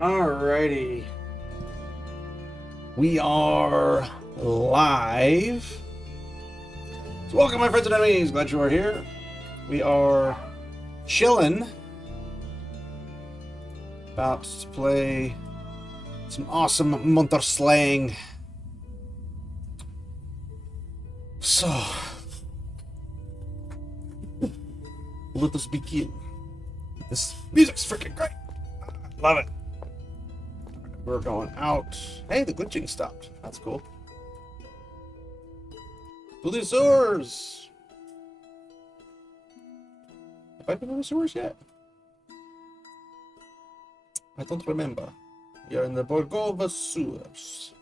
Alrighty. We are live. So welcome, my friends and enemies. Glad you are here. We are chilling. About to play some awesome monster slaying. So, let us begin. This music's freaking great. Love it. We're going out. Hey, the glitching stopped. That's cool. To the sewers. Have I been in the sewers yet? I don't remember. You're in the Borgova sewers.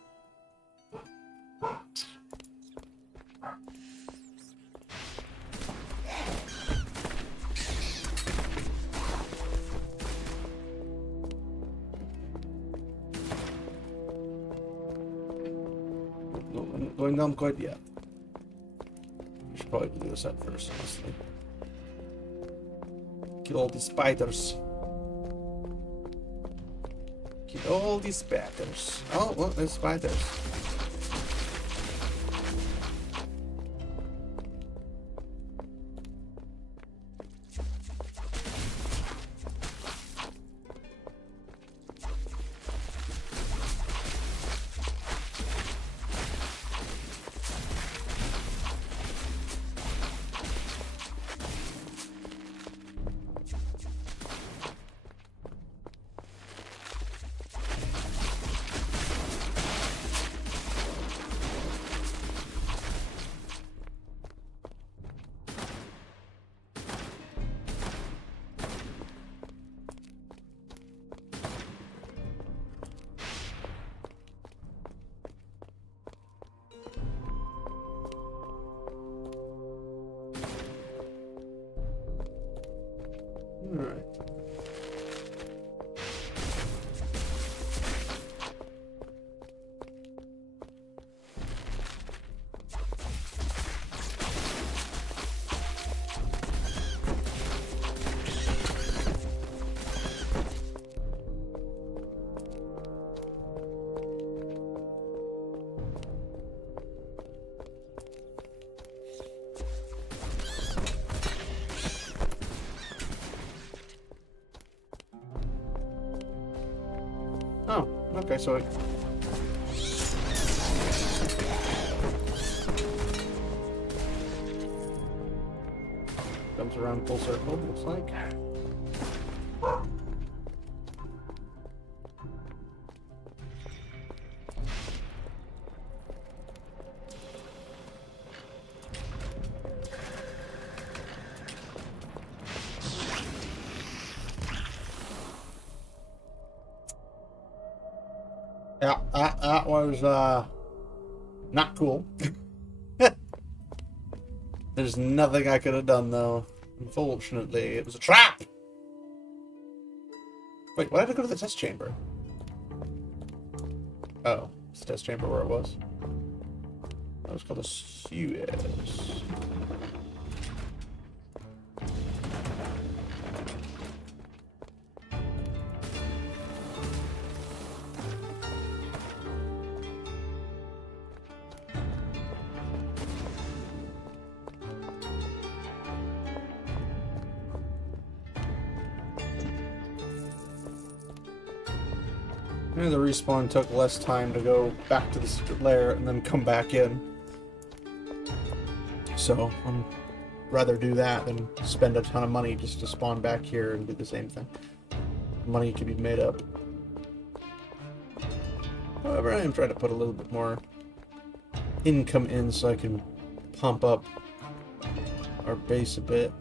No, I'm not going down quite yet. We should probably do this at first, honestly. Kill all these spiders. Kill all these spiders. Oh, well, there's spiders. Alright. Oh, okay, so it... comes around full circle, looks like. Yeah, that was not cool. There's nothing I could have done though. Unfortunately, it was a trap. Wait, why did I go to the test chamber? Oh, it's the test chamber where it was. That was called a Suez. And the respawn took less time to go back to the secret lair and then come back in. So, I'd rather do that than spend a ton of money just to spawn back here and do the same thing. Money can be made up. However, I am trying to put a little bit more income in so I can pump up our base a bit.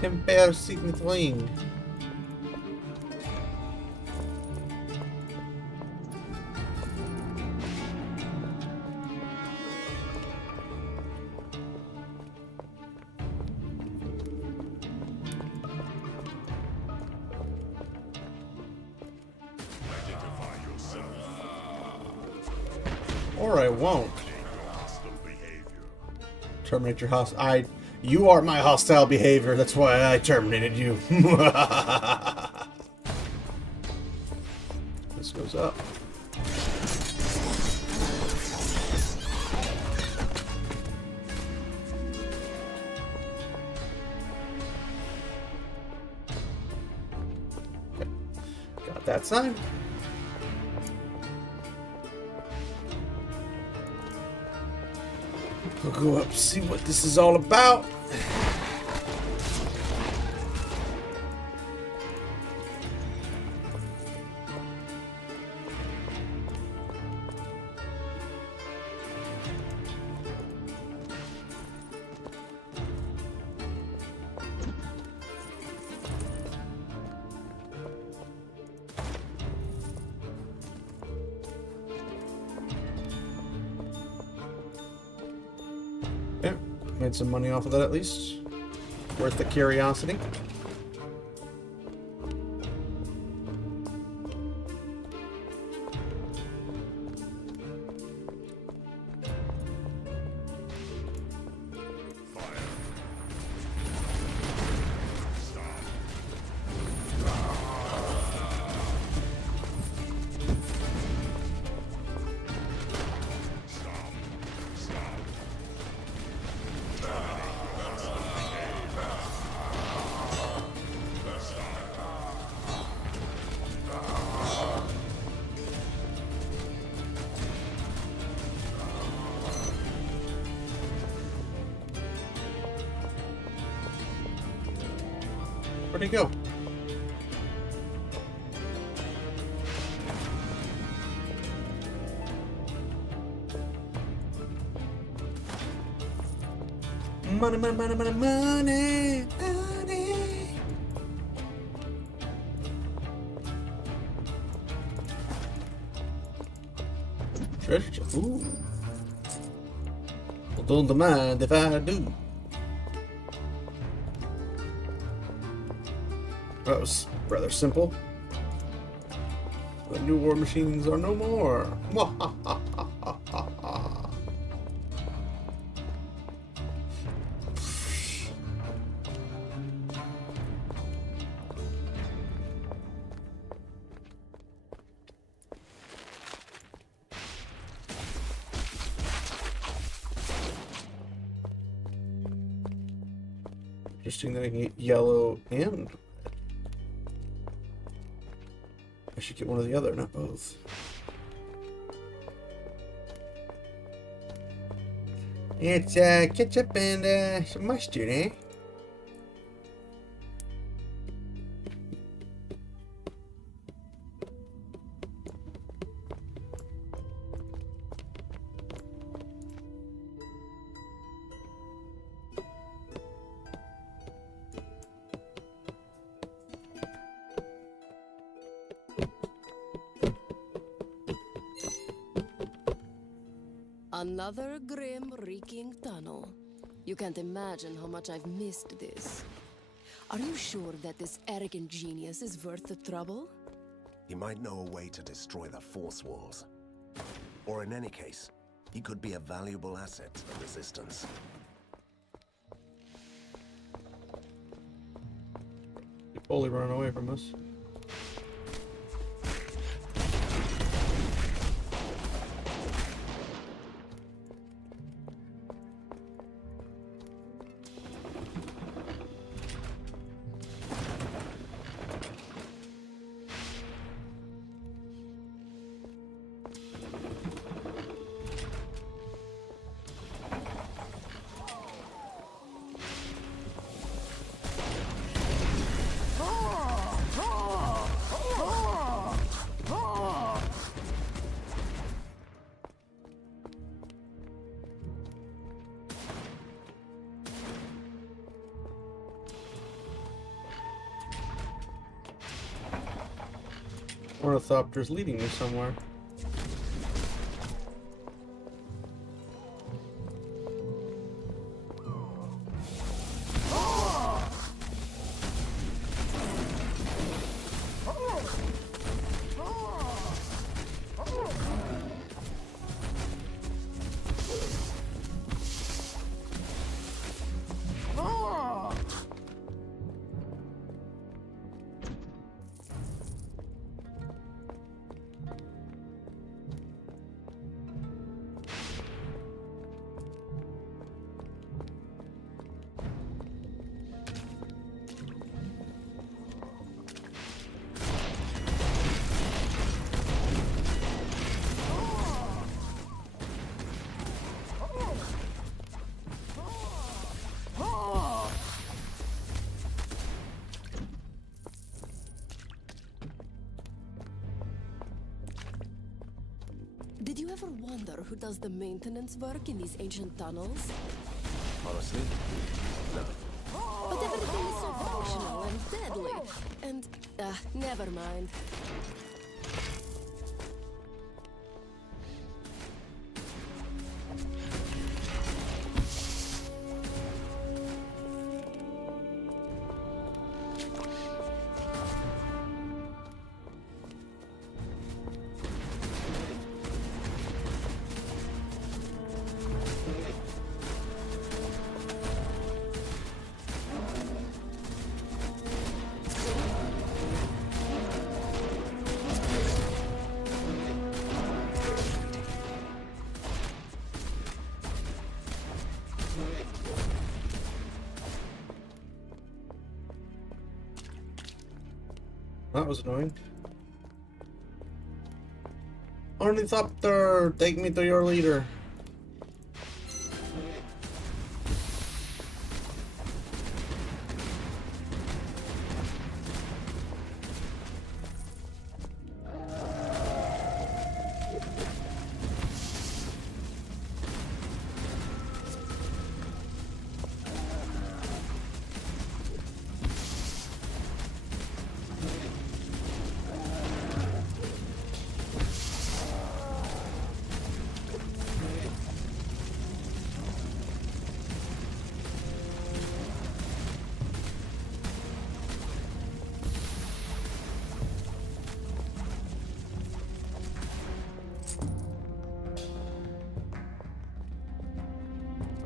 Compare signet ring. Identify Or I won't. Terminate your hostile. You are my hostile behavior. That's why I terminated you. This goes up. Okay. Got that sign. We'll go up and see what this is all about. Yeah, made some money off of that at least. Worth the curiosity. Where'd he go? Money, money, money, money, money, money. Treasure chest. Ooh. Well, don't mind if I do. That was rather simple. The new war machines are no more. Interesting that I can get yellow and I should get one or the other, not both. It's ketchup and some mustard, eh? Another grim, reeking tunnel. You can't imagine how much I've missed this. Are you sure that this arrogant genius is worth the trouble? He might know a way to destroy the force walls. Or in any case, he could be a valuable asset to the Resistance. He's fully running away from us. Ornithopter's leading me somewhere. Did you ever wonder who does the maintenance work in these ancient tunnels? Honestly, no. But everything is so functional and deadly. And, never mind. That was annoying. Ornithopter, take me to your leader.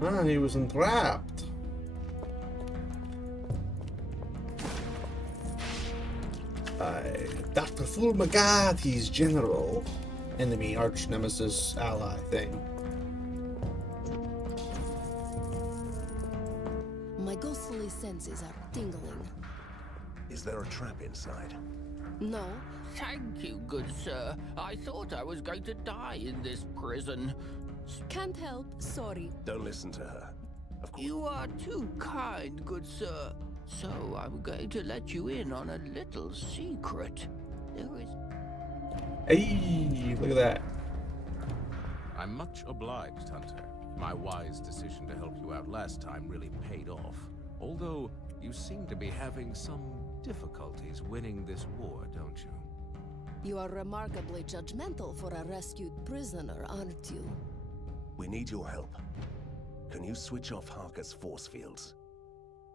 Ah, he was entrapped. Dr. Fulmagati's general, enemy, arch nemesis, ally thing. My ghostly senses are tingling. Is there a trap inside? No, Thank you, good sir. I thought I was going to die in this prison. can't help, sorry. Don't listen to her. Of course. You are too kind, good sir. So I'm going to let you in on a little secret. There is... Hey, look at that. I'm much obliged, Hunter. My wise decision to help you out last time really paid off. Although, you seem to be having some difficulties winning this war, don't you? You are remarkably judgmental for a rescued prisoner, aren't you? We need your help. Can you switch off Harker's force fields?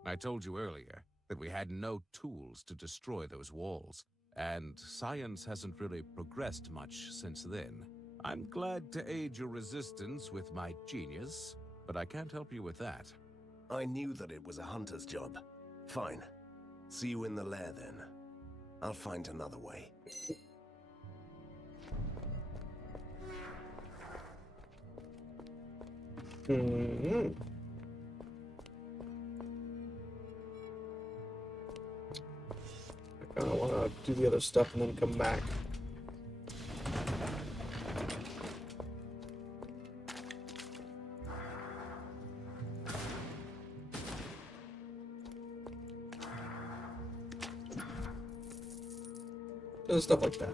I told you earlier that we had no tools to destroy those walls, and science hasn't really progressed much since then. I'm glad to aid your resistance with my genius, but I can't help you with that. I knew that it was a hunter's job. Fine. See you in the lair then. I'll find another way. Hmm. I kind of want to do the other stuff and then come back. Just stuff like that.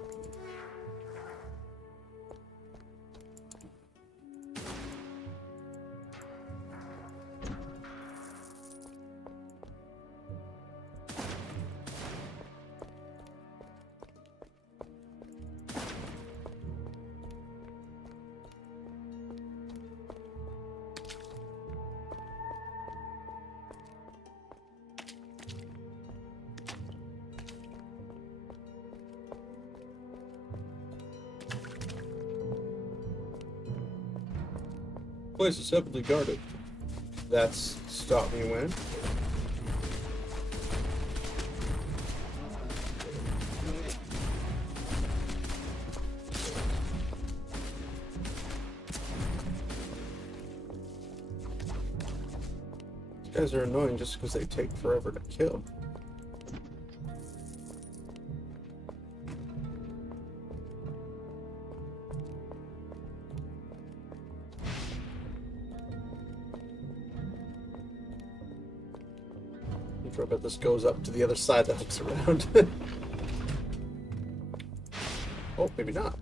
Place is heavily guarded. That's stop me winning. These guys are annoying just because they take forever to kill. I bet this goes up to the other side that hooks around. Oh, maybe not.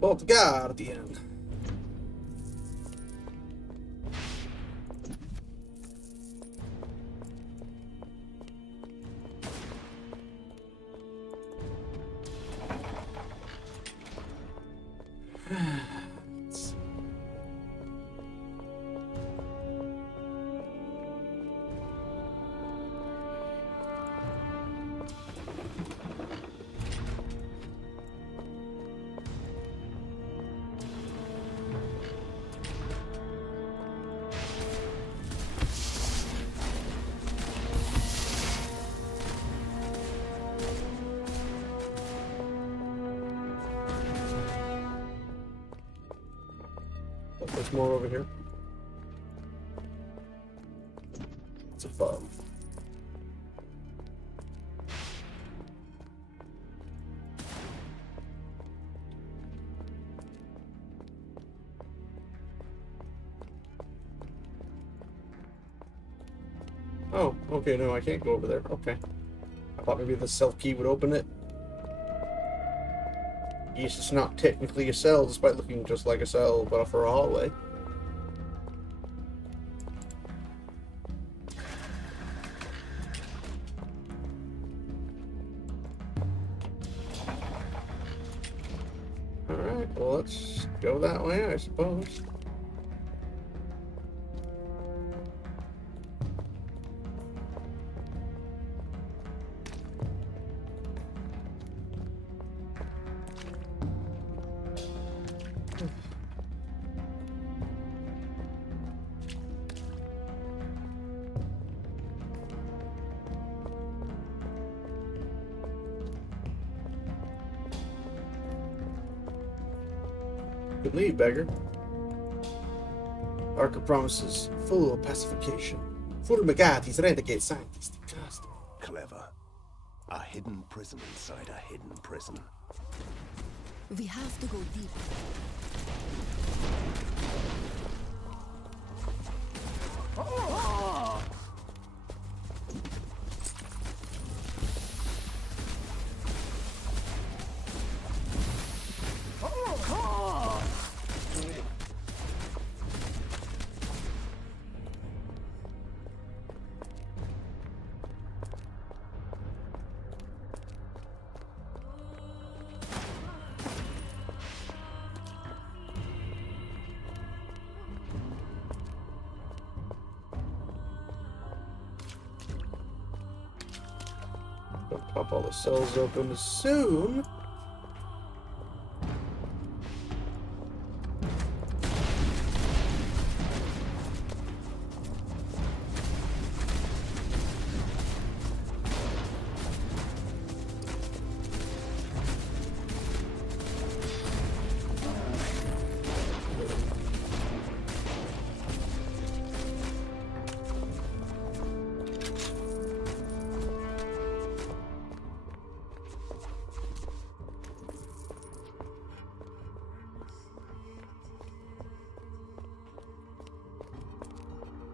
Bolt Guardian. There's more over here. It's above. Oh, okay, no, I can't go over there. Okay. I thought maybe the self key would open it. Yes, it's not technically a cell, despite looking just like a cell, but for a hallway. Alright, well, let's go that way, I suppose. Good lead, beggar. Arca promises full pacification. Full Magatis, renegade scientist. Clever. A hidden prison inside a hidden prison. We have to go deeper. Don't pop all the cells open soon.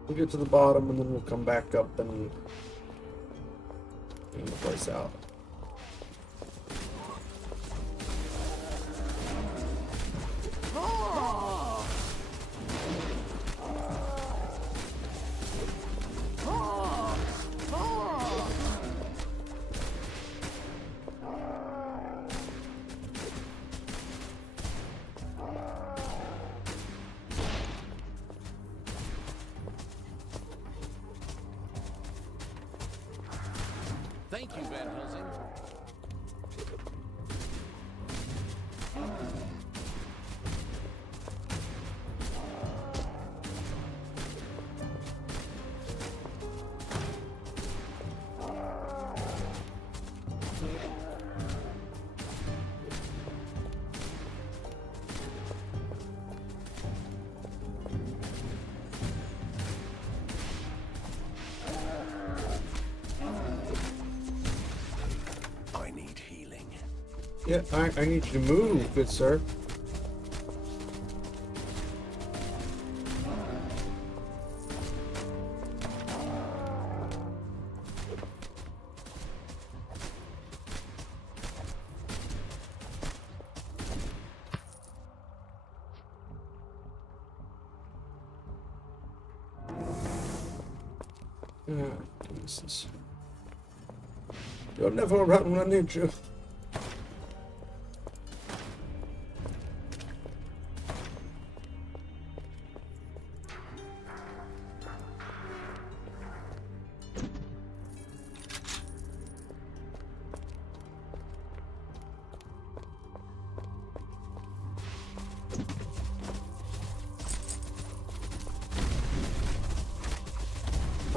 We'll get to the bottom and then we'll come back up and clean the place out. Thank you, Van Helsing. Yeah, I need you to move, good sir. Jesus. You're never around when I need you.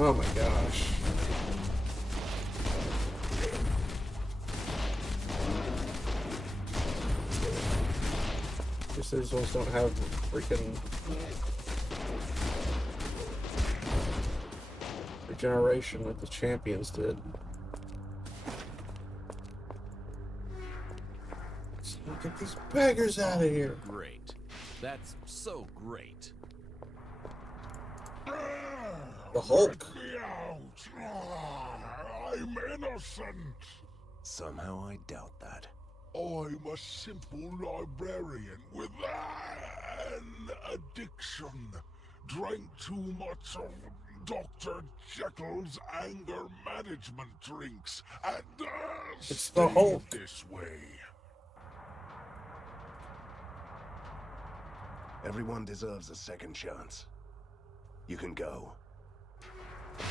Oh my gosh. Guess these ones don't have freaking regeneration like the champions did. Let's get these beggars out of here. Great. That's so great. The Hulk. Let me out. I'm innocent. Somehow I doubt that. I'm a simple librarian with an addiction. Drank too much of Dr. Jekyll's anger management drinks and It's the Hulk. this way. Everyone deserves a second chance. You can go. I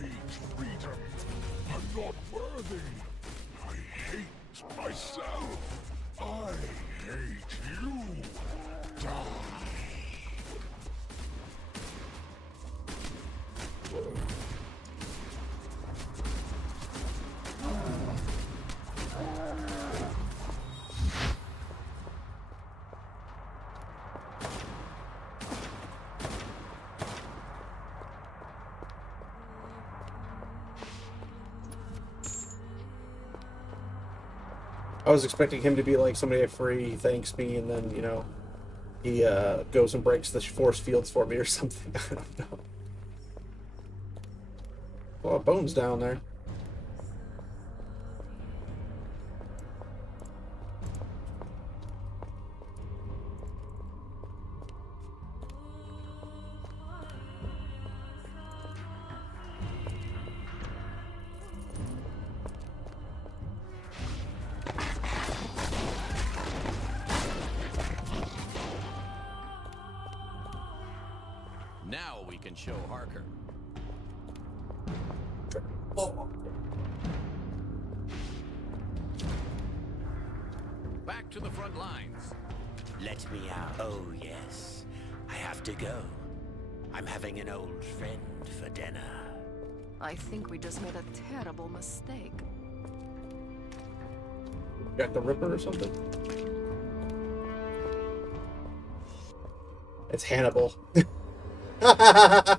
hate freedom. I'm not worthy. I hate myself. I hate you. Die. I was expecting him to be like somebody I free, he thanks me, and then, you know, he goes and breaks the force fields for me or something. I don't know. Oh, Bone's down there. Now we can show Harker. Oh. Back to the front lines. Let me out. Oh, yes. I have to go. I'm having an old friend for dinner. I think we just made a terrible mistake. Got the Ripper or something? It's Hannibal. I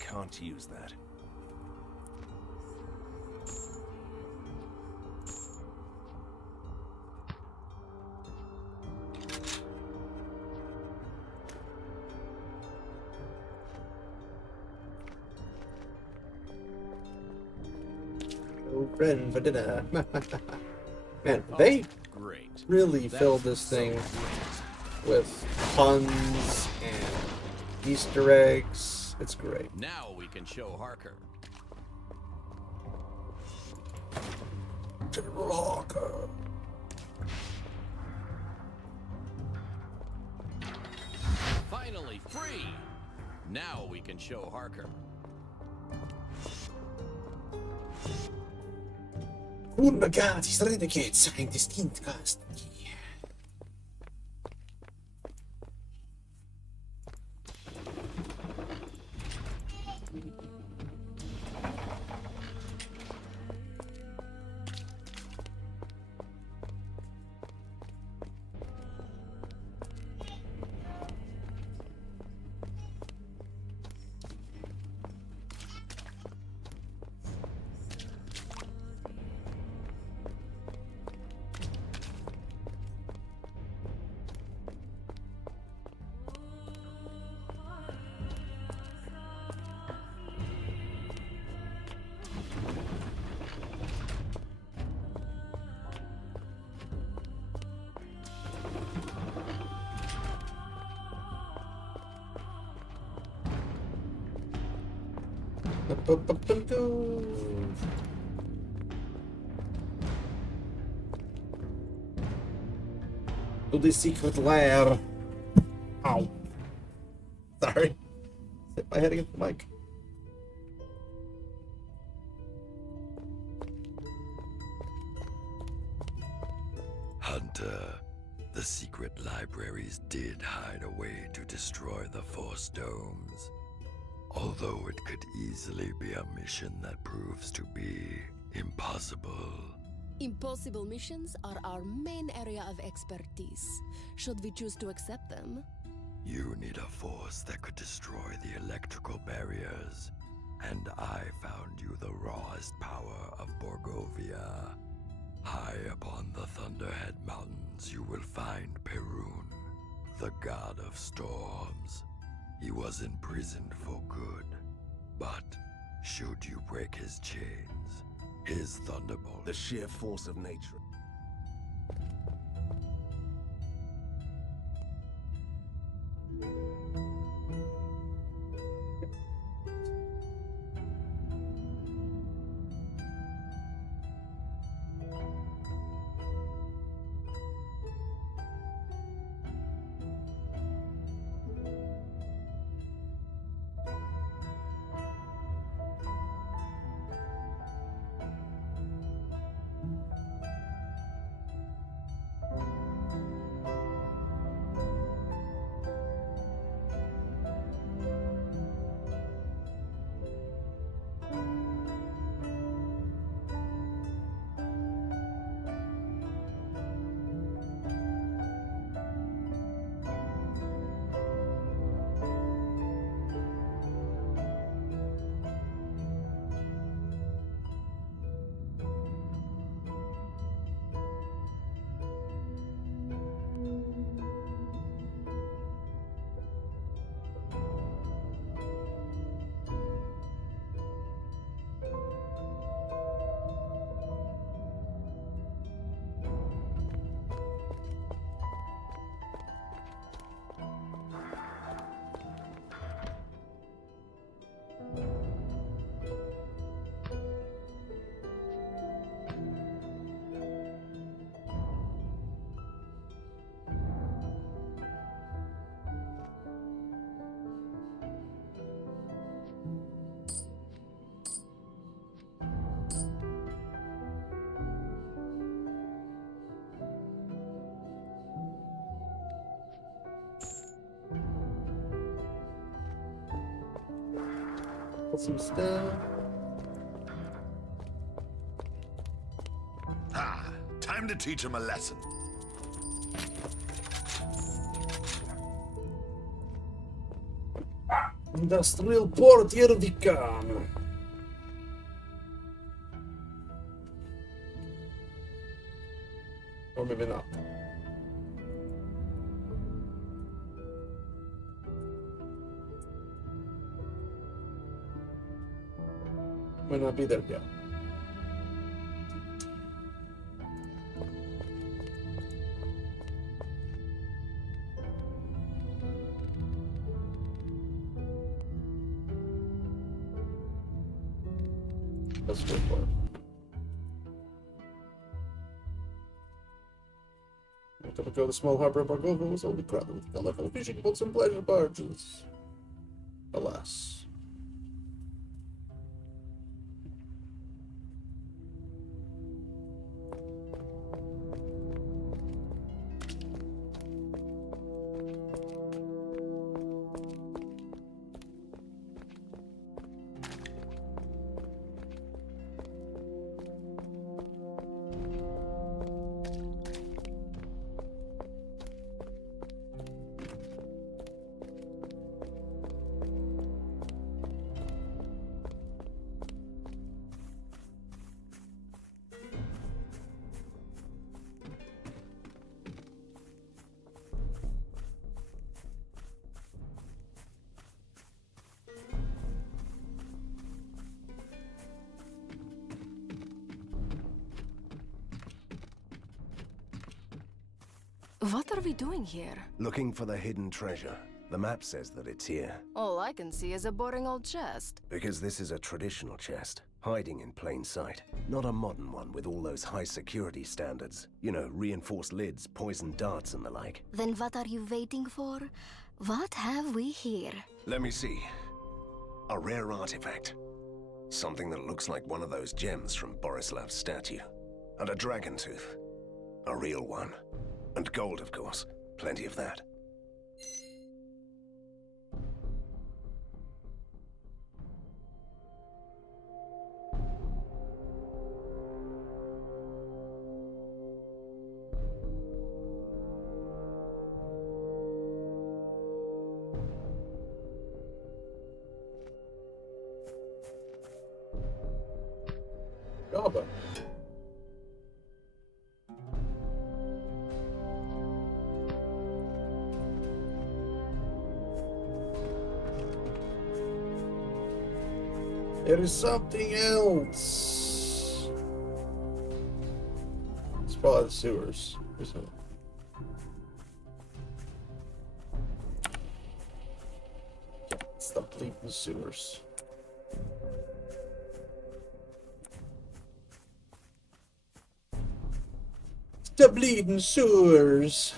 can't use that. Old friend for dinner. Man, they Great. really That's filled this so thing great. with puns and Easter eggs. It's great. Now we can show Harker. General Hawker. Finally free. Now we can show Harker. Unbegabtes Renegade Scientist Intcast. To the secret lair. Ow. Sorry. Hit my head against the mic. Hunter, the secret libraries did hide a way to destroy the Force Domes. Although it could easily be a mission that proves to be impossible. Impossible missions are our main area of expertise. Should we choose to accept them? You need a force that could destroy the electrical barriers. And I found you the rawest power of Borgovia. High upon the Thunderhead Mountains you will find Perun, the god of storms. He was imprisoned for good, but should you break his chains, his thunderbolt... The sheer force of nature. Some stuff. Ah, time to teach him a lesson. Industrial port, here we come. Or maybe not. Might not be there yet. Let's go for it. After we go, the small harbor of Borgova was only crowded with colorful fishing boats and pleasure barges. Alas. What are we doing here? Looking for the hidden treasure. The map says that it's here. All I can see is a boring old chest. Because this is a traditional chest, hiding in plain sight. Not a modern one with all those high security standards. You know, reinforced lids, poison darts and the like. Then what are you waiting for? What have we here? Let me see. A rare artifact. Something that looks like one of those gems from Borislav's statue. And a dragon tooth. A real one. And gold, of course. Plenty of that. Gaba. There is something else. It's probably the sewers. Isn't it? It's the bleeding sewers. It's the bleeding sewers.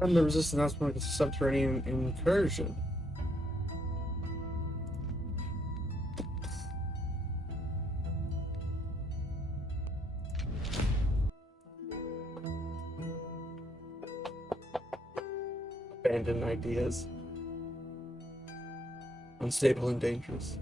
And the resistance announcement against a subterranean incursion. Abandoned ideas. Unstable and dangerous.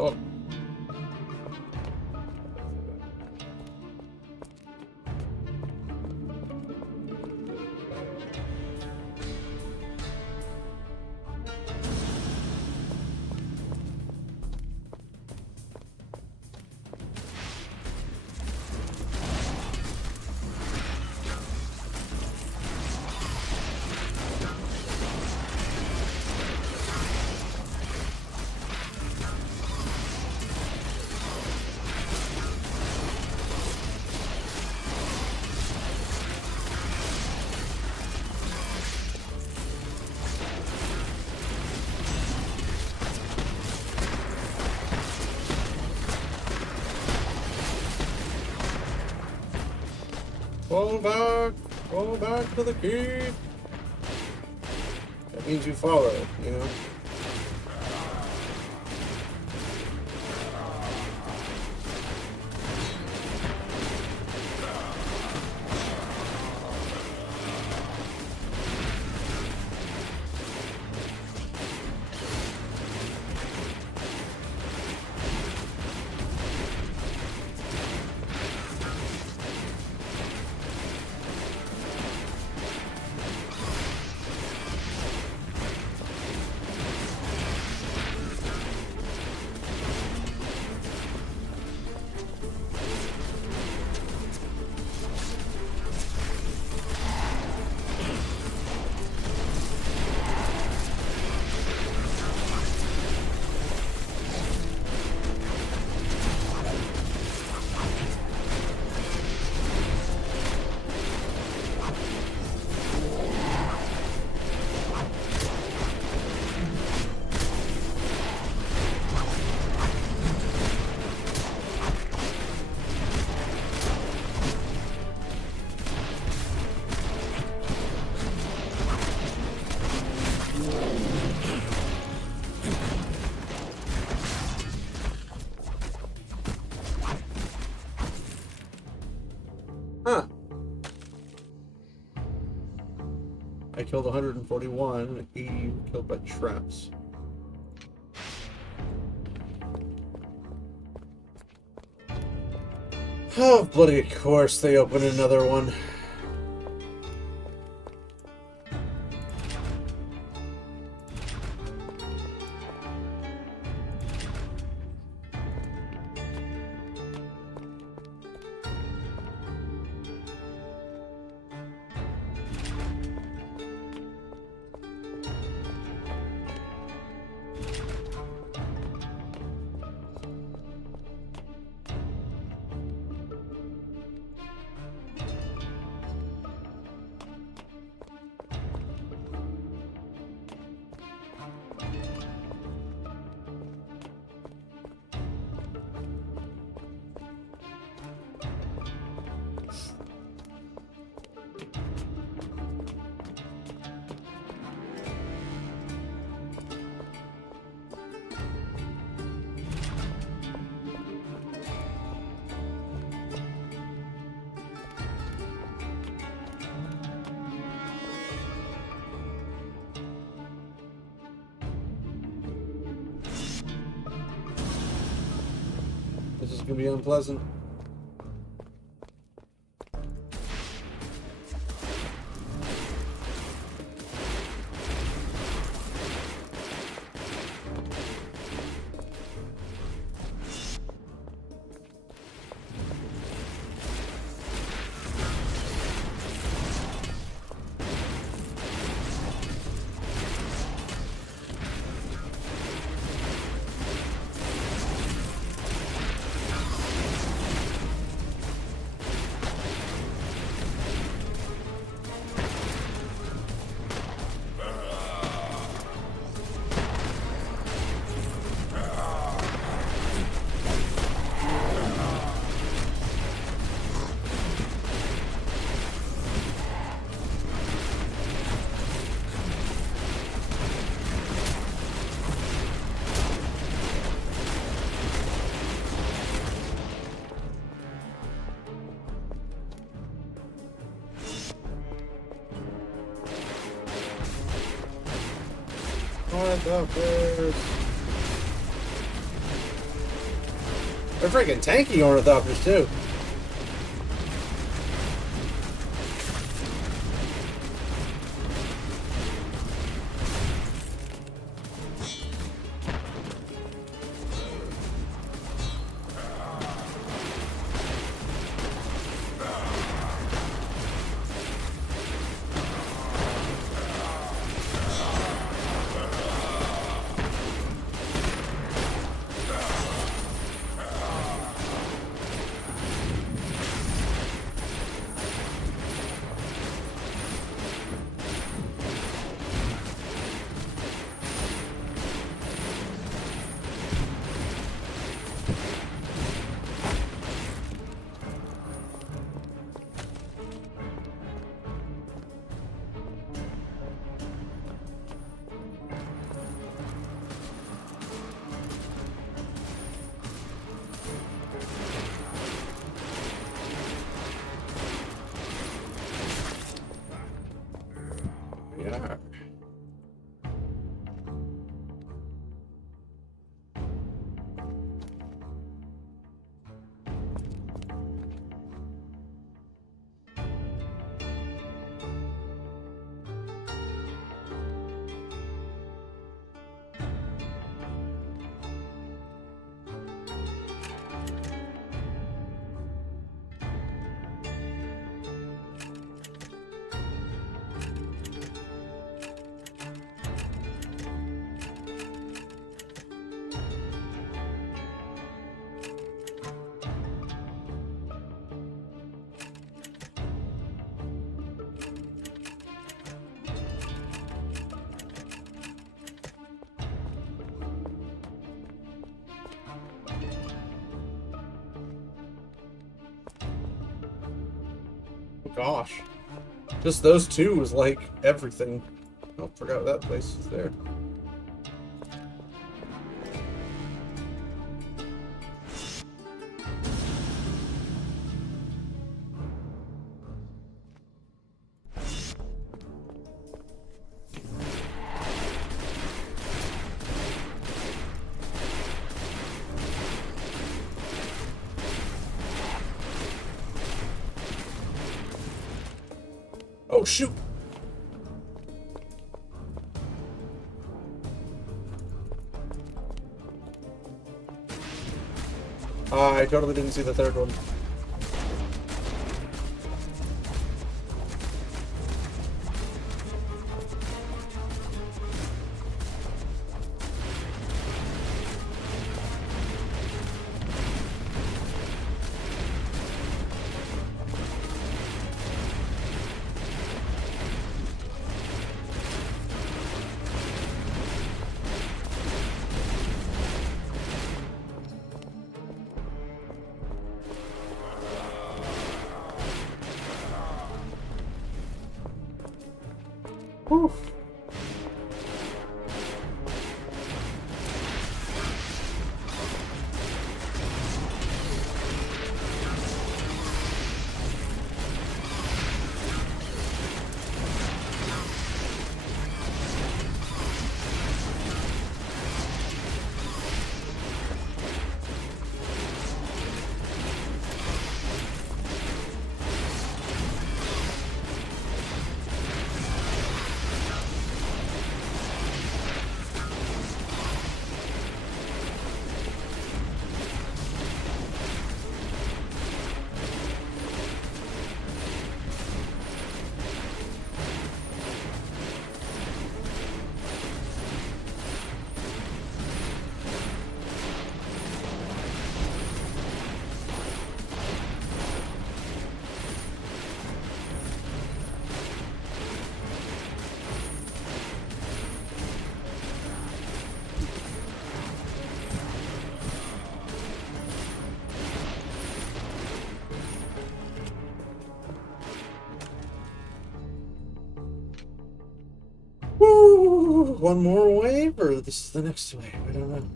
Oh. Fall back to the keep. That means you follow, you know. Huh. I killed 141, and 80 were killed by traps. Oh, bloody of course they opened another one. This is gonna be unpleasant. Ornithopters. They're freaking tanky ornithopters too. Yeah. Gosh. Just those two was like everything. Oh, forgot that place is there. Oh, shoot! I totally didn't see the third one. Whew. work one more wave, or this is the next wave? I don't know.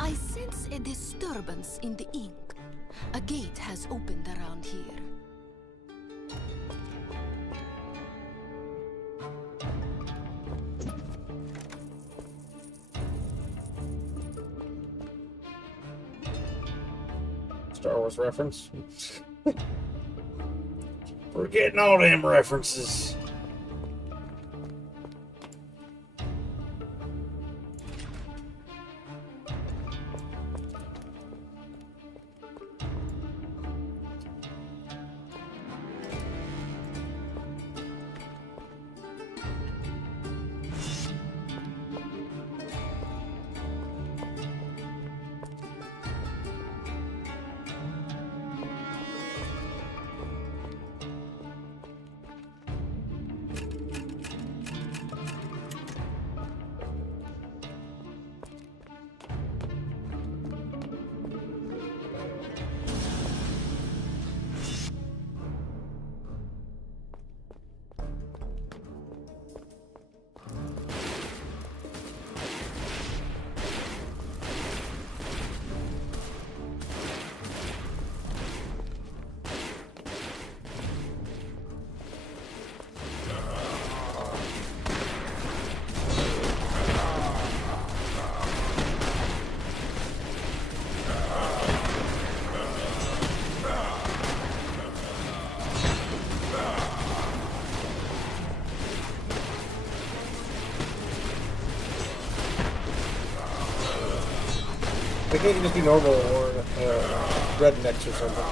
I sense a disturbance in the ink. A gate has opened around here. Star Wars reference. We're getting all them references. They can't just be normal or rednecks or something.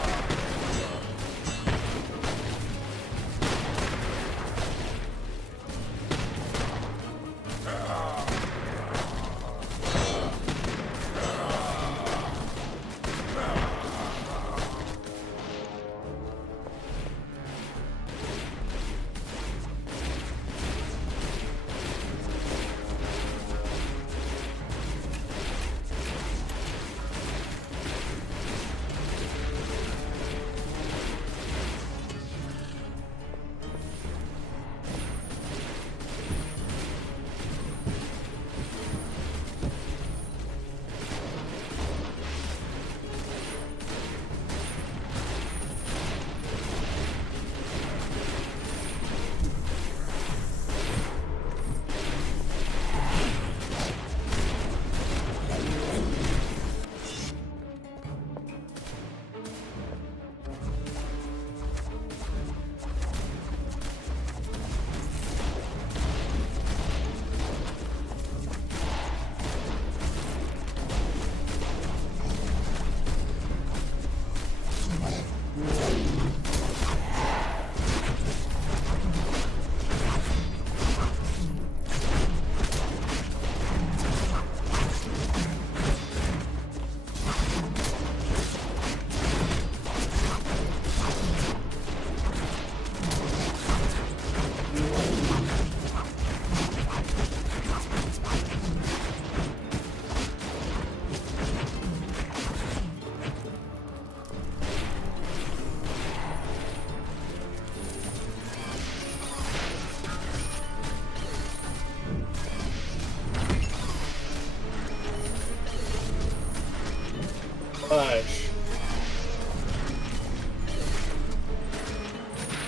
Fudge.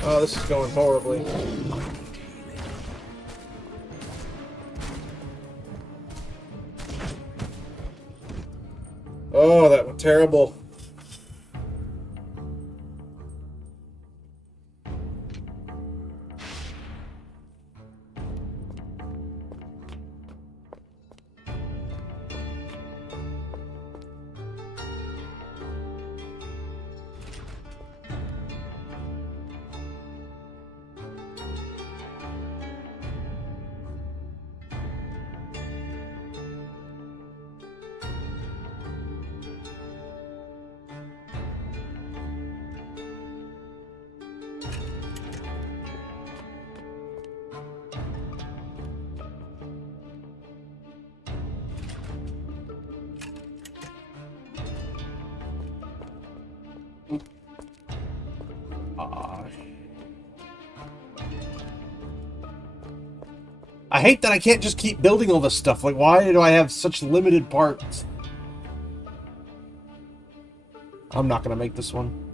Oh, this is going horribly. Oh, that went terrible. I hate that I can't just keep building all this stuff. Like, why do I have such limited parts? I'm not gonna make this one.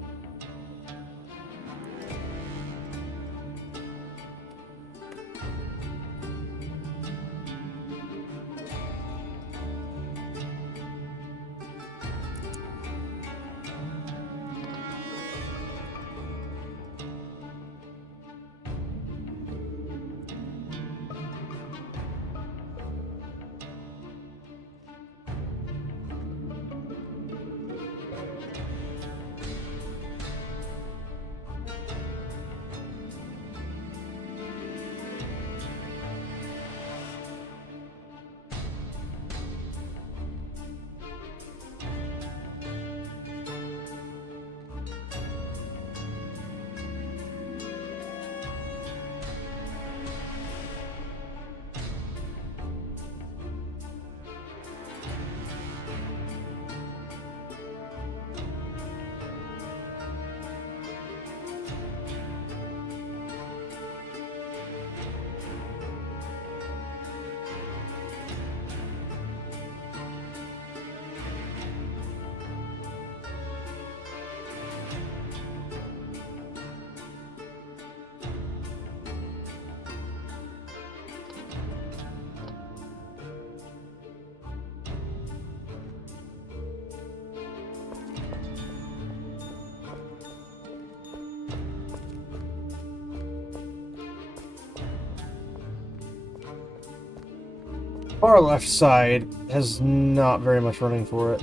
Far left side has not very much running for it.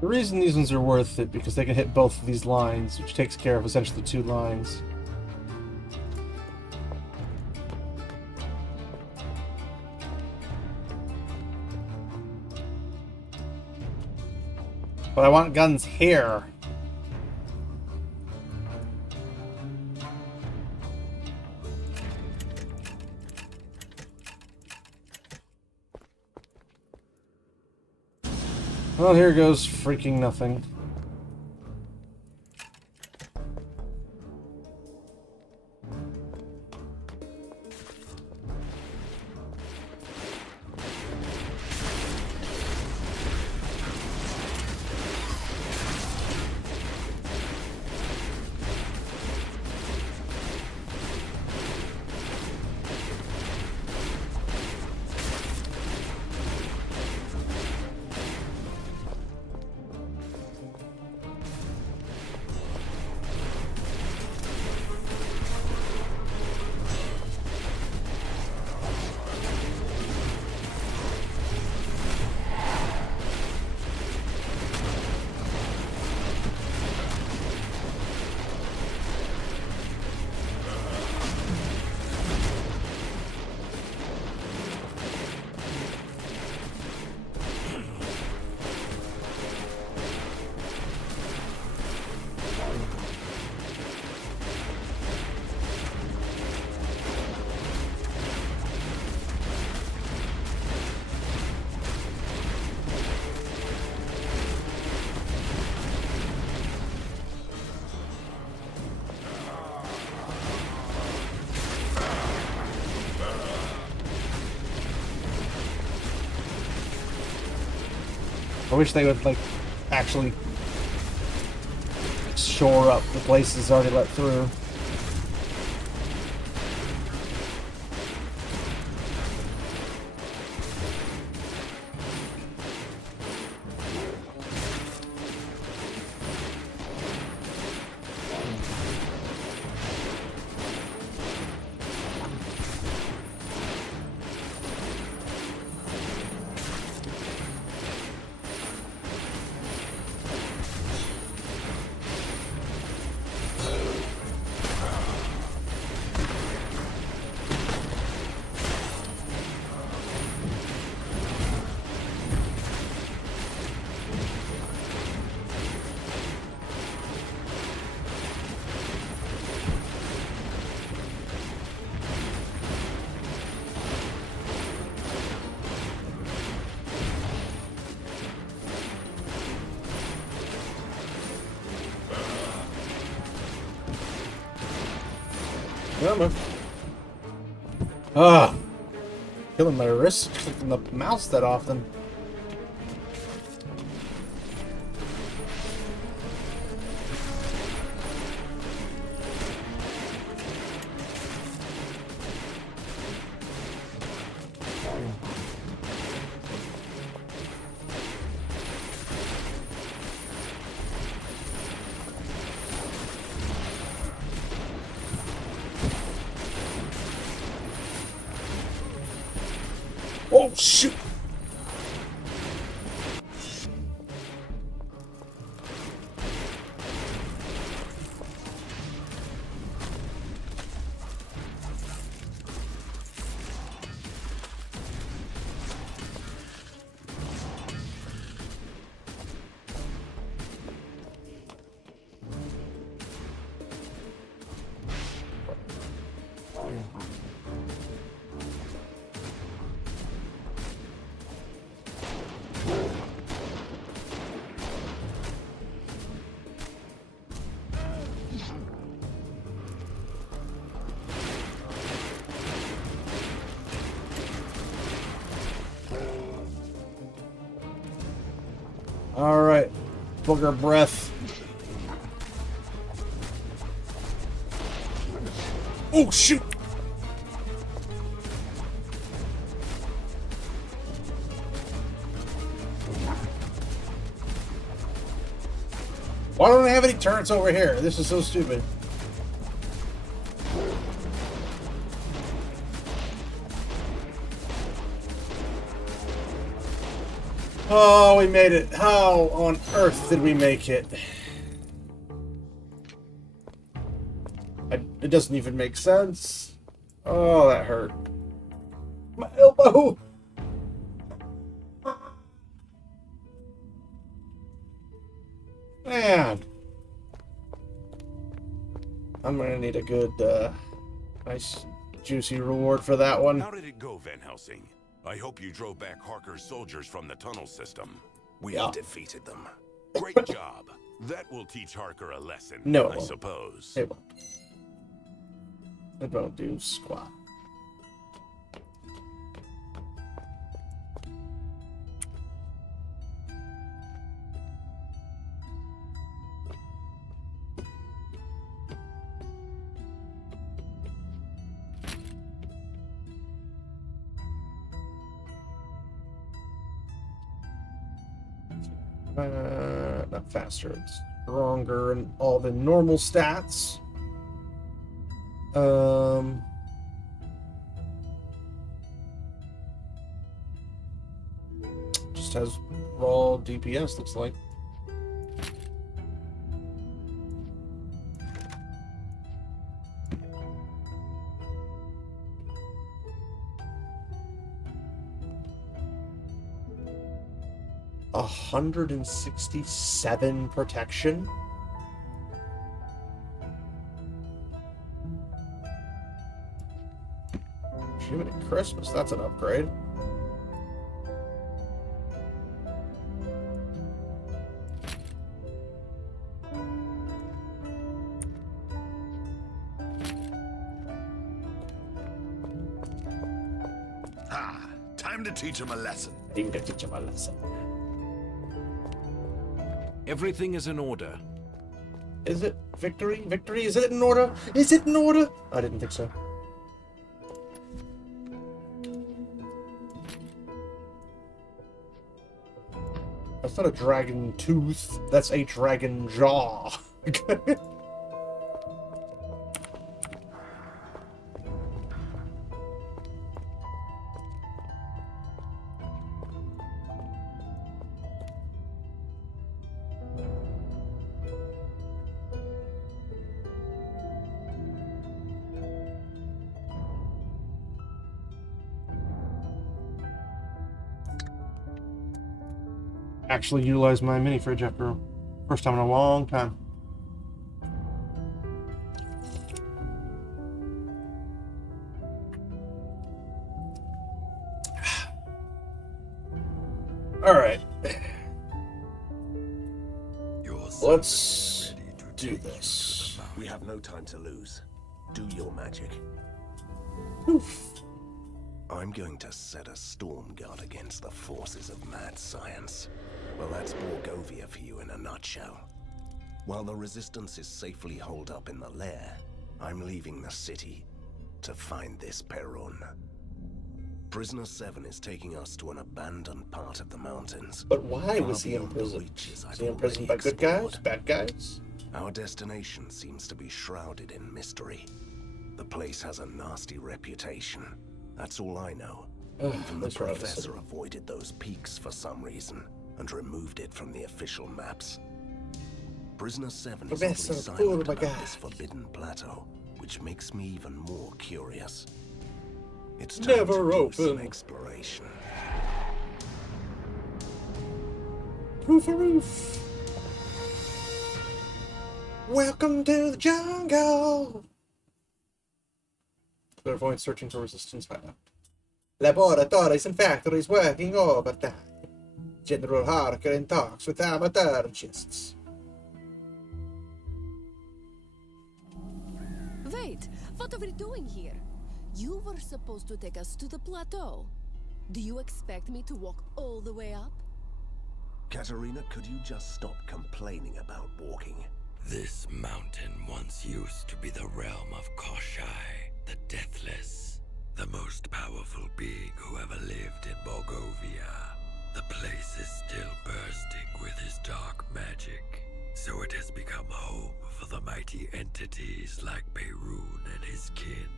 The reason these ones are worth it because they can hit both of these lines, which takes care of essentially 2 lines. But I want guns here. Well, here goes freaking nothing. I wish they would, like, actually shore up the places already let through. Come on. Ah, killing my wrist, clicking the mouse that often. Oh, shoot! Alright. Booger breath. Oh, shoot! Why don't I have any turrets over here? This is so stupid. Oh, we made it. How on earth did we make it? It doesn't even make sense. Oh, that hurt. My elbow! Man. I'm gonna need a good, nice, juicy reward for that one. How did it go, Van Helsing? I hope you drove back Harker's soldiers from the tunnel system. We have defeated them. Great job. That will teach Harker a lesson, No, I suppose. It won't. It won't do squat. Not faster, it's stronger and all the normal stats. Just has raw DPS, looks like. A 167 protection. Achievement at Christmas, that's an upgrade. Ha! Time to teach him a lesson. Time to teach him a lesson. Everything is in order. Is it victory? Victory? Is it in order? Is it in order? I didn't think so. That's not a dragon tooth. That's a dragon jaw. Actually utilize my mini fridge after first time in a long time. All right, let's do this. We have no time to lose. Do your magic. Oof. I'm going to set a storm guard against the forces of mad science. Well, that's Borgovia for you in a nutshell. While the resistance is safely holed up in the lair, I'm leaving the city to find this Perun. Prisoner 7 is taking us to an abandoned part of the mountains. But why was he imprisoned? Was he imprisoned by good guys? Bad guys? Our destination seems to be shrouded in mystery. The place has a nasty reputation. That's all I know. Even the professor avoided those peaks for some reason and removed it from the official maps. Prisoner 7 is oddly silent about this forbidden plateau, which makes me even more curious. It's time to do some exploration. Roof a roof. Welcome to the jungle. Clairvoyant searching for resistance hideout. Laboratories and factories working overtime. General Harker in talks with amateurists. Wait, what are we doing here? You were supposed to take us to the plateau. Do you expect me to walk all the way up? Katerina, could you just stop complaining about walking? This mountain once used to be the realm of Koshai, the Deathless, the most powerful being who ever lived in Borgovia. The place is still bursting with his dark magic, so it has become home for the mighty entities like Perun and his kin.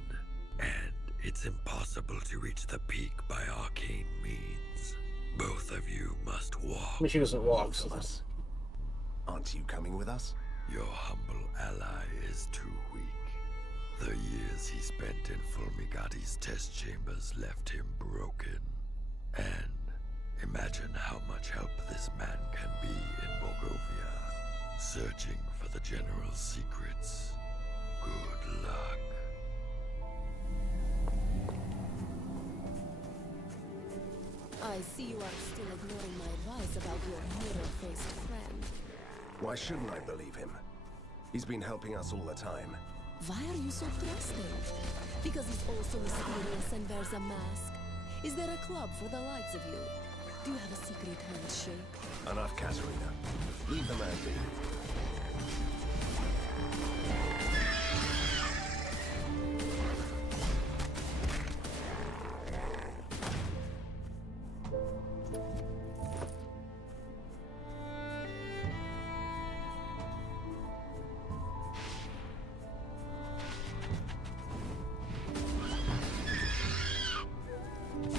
And it's impossible to reach the peak by arcane means. Both of you must walk. I mean, she doesn't walk. Both of us. Aren't you coming with us? Your humble ally is too weak. The years he spent in Fulmigati's test chambers left him broken. And imagine how much help this man can be in Borgovia, searching for the General's secrets. Good luck. I see you are still ignoring my advice about your mirror-faced friend. Why shouldn't I believe him? He's been helping us all the time. Why are you so trusting? Because he's also mysterious and wears a mask. Is there a club for the likes of you? Do you have a secret handshake? Enough, Katerina. Leave the man be.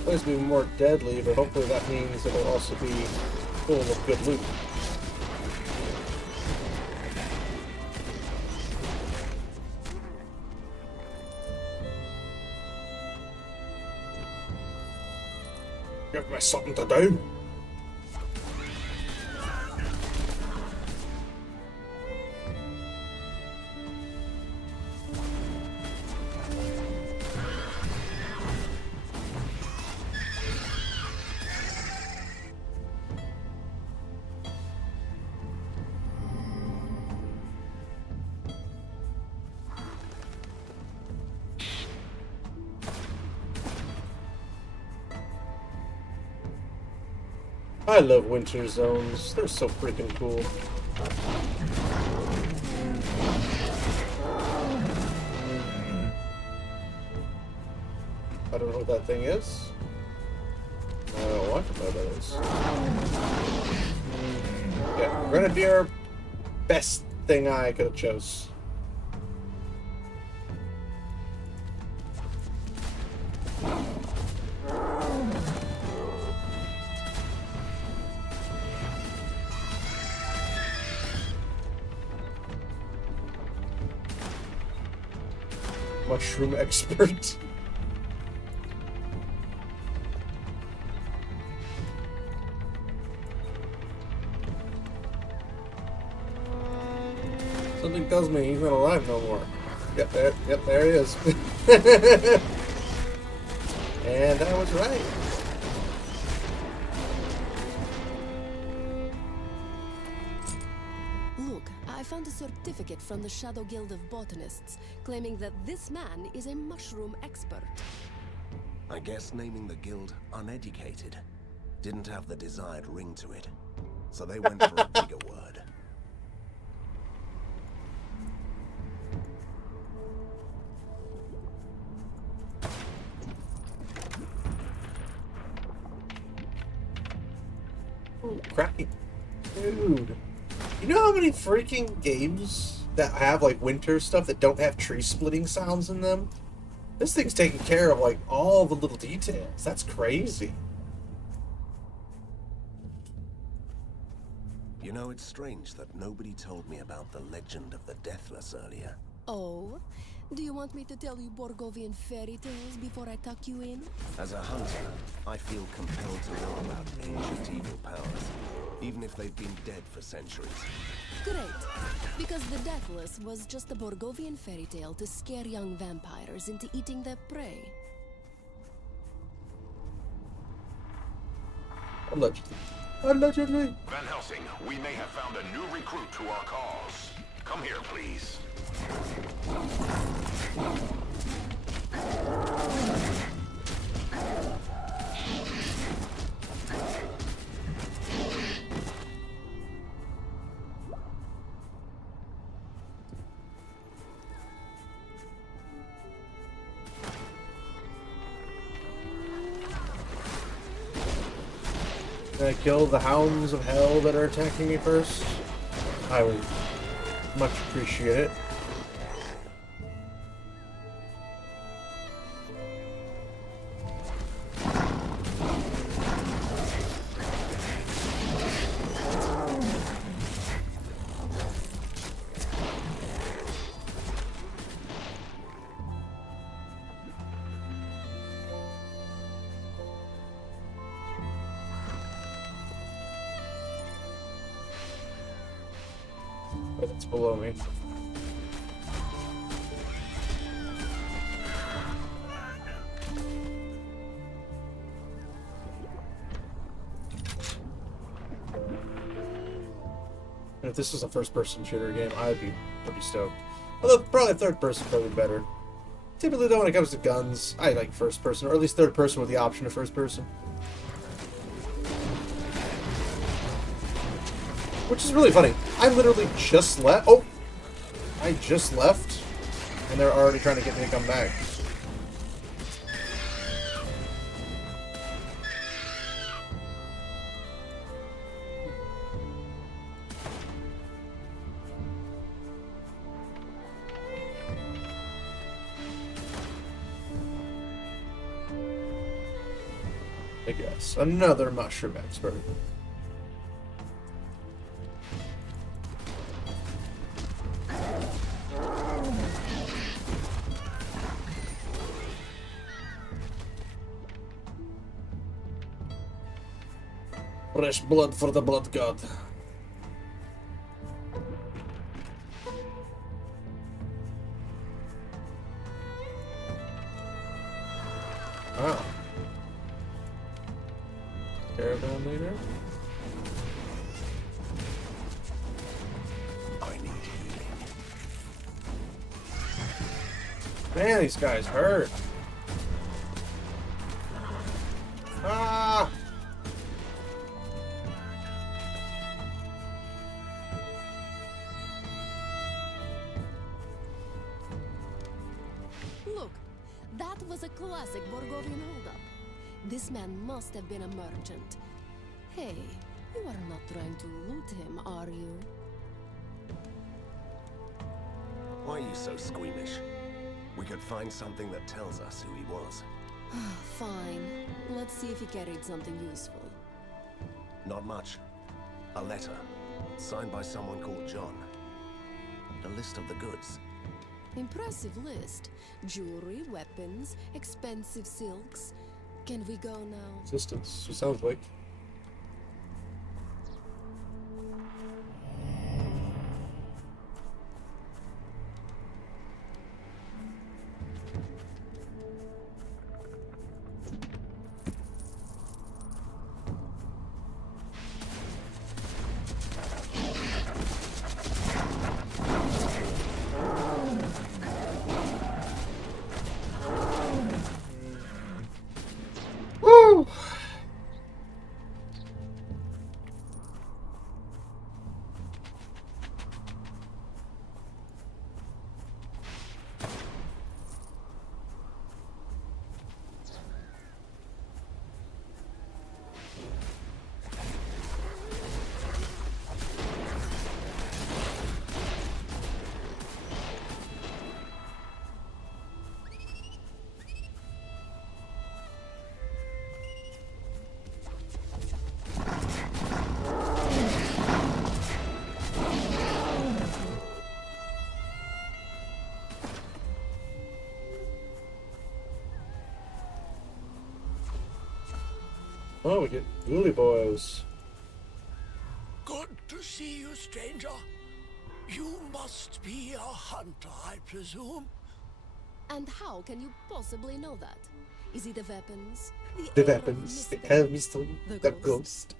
It's going to be more deadly, but hopefully that means it'll also be full of good loot. Give me something to do. I love winter zones. They're so freaking cool. I don't know what that thing is. I don't want to know what that is. Yeah, Grenadier, best thing I could have chose. Mushroom expert. Something tells me he's not alive no more. Yep, there he is. And I was right. Look, I found a certificate from the Shadow Guild of Botanists claiming that this man is a mushroom expert. I guess naming the guild Uneducated didn't have the desired ring to it, so they went for a bigger word. Oh, crappy. Dude. You know how many freaking games that have like winter stuff that don't have tree splitting sounds in them? This thing's taking care of like all the little details. That's crazy. You know, it's strange that nobody told me about the legend of the Deathless earlier. Oh? Do you want me to tell you Borgovian fairy tales before I tuck you in? As a hunter, I feel compelled to know about ancient evil powers, even if they've been dead for centuries. Great, because the Deathless was just a Borgovian fairy tale to scare young vampires into eating their prey. Allegedly. Allegedly. Van Helsing, we may have found a new recruit to our cause. Come here, please. Can I kill the hounds of hell that are attacking me first? I would much appreciate it. But it's below me. And if this was a first-person shooter game, I'd be pretty stoked. Although, probably third-person probably better. Typically, though, when it comes to guns, I like first-person, or at least third-person with the option of first-person. Which is really funny. I literally just left. Oh! I just left, and they're already trying to get me to come back. I guess. Another mushroom expert. Fresh blood for the blood god. Wow. Caravan leader? I need healing. Man, these guys hurt. Ah! was a classic Borgovian holdup. This man must have been a merchant. Hey, you are not trying to loot him, are you? Why are you so squeamish? We could find something that tells us who he was. Fine. Let's see if he carried something useful. Not much. A letter, signed by someone called John. A list of the goods. Impressive list. Jewelry, weapons, expensive silks. Can we go now? Resistance. It sounds like. Woo! Oh, we get Ghoulie Boys. Good to see you, stranger. You must be a hunter, I presume. And how can you possibly know that? Is it the weapons? The air of weapons, the mystery? chemistry, the The ghost.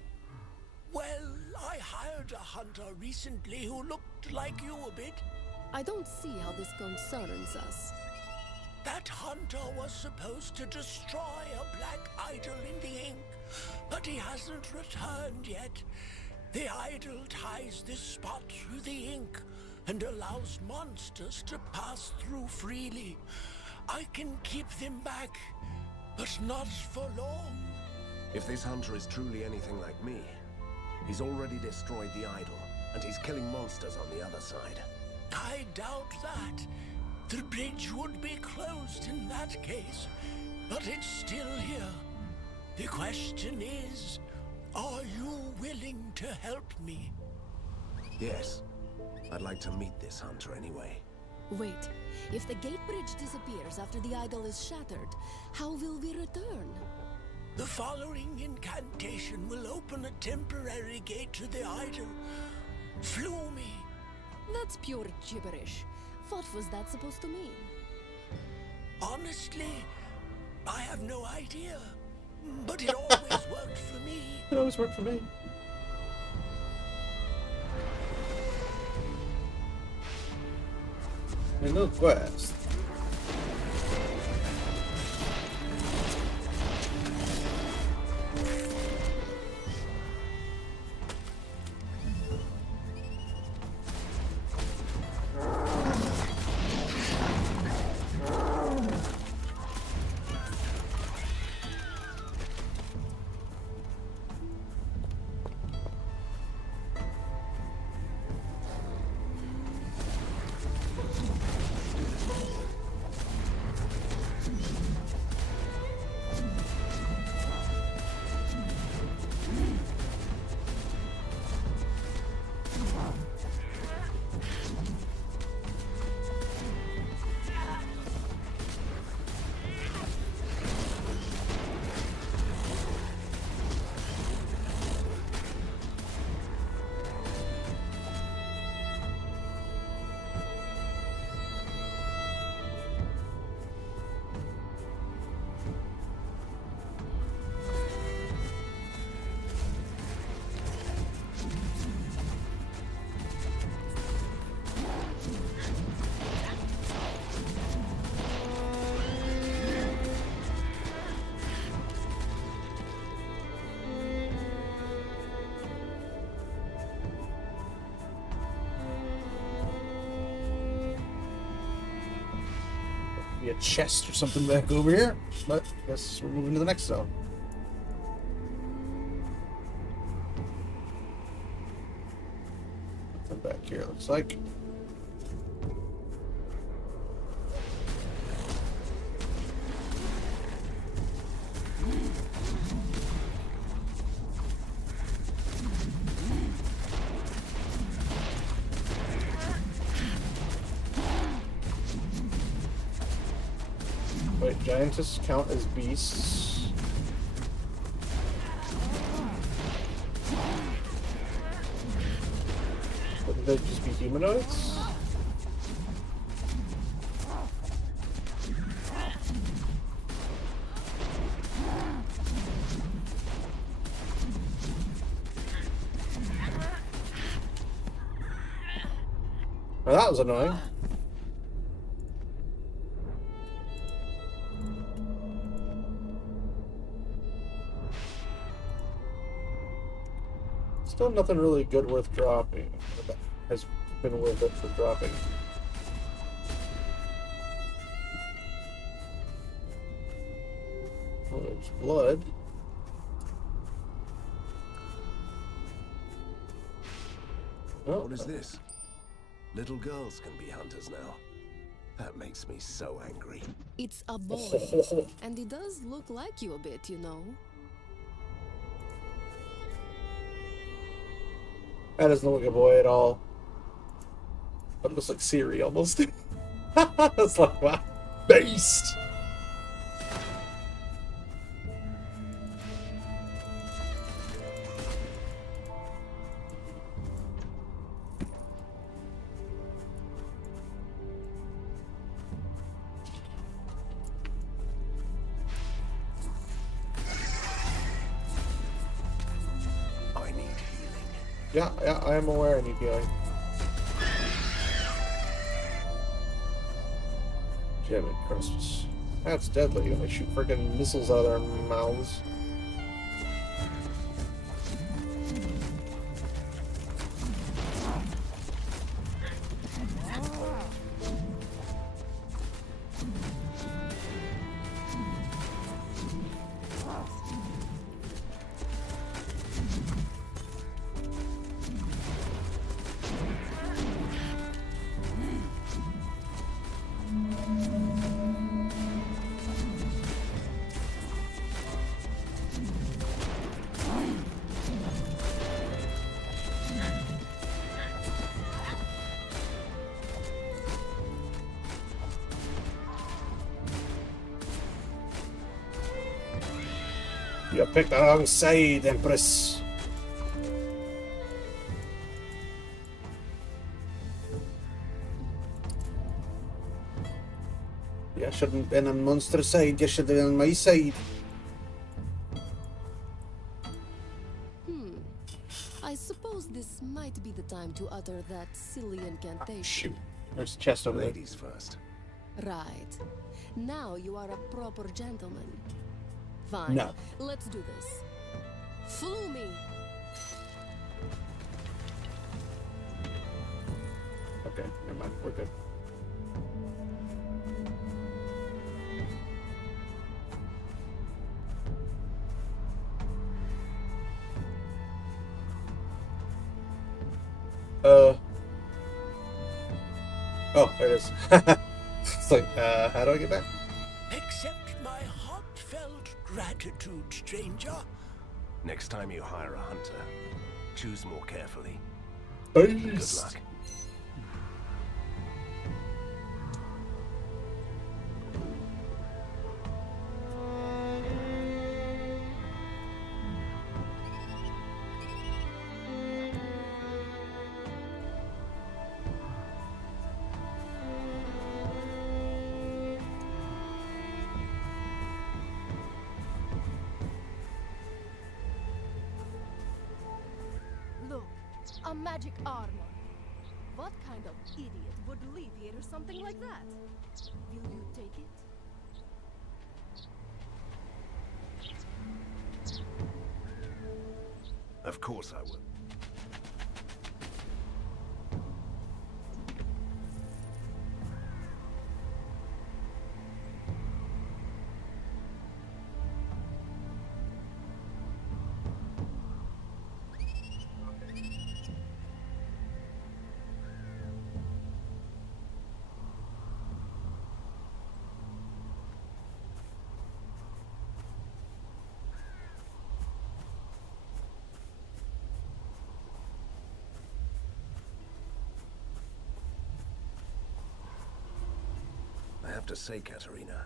Well, I hired a hunter recently who looked like you a bit. I don't see how this concerns us. That hunter was supposed to destroy a black idol in the ink, but he hasn't returned yet. The idol ties this spot through the ink and allows monsters to pass through freely. I can keep them back, but not for long. If this hunter is truly anything like me, he's already destroyed the idol, and he's killing monsters on the other side. I doubt that. The bridge would be closed in that case, but it's still here. The question is, are you willing to help me? Yes. I'd like to meet this hunter anyway. Wait, if the gate bridge disappears after the idol is shattered, how will we return? The following incantation will open a temporary gate to the idol. Flew me. That's pure gibberish. What was that supposed to mean? Honestly, I have no idea. But it always worked for me. It always worked for me. And no quest. be a chest or something back over here. But I guess we're moving to the next zone. Nothing back here, looks like. Wait, giantess count as beasts? Wouldn't they just be humanoids? Well, that was annoying. Still nothing really good worth dropping. That has been worth it for dropping. Oh, there's blood. Oh, What is this? Little girls can be hunters now. That makes me so angry. It's a boy. And he does look like you a bit, you know. That doesn't look like a boy at all. That looks like Siri almost. It's like, wow. Beast! I need healing. Yeah, I am aware I need healing. Gem encrusters. That's deadly. They shoot freaking missiles out of their mouths. You picked the wrong side, Empress. You shouldn't have been on Monster side, you should have been on my side. I suppose this might be the time to utter that silly incantation. Shoot. There's a chest over there. Ladies first. Right. Now you are a proper gentleman. Fine. No. Let's do this. Flew me. Okay, never mind. We're good. Oh, there it is. It's like, how do I get back? Accept my heartfelt gratitude, stranger. Next time you hire a hunter, choose more carefully. Good Beast. luck. Look, a magic armor. What kind of idiot would leave here something like that? Will you take it? Of course I will. to say, Katerina.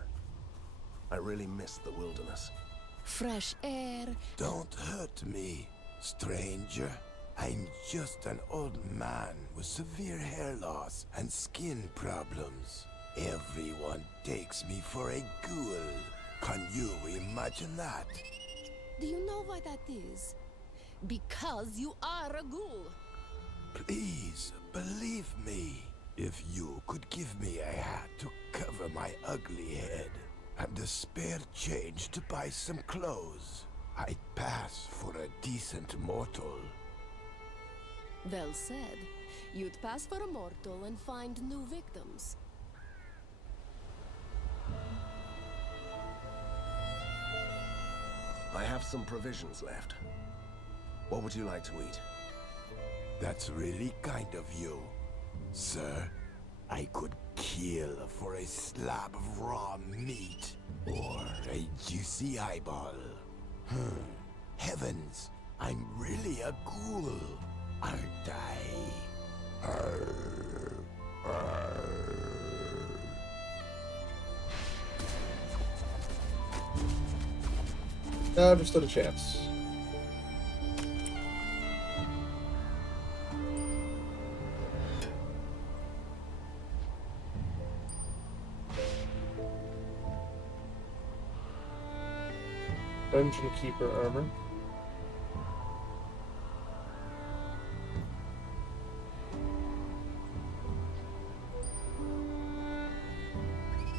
I really miss the wilderness. Fresh air. Don't hurt me, stranger. I'm just an old man with severe hair loss and skin problems. Everyone takes me for a ghoul. Can you imagine that? Do you know why that is? Because you are a ghoul. Please, believe me. If you could give me a hat to cover my ugly head and a spare change to buy some clothes, I'd pass for a decent mortal. Well said. You'd pass for a mortal and find new victims. I have some provisions left. What would you like to eat? That's really kind of you, sir. I could kill for a slab of raw meat or a juicy eyeball. Heavens, I'm really a ghoul, aren't I? Arr, arr. No, just stood a chance. Dungeon Keeper armor.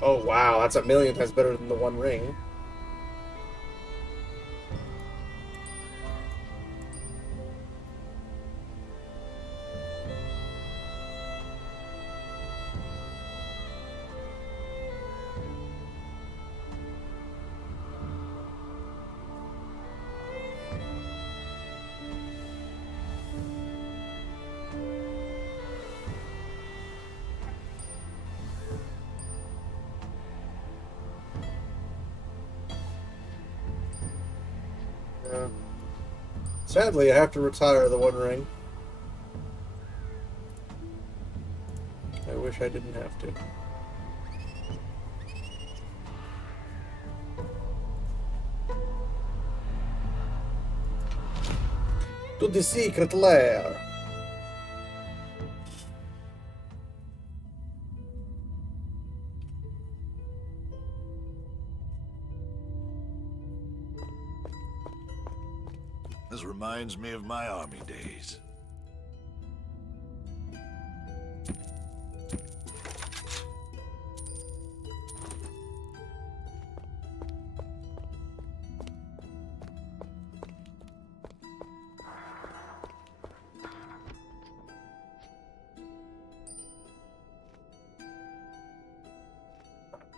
Oh wow, that's 1,000,000 times better than the One Ring. Sadly, I have to retire the One Ring. I wish I didn't have to. To the secret lair. This reminds me of my army days.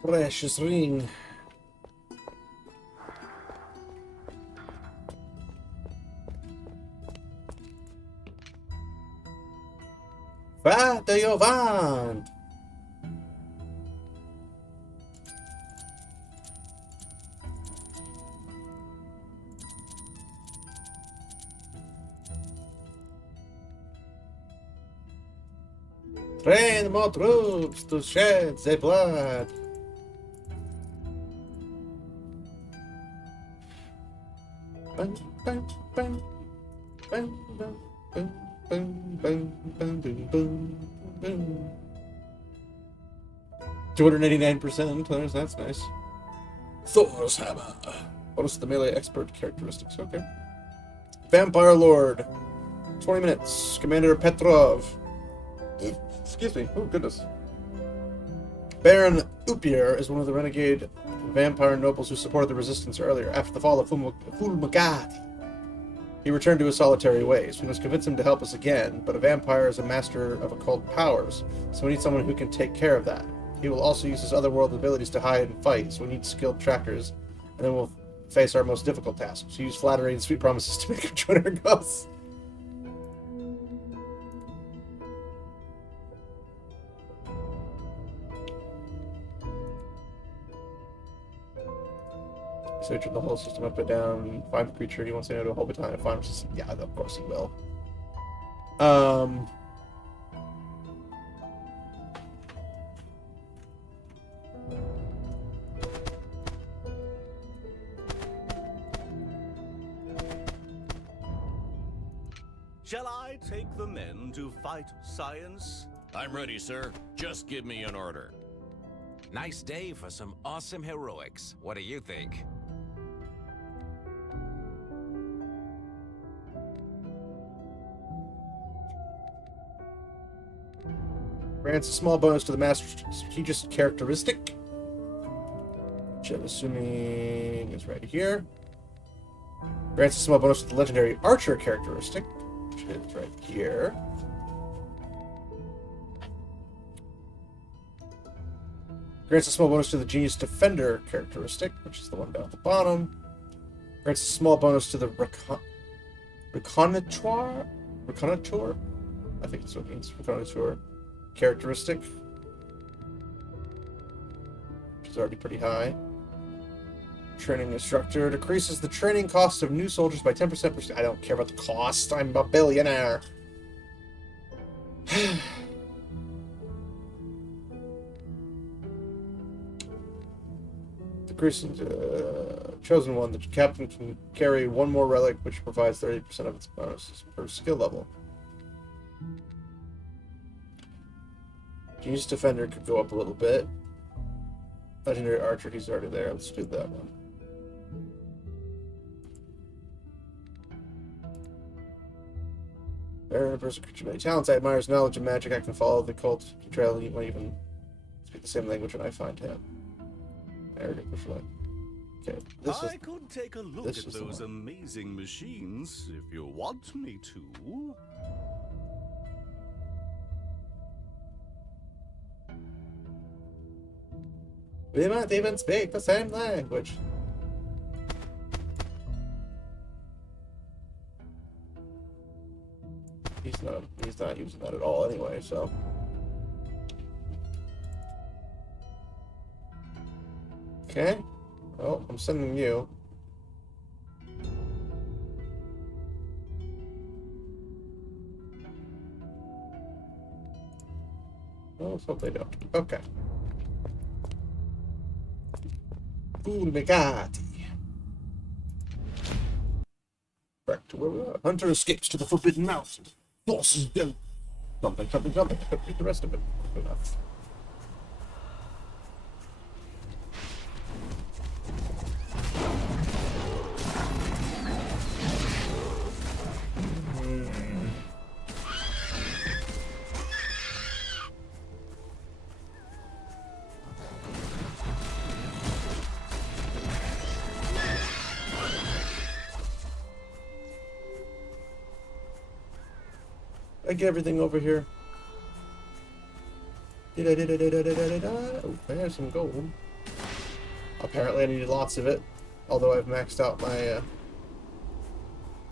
Precious ring. Fate Jovan! Train more troops to shed their blood! Bang, bang, bang, bang, bang, bang. Boom, boom, boom, boom, boom, boom. 289%. That's nice. Thor's hammer. Bonus to the melee expert characteristics. Okay. Vampire Lord. 20 minutes. Commander Petrov. Excuse me. Oh, goodness. Baron Upier is one of the renegade vampire nobles who supported the resistance earlier, after the fall of Fulmagati. He returned to his solitary ways. We must convince him to help us again, but a vampire is a master of occult powers, so we need someone who can take care of that. He will also use his otherworld abilities to hide and fight, so we need skilled trackers, and then we'll face our most difficult task. So use flattery and sweet promises to make him join our cause. Search the whole system up and down, find the creature he wants to know to a whole battalion of farmers. Yeah, of course he will. Shall I take the men to fight science? I'm ready, sir. Just give me an order. Nice day for some awesome heroics. What do you think? Grants a small bonus to the master strategist characteristic, which I'm assuming is right here. Grants a small bonus to the legendary archer characteristic, which is right here. Grants a small bonus to the genius defender characteristic, which is the one down at the bottom. Grants a small bonus to the reconnoitre? I think that's what it means. Reconnoitre characteristic, which is already pretty high. Training instructor decreases the training cost of new soldiers by 10%. I don't care about the cost. I'm a billionaire. Decreasing chosen one. The captain can carry one more relic, which provides 30% of its bonuses per skill level. Genius defender could go up a little bit. Legendary archer, he's already there. Let's do that one. Baron, person, creature, many talents. I admire his knowledge of magic. I can follow the cult trail. He might even speak the same language when I find him. Arrogant, okay, I could take a look at those amazing machines if you want me to. We might even speak the same language. He's not using that at all anyway, so. Okay. Well, I'm sending you. Well, let's hope they don't. Okay. Megati. Back to where we are. Hunter escapes to the Forbidden Mountain. Forces go. Something. I couldn't read the rest of it. Good enough. I get everything over here. Oh, there's some gold. Apparently I needed lots of it, although I've maxed out my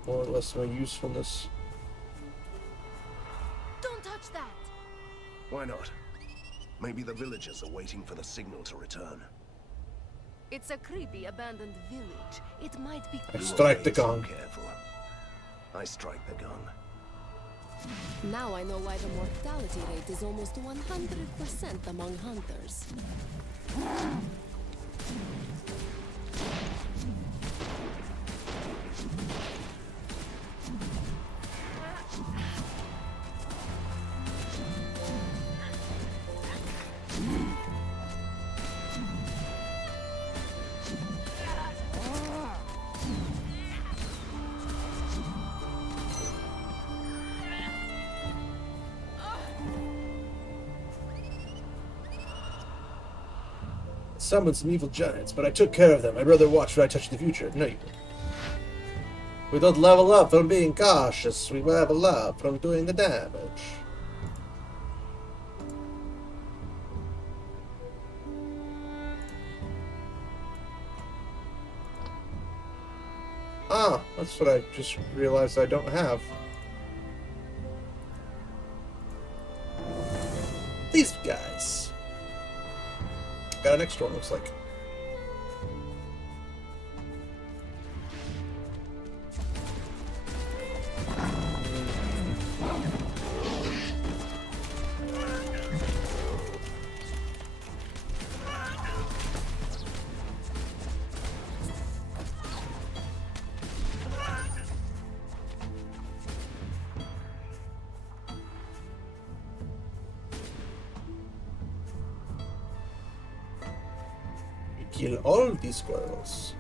more or less my usefulness. Don't touch that. Why not? Maybe the villagers are waiting for the signal to return. It's a creepy abandoned village. It might be. I strike the gong. Careful. I strike the gong. Now I know why the mortality rate is almost 100% among hunters. Summoned some evil giants, but I took care of them. I'd rather watch what I touch in the future. No, you don't. We don't level up from being cautious. We level up from doing the damage. Ah, that's what I just realized I don't have. These guys. Got an extra one, looks like. Kill all these squirrels.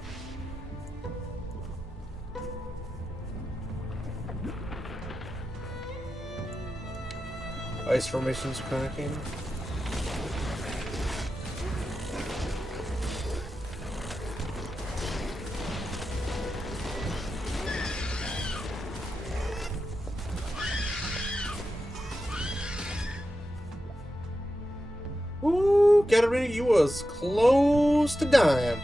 Ice formations cracking. Ooh, Katarina, you was close to dying.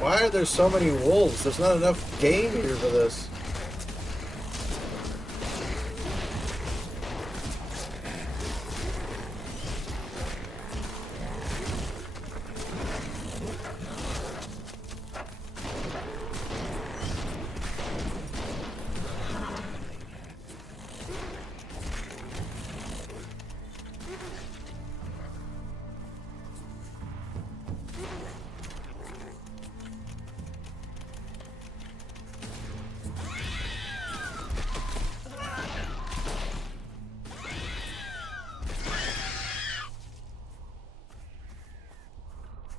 Why are there so many wolves? There's not enough game here for this.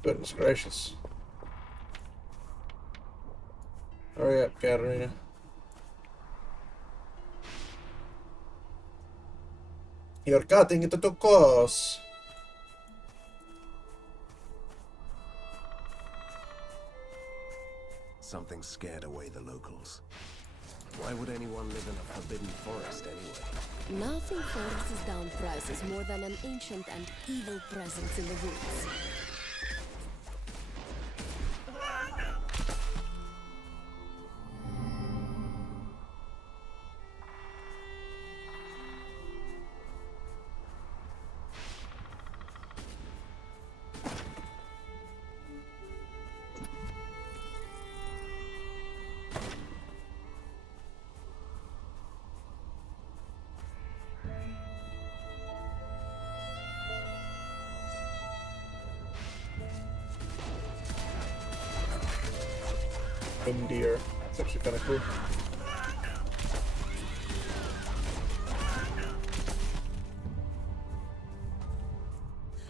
Goodness gracious. Hurry up, Katarina. You're cutting it too close. Something scared away the locals. Why would anyone live in a forbidden forest anyway? Nothing forces down prices more than an ancient and evil presence in the woods. Deer. It's actually kind of cool.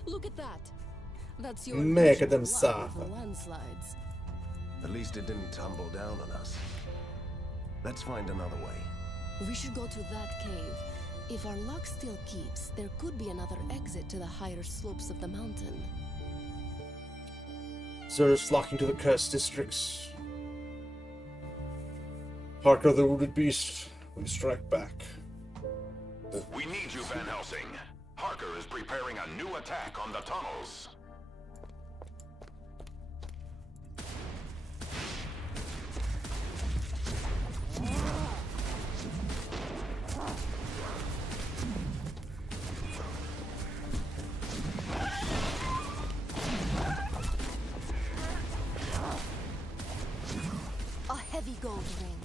Look at that. That's your Make usual them luck suffer. with the landslides. At least it didn't tumble down on us. Let's find another way. We should go to that cave. If our luck still keeps, there could be another exit to the higher slopes of the mountain. Zers flocking to the cursed districts. Harker the wounded beast. We strike back. We need you, Van Helsing. Harker is preparing a new attack on the tunnels. A heavy gold ring.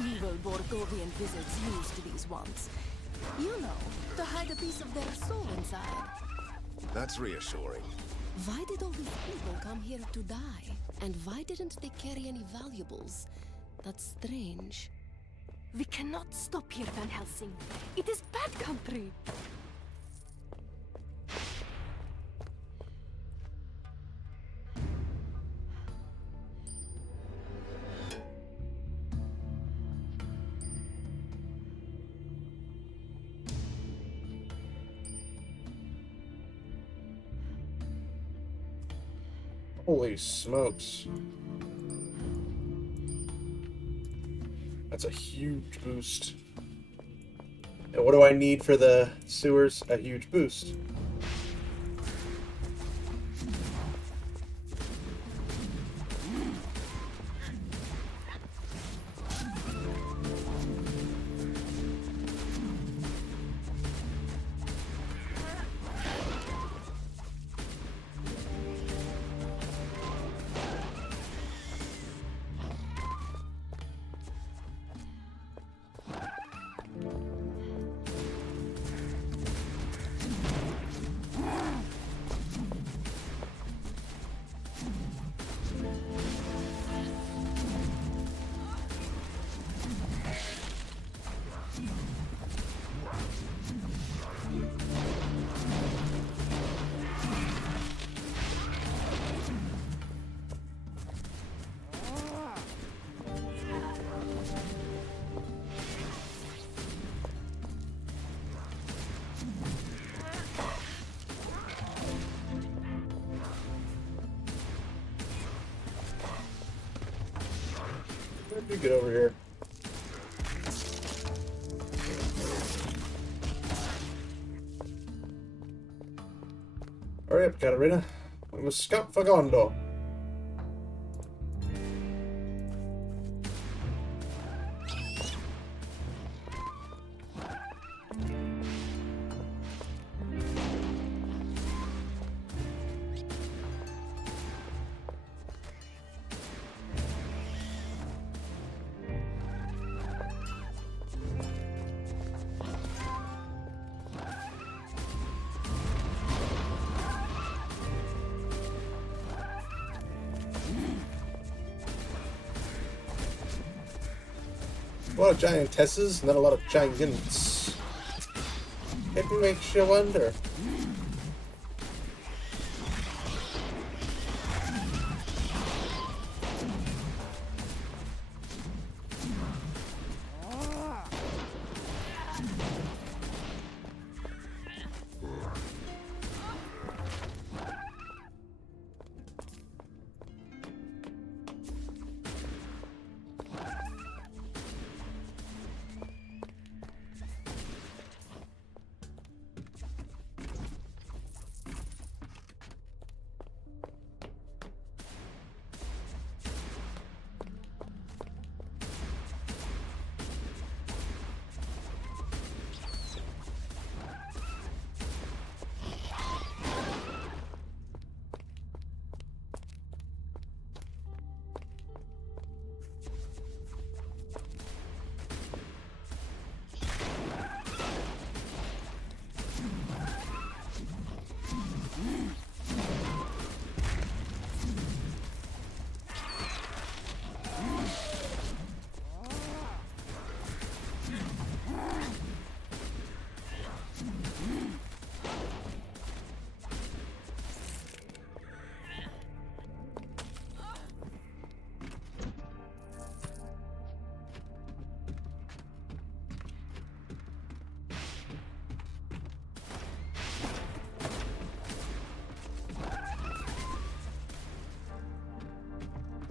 Evil Borgovian wizards used these once. You know, to hide a piece of their soul inside. That's reassuring. Why did all these people come here to die? And why didn't they carry any valuables? That's strange. We cannot stop here, Van Helsing. It is bad country. Holy smokes. That's a huge boost. And what do I need for the sewers? A huge boost. You get over here. Hurry up, Katarina. We must scout for Gondo. A lot of giantesses, not a lot of giants. It makes you wonder.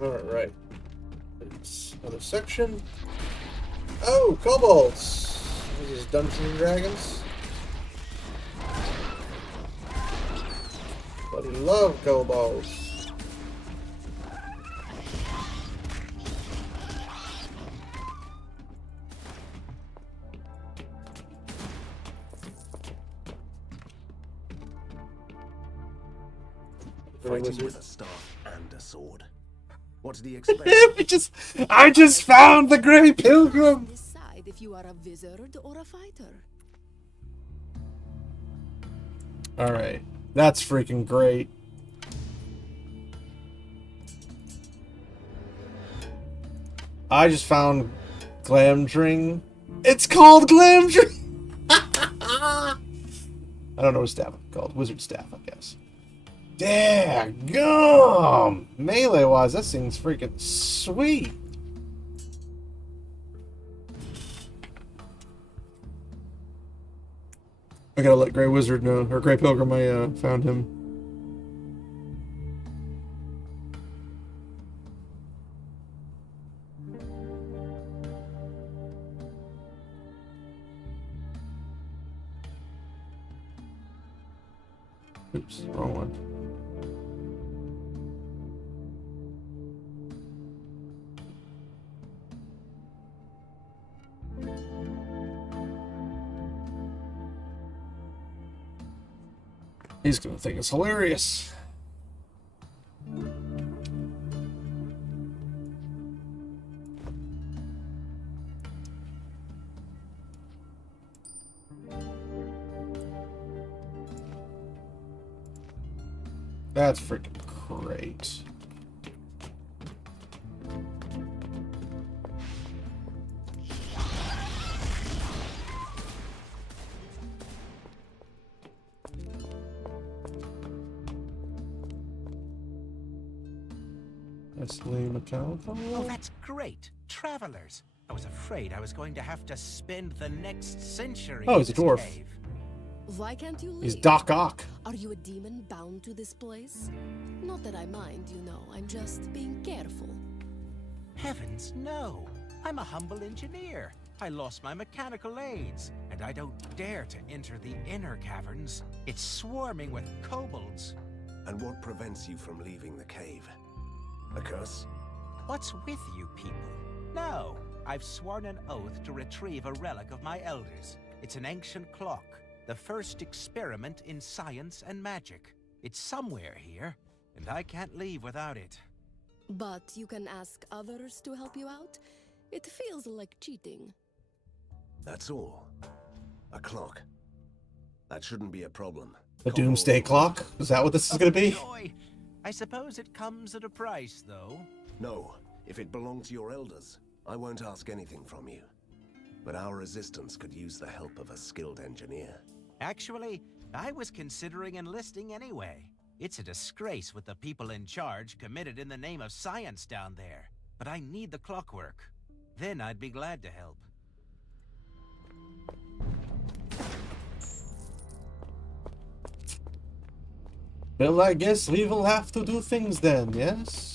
Alright. It's another section. Oh, kobolds! This is Dungeons and Dragons. Bloody love kobolds. Fighting with a staff and a sword. What did he expect? I just found the Grey Pilgrim! Decide if you are a wizard or a fighter. Alright. That's freaking great. I just found Glamdring. It's called Glamdring! I don't know what staff it's called. Wizard staff, I guess. Daggum! Melee-wise, that thing's freaking sweet. I gotta let Grey Wizard know, or Grey Pilgrim, I found him. Oops, wrong one. He's gonna think it's hilarious. That's freaking great. That's lame account. Oh, that's great. Travelers. I was afraid I was going to have to spend the next century Oh, he's a in this dwarf. cave. Why can't you leave? He's Doc Ock. Are you a demon bound to this place? Not that I mind, you know. I'm just being careful. Heavens, no. I'm a humble engineer. I lost my mechanical aids, and I don't dare to enter the inner caverns. It's swarming with kobolds. And what prevents you from leaving the cave? A curse? What's with you people? No, I've sworn an oath to retrieve a relic of my elders. It's an ancient clock, the first experiment in science and magic. It's somewhere here, and I can't leave without it. But you can ask others to help you out? It feels like cheating. That's all. A clock. That shouldn't be a problem. A doomsday clock? Is that what this is going to be? Joy. I suppose it comes at a price, though. No. If it belonged to your elders, I won't ask anything from you. But our resistance could use the help of a skilled engineer. Actually, I was considering enlisting anyway. It's a disgrace with the people in charge committed in the name of science down there. But I need the clockwork. Then I'd be glad to help. Well, I guess we will have to do things then, yes?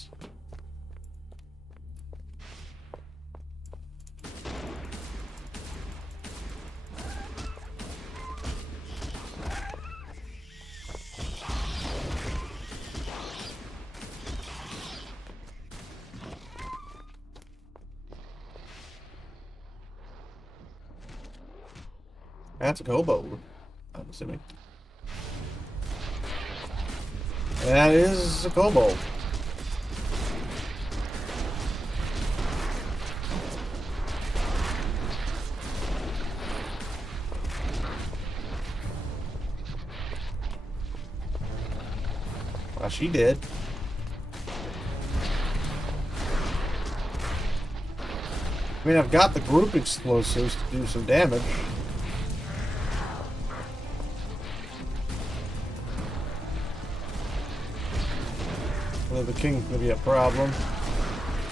That's a kobold, I'm assuming. That is a kobold. Well, she did. I mean, I've got the group explosives to do some damage. The king's gonna be a problem.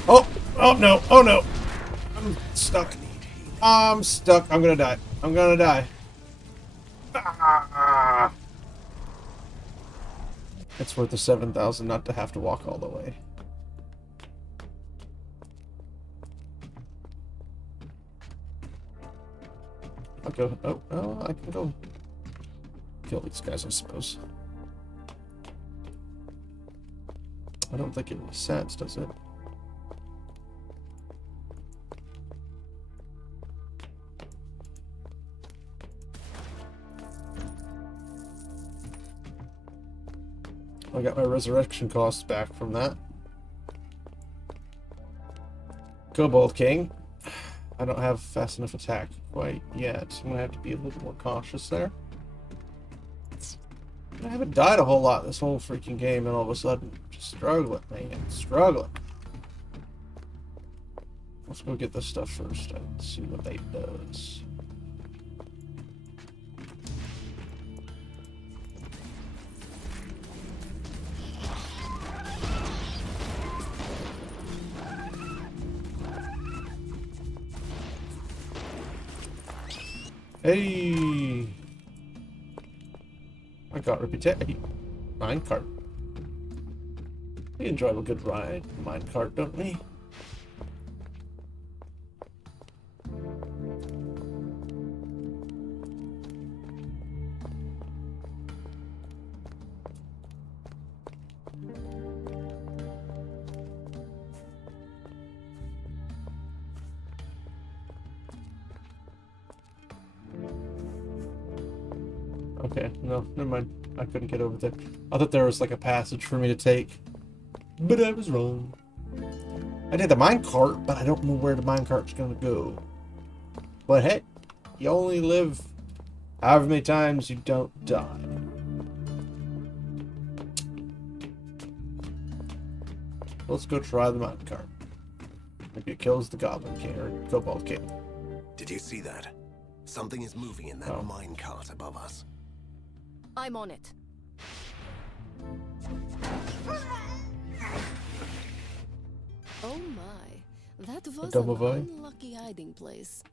Oh! Oh no! Oh no! I'm stuck. I'm stuck. I'm gonna die. I'm gonna die. Ah. It's worth the 7,000 not to have to walk all the way. I'll go. Oh, I can go kill these guys, I suppose. I don't think it resets, does it? I got my resurrection costs back from that. Kobold King. I don't have fast enough attack quite yet. I'm gonna have to be a little more cautious there. I haven't died a whole lot this whole freaking game, and all of a sudden, just struggling, man, struggling. Let's go get this stuff first and see what they does. Hey! I got reputation. Minecart. We enjoy a good ride. Minecart, don't we? Okay, no, never mind. I couldn't get over there. I thought there was like a passage for me to take. But I was wrong. I did the minecart, but I don't know where the minecart's gonna go. But hey, you only live however many times you don't die. Let's go try the minecart. Maybe it kills the Goblin King or Kobold King. Did you see that? Something is moving in that minecart above us. I'm on it. Oh my, that was an unlucky hiding place.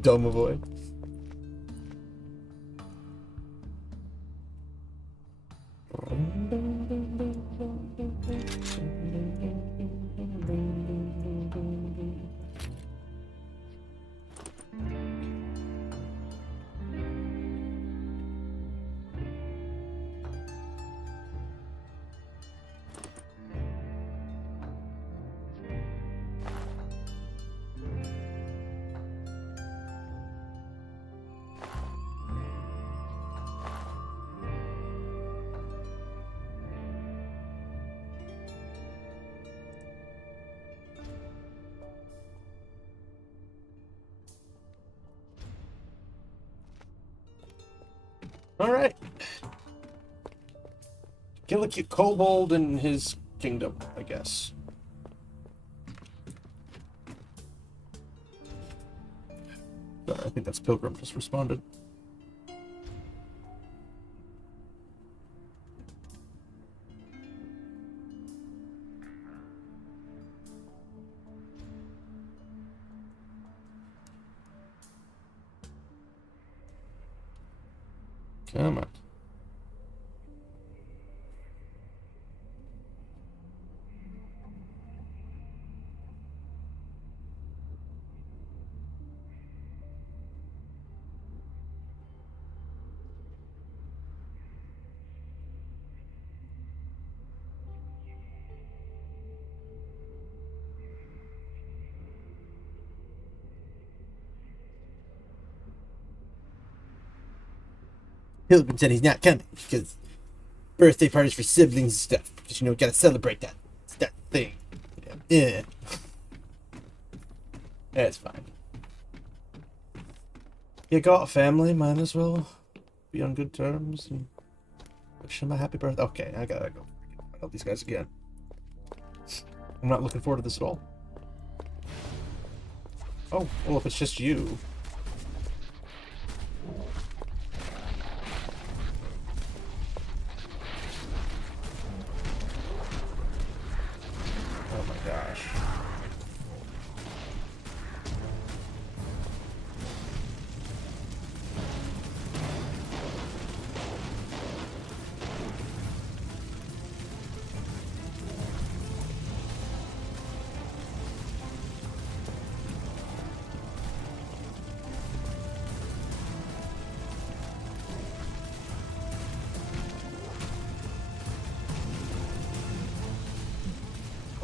Domovoy. Alright. Kill a kobold in his kingdom, I guess. Sorry, I think that's Pilgrim just responded. Come on. Pilgrim said he's not coming because birthday parties for siblings and stuff. Because, you know, gotta celebrate that thing. Yeah. That's fine. You got a family, might as well be on good terms and wish him a happy birthday. Okay, I gotta go help these guys again. I'm not looking forward to this at all. Oh, well, if it's just you. Oh my gosh.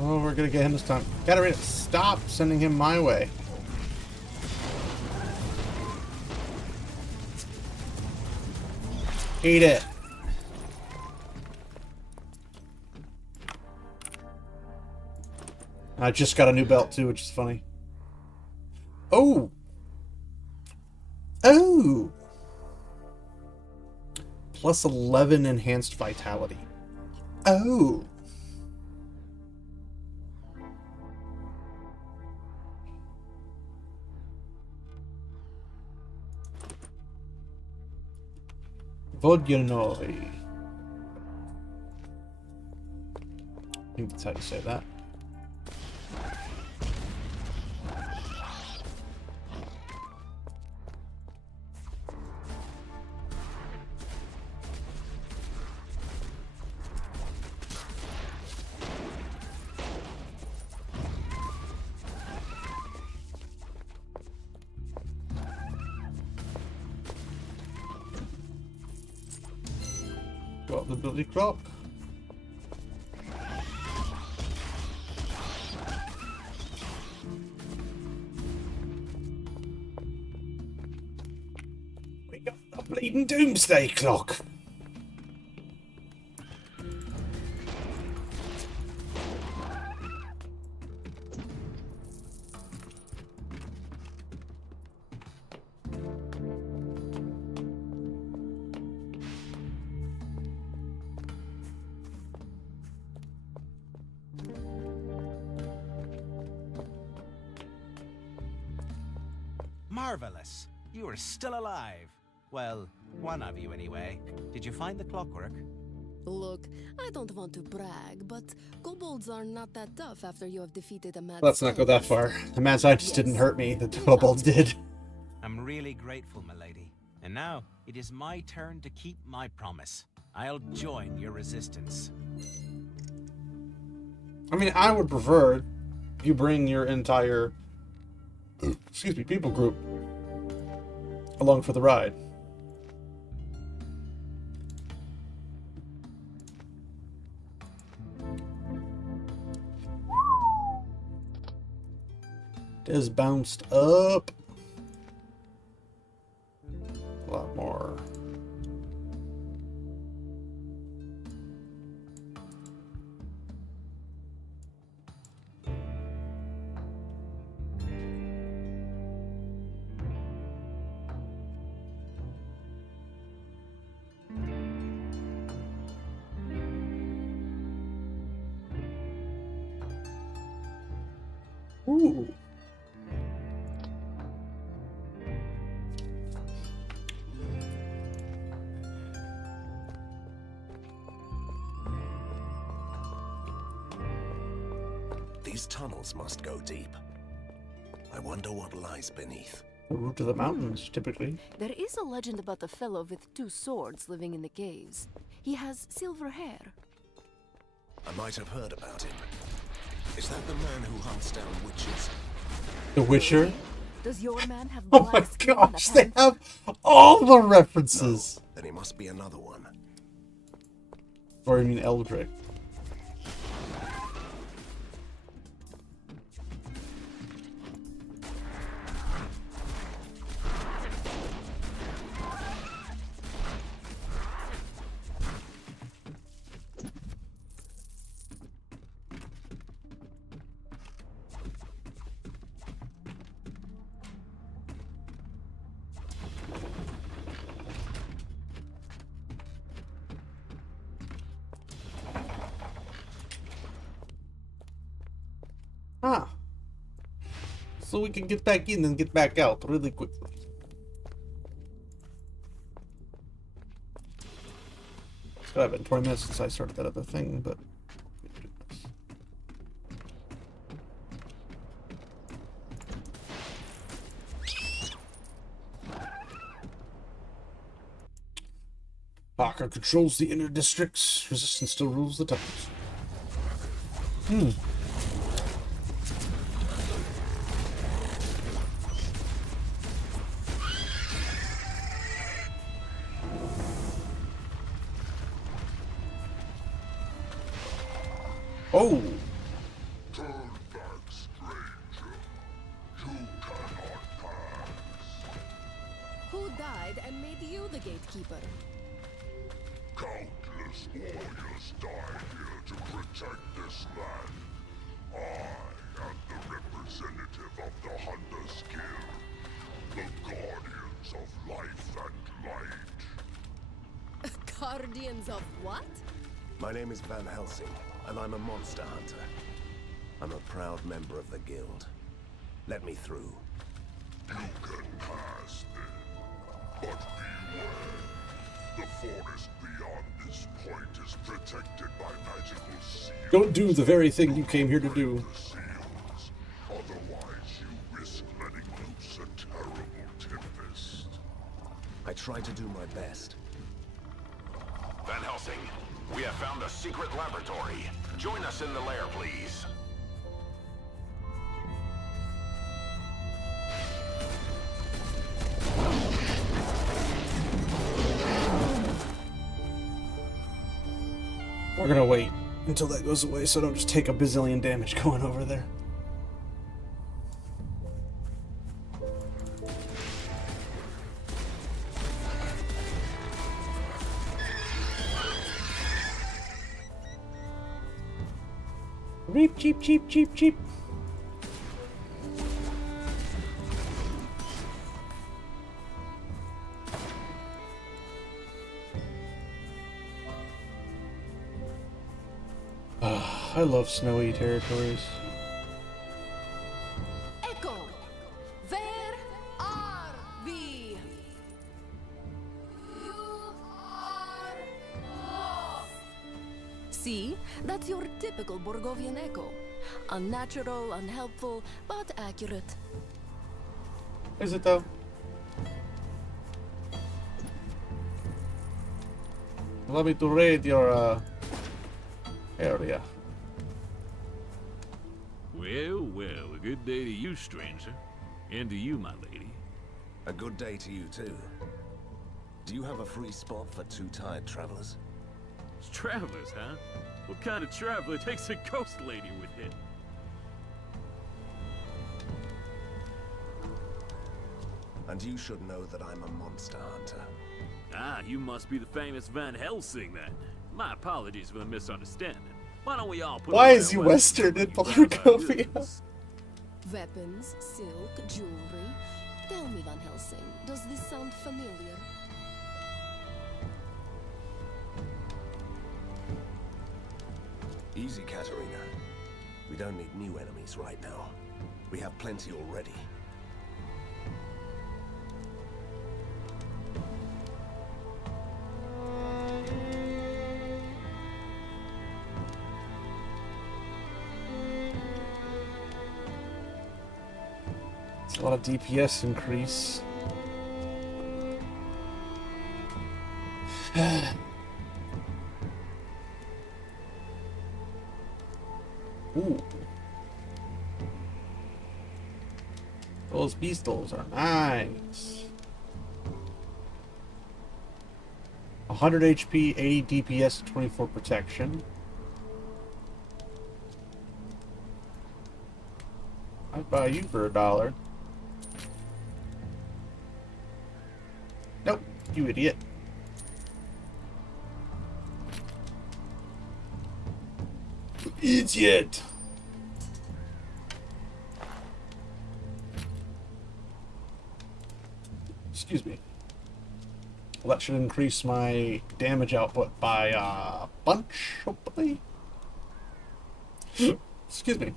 Oh, we're gonna get him this time. Katarina, stop sending him my way. Eat it. I just got a new belt too, which is funny. Oh! Oh! Plus 11 enhanced vitality. Oh! Vodyanoi. I think that's how you say that. Got the ability clock. We got the bleeding doomsday clock. Marvelous. You are still alive. Well, one of you anyway. Did you find the clockwork? Look, I don't want to brag, but kobolds are not that tough after you have defeated a mad Let's not go that far. The mad scientist didn't hurt me. The kobolds did. I'm really grateful, milady. And now, it is my turn to keep my promise. I'll join your resistance. I mean, I would prefer you bring your entire, excuse me, people group along for the ride. It has bounced up a lot more. Ooh. These tunnels must go deep. I wonder what lies beneath. The root of the mountains, typically. There is a legend about a fellow with 2 swords living in the caves. He has silver hair. I might have heard about him. Is that the man who hunts down witches? The Witcher? Does your man have Oh my black skin on the gosh, they pants? have all the references. No, then he must be another one. Or you mean Eldrick? Ah. So we can get back in and get back out really quickly. It's gotta have been 20 minutes since I started that other thing, but... Parker controls the inner districts. Resistance still rules the towns. Oh! Turn back, stranger. You cannot pass. Who died and made you the gatekeeper? Countless warriors died here to protect this land. I am the representative of the Hunters Guild, the guardians of life and light. Guardians of what? My name is Van Helsing, and I'm a monster hunter. I'm a proud member of the guild. Let me through. You can pass then, but beware. The forest beyond this point is protected by magical seals. Don't do the very thing you came here to do. Seals. Otherwise, you risk letting loose a terrible tempest. I try to do my best. Van Helsing, we have found a secret laboratory. Join us in the lair, please. We're gonna wait until that goes away so I don't just take a bazillion damage going over there. Reap, cheap, cheap, cheap, cheap. I love snowy territories. Echo! Where are we? You are lost. See? That's your typical Borgovian echo. Unnatural, unhelpful, but accurate. Is it though? Allow me to raid your area. Well, well, a good day to you, stranger. And to you, my lady. A good day to you, too. Do you have a free spot for 2 tired travelers? Travelers, huh? What kind of traveler takes a ghost lady with it? And you should know that I'm a monster hunter. Ah, you must be the famous Van Helsing, then. My apologies for the misunderstanding. Why don't we all put Why away is he our Western in Borgovia? Weapons, silk, jewelry. Tell me, Van Helsing, does this sound familiar? Easy, Katerina. We don't need new enemies right now. We have plenty already. It's a lot of DPS increase. Ooh. Those pistols are nice. 100 HP, 80 DPS, 24 protection. I'd buy you for $1. Nope, you idiot. Idiot! Excuse me. Well, that should increase my damage output by a bunch, hopefully. Excuse me.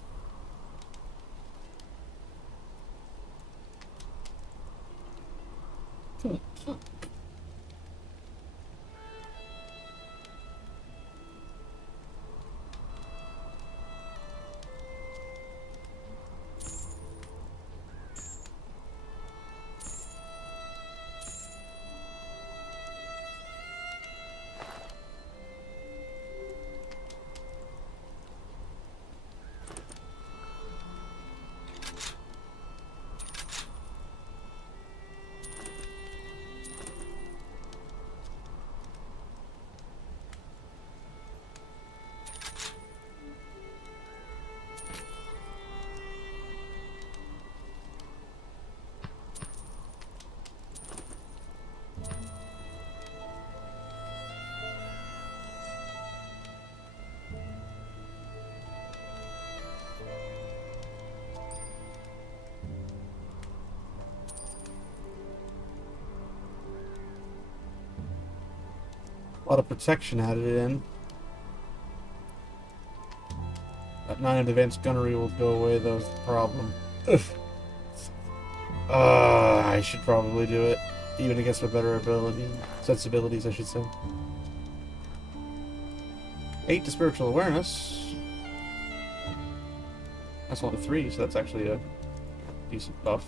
A lot of protection added in. That 9 advanced gunnery will go away, though, is the problem. I should probably do it. Even against my better ability. Sensibilities, I should say. 8 to spiritual awareness. That's only 3, so that's actually a decent buff.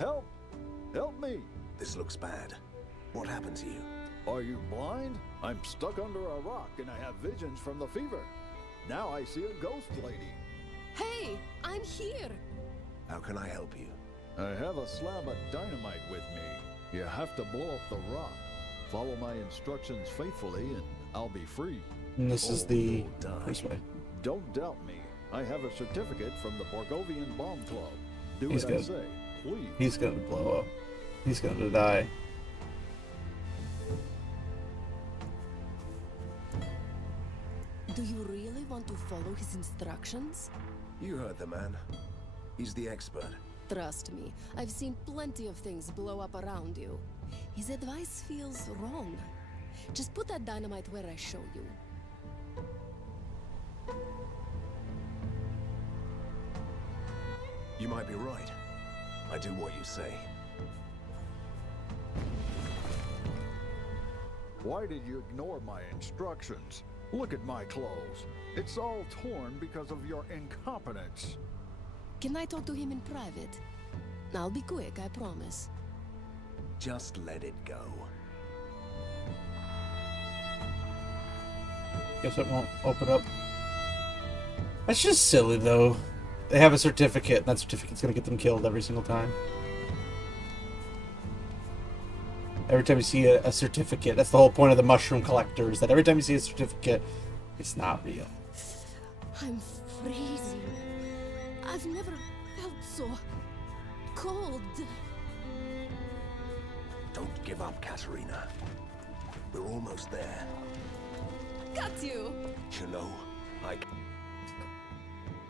Help! Help me! This looks bad. What happened to you? Are you blind? I'm stuck under a rock and I have visions from the fever. Now I see a ghost lady. Hey, I'm here. How can I help you? I have a slab of dynamite with me. You have to blow up the rock. Follow my instructions faithfully and I'll be free. And this is the this way. Don't doubt me. I have a certificate from the Borgovian Bomb Club. Do He's what I good. say, please. He's gonna blow up. He's gonna die. Do you really want to follow his instructions? You heard the man. He's the expert. Trust me, I've seen plenty of things blow up around you. His advice feels wrong. Just put that dynamite where I show you. You might be right. I do what you say. Why did you ignore my instructions? Look at my clothes. It's all torn because of your incompetence. Can I talk to him in private? I'll be quick, I promise. Just let it go. Guess it won't open up. That's just silly, though. They have a certificate, and that certificate's gonna get them killed every single time. Every time you see a certificate, that's the whole point of the mushroom collectors, that every time you see a certificate, it's not real. I'm freezing. I've never felt so cold. Don't give up, Katerina. We're almost there. Got you! You know,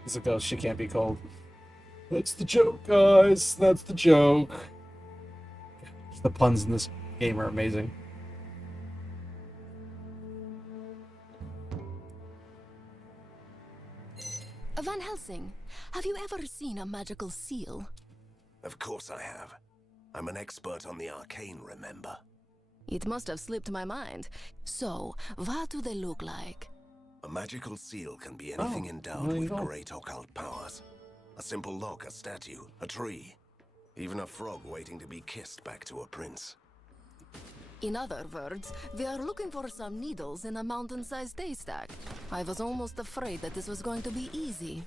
It's a ghost, she can't be cold. That's the joke, guys. That's the joke. The puns in this game are amazing. Van Helsing, have you ever seen a magical seal? Of course I have. I'm an expert on the arcane, remember? It must have slipped my mind. So, what do they look like? A magical seal can be anything endowed with great occult powers. A simple lock, a statue, a tree. Even a frog waiting to be kissed back to a prince. In other words, we are looking for some needles in a mountain-sized haystack. I was almost afraid that this was going to be easy.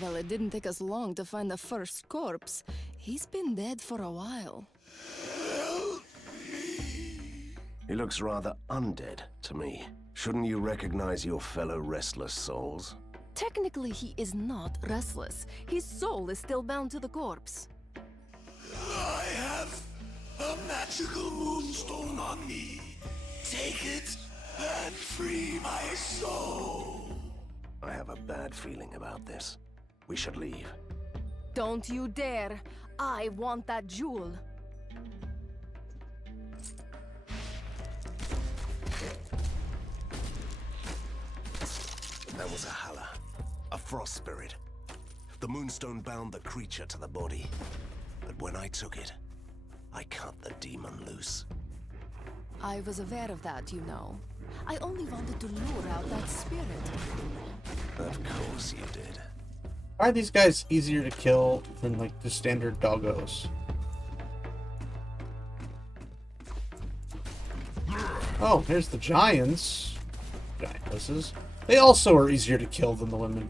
Well, it didn't take us long to find the first corpse. He's been dead for a while. He looks rather undead to me. Shouldn't you recognize your fellow restless souls? Technically, he is not restless. His soul is still bound to the corpse. I have a magical moonstone on me. Take it and free my soul. I have a bad feeling about this. We should leave. Don't you dare! I want that jewel. That was a Hala, a frost spirit. The moonstone bound the creature to the body. But when I took it, I cut the demon loose. I was aware of that, you know. I only wanted to lure out that spirit. Of course you did. Why are these guys easier to kill than, like, the standard doggos? Oh, here's the giants. Giantesses. They also are easier to kill than the women.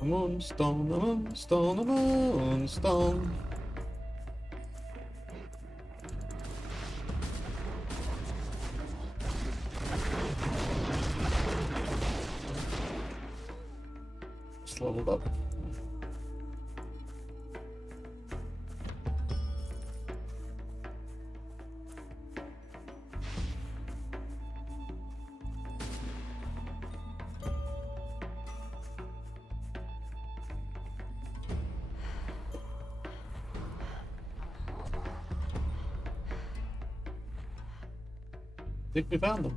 A moonstone, a moonstone, a moonstone. Just leveled up. I think we found them.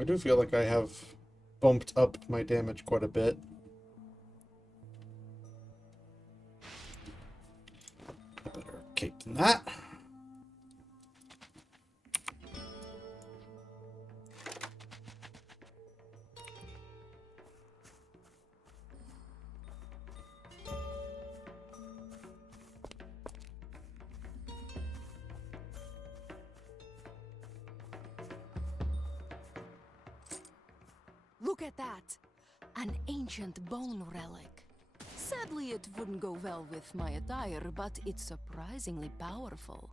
I do feel like I have bumped up my damage quite a bit. Better cape than that. Look at that! An ancient bone relic. Sadly, it wouldn't go well with my attire, but it's surprisingly powerful.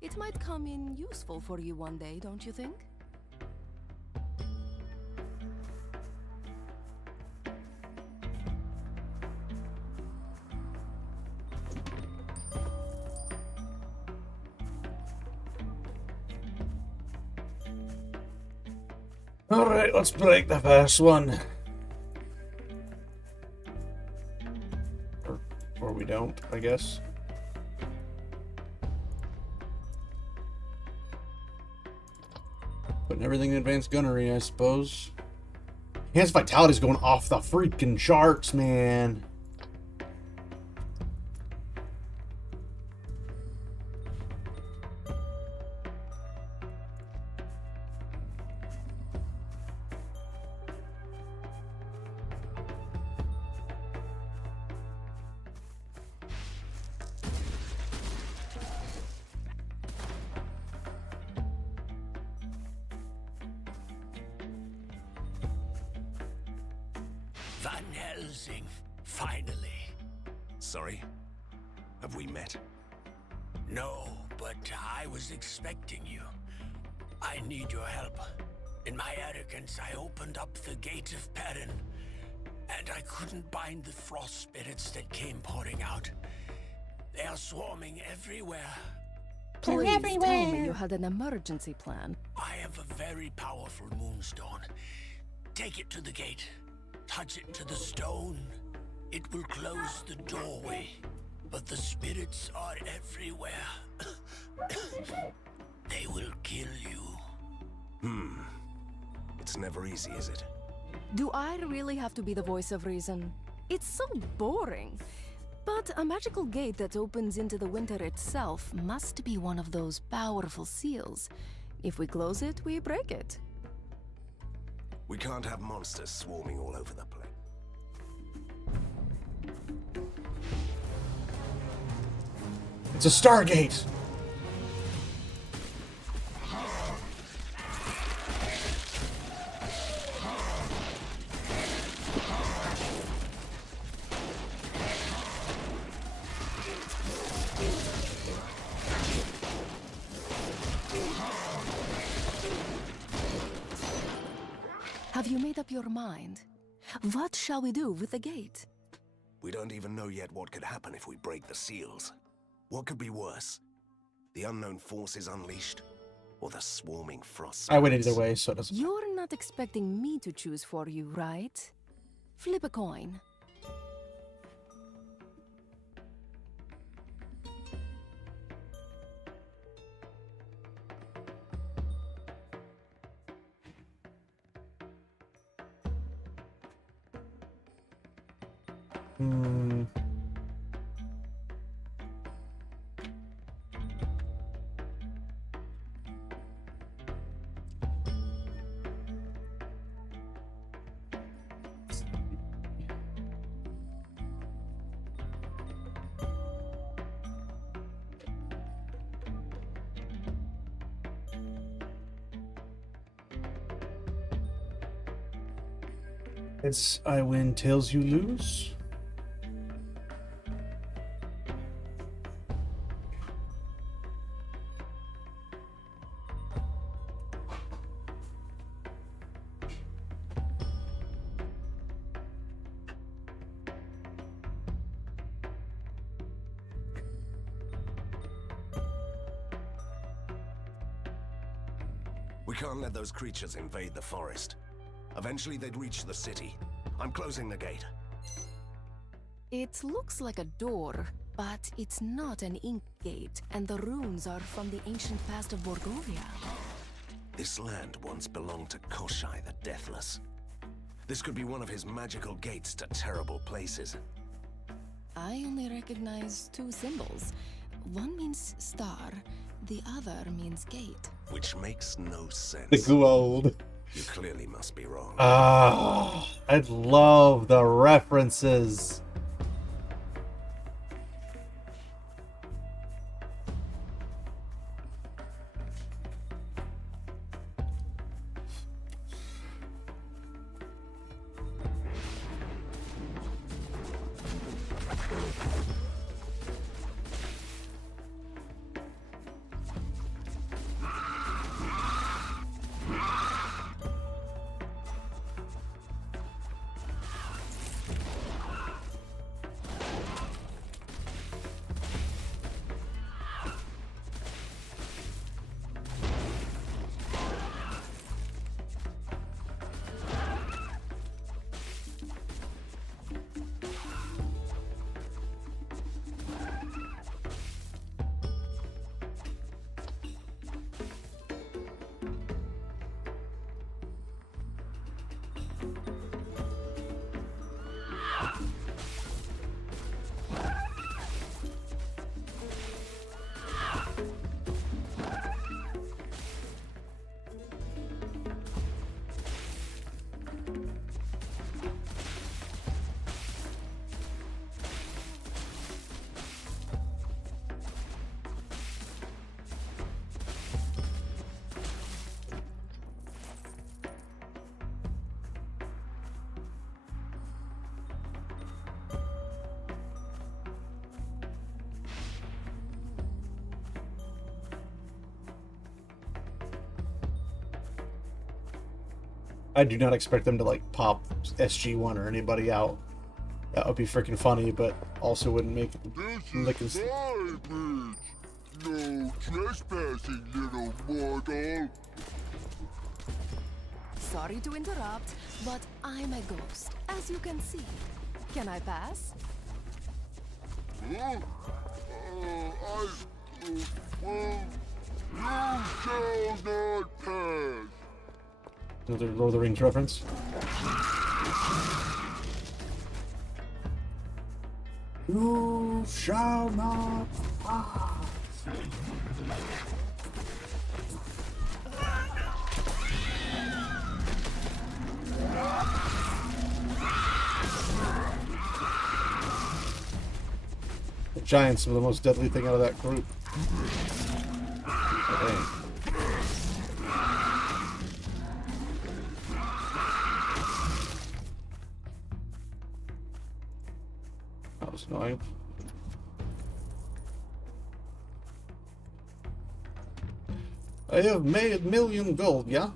It might come in useful for you one day, don't you think? Alright, let's break the first one. Or we don't, I guess. Putting everything in advanced gunnery, I suppose. His vitality's going off the freaking charts, man. Van Helsing, finally. Sorry? Have we met? No, but I was expecting you. I need your help. In my arrogance, I opened up the Gate of Perrin, and I couldn't bind the frost spirits that came pouring out. They are swarming everywhere. Please tell me you had an emergency plan. I have a very powerful moonstone. Take it to the gate. Touch it to the stone. It will close the doorway. But the spirits are everywhere. They will kill you. It's never easy, is it? Do I really have to be the voice of reason? It's so boring. But a magical gate that opens into the winter itself must be one of those powerful seals. If we close it, we break it. We can't have monsters swarming all over the place. It's a Stargate! Have you made up your mind? What shall we do with the gate? We don't even know yet what could happen if we break the seals. What could be worse? The unknown forces unleashed? Or the swarming frost I went spirits? either way, so it doesn't. You're not expecting me to choose for you, right? Flip a coin. It's I win, tails you lose. We can't let those creatures invade the forest. Eventually they'd reach the city. I'm closing the gate. It looks like a door, but it's not an ink gate, and the runes are from the ancient past of Borgovia. This land once belonged to Koshai the Deathless. This could be one of his magical gates to terrible places. I only recognize two symbols. One means star, the other means gate. Which makes no sense. The gold. You clearly must be wrong. Ah, I love the references. I do not expect them to like pop SG-1 or anybody out. That would be freaking funny, but also wouldn't make This is my bridge. No trespassing, little mortal. Sorry to interrupt, but I'm a ghost, as you can see. Can I pass? Well, you shall not pass. Another Lord of the Rings reference. You shall not pass. The giants are the most deadly thing out of that group. Okay. That was annoying. I have made 1 million gold, yeah?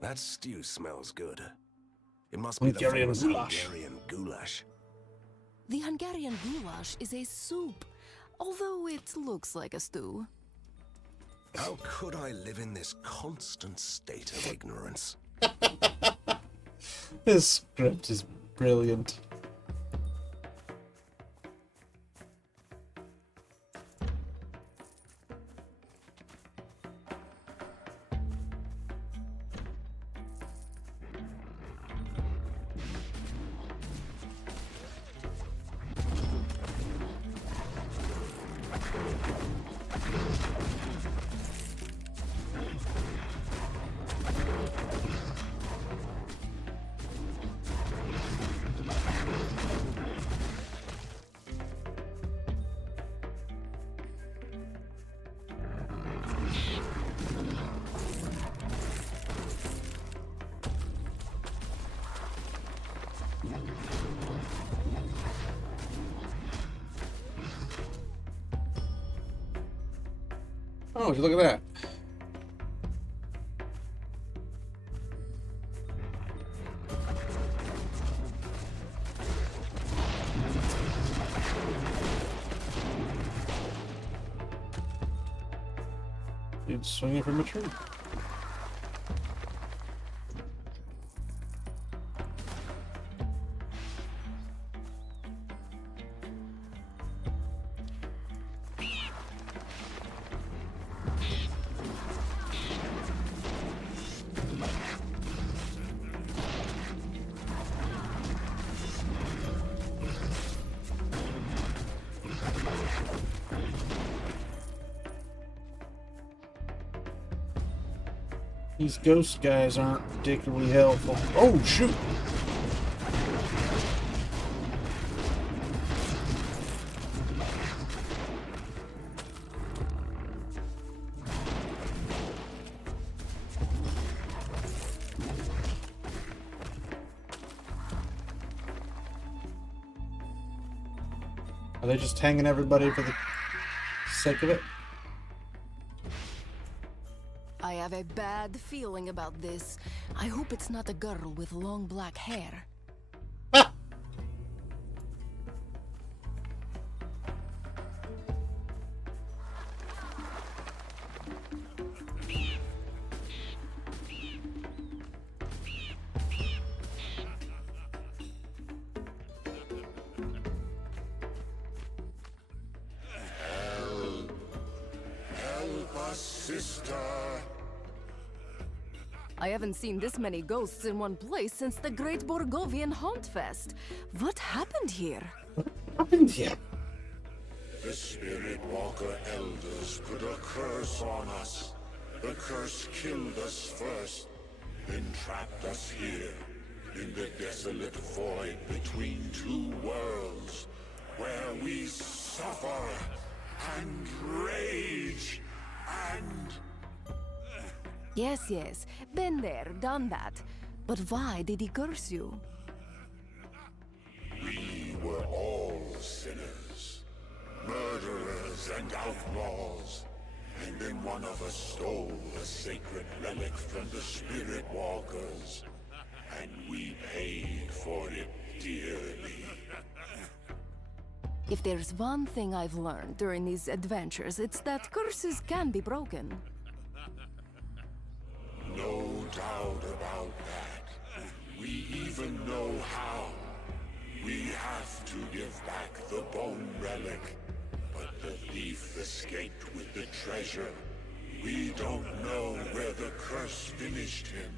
That stew smells good. It must be the Hungarian famous goulash. Hungarian goulash. The Hungarian goulash is a soup, although it looks like a stew. How could I live in this constant state of ignorance? This script is brilliant. Oh, would you look at that? Dude swinging from a tree. These ghost guys aren't particularly helpful. Oh, shoot! Are they just hanging everybody for the sake of it? I have a bad feeling about this. I hope it's not a girl with long black hair. Help us, sister. I haven't seen this many ghosts in one place since the Great Borgovian Haunt Fest. What happened here? Happened here? The Spirit Walker Elders put a curse on us. The curse killed us first. entrapped us here in the desolate void between two worlds, where we suffer and rage and... Yes, yes. Been there, done that. But why did he curse you? We were all sinners, murderers and outlaws. And then one of us stole a sacred relic from the Spirit Walkers. And we paid for it dearly. If there's one thing I've learned during these adventures, it's that curses can be broken. No doubt about that. We even know how. We have to give back the bone relic. But the thief escaped with the treasure. We don't know where the curse finished him.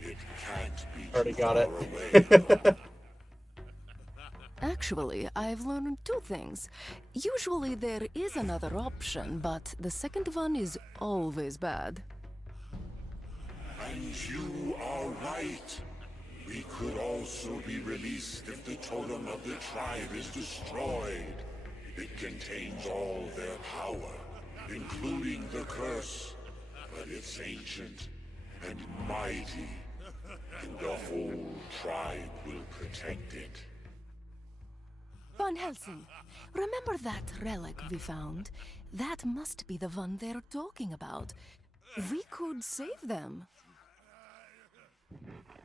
It can't be Already got it. away. Actually, I've learned two things. Usually there is another option, but the second one is always bad. And you are right. We could also be released if the totem of the tribe is destroyed. It contains all their power, including the curse. But it's ancient and mighty, and the whole tribe will protect it. Van Helsing, remember that relic we found? That must be the one they're talking about. We could save them.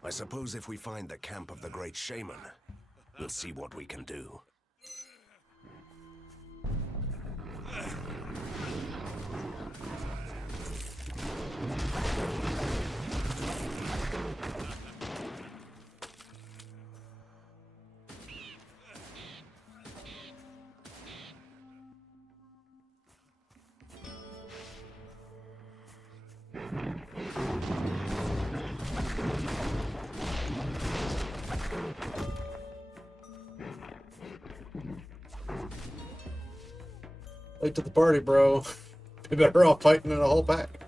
I suppose if we find the camp of the Great Shaman, we'll see what we can do. Late to the party, bro. Be better off fighting in a whole pack.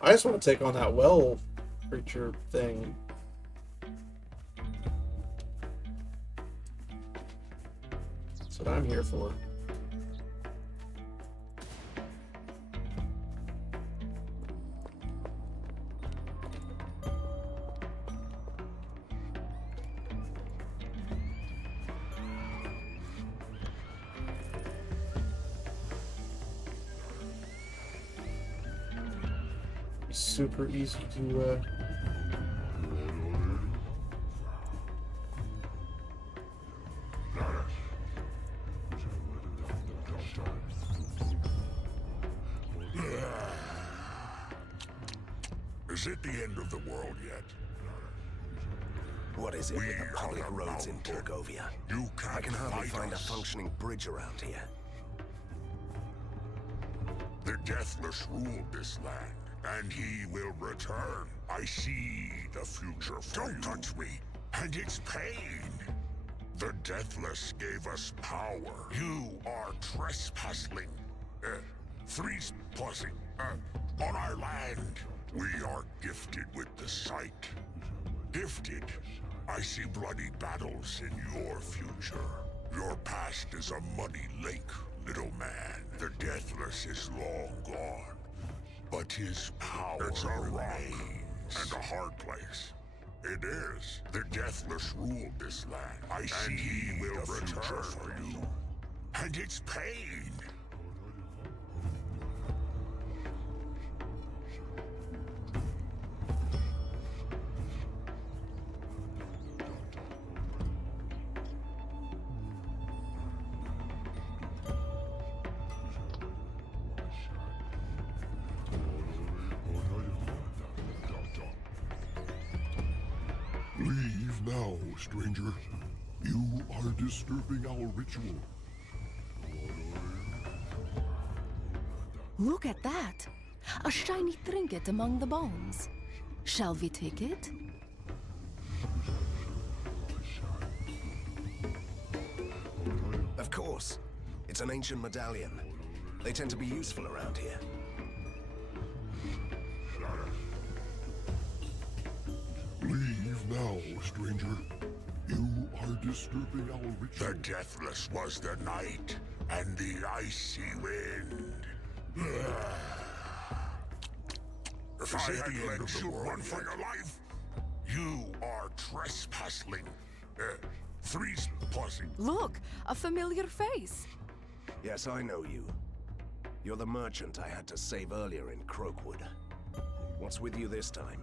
I just want to take on that well creature thing. That's what I'm here for. Super easy to Is it the end of the world yet? What is it with the public roads in Borgovia? I can hardly find a functioning bridge around here. The Deathless ruled this land, and he will return. I see the future for you. Don't touch me, and it's pain. The Deathless gave us power. You are trespassing. Trespassing on our land. We are gifted with the sight. Gifted. I see bloody battles in your future. Your past is a muddy lake, little man. The Deathless is long gone, but his power it's a rock and a hard place. It is. The Deathless ruled this land. I see he will return for you. And it's pain. Leave now, stranger. You are disturbing our ritual. Look at that! A shiny trinket among the bones. Shall we take it? Of course. It's an ancient medallion. They tend to be useful around here. Leave now, stranger. You are disturbing our ritual. The deathless was the night, and the icy wind. If I had let you run for your life, you are trespassing. Freeze, pausing. Look, a familiar face. Yes, I know you. You're the merchant I had to save earlier in Croakwood. What's with you this time?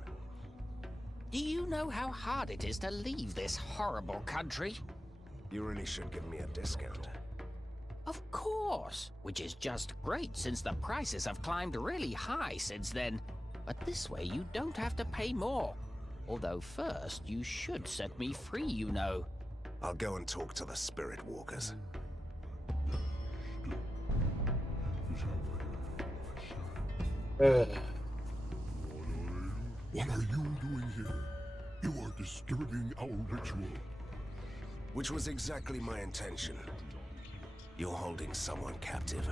Do you know how hard it is to leave this horrible country? You really should give me a discount. Of course, which is just great since the prices have climbed really high since then. But this way you don't have to pay more. Although first, you should set me free, you know. I'll go and talk to the Spirit Walkers. What are you doing here? You are disturbing our ritual. Which was exactly my intention. You're holding someone captive,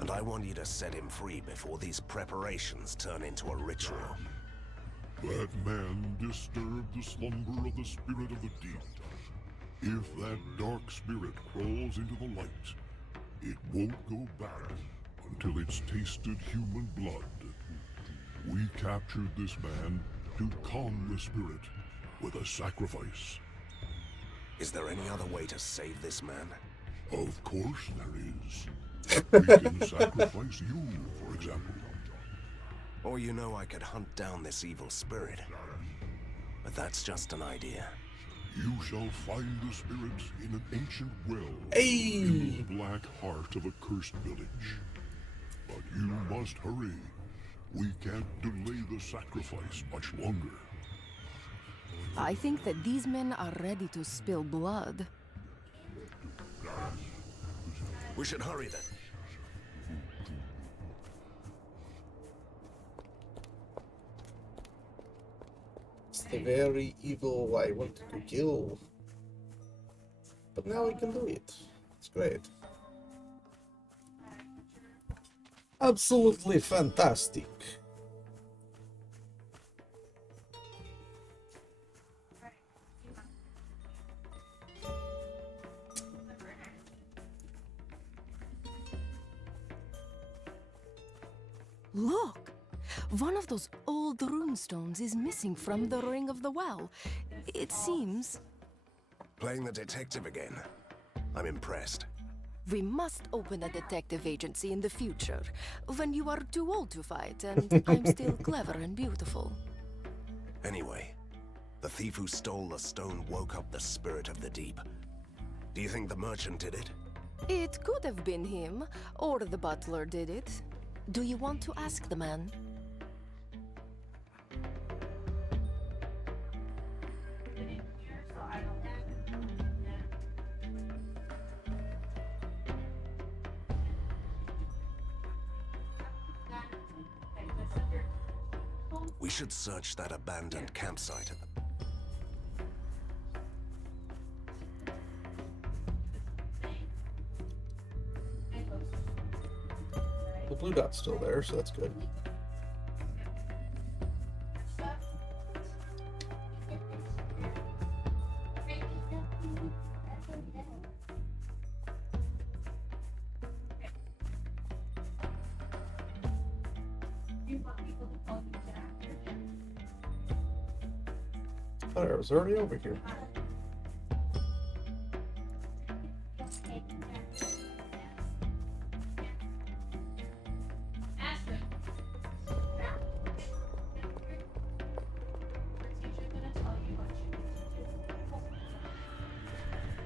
and I want you to set him free before these preparations turn into a ritual. That man disturbed the slumber of the spirit of the deep. If that dark spirit crawls into the light, it won't go back until it's tasted human blood. We captured this man to calm the spirit with a sacrifice. Is there any other way to save this man? Of course there is. We can sacrifice you, for example. Or you know I could hunt down this evil spirit. But that's just an idea. You shall find the spirit in an ancient well in the black heart of a cursed village. But you must hurry. We can't delay the sacrifice much longer. I think that these men are ready to spill blood. We should hurry then. It's the very evil I wanted to kill. But now I can do it. It's great. Absolutely fantastic. Look! One of those old runestones is missing from the ring of the well. It seems... Playing the detective again. I'm impressed. We must open a detective agency in the future, when you are too old to fight and I'm still clever and beautiful. Anyway, the thief who stole the stone woke up the spirit of the deep. Do you think the merchant did it? It could have been him, or the butler did it. Do you want to ask the man? We should search that abandoned campsite at the... The blue dot's still there, so that's good. I was already over here.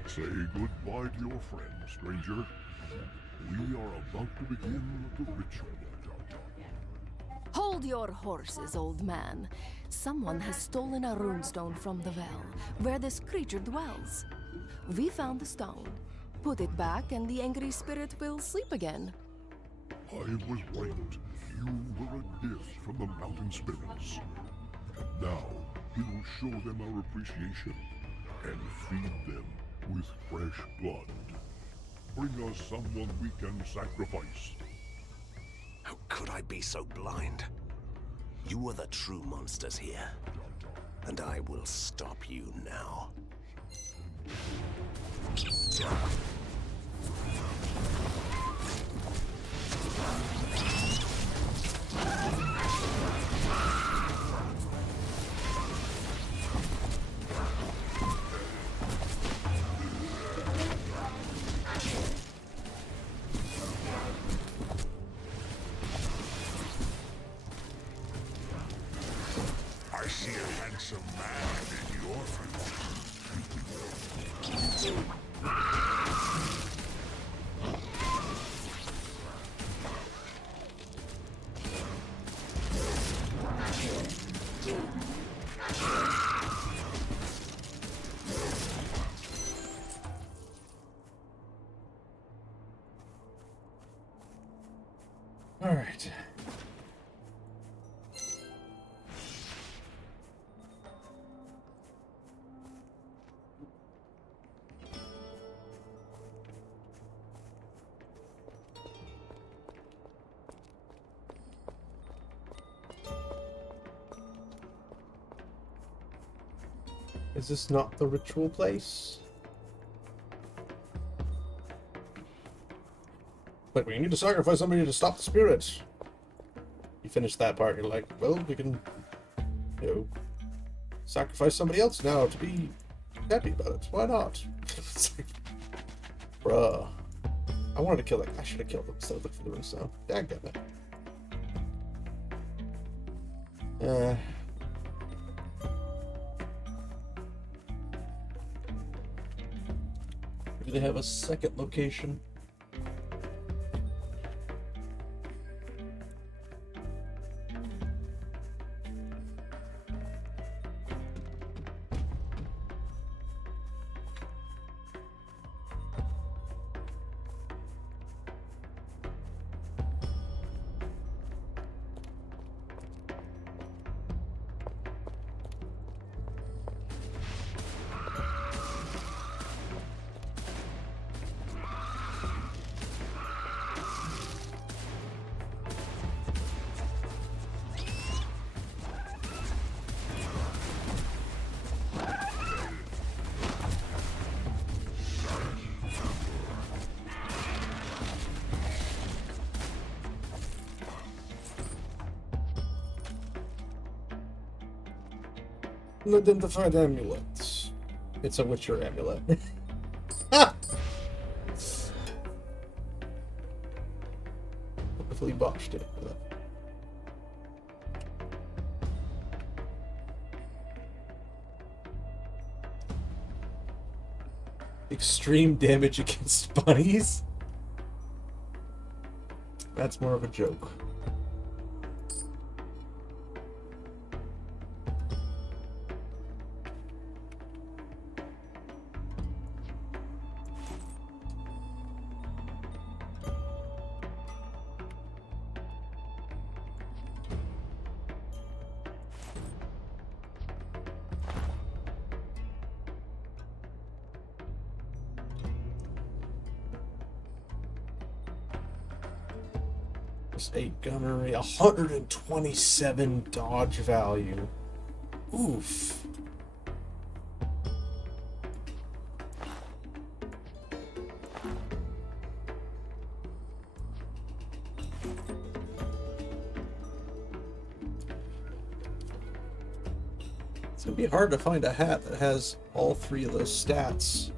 Say goodbye to your friend, stranger. We are about to begin the ritual. Hold your horses, old man. Someone has stolen a runestone from the well, where this creature dwells. We found the stone. Put it back and the angry spirit will sleep again. I was right. You were a gift from the mountain spirits. And now, we will show them our appreciation and feed them with fresh blood. Bring us someone we can sacrifice, could I be so blind? You are the true monsters here, and I will stop you now. I see a handsome man in your All right. Is this not the ritual place? But we need to sacrifice somebody to stop the spirits. You finish that part, you're like, well, we can, you know, sacrifice somebody else now to be happy about it. Why not? Bruh. I wanted to kill that. I should have killed him instead of looking for the ringstone. Dadgummit. Do they have a second location? Unidentified amulet. It's a Witcher amulet. Hopefully botched it. Extreme damage against bunnies? That's more of a joke. Plus 8 gunnery, 127 dodge value. Oof. It's gonna be hard to find a hat that has all 3 of those stats.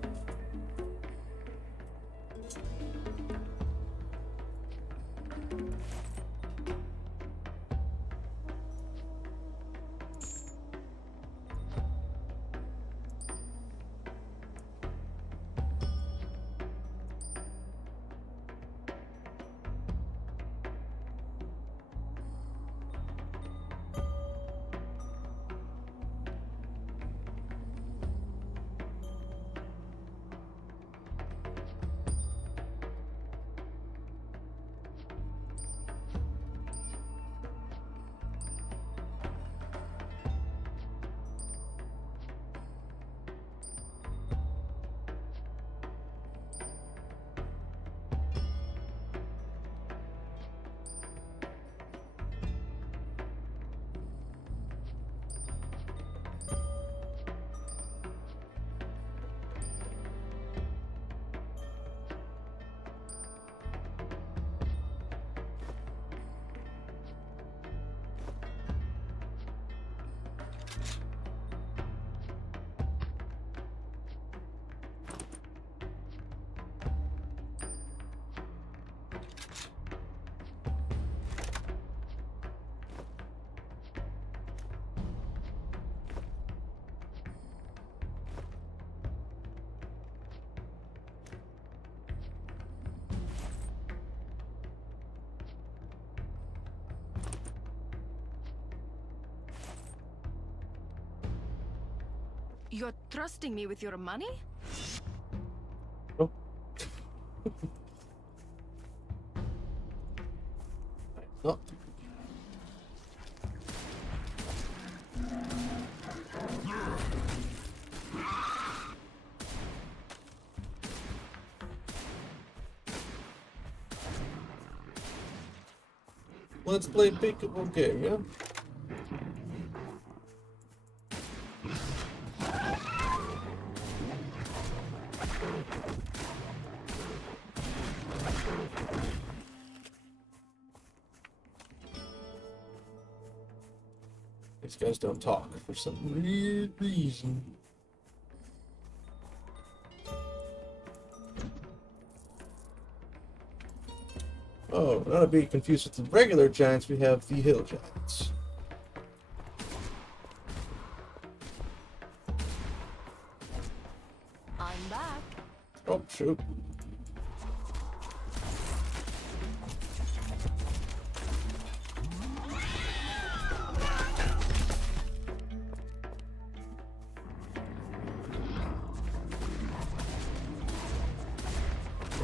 You're trusting me with your money? Oh. Oh. Let's play peekaboo game, yeah? These guys don't talk for some weird reason. Oh, not to be confused with the regular giants, we have the hill giants. I'm back. Oh, shoot.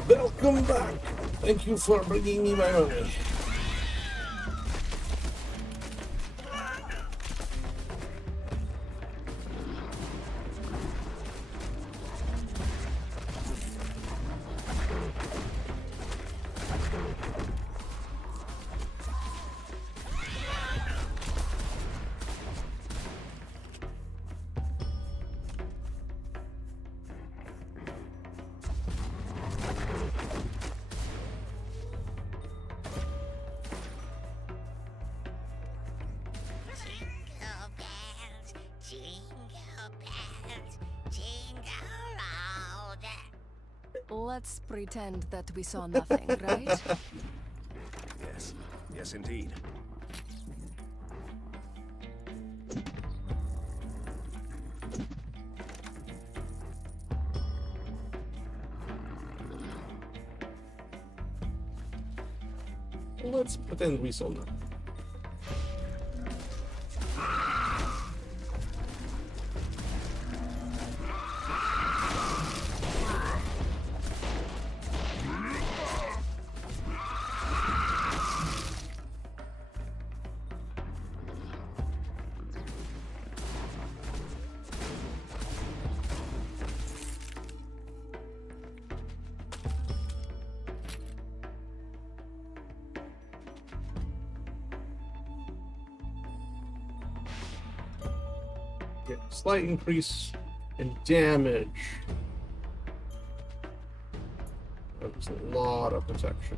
Welcome back. Thank you for bringing me my money. Let's pretend that we saw nothing, right? Yes. Yes, indeed. Let's pretend we saw nothing. Get a slight increase in damage. That was a lot of protection.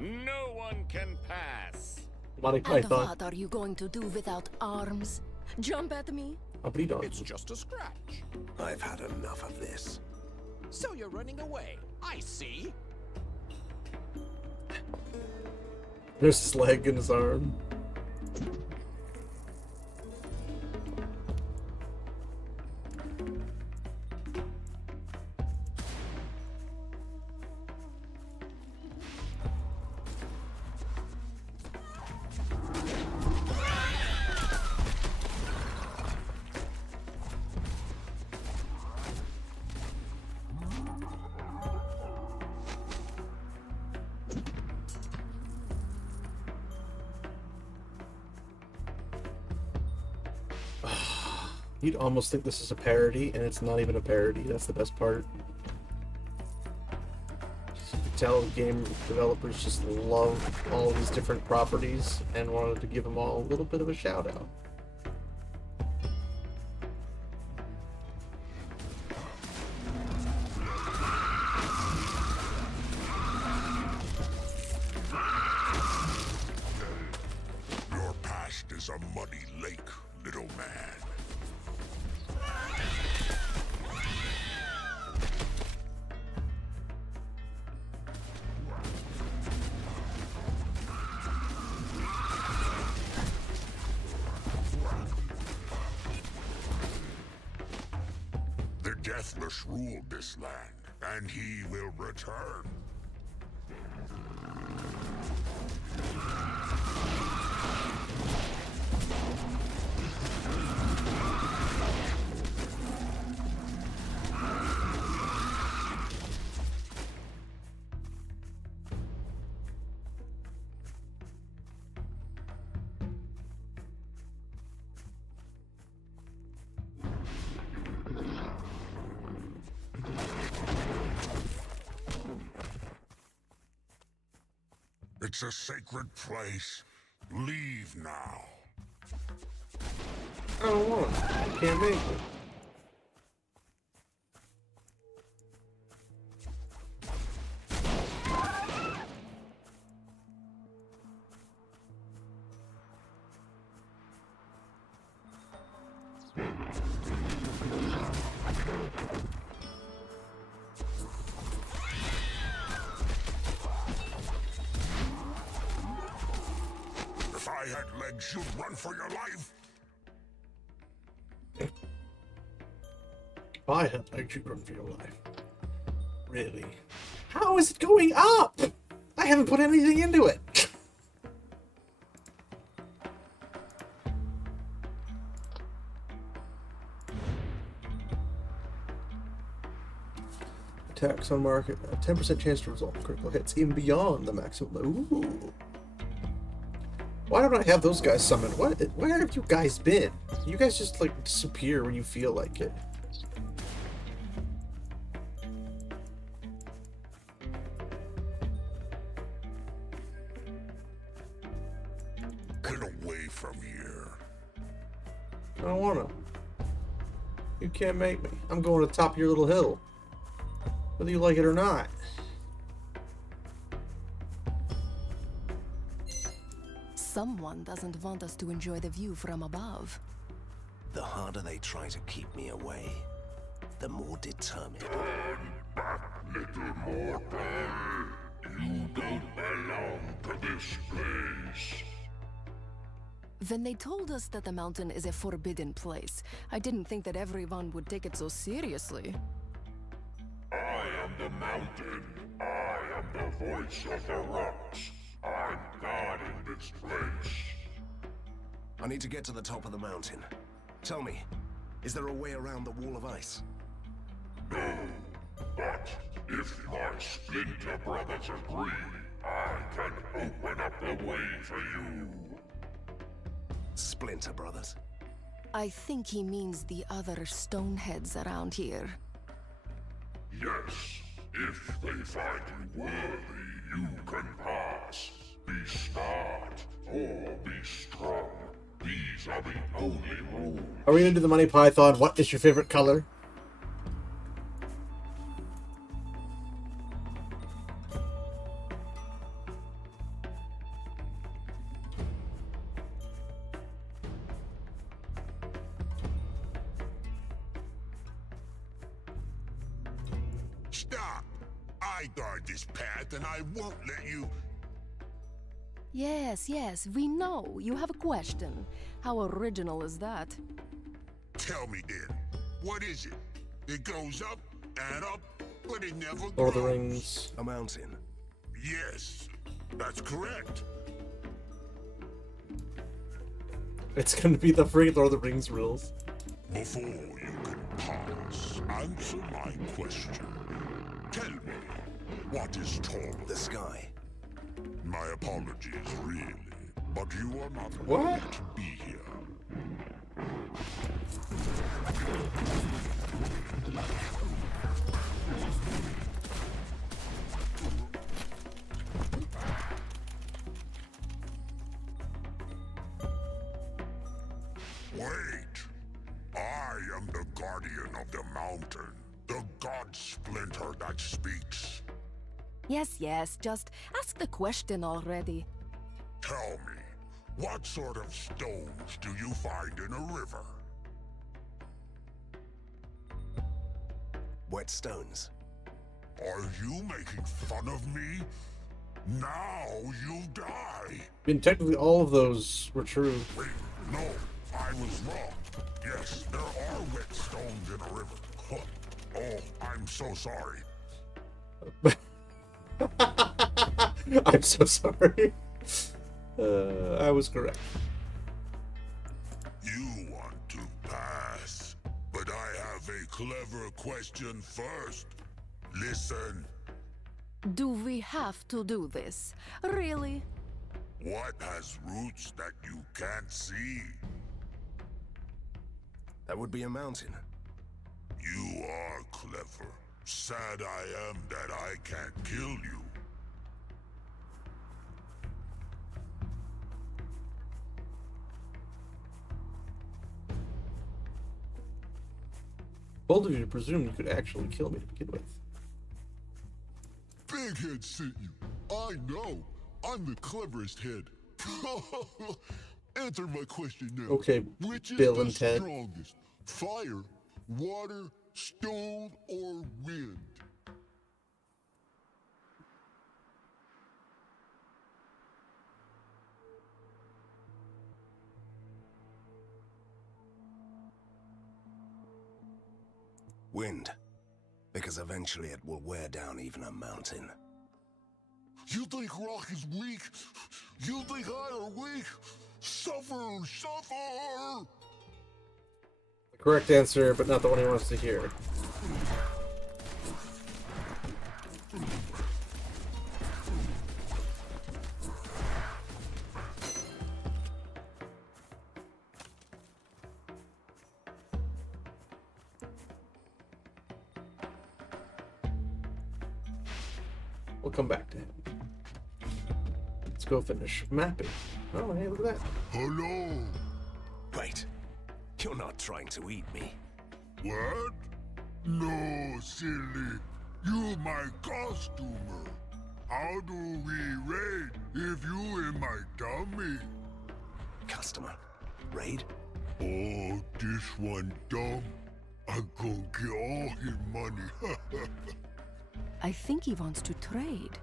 No one can pass. Monty And Python. what are you going to do without arms? Jump at me? It's just a scratch. I've had enough of this. So you're running away. I see. There's his leg and his arm. You'd almost think this is a parody, and it's not even a parody. That's the best part. You can tell game developers just love all these different properties and wanted to give them all a little bit of a shout out. Your past is a muddy lake, little man. Deathless ruled this land, and he will return. It's a sacred place. Leave now. I don't want to. I can't make it. If I had legs, you'd run for your life. If I had legs, you'd run for your life. Really? How is it going up? I haven't put anything into it. Attacks on market. A 10% chance to result in critical hits, even beyond the maximum. Ooh. Why don't I have those guys summoned? Where have you guys been? You guys just like disappear when you feel like it. Get away from here. I don't wanna. You can't make me. I'm going to the top of your little hill. Whether you like it or not. Someone doesn't want us to enjoy the view from above. The harder they try to keep me away, the more determined. Turn back, little mortal. You don't belong to this place. When they told us that the mountain is a forbidden place, I didn't think that everyone would take it so seriously. I am the mountain. I am the voice of the rocks. I'm guarding this place. I need to get to the top of the mountain. Tell me, is there a way around the wall of ice? No, but if my splinter brothers agree, I can open up the way for you. Splinter brothers? I think he means the other stoneheads around here. Yes, if they find you worthy, you can pass. Be smart or be strong. These are the only rules. Are we gonna do the Money Python? What is your favorite color? Stop! I guard this path and I won't let you... Yes, we know. You have a question. How original is that? Tell me then, what is it? It goes up and up, but it never Lord of the grows. Rings. A mountain. Yes, that's correct. It's gonna be the free Lord of the Rings rules. Before you can pass, answer my question. Tell me, what is tall? The sky. My apologies, really, but you are not What? worthy to be here. Wait! I am the guardian of the mountain, the god splinter that speaks. Yes, just ask the question already. Tell me, what sort of stones do you find in a river? Wet stones. Are you making fun of me? Now you die! I mean, technically all of those were true. Wait, no, I was wrong. Yes, there are wet stones in a river. Huh. Oh, I'm so sorry. I'm so sorry. I was correct. You want to pass, but I have a clever question first. Listen. Do we have to do this? Really? What has roots that you can't see? That would be a mountain. You are clever. Sad I am that I can't kill you. Bold of you to presume you could actually kill me to begin with. Big Head sent you. I know. I'm the cleverest head. Answer my question now. Okay, Which is Bill the and Ted. strongest? Fire, water, stone, or wind? Wind. Because eventually it will wear down even a mountain. You think rock is weak? You think I are weak? Suffer, suffer! The correct answer, but not the one he wants to hear. We'll come back to him. Let's go finish mapping. Oh, hey, look at that. Hello. Wait. You're not trying to eat me. What? No, silly. You my costumer. How do we raid if you in my tummy? Customer. Raid? Oh, this one dumb. I'm gonna get all his money. I think he wants to trade.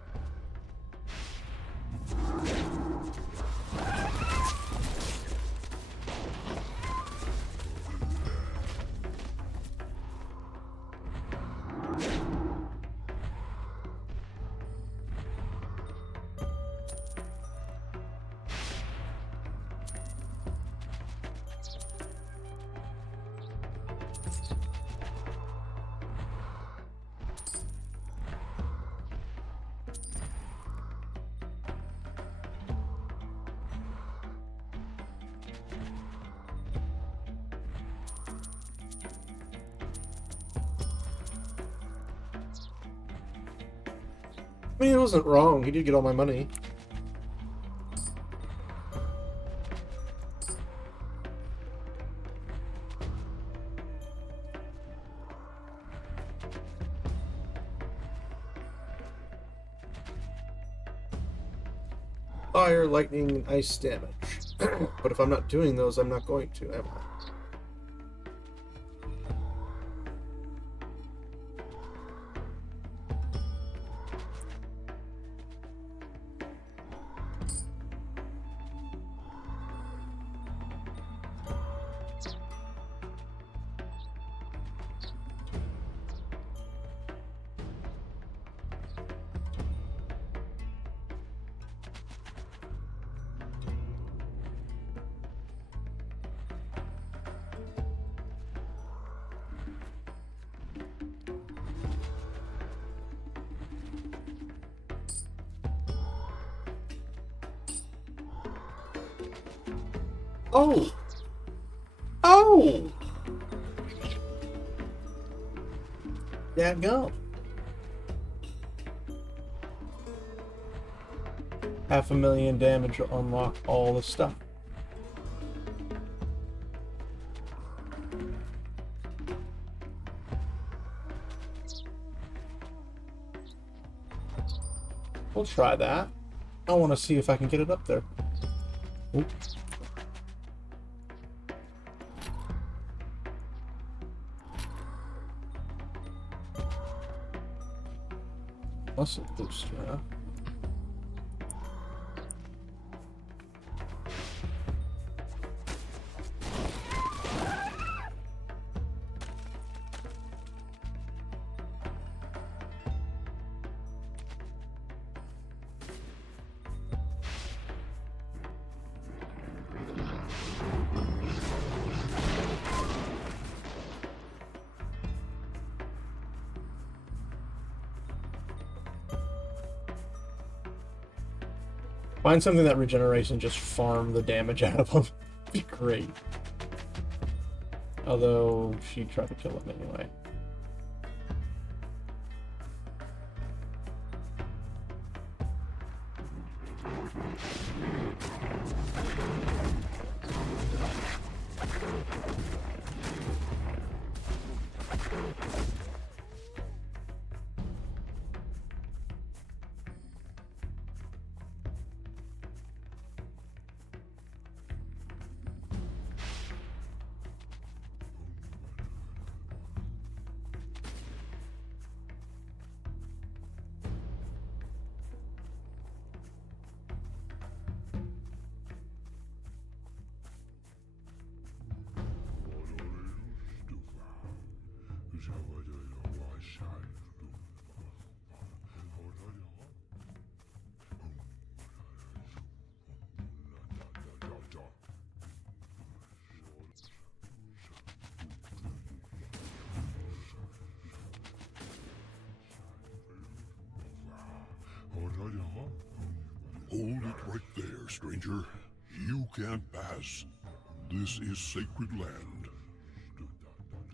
I mean, it wasn't wrong. He did get all my money. Fire, lightning, and ice damage. But if I'm not doing those, I'm not going to, am I? Oh! Oh! Yeah, go. 500,000 damage will unlock all the stuff. We'll try that. I want to see if I can get it up there. Oops. Muscle booster, huh? Find something that regenerates and just farm the damage out of them. Be great. Although, she tried to kill him anyway. Hold it right there, stranger. You can't pass. This is sacred land.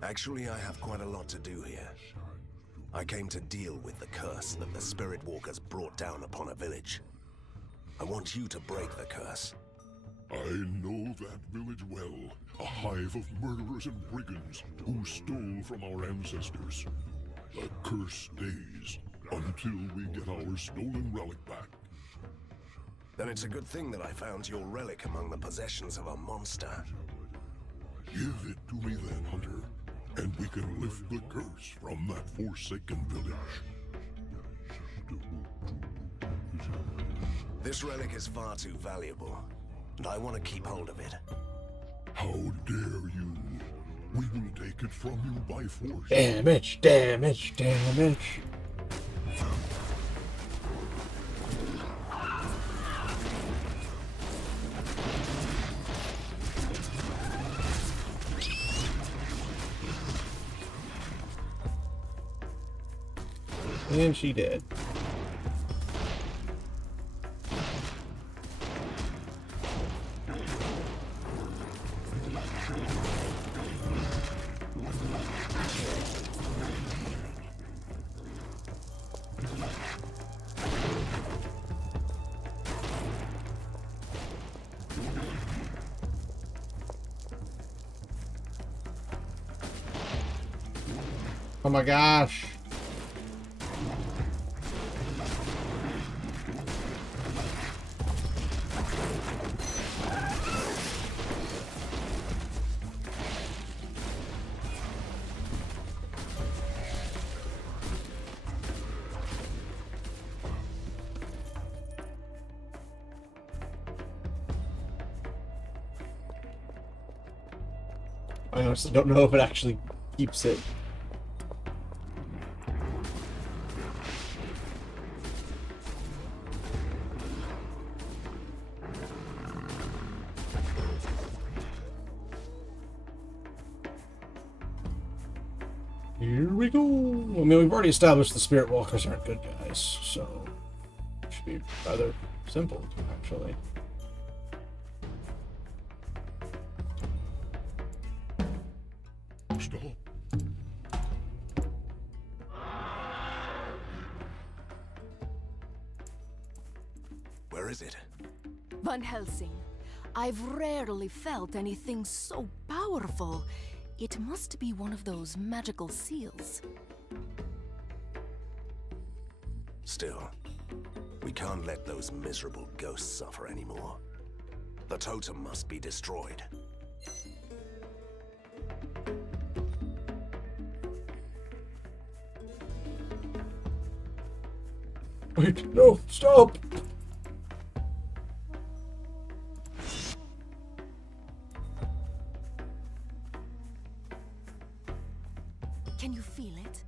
Actually, I have quite a lot to do here. I came to deal with the curse that the Spirit Walkers brought down upon a village. I want you to break the curse. I know that village well. A hive of murderers and brigands who stole from our ancestors. The curse stays until we get our stolen relic back. Then it's a good thing that I found your relic among the possessions of a monster. Give it to me then, Hunter, and we can lift the curse from that forsaken village. This relic is far too valuable, and I want to keep hold of it. How dare you? We will take it from you by force. Damage, damage, damage. And she did. Oh my gosh. I honestly don't know if it actually keeps it. Here we go. I mean, we've already established the Spirit Walkers aren't good guys, so it should be rather simple, actually. Stop. Where is it? Van Helsing, I've rarely felt anything so powerful. It must be one of those magical seals. Still, we can't let those miserable ghosts suffer anymore. The totem must be destroyed. Wait, no, stop! Can you feel it?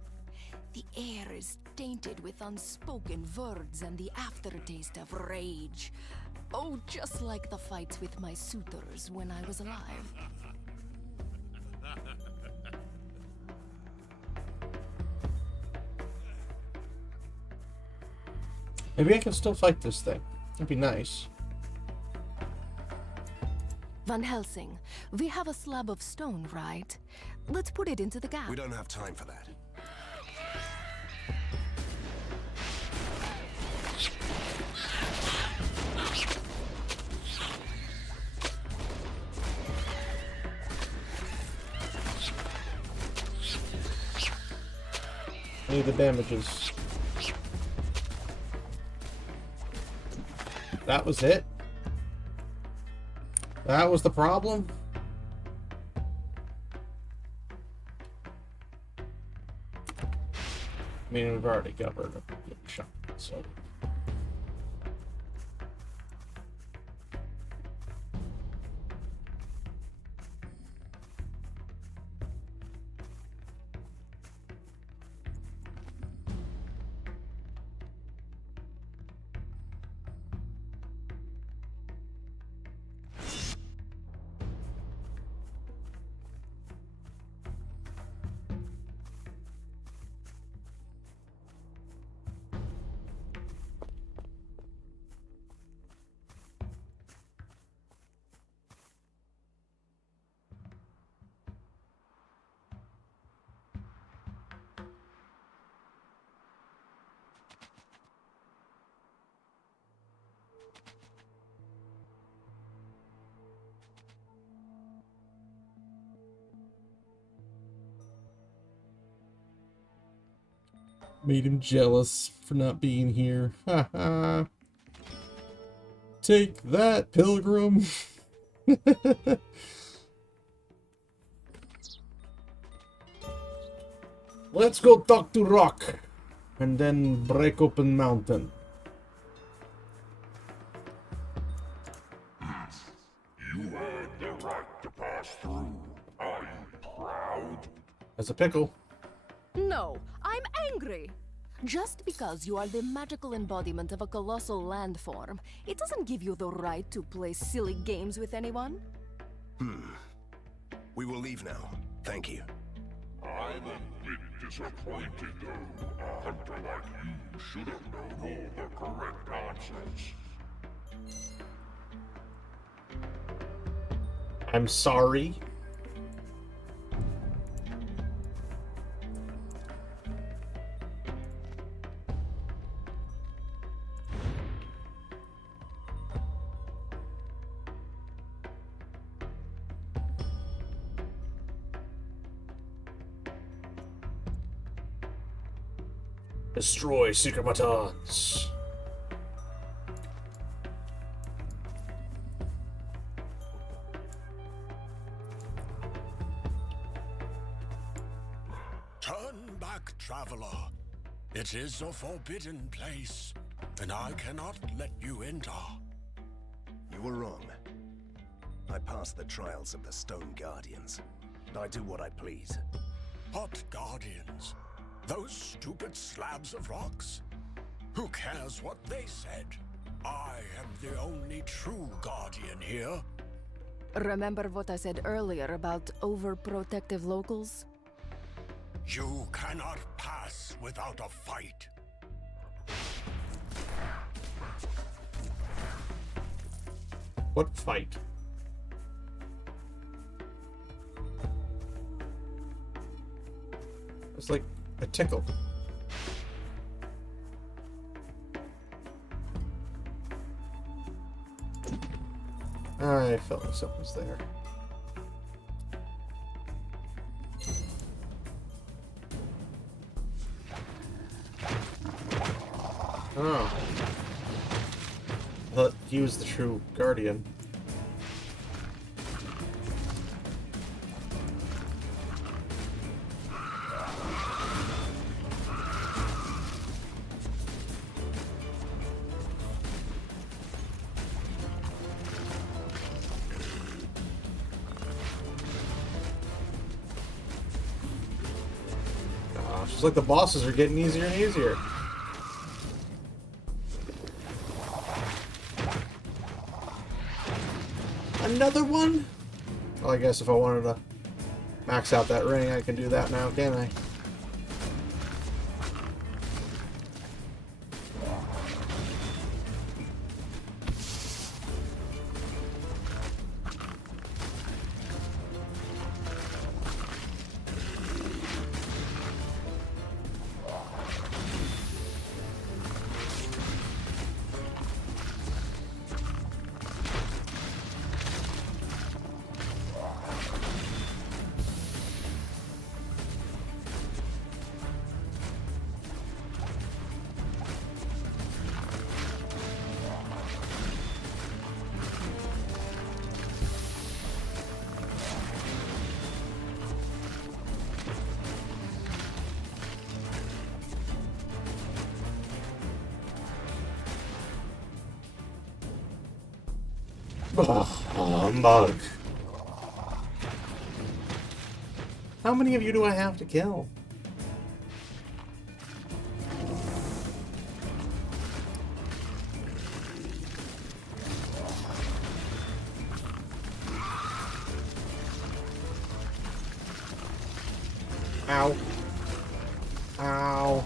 The air is tainted with unspoken words and the aftertaste of rage. Oh, just like the fights with my suitors when I was alive. Maybe I can still fight this thing. That'd be nice. Van Helsing, we have a slab of stone, right? Let's put it into the gap. We don't have time for that. Need the damages. That was it? That was the problem? I mean, we've already covered a good chunk, so... Made him jealous for not being here. Ha ha. Take that, pilgrim. Let's go talk to Rock. And then break open mountain. You had the right to pass through. Are you proud? As a pickle. No, I'm angry. Just because you are the magical embodiment of a colossal landform, it doesn't give you the right to play silly games with anyone. We will leave now. Thank you. I'm a bit disappointed, though. A hunter like you should have known all the correct answers. I'm sorry. Destroy secret matons. Turn back, traveler. It is a forbidden place, and I cannot let you enter. You were wrong. I passed the trials of the Stone Guardians. I do what I please. What Guardians? Those stupid slabs of rocks? Who cares what they said? I am the only true Guardian here. Remember what I said earlier about overprotective locals? You cannot pass without a fight. What fight? It's like a tickle. I felt like something was there. Oh. I thought he was the true guardian. It's like the bosses are getting easier and easier. Another one? Well, I guess if I wanted to max out that ring, I can do that now, can't I? Oh, mug. How many of you do I have to kill? Ow. Ow.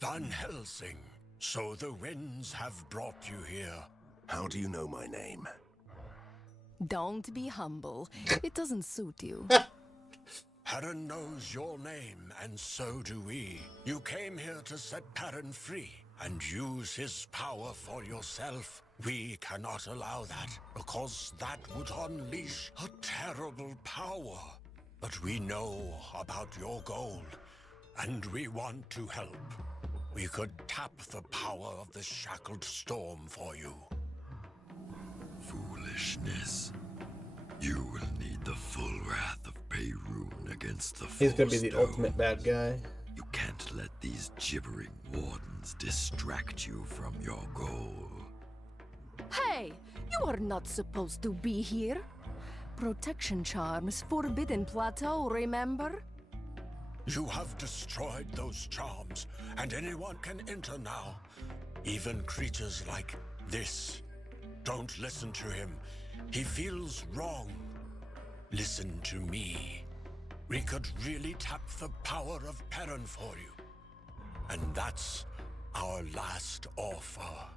Van Helsing, so the winds have brought you here. How do you know my name? Don't be humble. It doesn't suit you. Perrin knows your name, and so do we. You came here to set Perrin free, and use his power for yourself. We cannot allow that, because that would unleash a terrible power. But we know about your goal, and we want to help. We could tap the power of the shackled storm for you. Foolishness. You will need the full wrath of Peyrune against the He's gonna be the ultimate bad guy. You can't let these gibbering wardens distract you from your goal. Hey, you are not supposed to be here. Protection charms, Forbidden Plateau, remember? You have destroyed those charms, and anyone can enter now. Even creatures like this. Don't listen to him. He feels wrong. Listen to me. We could really tap the power of Perrin for you. And that's our last offer.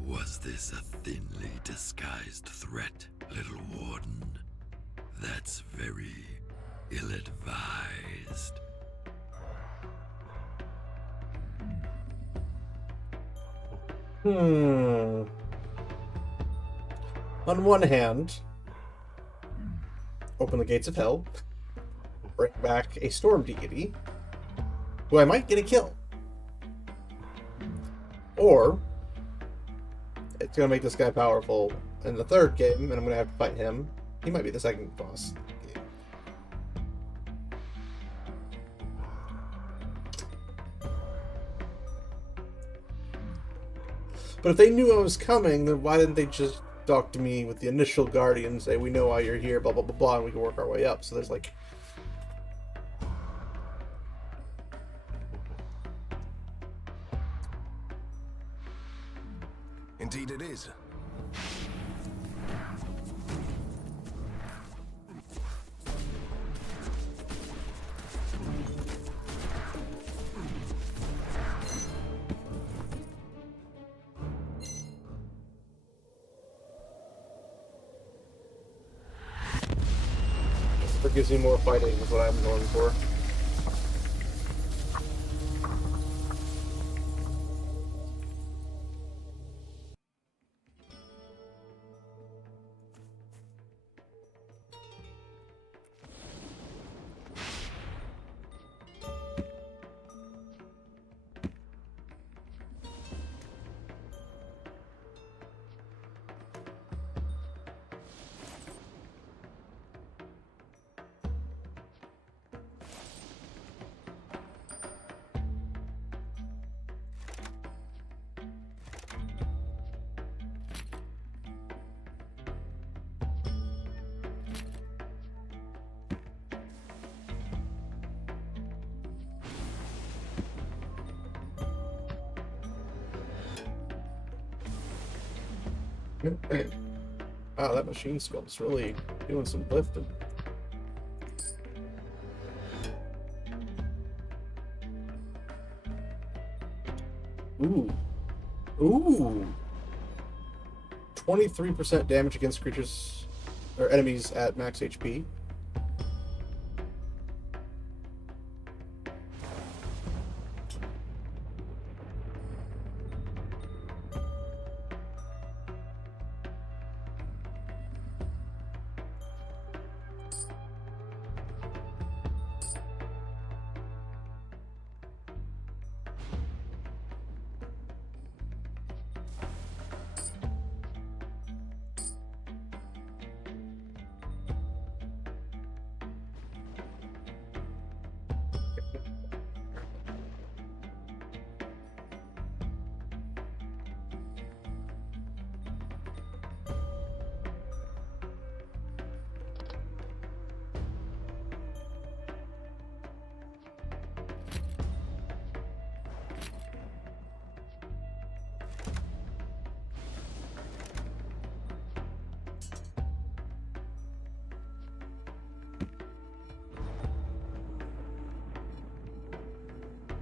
Was this a thinly disguised threat, little warden? That's very ill-advised. On one hand, open the gates of hell, bring back a storm deity, who I might get a kill. Or, it's going to make this guy powerful in the third game, and I'm going to have to fight him. He might be the second boss. But if they knew I was coming, then why didn't they just talk to me with the initial guardian and say, we know why you're here, blah, blah, blah, blah, and we can work our way up. So there's like... Indeed it is. It gives me more fighting is what I'm going for. Wow, that machine sculpt's really doing some lifting. Ooh. Ooh. 23% damage against creatures or enemies at max HP.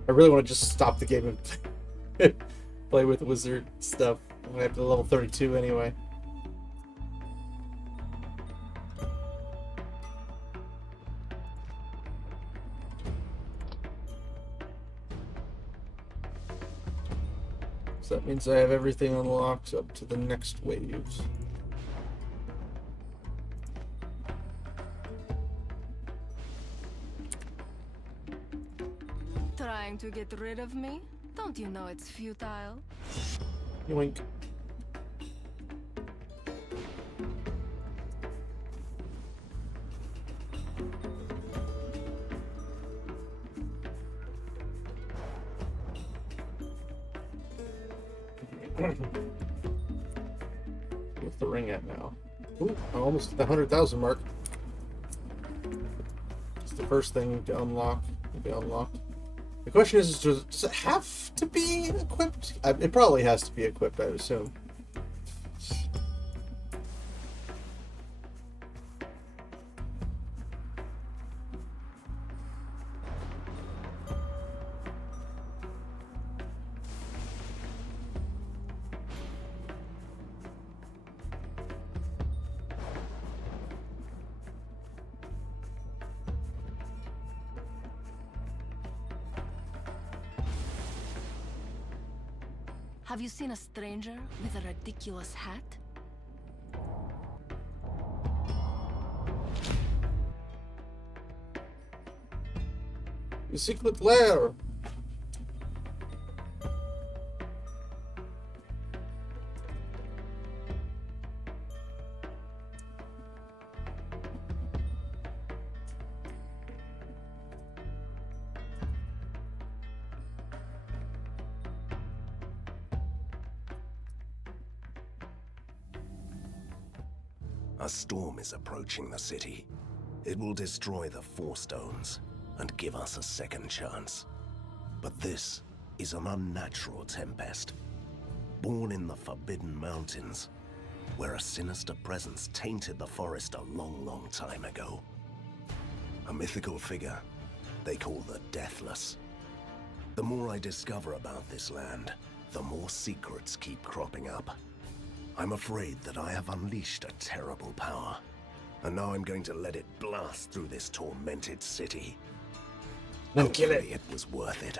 I really want to just stop the game and play with wizard stuff. I'm gonna have to level 32 anyway. So that means I have everything unlocked up to the next waves. Trying to get rid of me? Don't you know it's futile? Yoink. What's the ring at now? Ooh, I'm almost at the 100,000 mark. It's the first thing to unlock. Will be unlocked. The question is, does it have to be equipped? It probably has to be equipped, I would assume. Have you seen a stranger with a ridiculous hat? The secret lair! A storm is approaching the city. It will destroy the Four Stones and give us a second chance. But this is an unnatural tempest, born in the Forbidden Mountains, where a sinister presence tainted the forest a long, long time ago. A mythical figure they call the Deathless. The more I discover about this land, the more secrets keep cropping up. I'm afraid that I have unleashed a terrible power, and now I'm going to let it blast through this tormented city. Then kill it. Hopefully it was worth it.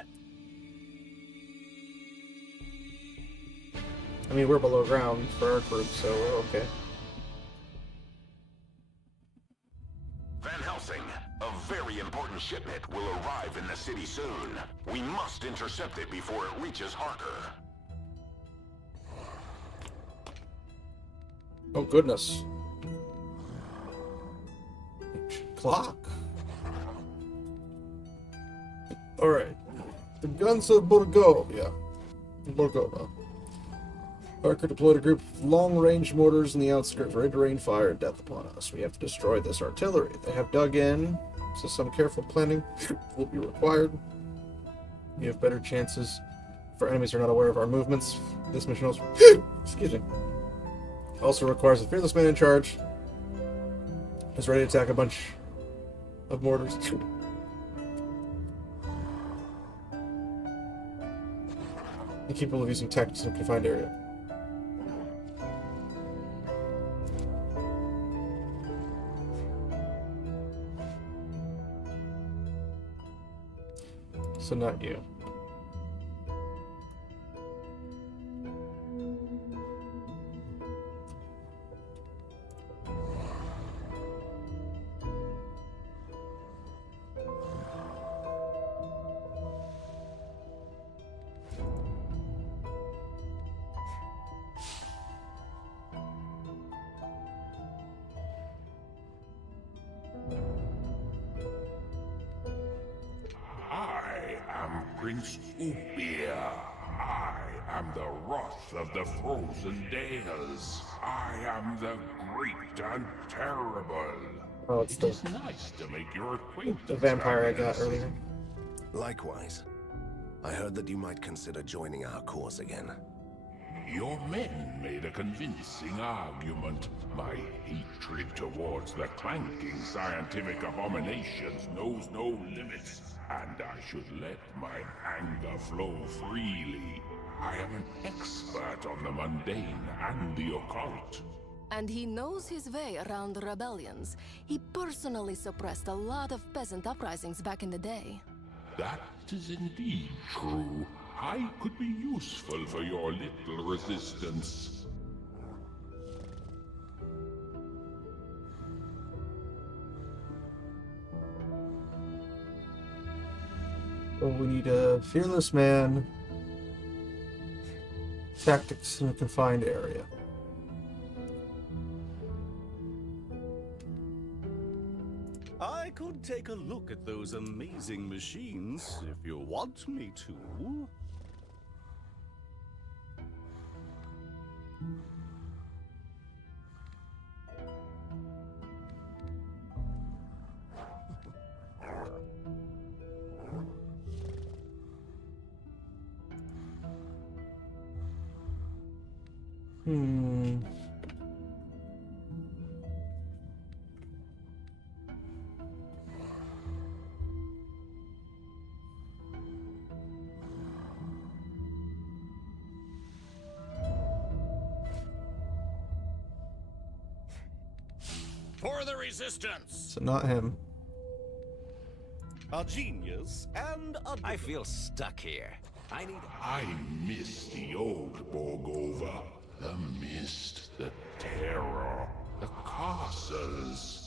I mean, we're below ground for our group, so we're okay. Van Helsing, a very important shipment will arrive in the city soon. We must intercept it before it reaches Harker. Oh, goodness. Clock. Alright. The guns of Borgovia. Borgova. Parker deployed a group of long-range mortars in the outskirts, ready to rain fire and death upon us. We have to destroy this artillery. They have dug in, so some careful planning will be required. We have better chances if our enemies are not aware of our movements. This mission also... excuse me. Also requires a fearless man in charge who's ready to attack a bunch of mortars. And capable of using tactics in a confined area. So not you. Prince Upia. I am the wrath of the frozen dales. I am the great and terrible. Oh, it's It is nice to make your acquaintance. the vampire I got Helsing. earlier. Likewise. I heard that you might consider joining our cause again. Your men made a convincing argument. My hatred towards the clanking scientific abominations knows no limits, and I should let my anger flow freely. I am an expert on the mundane and the occult. And he knows his way around rebellions. He personally suppressed a lot of peasant uprisings back in the day. That is indeed true. I could be useful for your little resistance. Well, we need a fearless man. Tactics in a confined area. I could take a look at those amazing machines if you want me to. For the resistance! So not him. A genius and a... I feel stuck here. I miss the old Borgova. The mist, the terror, the castles.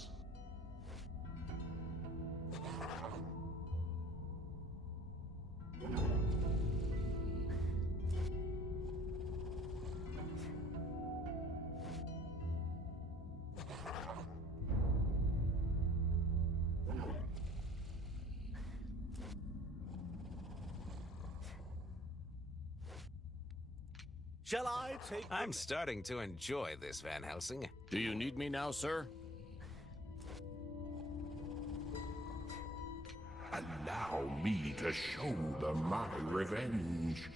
Shall I take... I'm starting to enjoy this, Van Helsing. Do you need me now, sir? Allow me to show them my revenge.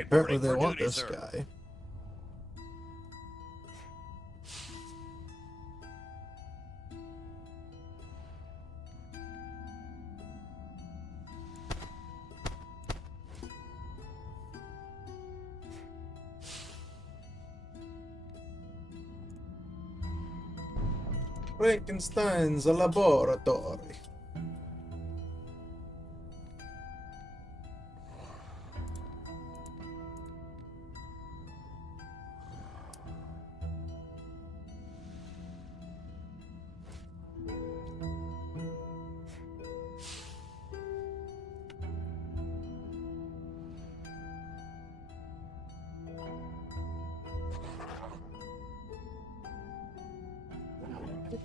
Apparently they want this guy. Frankenstein's laboratory.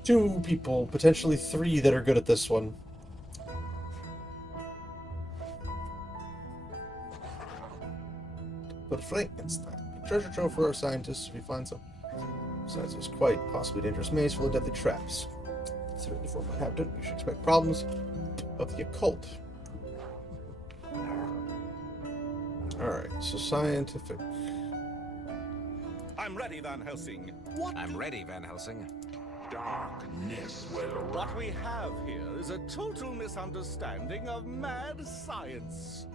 Two people, potentially three, that are good at this one. But Frankenstein, treasure trove for our scientists if we find some. Besides, it's quite possibly dangerous maze full of deadly traps. Considering the former inhabitant, we should expect problems of the occult. Alright, so scientific. I'm ready, Van Helsing. I'm ready, Van Helsing. Darkness will rise. What we have here is a total misunderstanding of mad science.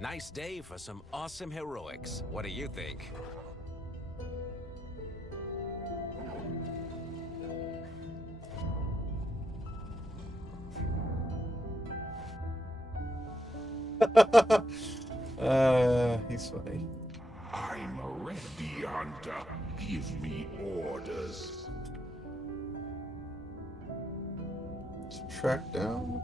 Nice day for some awesome heroics. What do you think? He's funny. I'm ready, Hunter. Give me orders. Track down.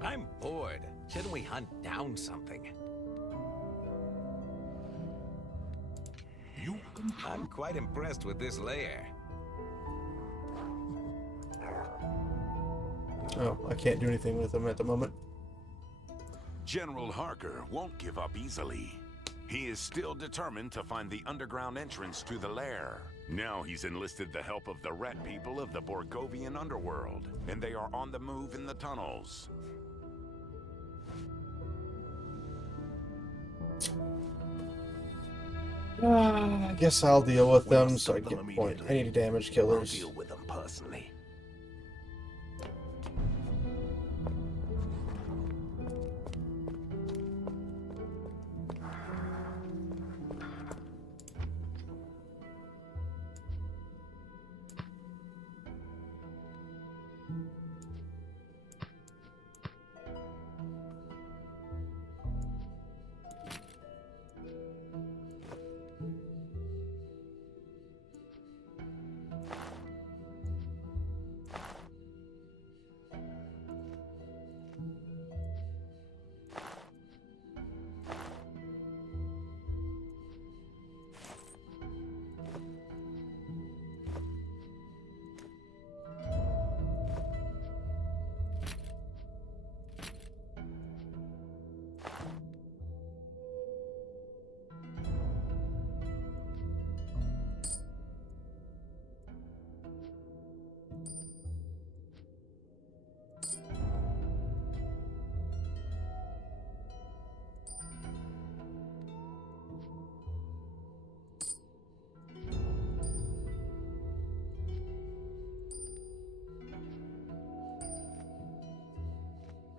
I'm bored. Shouldn't we hunt down something? I'm quite impressed with this lair. Oh, I can't do anything with him at the moment. General Harker won't give up easily. He is still determined to find the underground entrance to the lair. Now he's enlisted the help of the rat people of the Borgovian underworld, and they are on the move in the tunnels. I guess I'll deal with them so I get point. I need damage I'll killers. deal with them personally.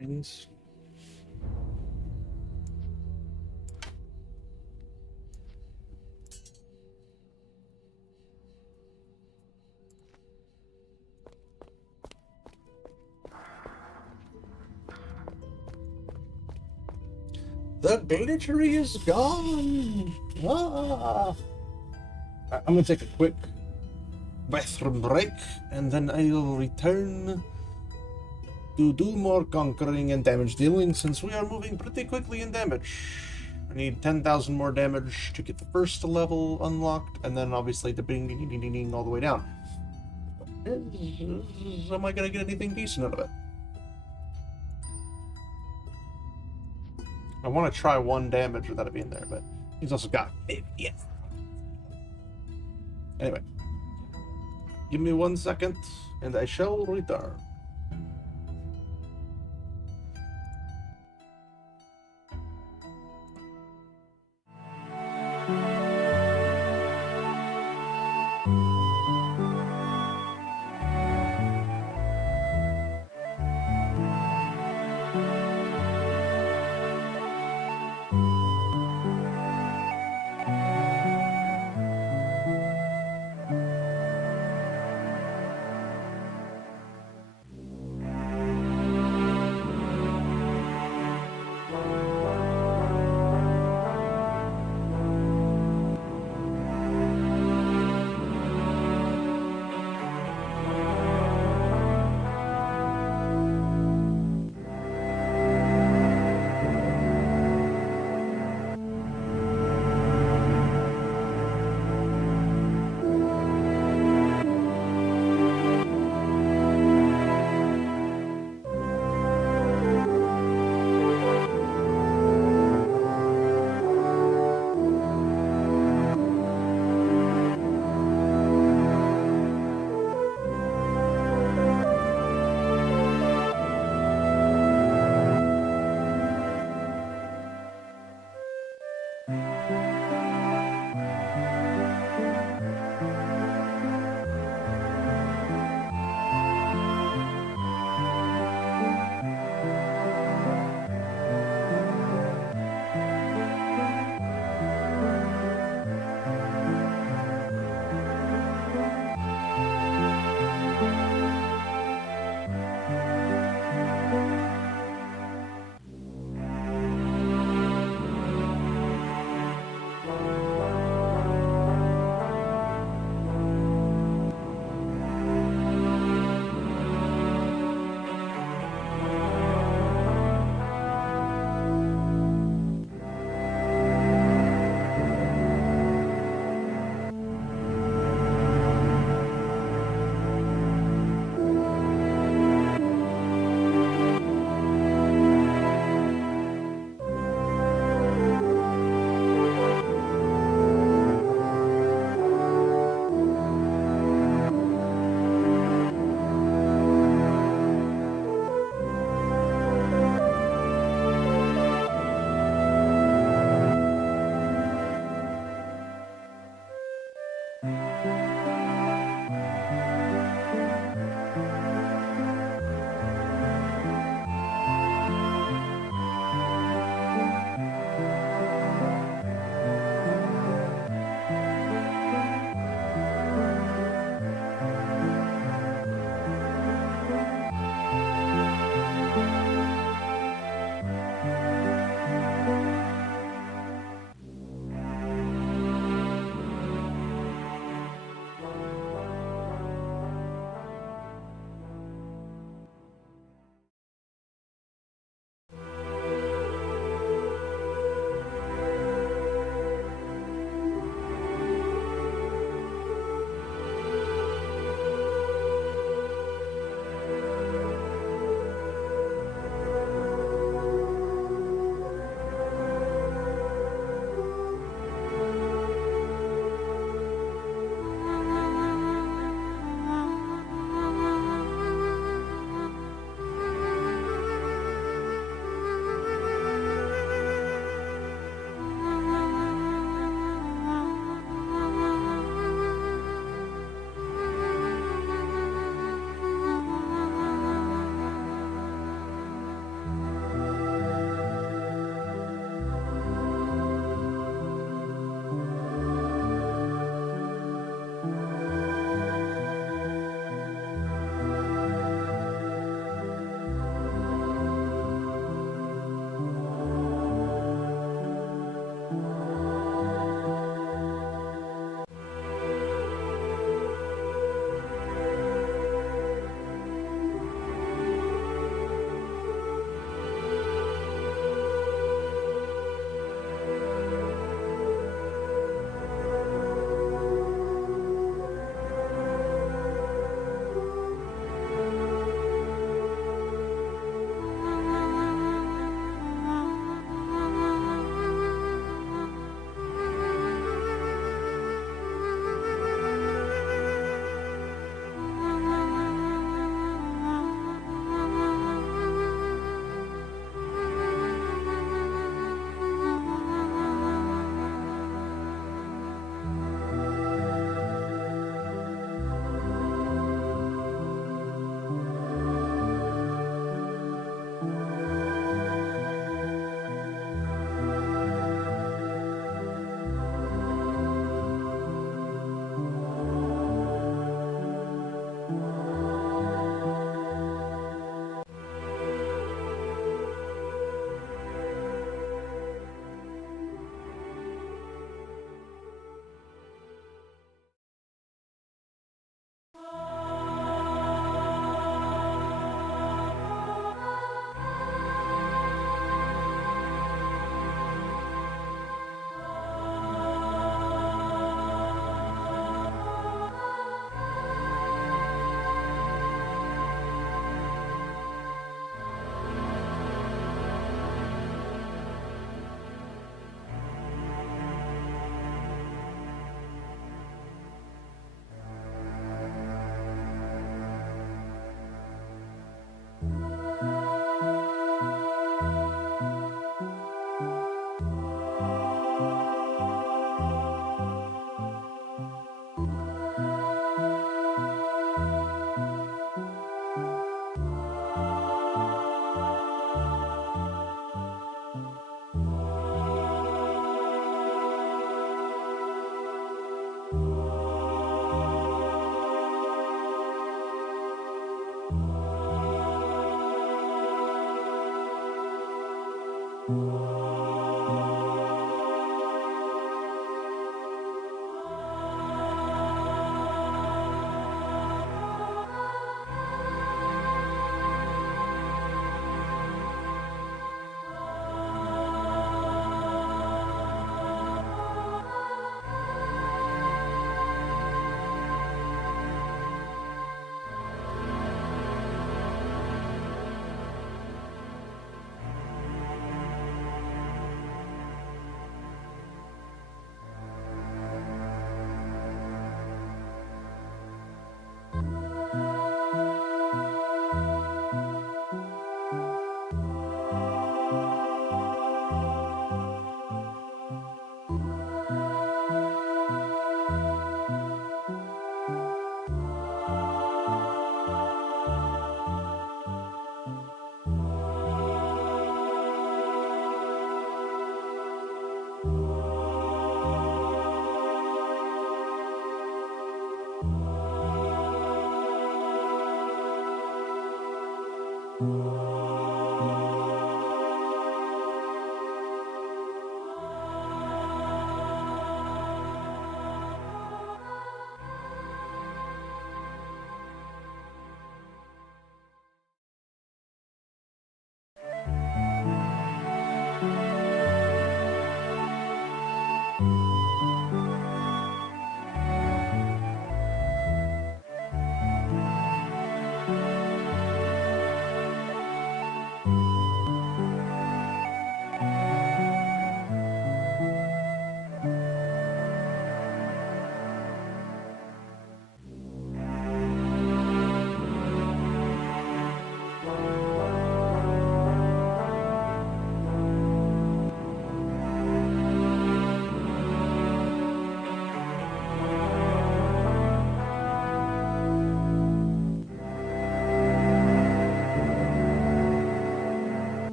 Rings. The glittery is gone. Ah. I'm gonna take a quick bathroom break, and then I'll return to do more conquering and damage dealing, since we are moving pretty quickly in damage. I need 10,000 more damage to get the first level unlocked, and then obviously the bing ding ding ding ding all the way down. Am I gonna get anything decent out of it? I want to try 1 damage without it being there, but he's also got 50. Yes. Anyway, give me 1 second, and I shall return.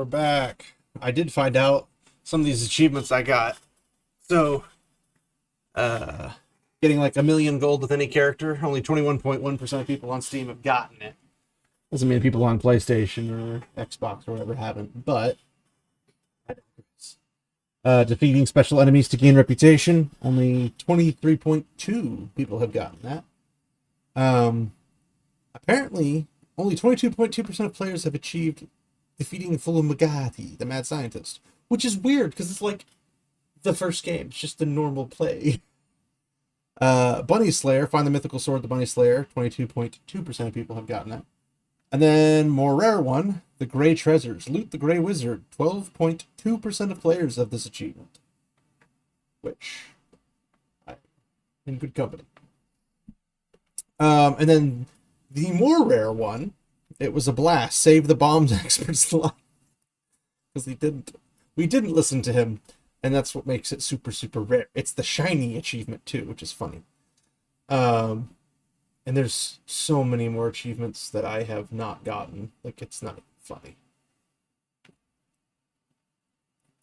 we're back. I did find out some of these achievements I got. So, getting like 1 million gold with any character, only 21.1% of people on Steam have gotten it. Doesn't mean people on PlayStation or Xbox or whatever haven't, but defeating special enemies to gain reputation, only 23.2 people have gotten that. Apparently, only 22.2% of players have achieved defeating Fulumagati, the mad scientist, which is weird because it's like the first game. It's just a normal play. Bunny Slayer, find the mythical sword, the Bunny Slayer. 22.2% of people have gotten that. And then, more rare one, the Grey Treasures. Loot the Grey Wizard. 12.2% of players have this achievement. Which, I'm in good company. And then, the more rare one, it was a blast. Save the bombs expert's life. Because we didn't listen to him. And that's what makes it super, super rare. It's the shiny achievement, too, which is funny. And there's so many more achievements that I have not gotten. Like, it's not funny.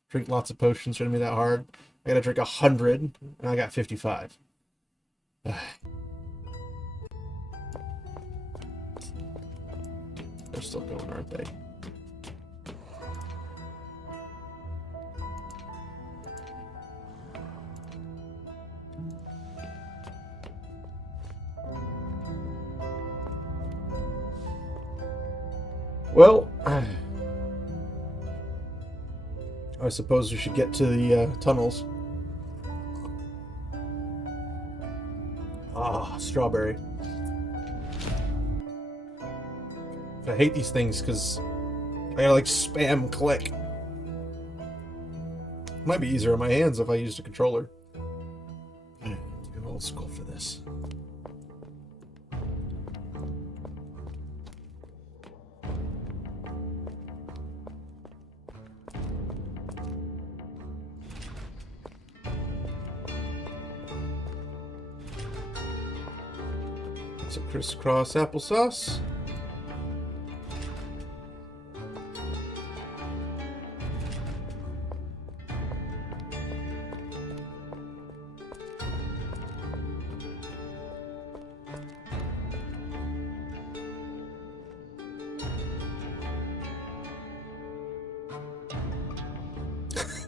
Drink lots of potions shouldn't be that hard. I gotta drink 100, and I got 55. They're still going, aren't they? Well, I suppose we should get to the tunnels. Ah, strawberry. I hate these things because I gotta like spam click. Might be easier on my hands if I used a controller. I'm old school for this. Some crisscross applesauce.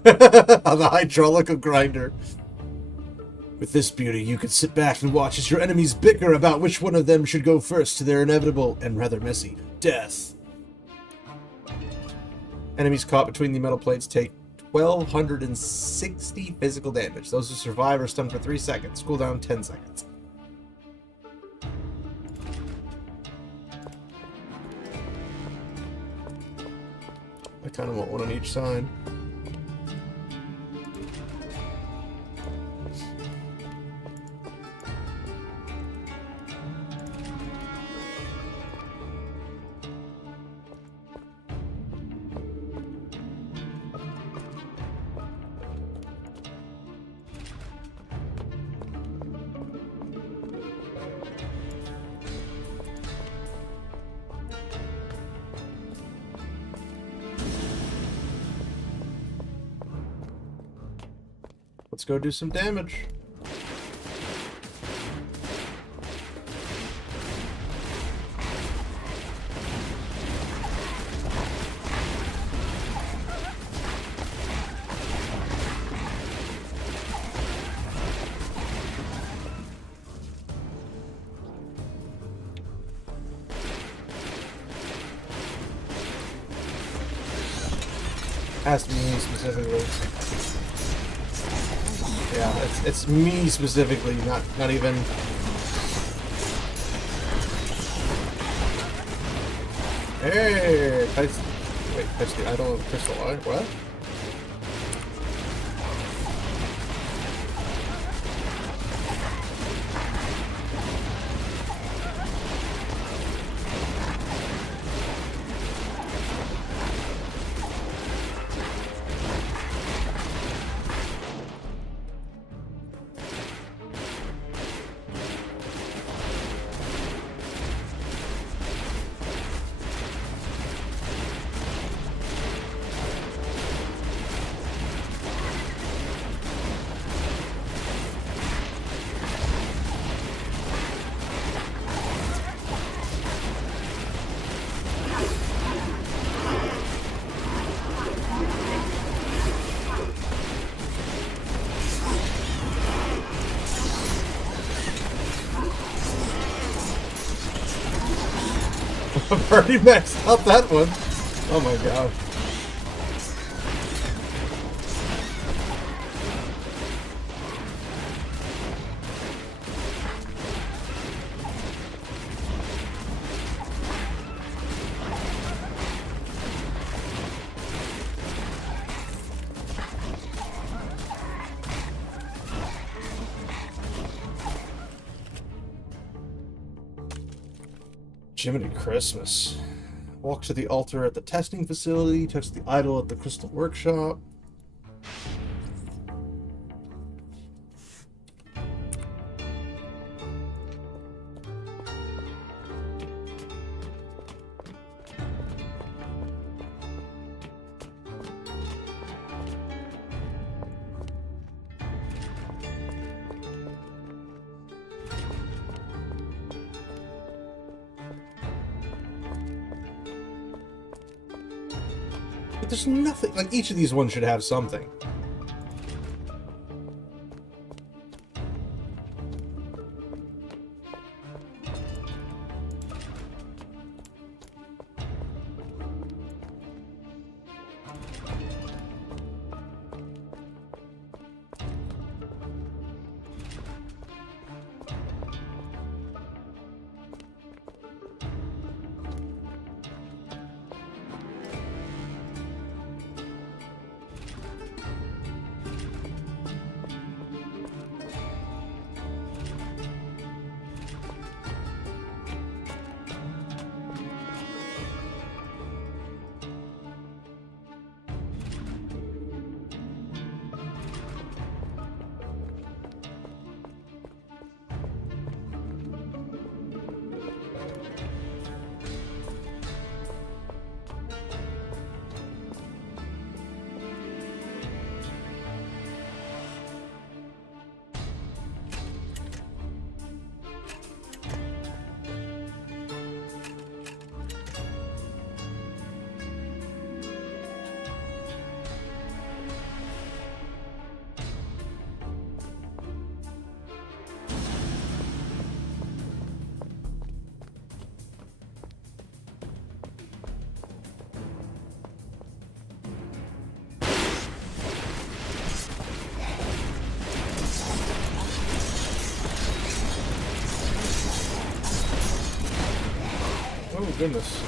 The hydraulical grinder. With this beauty, you can sit back and watch as your enemies bicker about which one of them should go first to their inevitable and rather messy death. Enemies caught between the metal plates take 1,260 physical damage. Those who survive are stunned for 3 seconds. Cooldown 10 seconds. I kind of want one on each side. Let's go do some damage. Has to be me specifically. Yeah, it's me specifically, not even. Hey, touch the idol of crystal eye. What? I've already maxed out that one. Oh my god. Jiminy Christmas. Walk to the altar at the testing facility, touch the idol at the crystal workshop. But there's nothing, like each of these ones should have something. Oh goodness.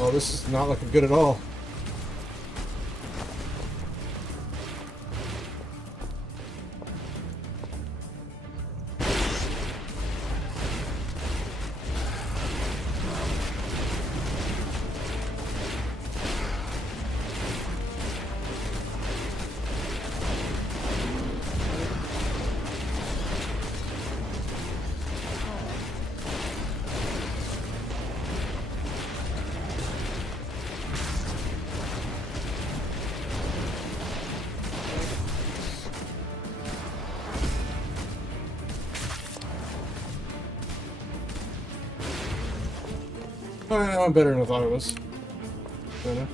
Oh, this is not looking good at all. I'm better than I thought it was. Kinda.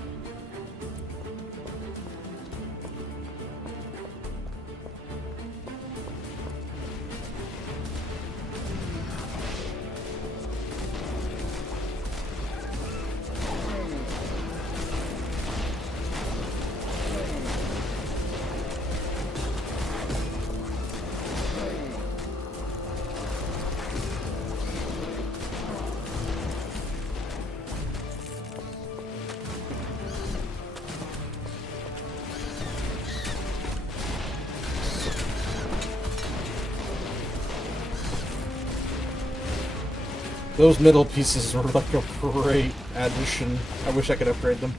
Those middle pieces were like a great addition. I wish I could upgrade them.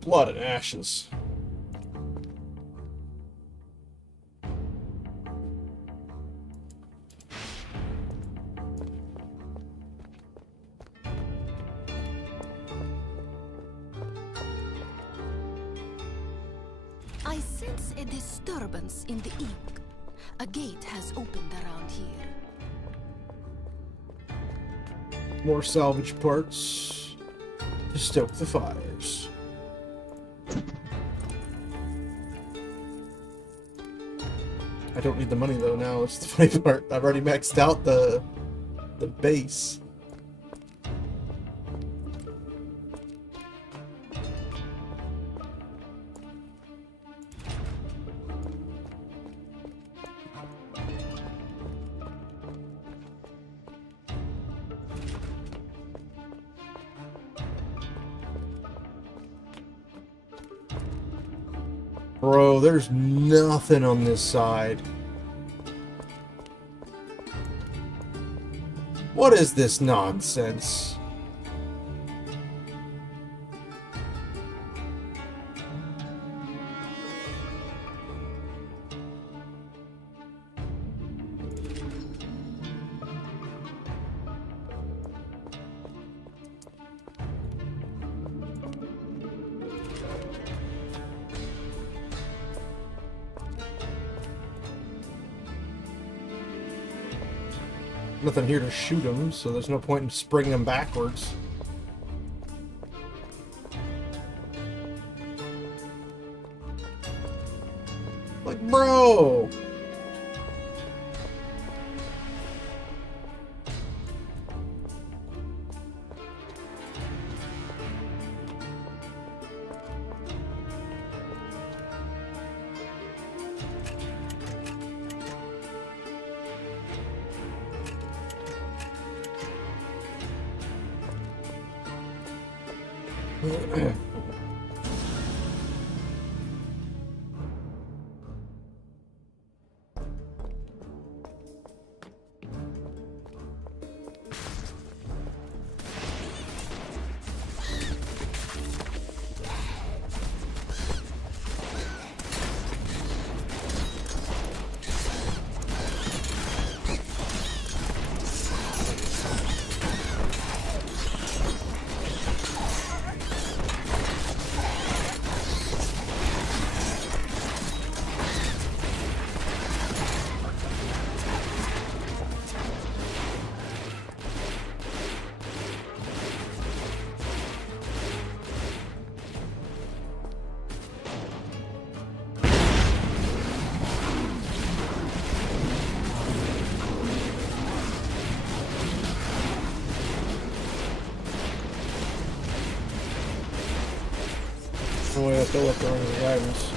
Blood and ashes. I sense a disturbance in the ink. A gate has opened around here. More salvage parts. to stoke the fires. I don't need the money though now, it's the funny part. I've already maxed out the base. Bro, there's nothing on this side. What is this nonsense? Nothing here to shoot him, so there's no point in springing him backwards. Like, bro! Oh, I feel like throwing the items.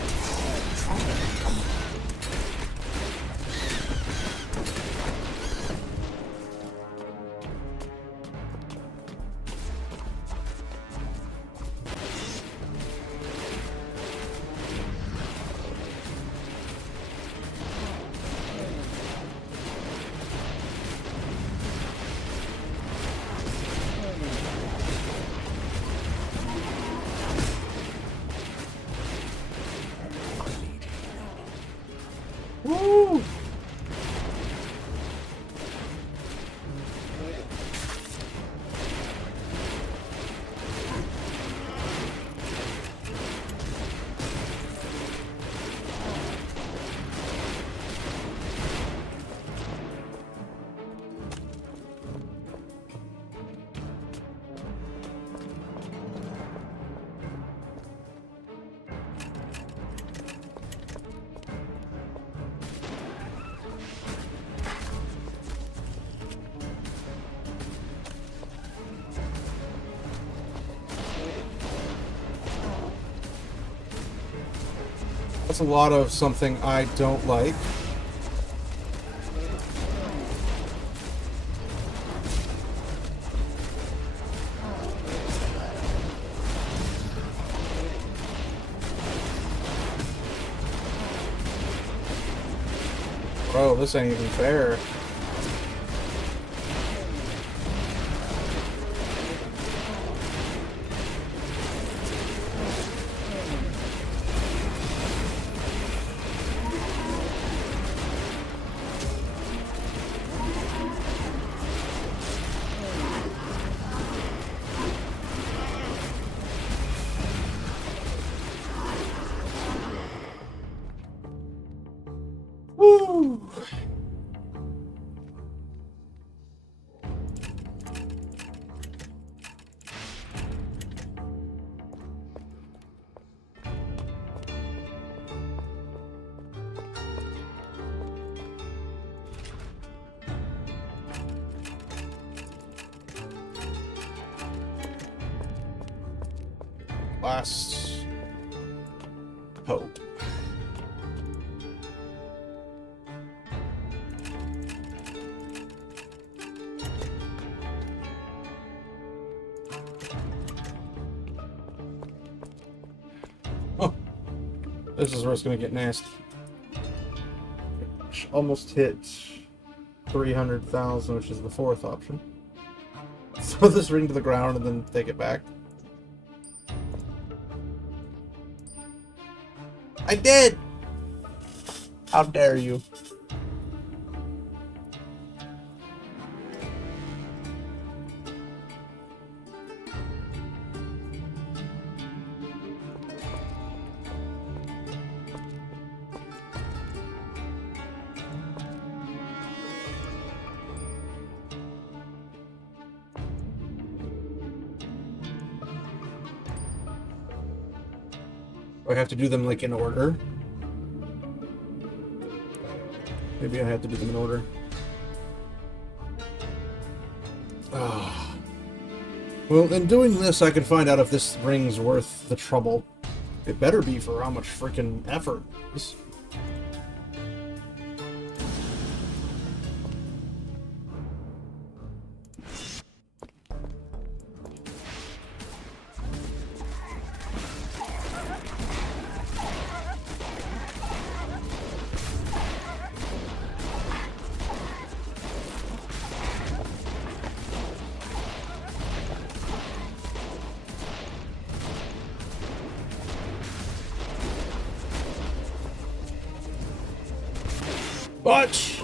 Woo! That's a lot of something I don't like. Bro, this ain't even fair. Woo! last hope. Oh, this is where it's going to get nasty. Almost hit 300,000, which is the fourth option. Throw this ring to the ground and then take it back. I did! How dare you? I have to do them like in order. Maybe I have to do them in order. Ah. Well, in doing this, I can find out if this ring's worth the trouble. It better be for how much freaking effort it is. Watch!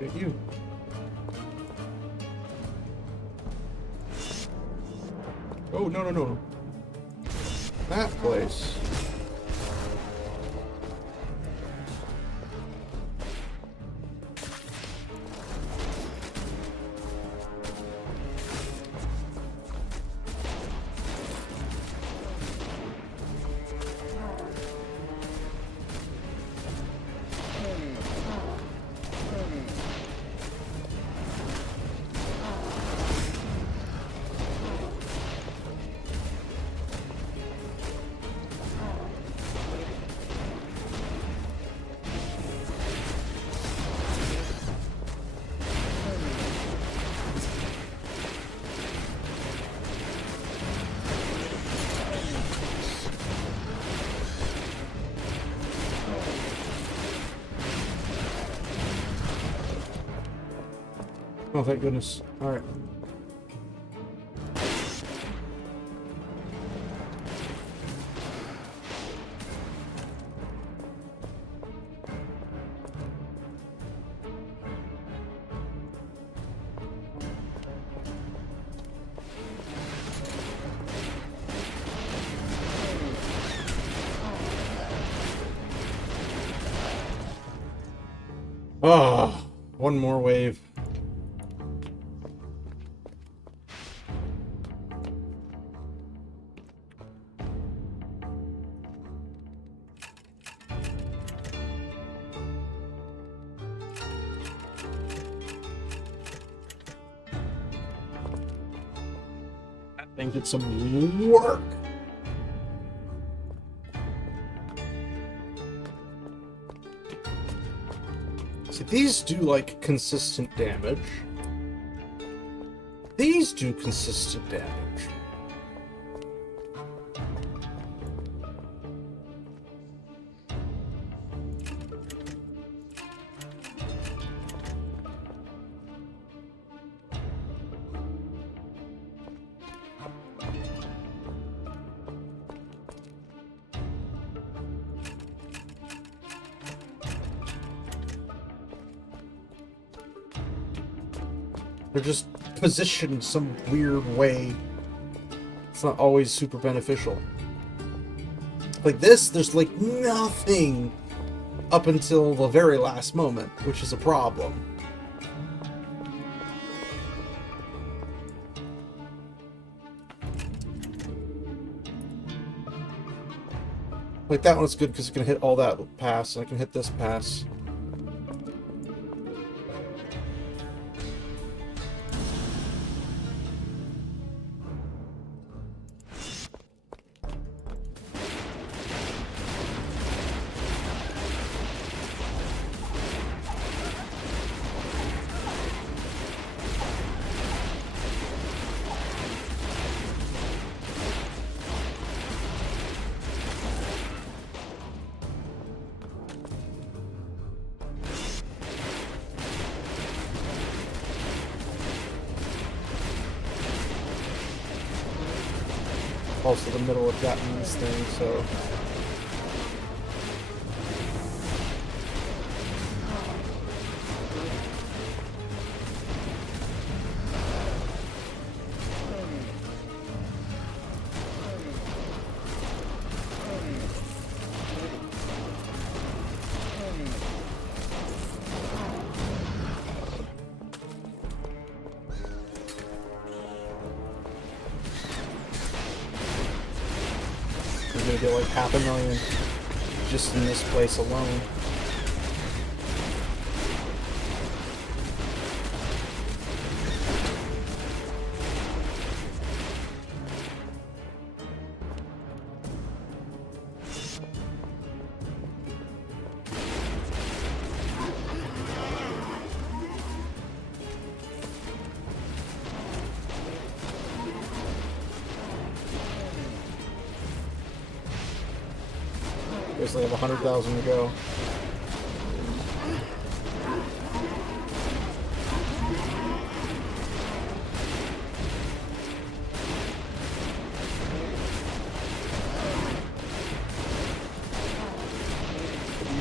At you. Oh, no, no, no. That place. Oh, thank goodness. Alright. Oh, one more wave. That thing did some work. See, these do like consistent damage. These do consistent damage. They're just positioned some weird way. It's not always super beneficial. Like this, there's like nothing up until the very last moment, which is a problem. Like, that one's good because it can hit all that pass, and I can hit this pass. Also the middle of gotten this thing, so... We're gonna get like 500,000 just in this place alone. Basically have 100,000 to go.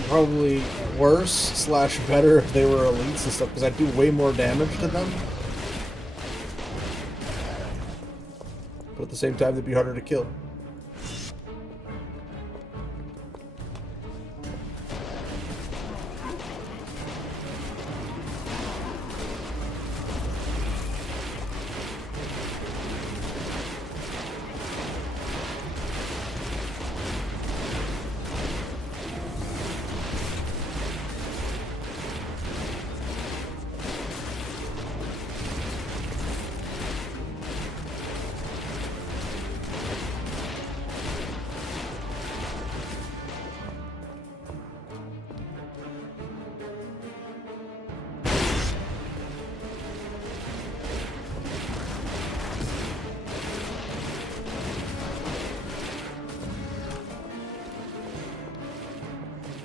Probably worse slash better if they were elites and stuff, because I do way more damage to them. But at the same time, they'd be harder to kill.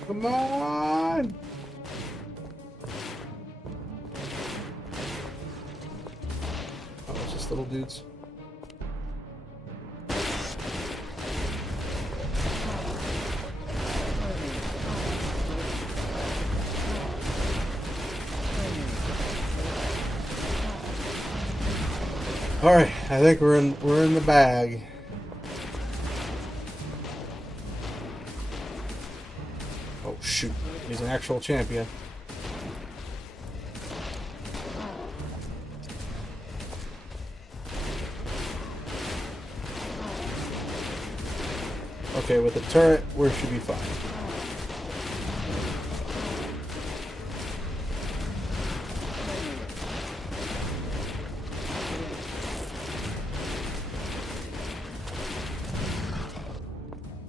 Come on! Oh, it's just little dudes. All right, I think we're in the bag. Oh shoot, he's an actual champion. Okay, with the turret, we should be fine.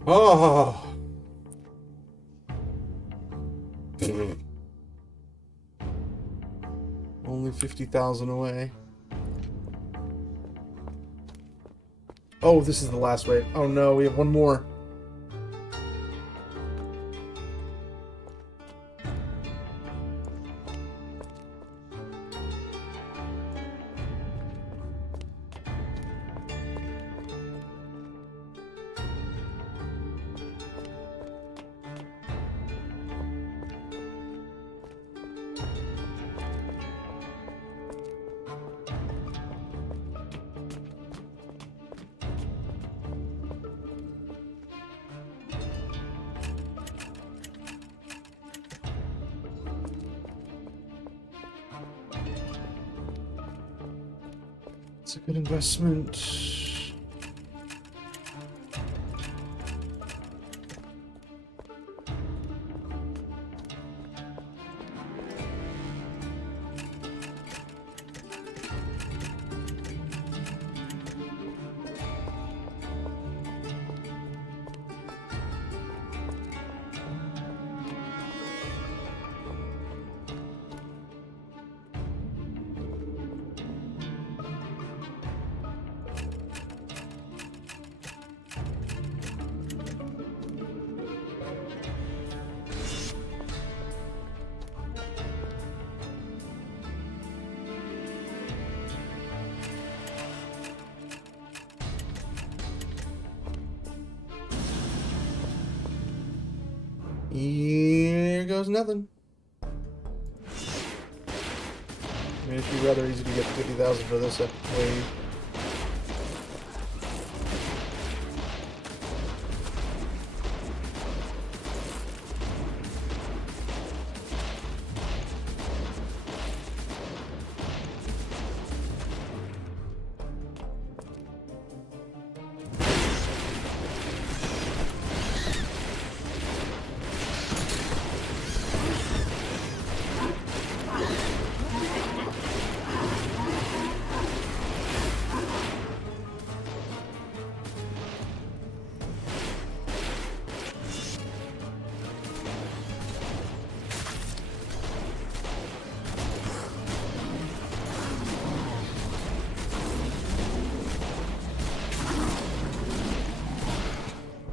Oh! Only 50,000 away. Oh, this is the last wave. Oh no, we have one more. It's a good investment. Here goes nothing. I mean, it'd be rather easy to get 50,000 for this wave.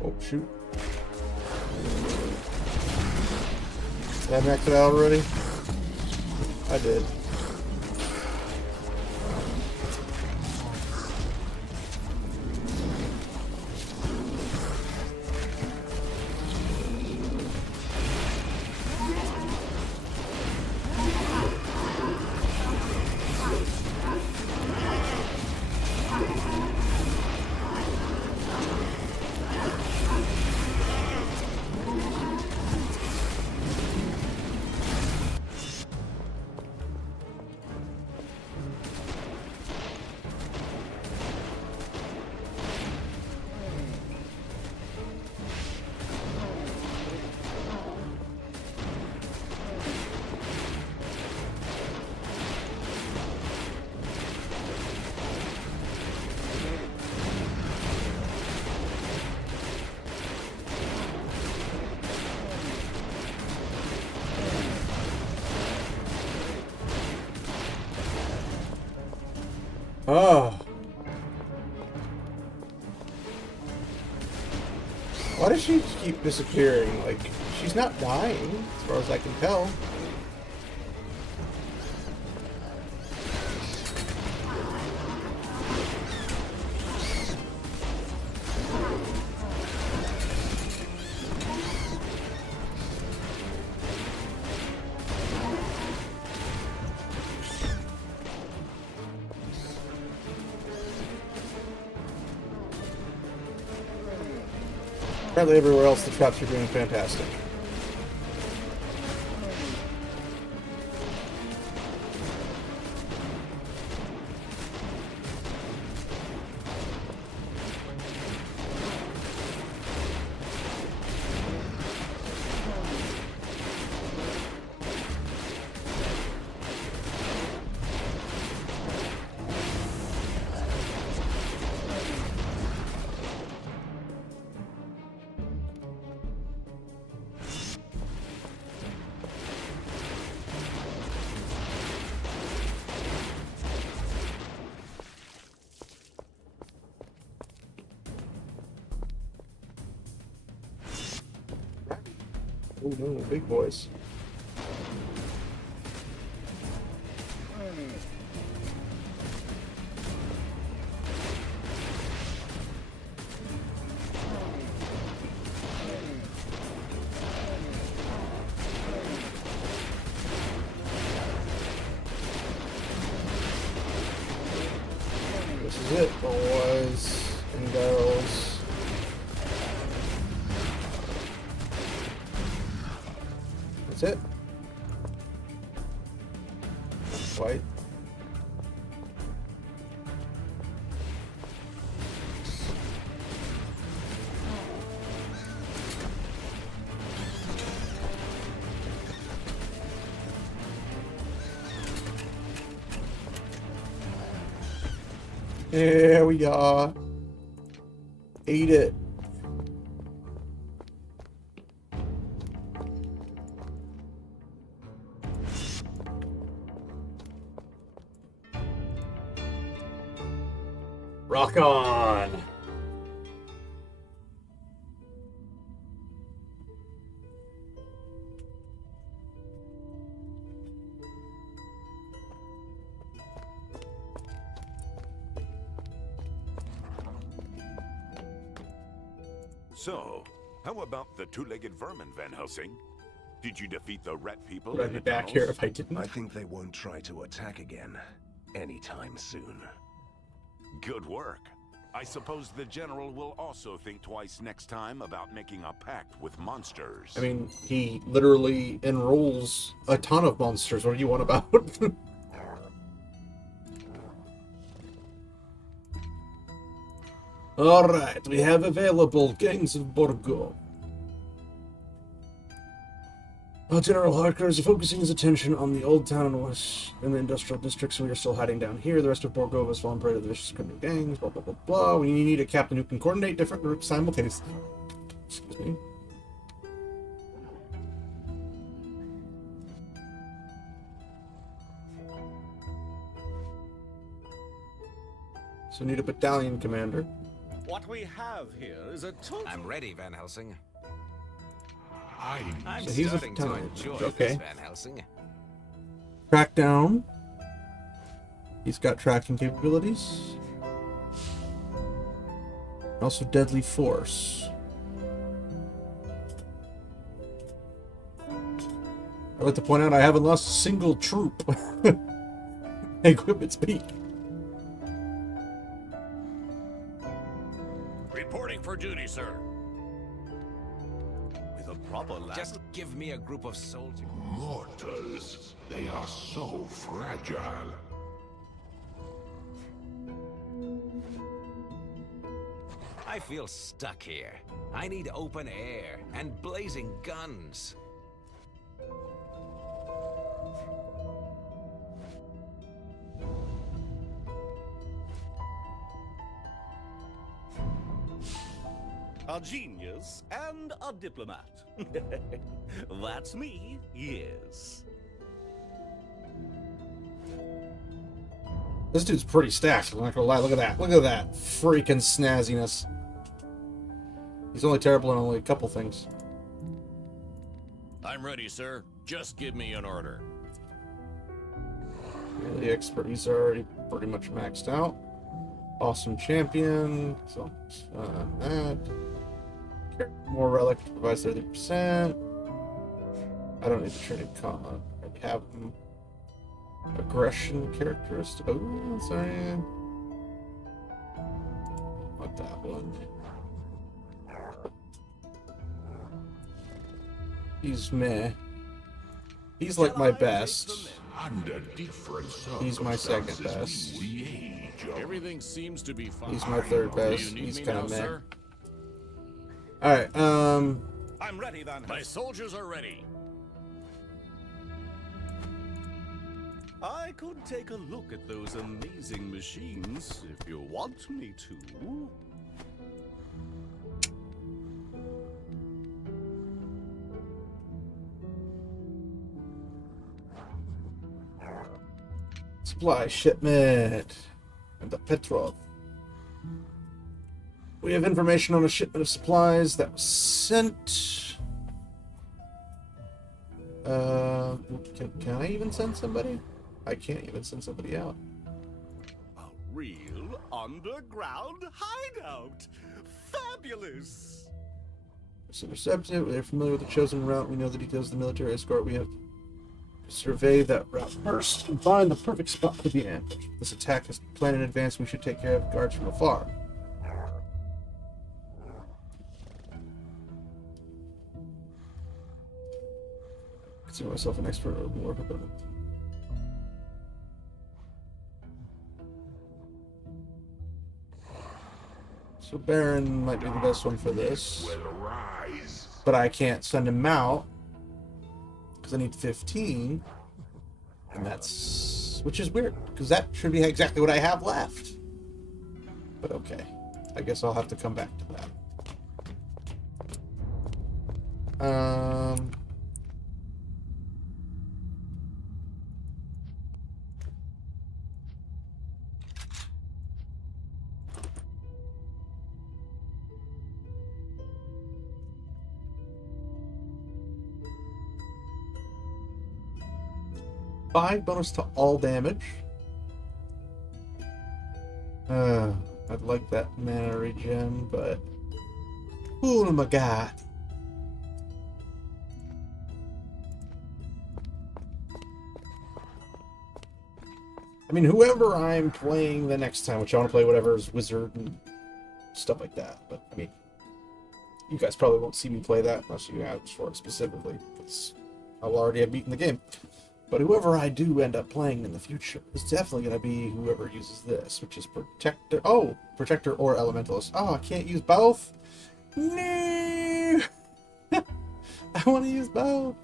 Oh, shoot. Did I max it out already? I did. Oh. Why does she keep disappearing? Like, she's not dying, as far as I can tell. Apparently everywhere else the traps are doing fantastic. Oh no, big boys. This is it, boys and girls. That's it. Not quite. Here we are. Eat it. Rock on. So, How about the two-legged vermin, Van Helsing? Did you defeat the rat people? Would I in be the back tunnels? here if I didn't? I think they won't try to attack again anytime soon. Good work. I suppose the General will also think twice next time about making a pact with monsters. I mean, he literally enrolls a ton of monsters. What do you want about? Alright, we have available Gangs of Borgo. While General Harker is focusing his attention on the old town and west in the industrial districts, so we are still hiding down here. The rest of Borgo has fallen prey to the vicious criminal gangs, blah, blah, blah, blah. We need a captain who can coordinate different groups simultaneously. Excuse me. So need a battalion commander. What we have here is a total... I'm ready, Van Helsing. I'm So he's a starting to battalion. enjoy Okay. this, Van Helsing. Track down. He's got tracking capabilities. Also deadly force. I'd like to point out I haven't lost a single troop. Equipment's peak. Reporting for duty, sir. With a proper lab... Just give me a group of soldiers. Mortals, they are so fragile. I feel stuck here. I need open air and blazing guns. A genius and a diplomat. That's me, yes. This dude's pretty stacked, I'm not gonna lie. Look at that. Look at that freaking snazziness. He's only terrible in only a couple things. I'm ready, sir. Just give me an order. Yeah, the expert, he's already pretty much maxed out. Awesome champion. So, that. More relic provides 30%. I don't need the training con. I have them. Aggression characteristic. Oh, sorry. Not that one. He's meh. He's like my best. Under different He's my second circumstances, best. we age. Everything seems to be fine. He's my third Do best. you need He's me kind now, of meh. sir? Alright, I'm ready, Van Helsing. My soldiers are ready. I could take a look at those amazing machines if you want me to. supply shipment. And the Petrov. We have information on a shipment of supplies that was sent. Can I even send somebody? I can't even send somebody out. A real underground hideout. Fabulous. So receptive. They're familiar with the chosen route. We know the details of the military escort. We have to survey that route first and find the perfect spot for the ambush. This attack is planned in advance. We should take care of guards from afar. Consider myself an expert or more equipment. So Baron might be the best one for this. But I can't send him out because I need 15. And that's... which is weird, because that should be exactly what I have left. But okay. I guess I'll have to come back to that. 5 bonus to all damage. I'd like that mana regen, but... oh my god. I mean, whoever I'm playing the next time, which I want to play whatever's wizard and stuff like that. But, I mean, you guys probably won't see me play that unless you ask for it specifically, because I'll already have beaten the game. But whoever I do end up playing in the future is definitely going to be whoever uses this, which is Protector. Oh, Protector or Elementalist. Oh, I can't use both? No! I want to use both.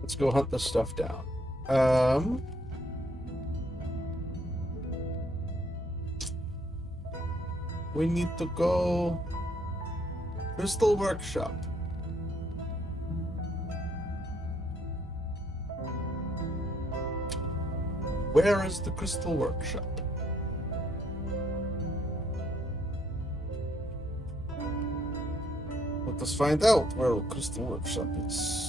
Let's go hunt this stuff down. We need to go Crystal Workshop. Where is the Crystal Workshop? Let us find out where the Crystal Workshop is.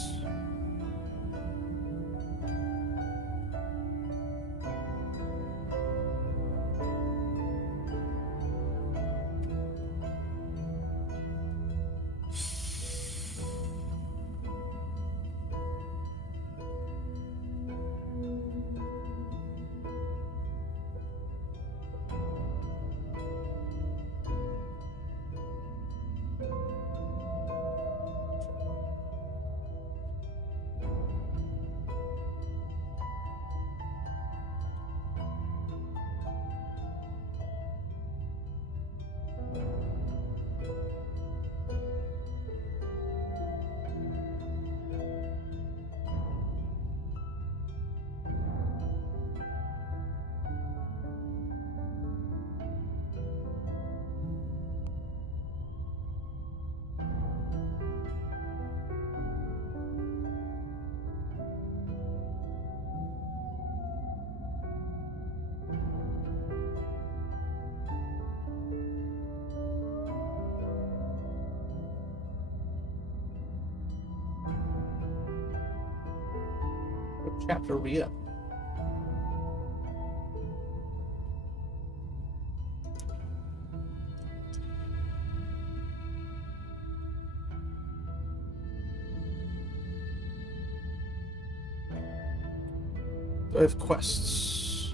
What chapter are we in? Do I have quests?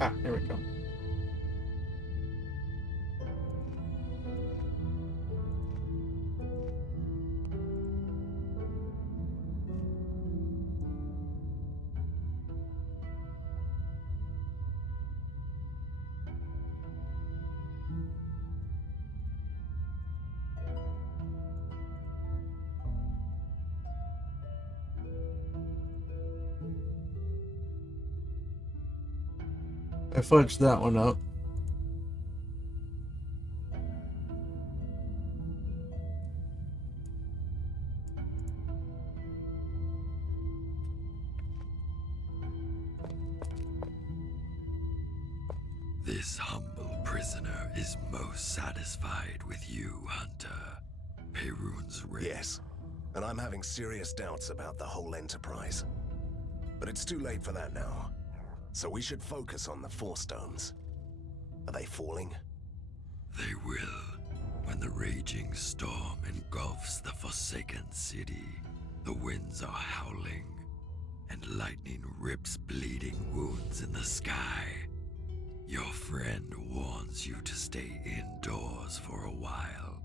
Ah, here we go. I fudged that one up. This humble prisoner is most satisfied with you, Hunter. Perun's ring. Yes, and I'm having serious doubts about the whole enterprise. But it's too late for that now. So we should focus on the Force Stones. Are they falling? They will. When the raging storm engulfs the Forsaken City, the winds are howling, and lightning rips bleeding wounds in the sky. Your friend warns you to stay indoors for a while.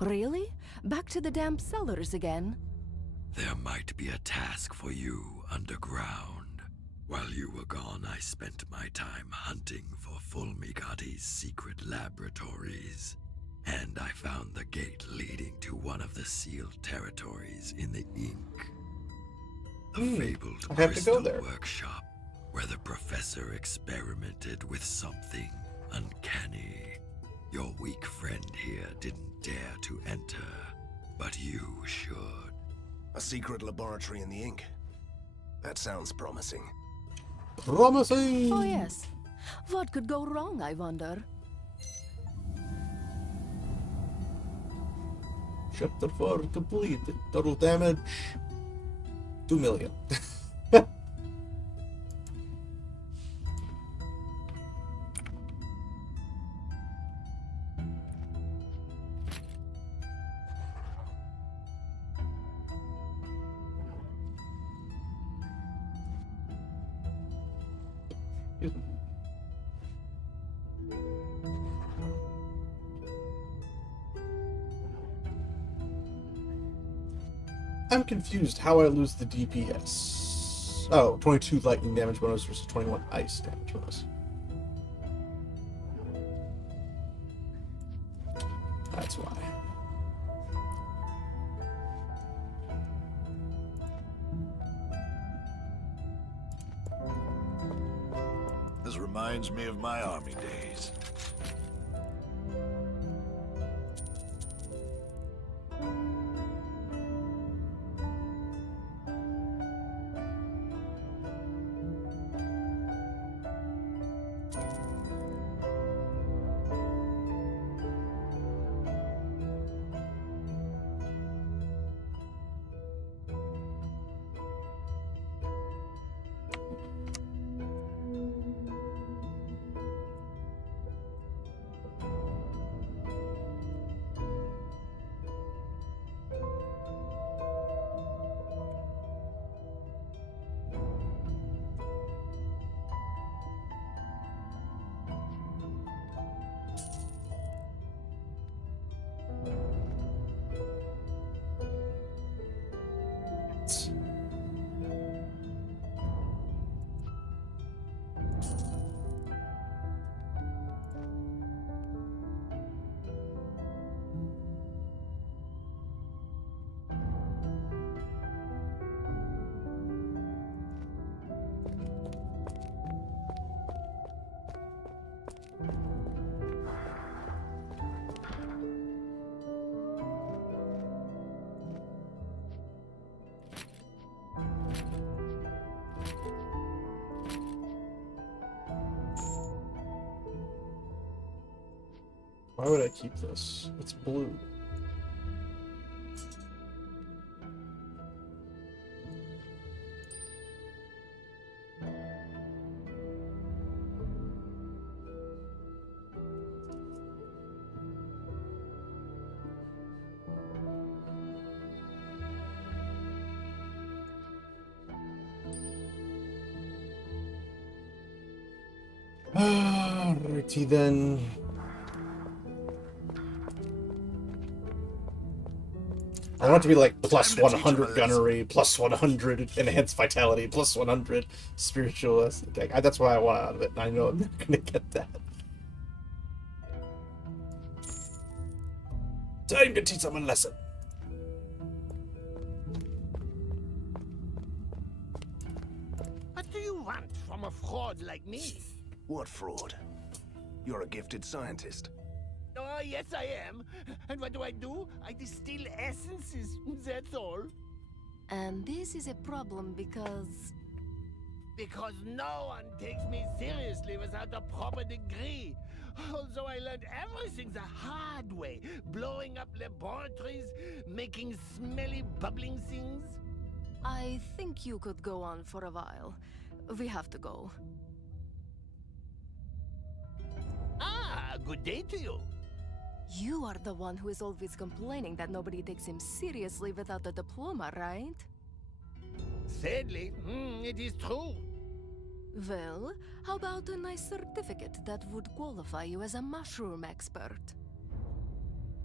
Really? Back to the damp cellars again? There might be a task for you underground. While you were gone, I spent my time hunting for Fulmigati's secret laboratories, and I found the gate leading to one of the sealed territories in the ink. The fabled I have to go crystal there. workshop, where the professor experimented with something uncanny. Your weak friend here didn't dare to enter, but you should. A secret laboratory in the ink? That sounds promising. Promising! Oh yes. What could go wrong, I wonder? Chapter 4 complete. Total damage 2 million. I'm confused how I lose the DPS. Oh, 22 lightning damage bonus versus 21 ice damage bonus. That's why. This reminds me of my army days. Why would I keep this? It's blue. Alrighty then. I want it to be like plus 100 gunnery, plus 100 enhanced vitality, plus 100 spiritual attack. That's what I want out of it, and I know I'm not going to get that. Time to teach someone a lesson. What do you want from a fraud like me? What fraud? You're a gifted scientist. Oh, yes, I am. And what do? I distill essences, that's all. And this is a problem because... Because no one takes me seriously without a proper degree. Although I learned everything the hard way. Blowing up laboratories, making smelly, bubbling things. I think you could go on for a while. We have to go. Ah, good day to you. You are the one who is always complaining that nobody takes him seriously without a diploma, right? Sadly, it is true. Well, how about a nice certificate that would qualify you as a mushroom expert?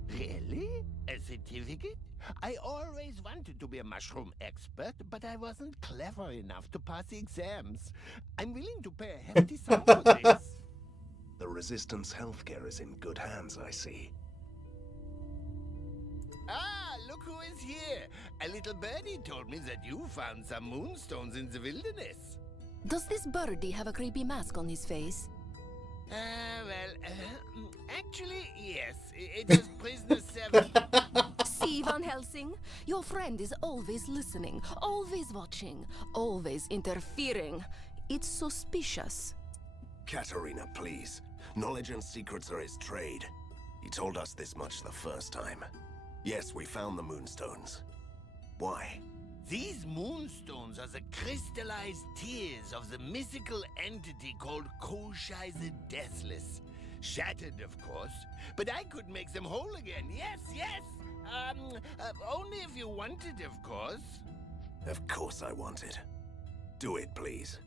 Really? A certificate? I always wanted to be a mushroom expert, but I wasn't clever enough to pass the exams. I'm willing to pay a hefty sum for this. The Resistance healthcare is in good hands, I see. Ah, look who is here. A little birdie told me that you found some moonstones in the wilderness. Does this birdie have a creepy mask on his face? Actually, yes. It was prisoner 7. See, Van Helsing? Your friend is always listening, always watching, always interfering. It's suspicious. Katerina, please. Knowledge and secrets are his trade. He told us this much the first time. Yes, we found the moonstones. Why? These moonstones are the crystallized tears of the mythical entity called Koshai the Deathless. Shattered, of course, but I could make them whole again. Yes, yes! Only if you wanted, of course. Of course I want it. Do it, please.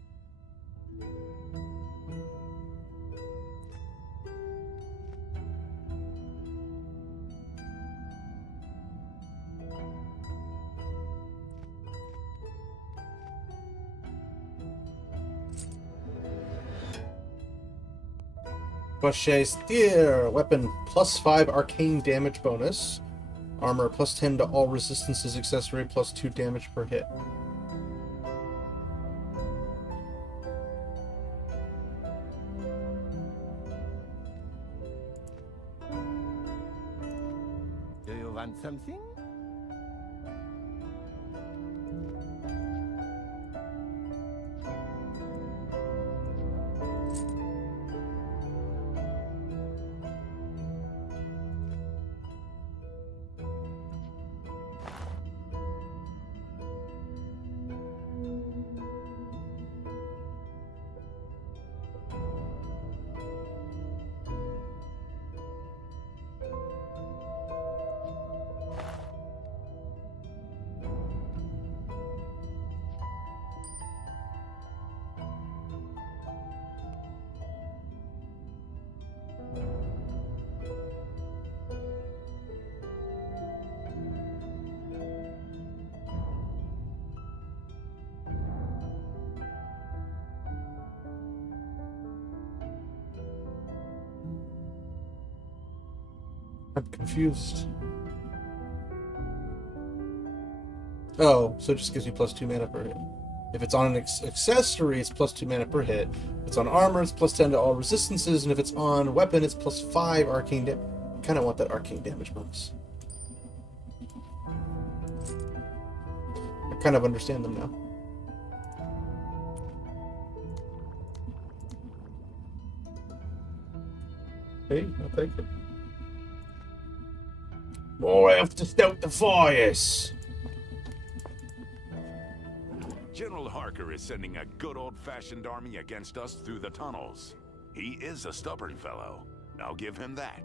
Crochet Steer. Weapon +5 arcane damage bonus. Armor +10 to all resistances accessory, +2 damage per hit. Do you want something? I'm confused. Oh, so it just gives me +2 mana per hit. If it's on an accessory, it's +2 mana per hit. If it's on armor, it's +10 to all resistances, and if it's on weapon, it's +5 arcane damage. Kind of want that arcane damage bonus. I kind of understand them now. Hey, I'll take it. More elf to stoke the fires! General Harker is sending a good old-fashioned army against us through the tunnels. He is a stubborn fellow. I'll give him that.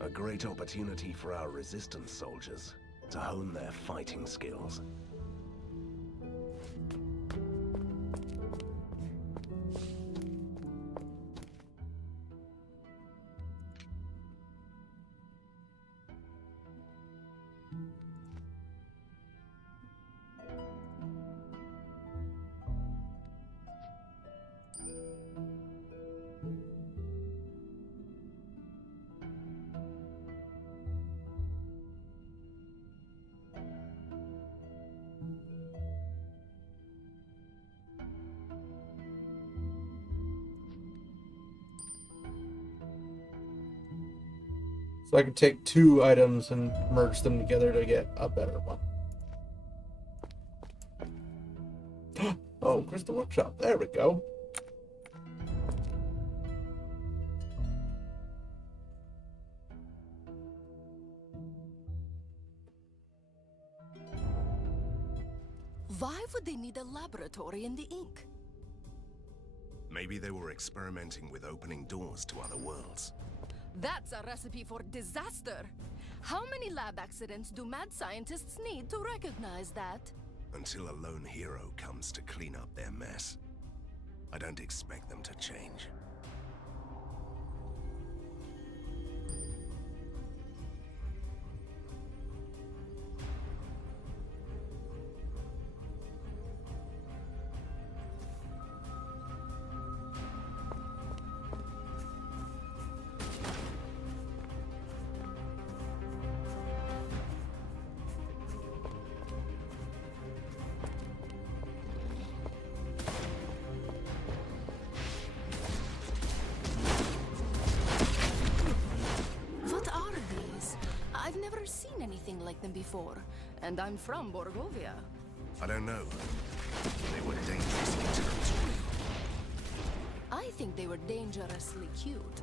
A great opportunity for our resistance soldiers to hone their fighting skills. So I can take 2 items and merge them together to get a better one. Oh, Crystal Workshop. There we go. Why would they need a laboratory in the ink? Maybe they were experimenting with opening doors to other worlds. That's a recipe for disaster. How many lab accidents do mad scientists need to recognize that? Until a lone hero comes to clean up their mess. I don't expect them to change. Like them before, and I'm from Borgovia. I don't know. They were dangerously territorial. I I think they were dangerously cute.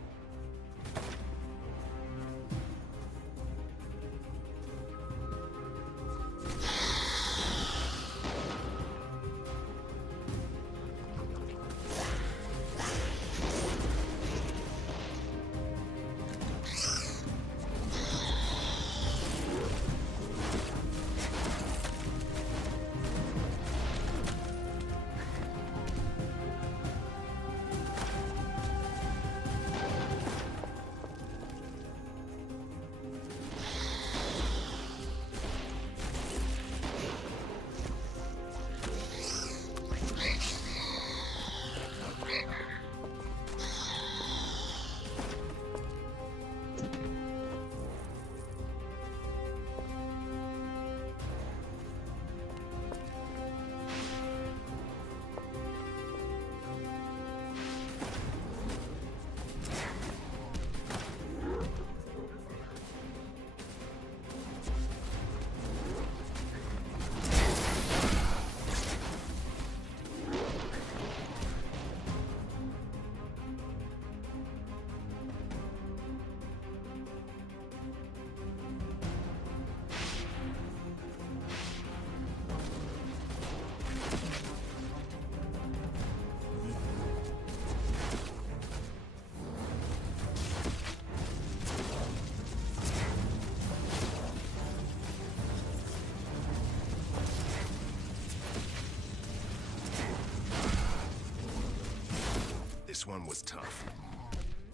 This one was tough.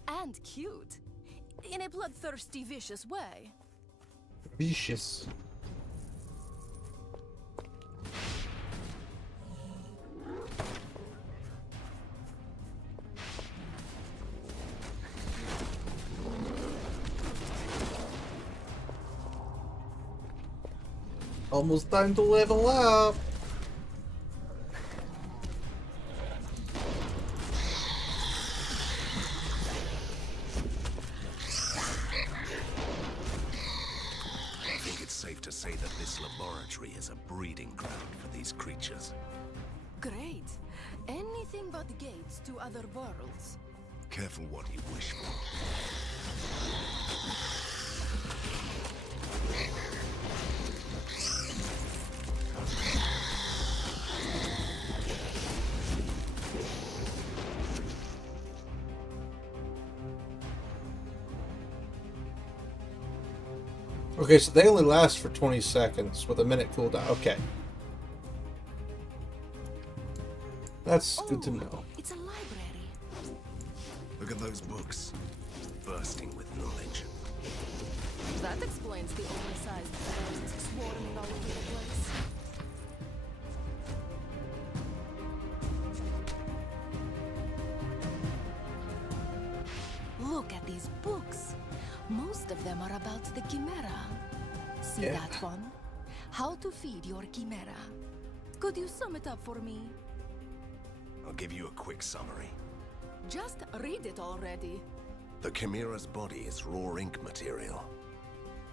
And cute. In a bloodthirsty, vicious way. Vicious. Almost time to level up. I think it's safe to say that this laboratory is a breeding ground for these creatures. Great. Anything but gates to other worlds. Careful what you wish for. Okay, so they only last for 20 seconds with a minute cooldown. Okay. That's good to know. It's a library. Look at those books. Bursting with knowledge. That explains the oversized ghosts swarming all over the place. Look at these books. Most of them are about the Chimera. See that one? How to feed your Chimera. Could you sum it up for me? I'll give you a quick summary. Just read it already. The Chimera's body is raw ink material.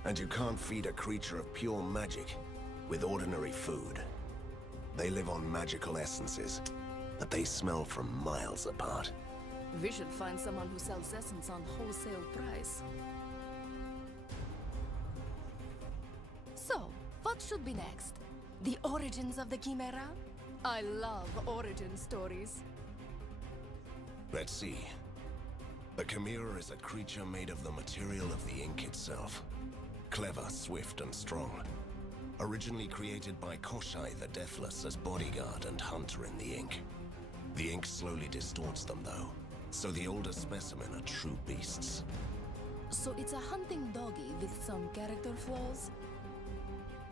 And you can't feed a creature of pure magic with ordinary food. They live on magical essences that they smell from miles apart. We should find someone who sells essence on wholesale price. So, what should be next? The origins of the Chimera? I love origin stories. Let's see. The Chimera is a creature made of the material of the ink itself. Clever, swift, and strong. Originally created by Koshai the Deathless as bodyguard and hunter in the ink. The ink slowly distorts them, though, so the older specimen are true beasts. So it's a hunting doggy with some character flaws?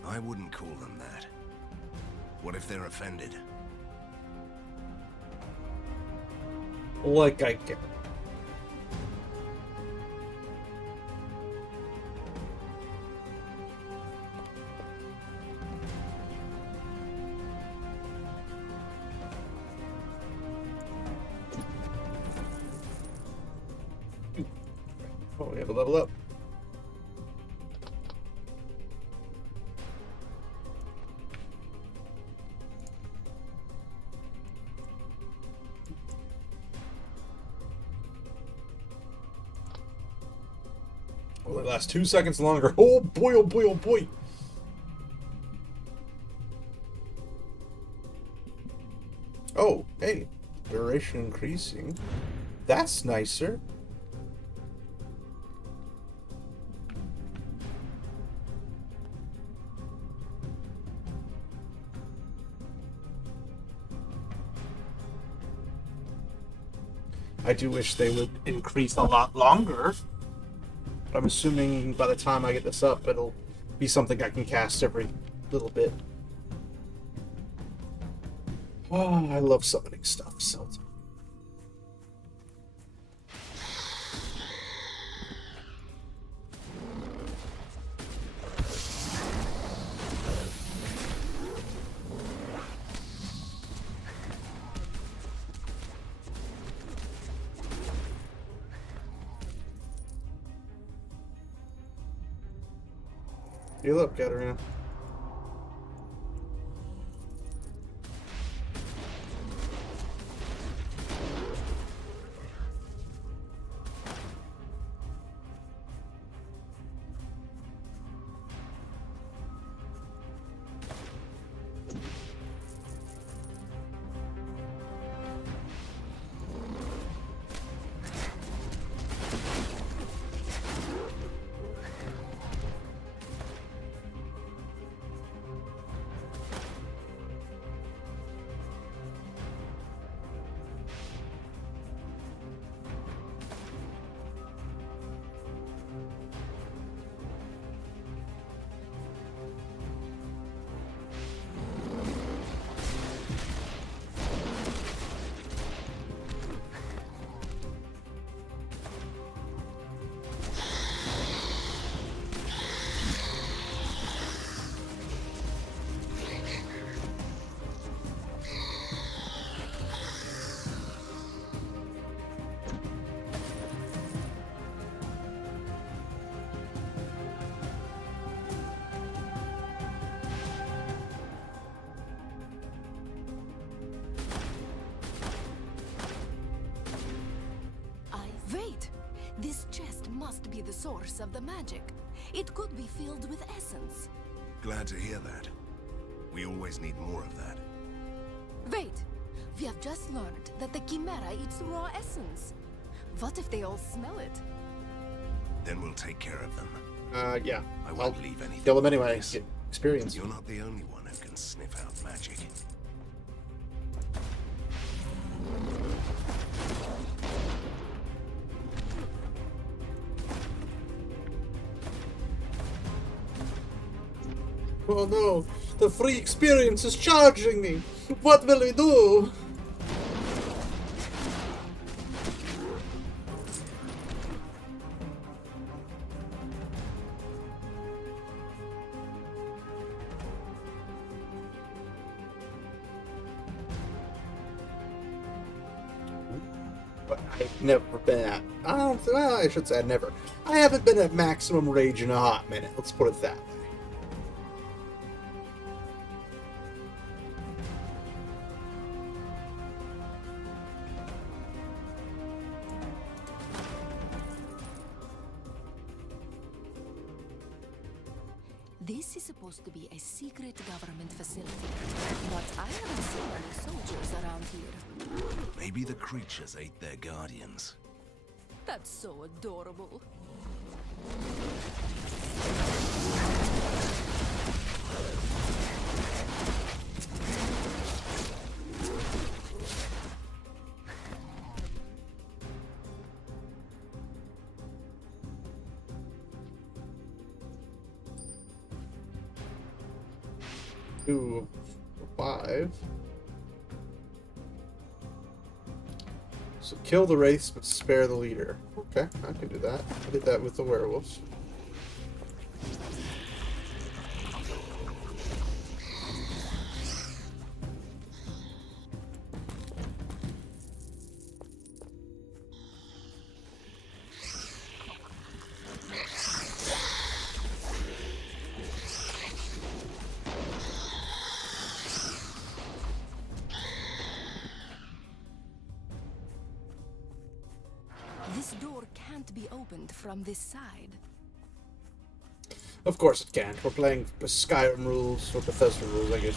I wouldn't call them that. What if they're offended? Like I get. Oh, we have a level up. only lasts 2 seconds longer. Oh boy, oh boy, oh boy. Oh, hey. Duration increasing. That's nicer. I do wish they would increase a lot longer. I'm assuming by the time I get this up, it'll be something I can cast every little bit. Oh, I love summoning stuff, so... Heal up, Katarina. Wait! This chest must be the source of the magic. It could be filled with essence. Glad to hear that. We always need more of that. Wait! We have just learned that the Chimera eats raw essence. What if they all smell it? Then we'll take care of them. Yeah. I won't leave anything. Kill them anyway. Yes. Get experience. You're not the only one who can sniff out magic. Oh no, the free experience is charging me. What will we do? But I've never been at, well, I should say I've never. I haven't been at maximum rage in a hot minute. Let's put it that way. This is supposed to be a secret government facility, but I haven't seen any soldiers around here. Maybe the creatures ate their guardians. That's so adorable. Two, 5. So kill the wraiths, but spare the leader. Okay, I can do that. I did that with the werewolves. This door can't be opened from this side. Of course it can't. We're playing Skyrim rules, or Bethesda rules, I guess.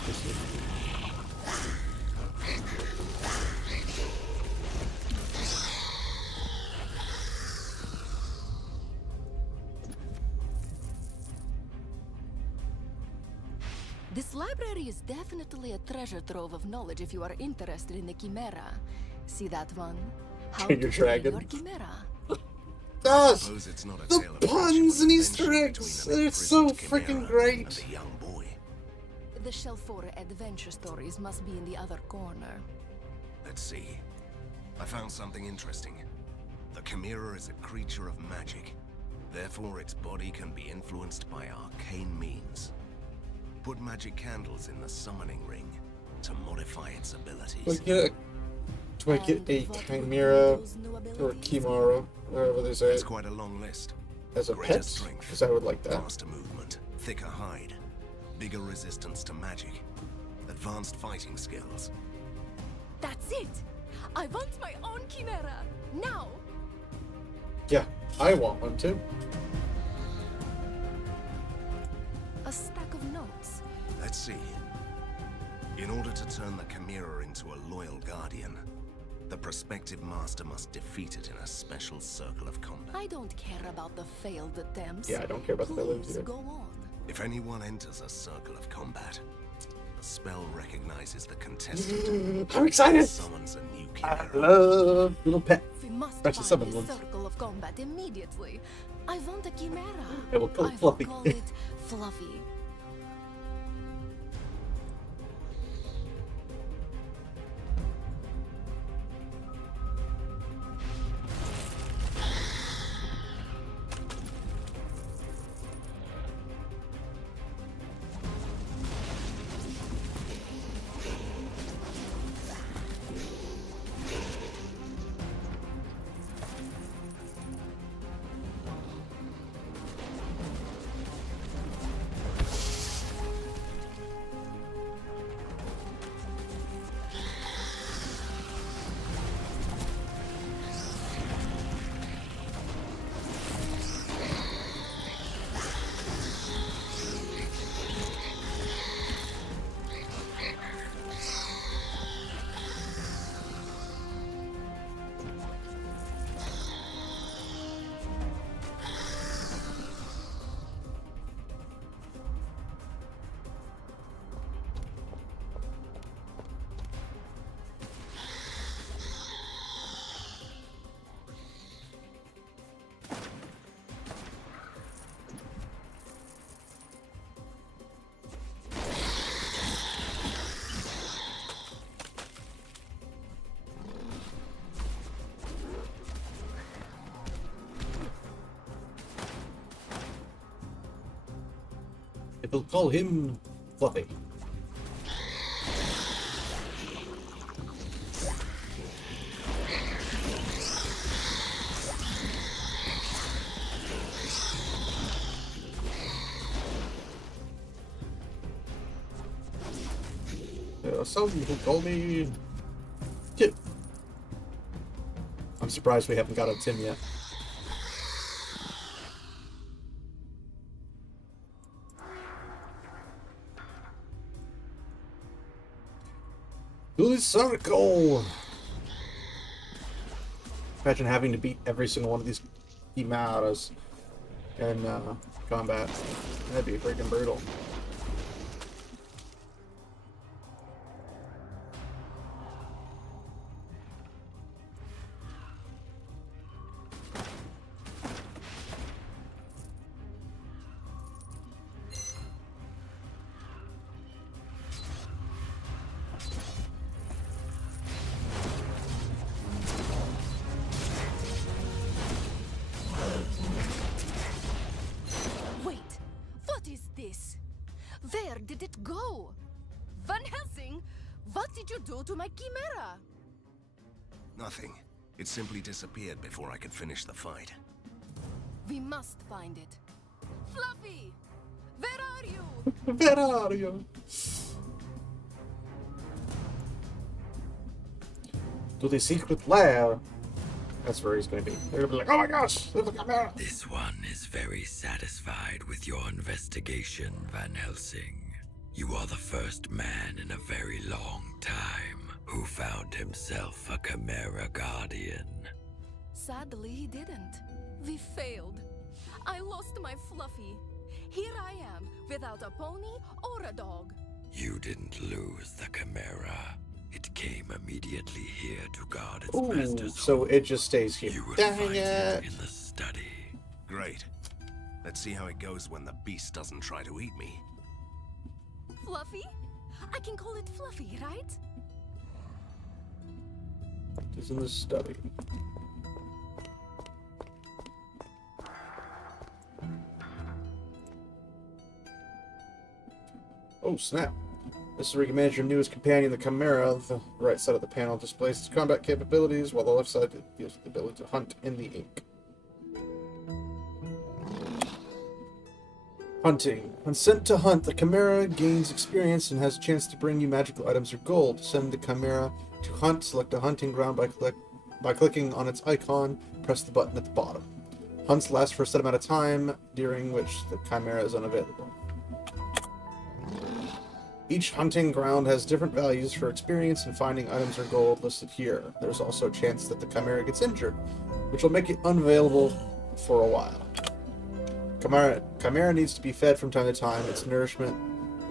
This library is definitely a treasure trove of knowledge if you are interested in the Chimera. See that one? How Your to dragon. train your Chimera. Ah, Suppose it's not a the tale of puns and Easter adventure eggs! between an They're so imprisoned freaking chimera great! and a young boy. The shelf for adventure stories must be in the other corner. Let's see. I found something interesting. The chimera is a creature of magic. Therefore, its body can be influenced by arcane means. Put magic candles in the summoning ring to modify its abilities. Do I get a chimera or a chimera, whatever they say, That's quite a long list. as a Greater pet? strength, Because I would like that. faster movement, thicker hide, bigger resistance to magic, advanced fighting skills. That's it! I want my own Chimera! Now! Yeah, I want one too. A stack of notes. Let's see. In order to turn the chimera into a loyal guardian, the prospective master must defeat it in a special circle of combat. I don't care about the failed attempts. Yeah, I don't care about the failed Please either. go on. If anyone enters a circle of combat, the spell recognizes the contestant. I'm excited! And summons a new I chimera. love little pet. We must Special find summon this ones. circle of combat immediately. I want a Chimera. I will call it I Fluffy. will call it Fluffy. We'll call him Fluffy. There are some who call me Tim. I'm surprised we haven't got a Tim yet. To the circle! Imagine having to beat every single one of these chimeras in combat. That'd be freaking brutal. Wait, what is this? Where did it go? Van Helsing, what did you do to my Chimera? Nothing. It simply disappeared before I could finish the fight. We must find it. Fluffy, where are you? Where are you? To the secret lair. That's where he's going to be. They're going to be like, oh my gosh, there's a Chimera! This one is very satisfied with your investigation, Van Helsing. You are the first man in a very long time who found himself a Chimera Guardian. Sadly, he didn't. We failed. I lost my Fluffy. Here I am, without a pony or a dog. You didn't lose the Chimera. It came immediately here to guard its Ooh, master's so home. it just stays here. You will Dang find it! it in the study. Great. Let's see how it goes when the beast doesn't try to eat me. Fluffy? I can call it Fluffy, right? It's in the study. Oh, snap. This is where you can manage your newest companion, the Chimera. The right side of the panel displays its combat capabilities, while the left side gives the ability to hunt in the ink. Hunting. When sent to hunt, the Chimera gains experience and has a chance to bring you magical items or gold. Send the Chimera to hunt, select a hunting ground by clicking on its icon, press the button at the bottom. Hunts last for a set amount of time, during which the Chimera is unavailable. Each hunting ground has different values for experience and finding items or gold listed here. There's also a chance that the Chimera gets injured, which will make it unavailable for a while. Chimera needs to be fed from time to time. Its nourishment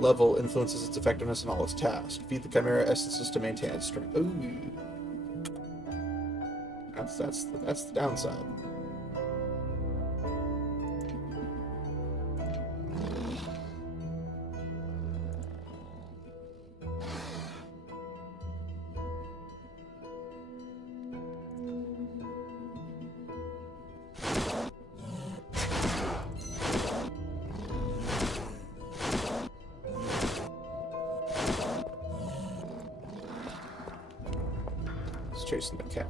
level influences its effectiveness in all its tasks. Feed the Chimera essences to maintain its strength. Ooh. That's the downside. Chasing the cat.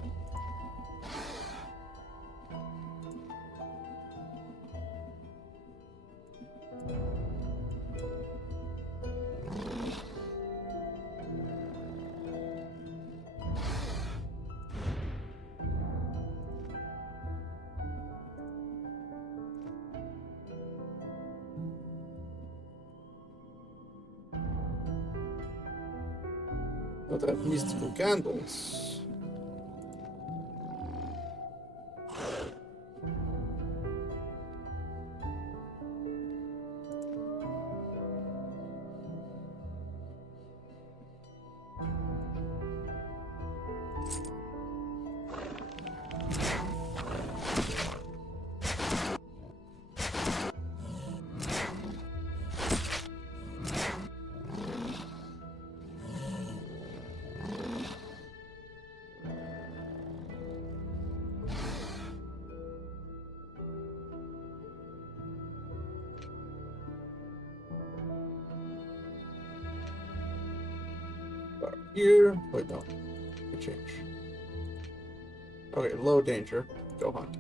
Oh, they have mystical candles. Here. Wait, no. Good change. Okay, low danger. Go hunt.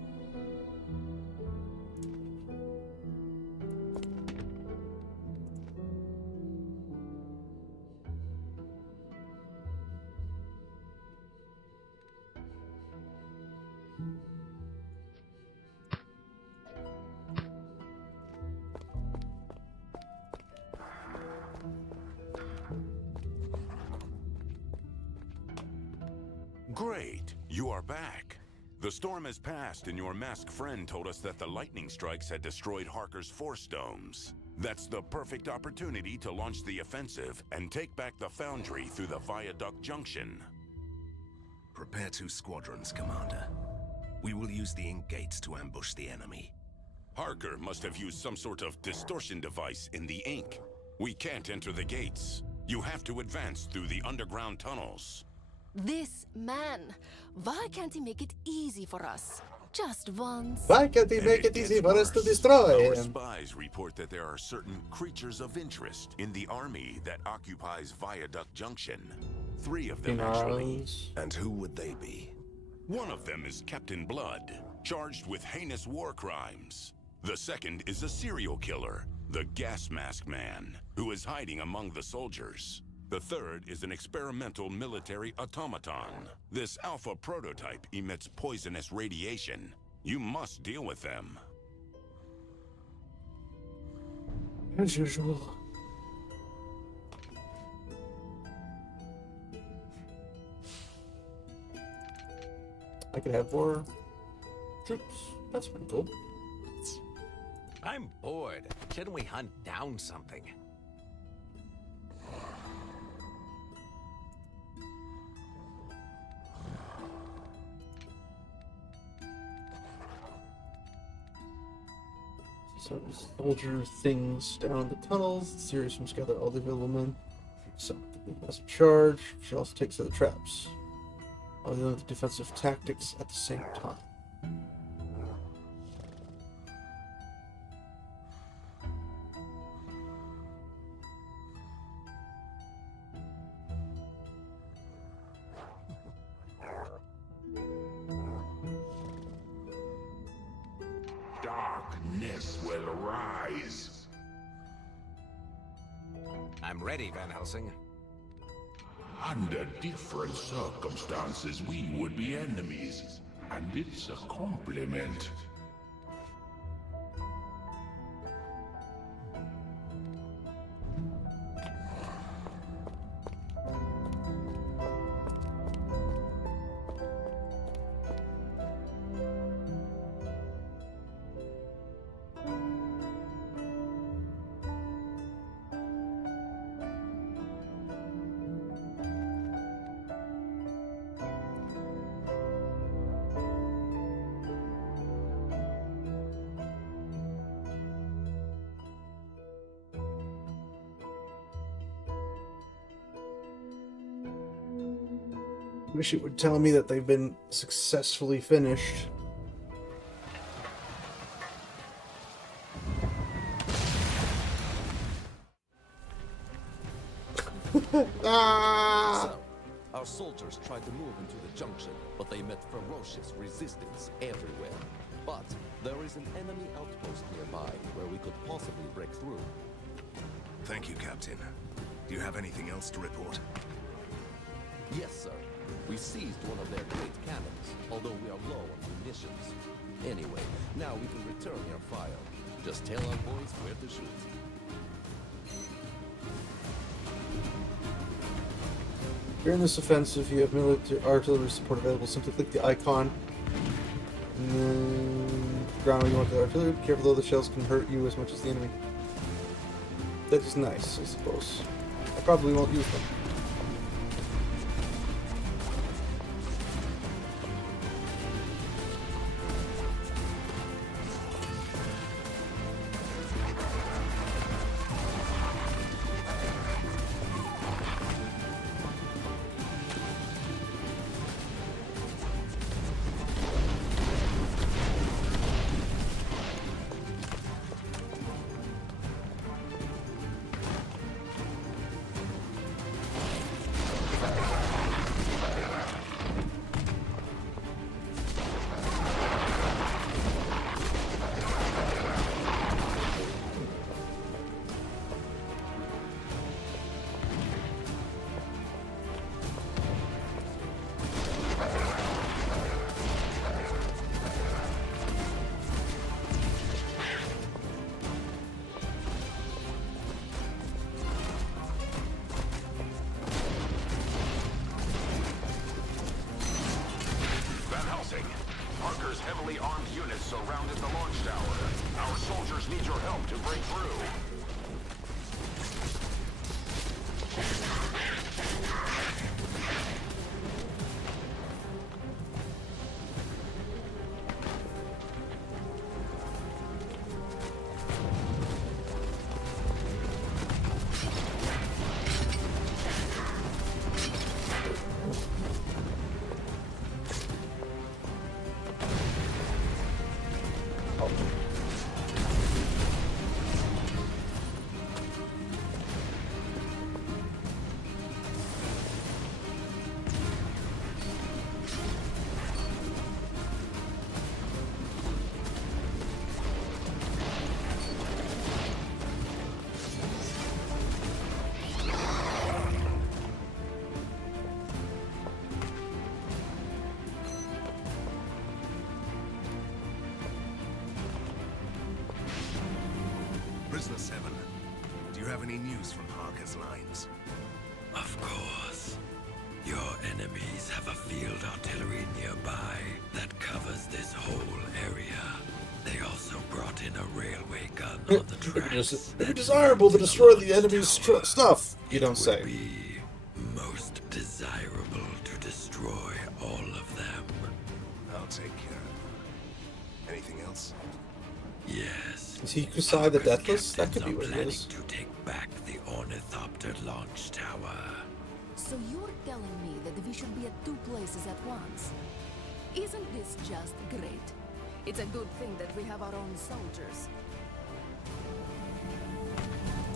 Great, you are back. The storm has passed and your masked friend told us that the lightning strikes had destroyed Harker's force domes. That's the perfect opportunity to launch the offensive and take back the foundry through the Viaduct Junction. Prepare 2 squadrons, Commander. We will use the ink gates to ambush the enemy. Harker must have used some sort of distortion device in the ink. We can't enter the gates. You have to advance through the underground tunnels. This man, why can't he make it easy for us? Just once. Why can't he make it easy for us to destroy Our him? spies report that there are certain creatures of interest in the army that occupies Viaduct Junction. 3 of them, actually. And who would they be? One of them is Captain Blood, charged with heinous war crimes. The second is a serial killer, the Gas Mask Man, who is hiding among the soldiers. The third is an experimental military automaton. This alpha prototype emits poisonous radiation. You must deal with them. As usual. I could have more troops. That's pretty cool. I'm bored. Shouldn't we hunt down something? So soldier things down the tunnels. Series from gather all the available men. So as a charge, she also takes out the traps. While dealing with defensive tactics at the same time. Darkness will rise. I'm ready, Van Helsing. Under different circumstances, we would be enemies, and it's a compliment. Wish it would tell me that they've been successfully finished. So, our soldiers tried to move into the junction, but they met ferocious resistance everywhere. But there is an enemy outpost nearby where we could possibly break through. Thank you, Captain. Do you have anything else to report? Yes, sir. We seized one of their great cannons, although we are low on munitions. Anyway, now we can return your fire. Just tell our boys where to shoot. During this offensive, you have military artillery support available. Simply click the icon. And then ground where you want the artillery. Be careful though, the shells can hurt you as much as the enemy. That is nice, I suppose. I probably won't use them. have any news from Harker's lines? Of course. Your enemies have a field artillery nearby that covers this whole area. They also brought in a railway gun on the tracks. It'd be desirable to destroy the enemy's stuff, you don't say. It would be most desirable to destroy all of them. I'll take care of it. Anything else? Yes. Is he Kusai the Deathless? That could be what it planning is. to take back the Ornithopter launch tower. So you're telling me that we should be at two places at once? Isn't this just great? It's a good thing that we have our own soldiers.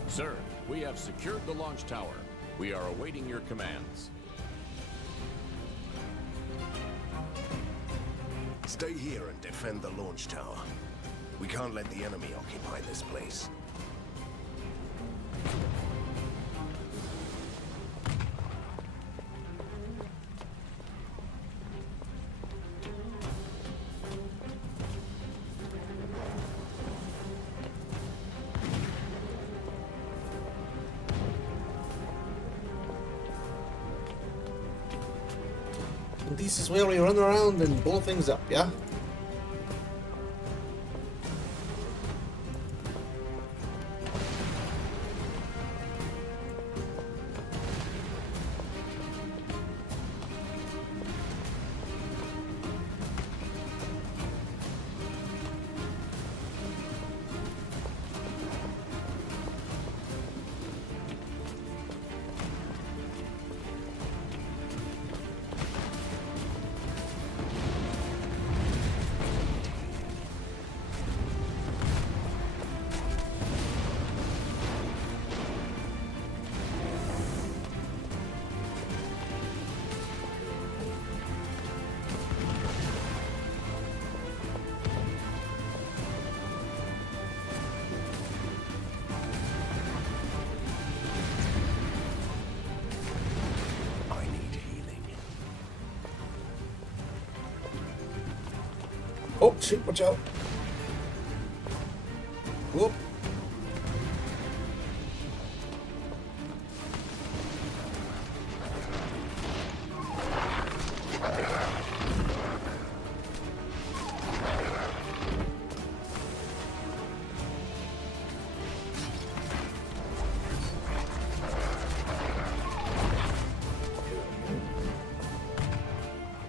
Sir, we have secured the launch tower. We are awaiting your commands. Stay here and defend the launch tower. We can't let the enemy occupy this place. This is where we run around and blow things up, yeah? Oh, shoot, watch out. Whoop.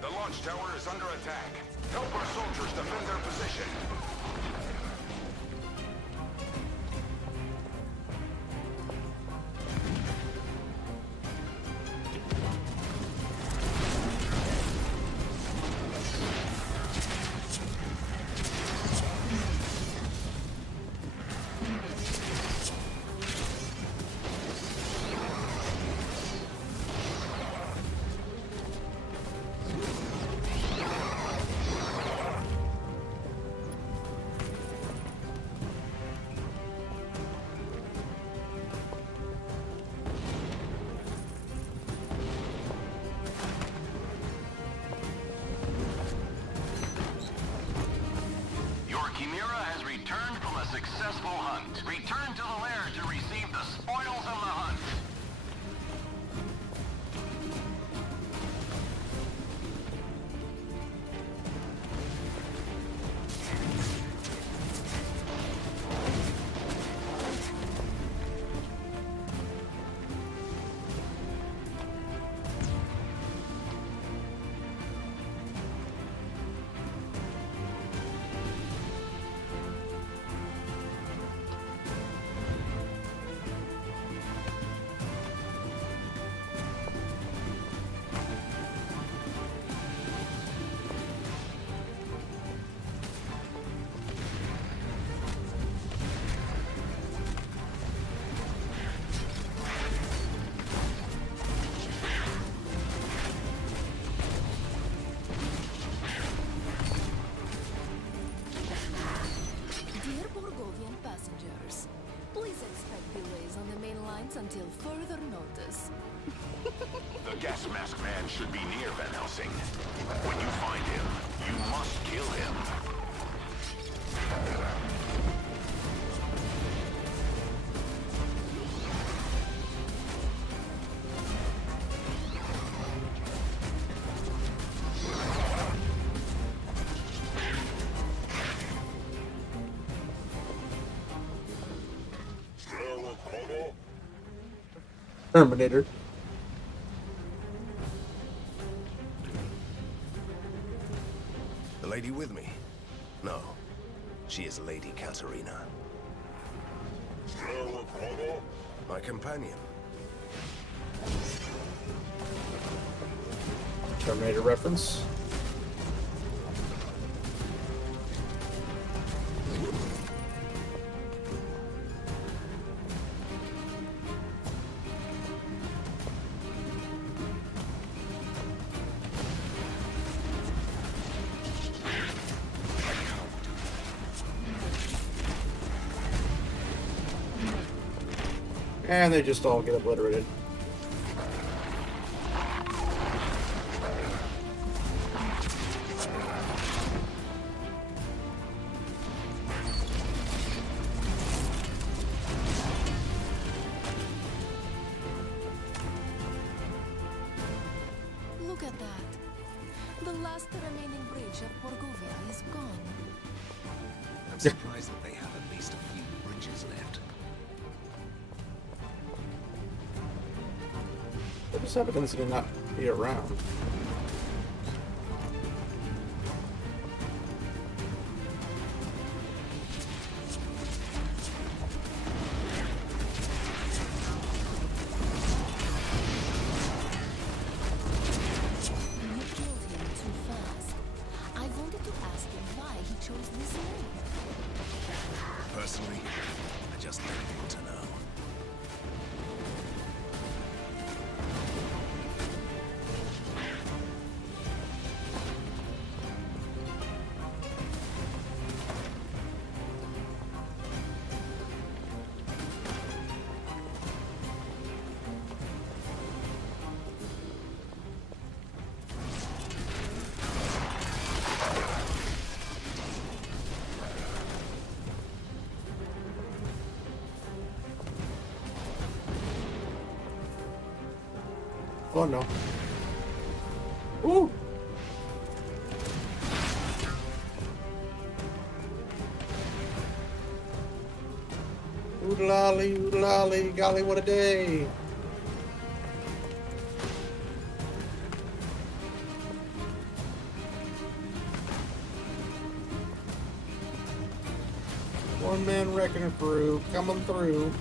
The launch tower is under attack. Help our soldiers defend their position. Successful hunt. Return to the lair to receive the spoils of the hunt. Until further notice. The gas mask man should be near Van Helsing. When you find him, you must kill him. Terminator. The lady with me? No. She is Lady Katarina. My companion. Terminator reference. And they just all get obliterated. Look at that. The last remaining bridge of Borgovia is gone. I'm surprised that they have at least a few bridges left. What is evidence to not be around? You killed him too fast. I wanted to ask him why he chose this name. Personally, I just don't want to know. Oh no. Ooh! Oodalali, golly, what a day! One-man wrecking crew coming through.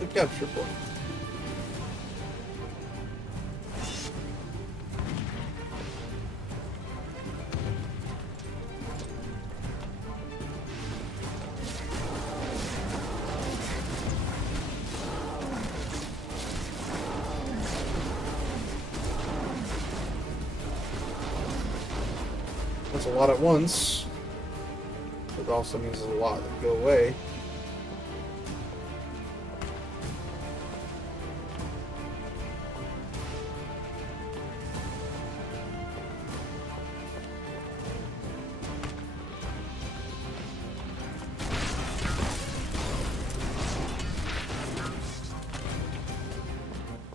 the capture point. That's a lot at once. It also means there's a lot that go away.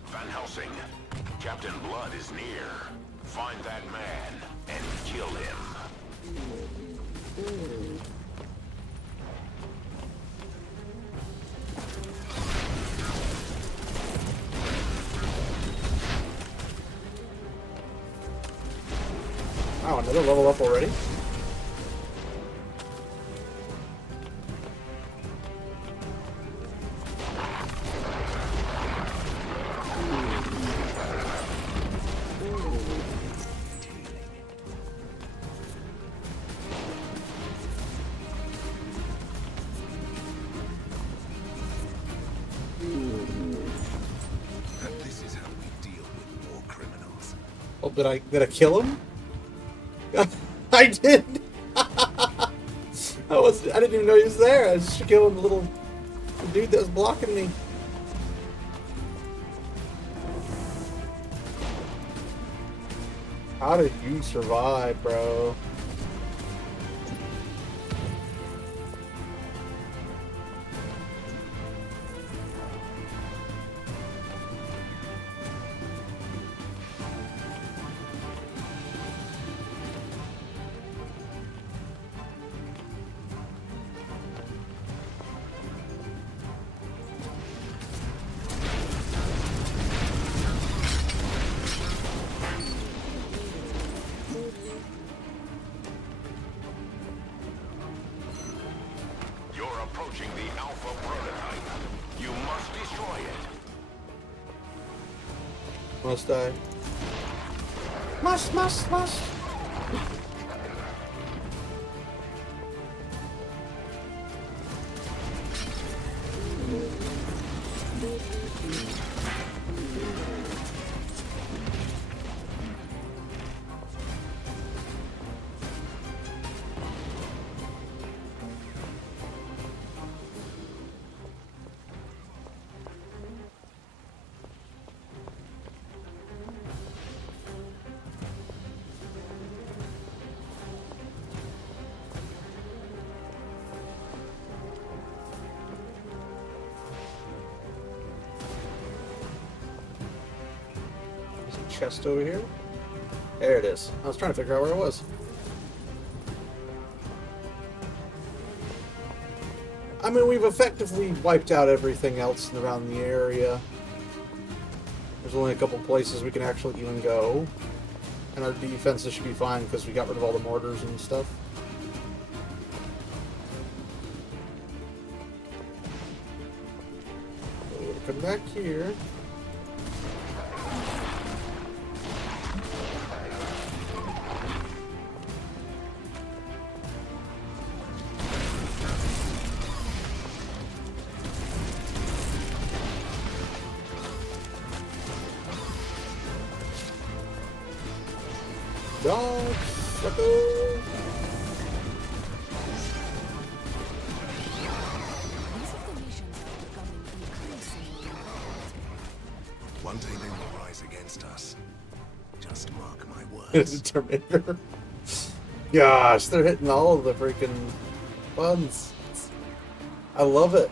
Van Helsing, Captain Blood is near. Find that man and kill him. Wow, another level up already? This is how we deal with war criminals. Oh, did I kill him? I did. I didn't even know he was there. I was just killing the dude that was blocking me. How did you survive, bro? You're approaching the Alpha prototype. You must destroy it. Must I? Must. Chest over here. There it is. I was trying to figure out where it was. I mean, we've effectively wiped out everything else around the area. There's only a couple places we can actually even go. And our defenses should be fine because we got rid of all the mortars and stuff. So we'll come back here. Dog, sucker. One day they will rise against us. Just mark my words. Terminator. Gosh, they're hitting all of the freaking buttons. I love it.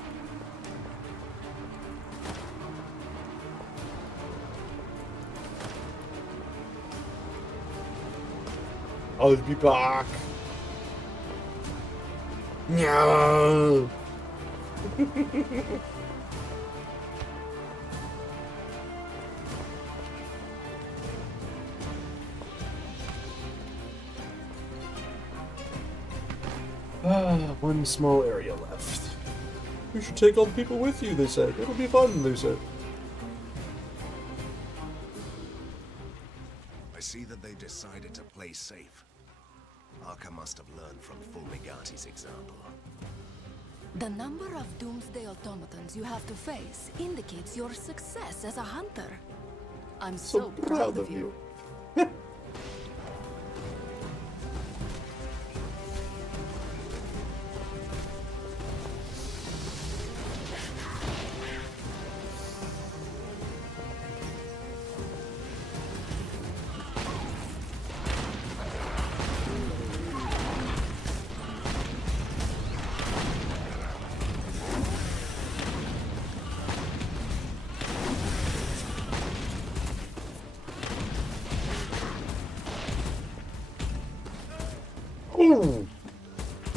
I'll be back. No. One small area left. You should take all the people with you, they said. It'll be fun, they said. I see that they decided to play safe. Arca must have learned from Fulmigati's example. The number of doomsday automatons you have to face indicates your success as a hunter. I'm so proud of you. Ooh.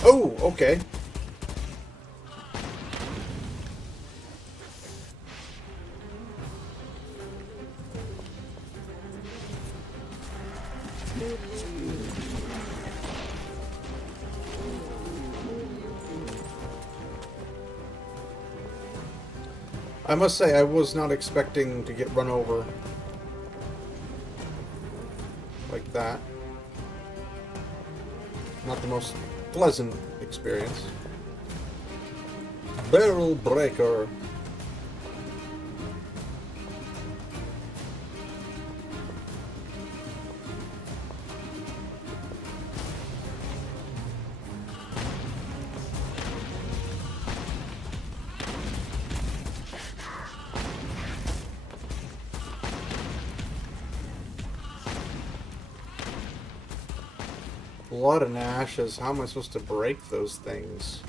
Oh, okay. I must say, I was not expecting to get run over like that. Not the most pleasant experience. Barrel breaker. Blood and ashes. How am I supposed to break those things?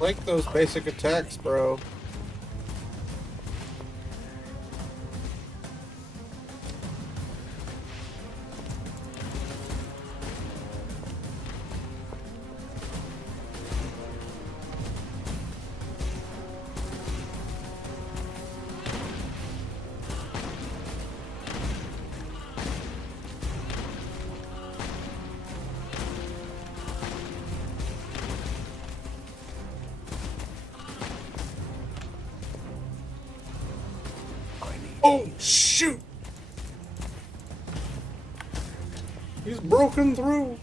Like those basic attacks, bro. Oh, shoot! He's broken through.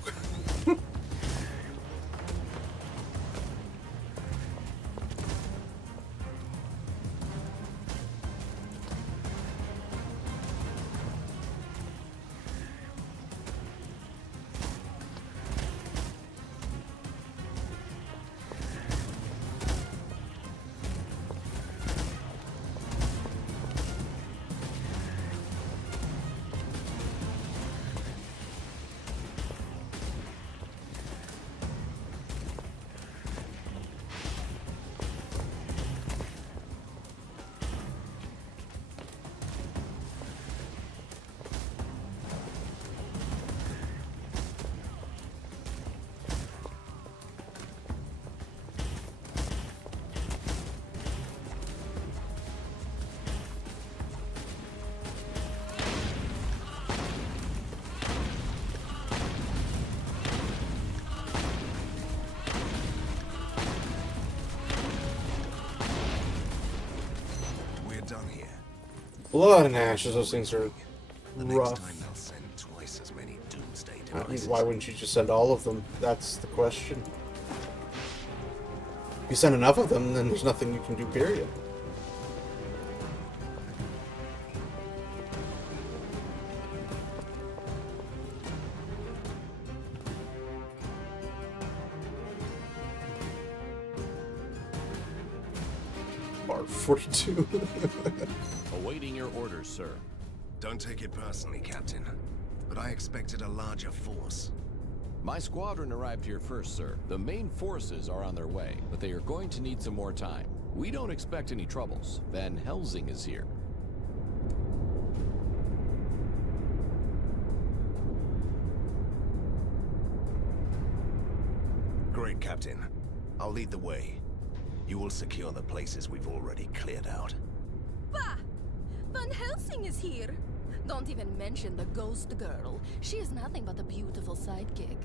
Blood and ashes, those things are rough. I mean, why wouldn't you just send all of them? That's the question. If you send enough of them, then there's nothing you can do, period. Bar 42. Awaiting your orders, sir. Don't take it personally, Captain, but I expected a larger force. My squadron arrived here first, sir. The main forces are on their way, but they are going to need some more time. We don't expect any troubles. Van Helsing is here. Great, Captain. I'll lead the way. You will secure the places we've already cleared out. Bah! Van Helsing is here! Don't even mention the ghost girl. She is nothing but a beautiful sidekick.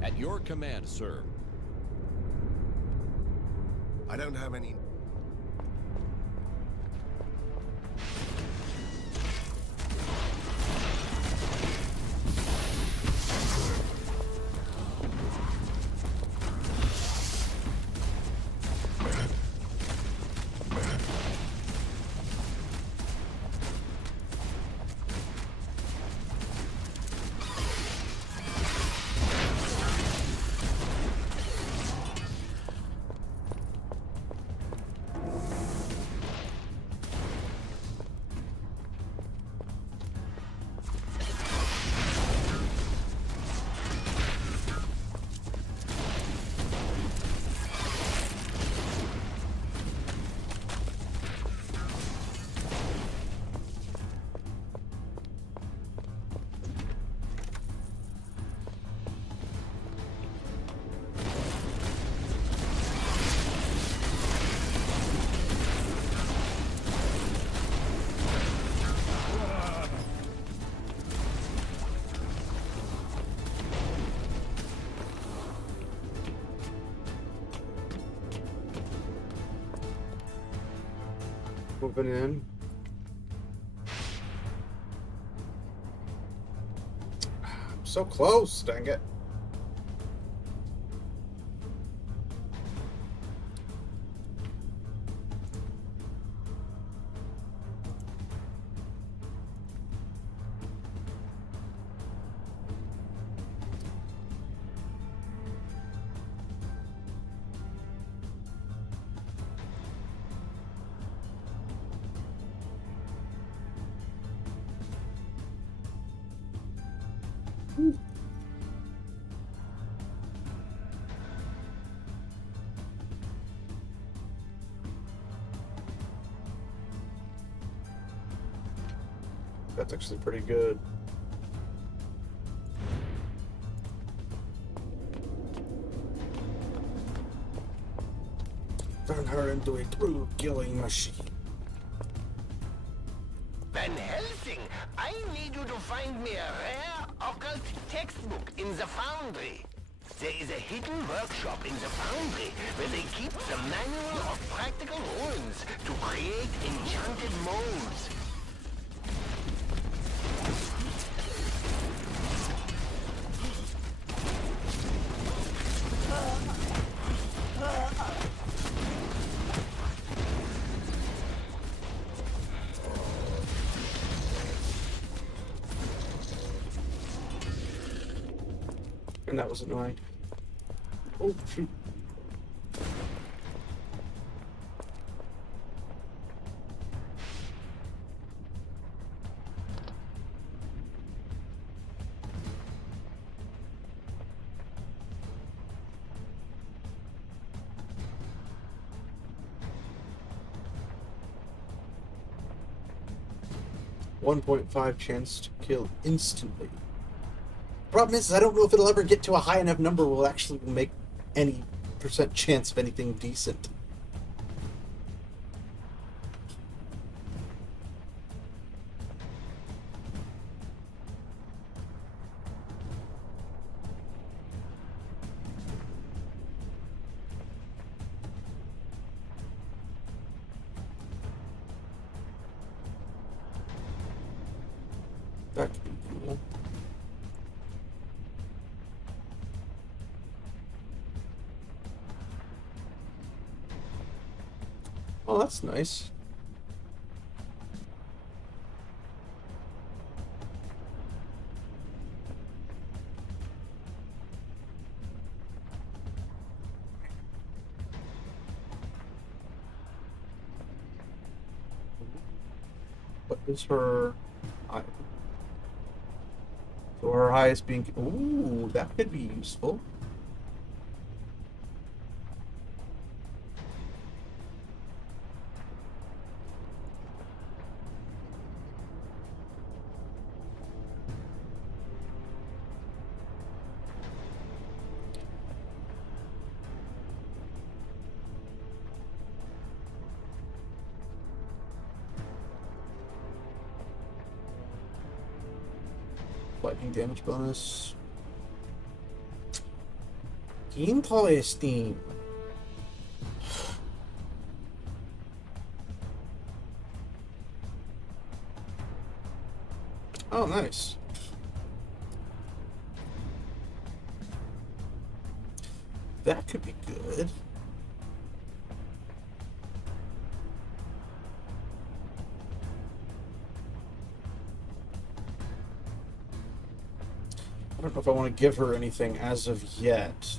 At your command, sir. I don't have any... Moving in. I'm so close, dang it. That's actually pretty good. Turn her into a true killing machine. Van Helsing, I need you to find me a rare occult textbook in the foundry. There is a hidden workshop in the foundry where they keep the manual of practical runes to create enchanted molds. And that was annoying. Oh, shoot. .5 chance to kill instantly. Problem is, I don't know if it'll ever get to a high enough number will actually make any % chance of anything decent. That could be cool. Oh, that's nice. What is her... Or highest being... Ooh, that could be useful. Lightning damage bonus. Interesting. Oh, nice. That could be good. I don't know if I want to give her anything as of yet.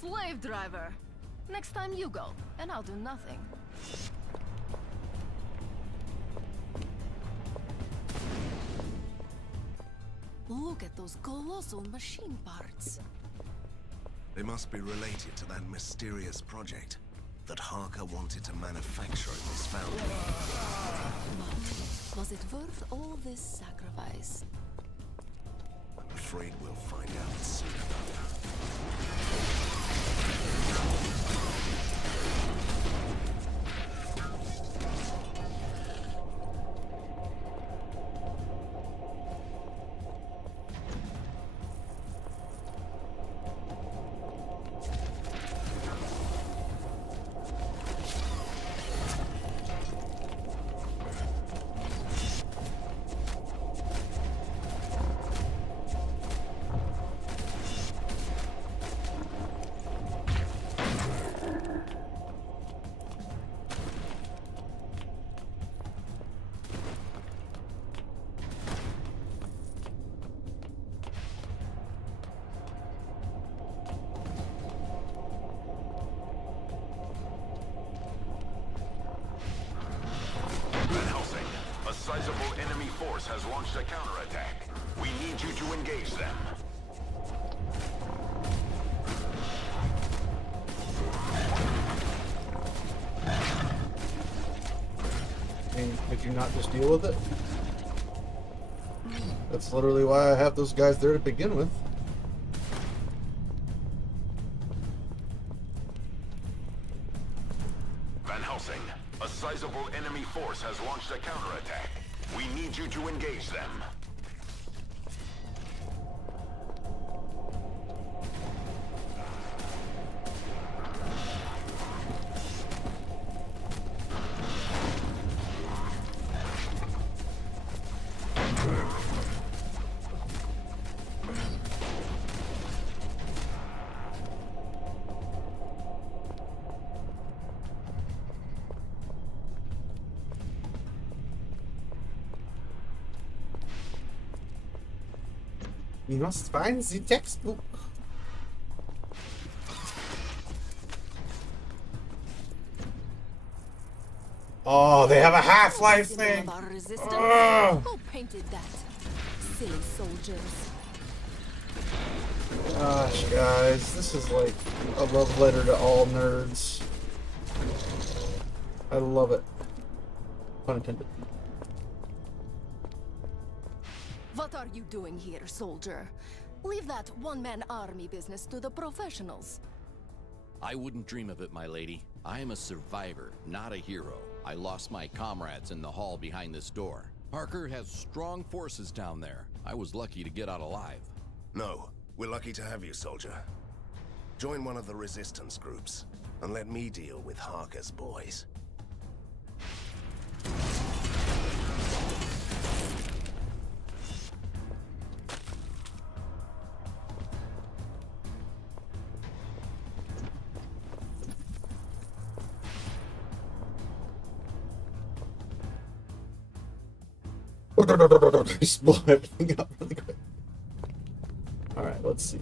Slave driver. Next time you go, and I'll do nothing. Look at those colossal machine parts. They must be related to that mysterious project that Harker wanted to manufacture in this foundry. But was it worth all this sacrifice? I'm afraid we'll find out soon enough. Sizable enemy force has launched a counterattack. We need you to engage them. Could you not just deal with it? That's literally why I have those guys there to begin with. Van Helsing, a sizable enemy force has launched a counterattack. We need you to engage them. You must find the textbook. Oh, they have a half-life thing. Who painted that? Silly soldiers. Gosh, guys, this is like a love letter to all nerds. I love it. Pun intended. What are you doing here, soldier? Leave that one-man army business to the professionals. I wouldn't dream of it, my lady. I am a survivor, not a hero. I lost my comrades in the hall behind this door. Parker has strong forces down there. I was lucky to get out alive. No, we're lucky to have you, soldier. Join one of the resistance groups, and let me deal with Harker's boys. Just blow everything up really quick. Alright, let's see.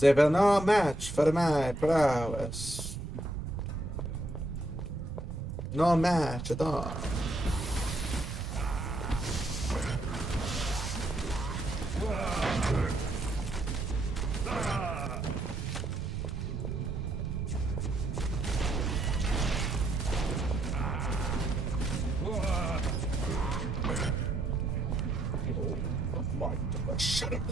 They will not match for my prowess. No match at all. Shut up.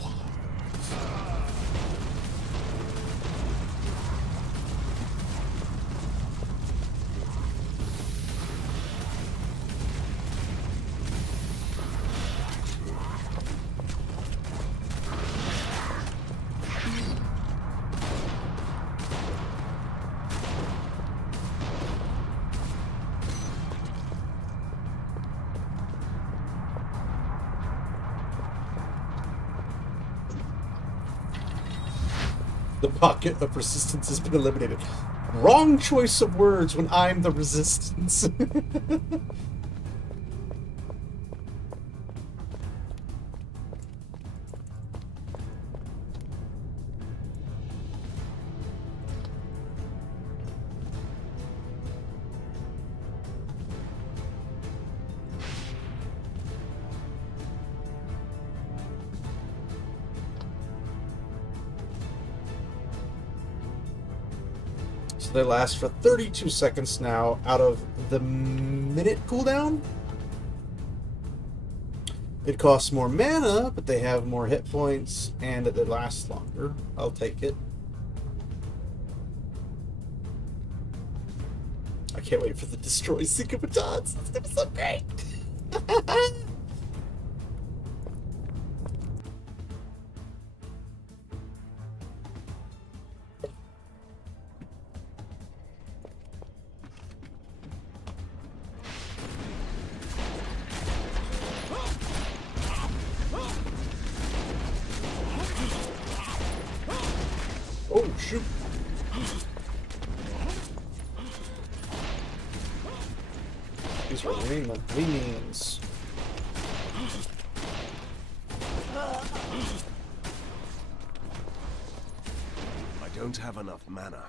The pocket of resistance has been eliminated. Wrong choice of words when I'm the resistance. So they last for 32 seconds now out of the minute cooldown. It costs more mana, but they have more hit points, and they last longer. I'll take it. I can't wait for the destroy sycophants. It's gonna be so great. Oh, shoot. These are leanings. I don't have enough mana.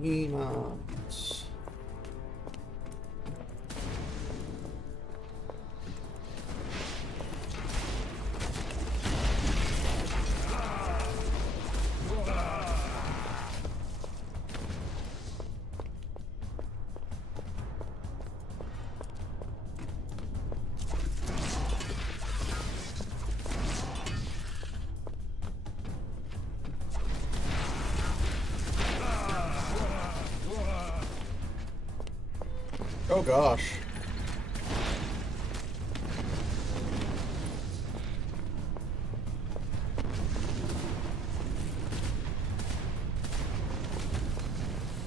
Leanings. Oh gosh.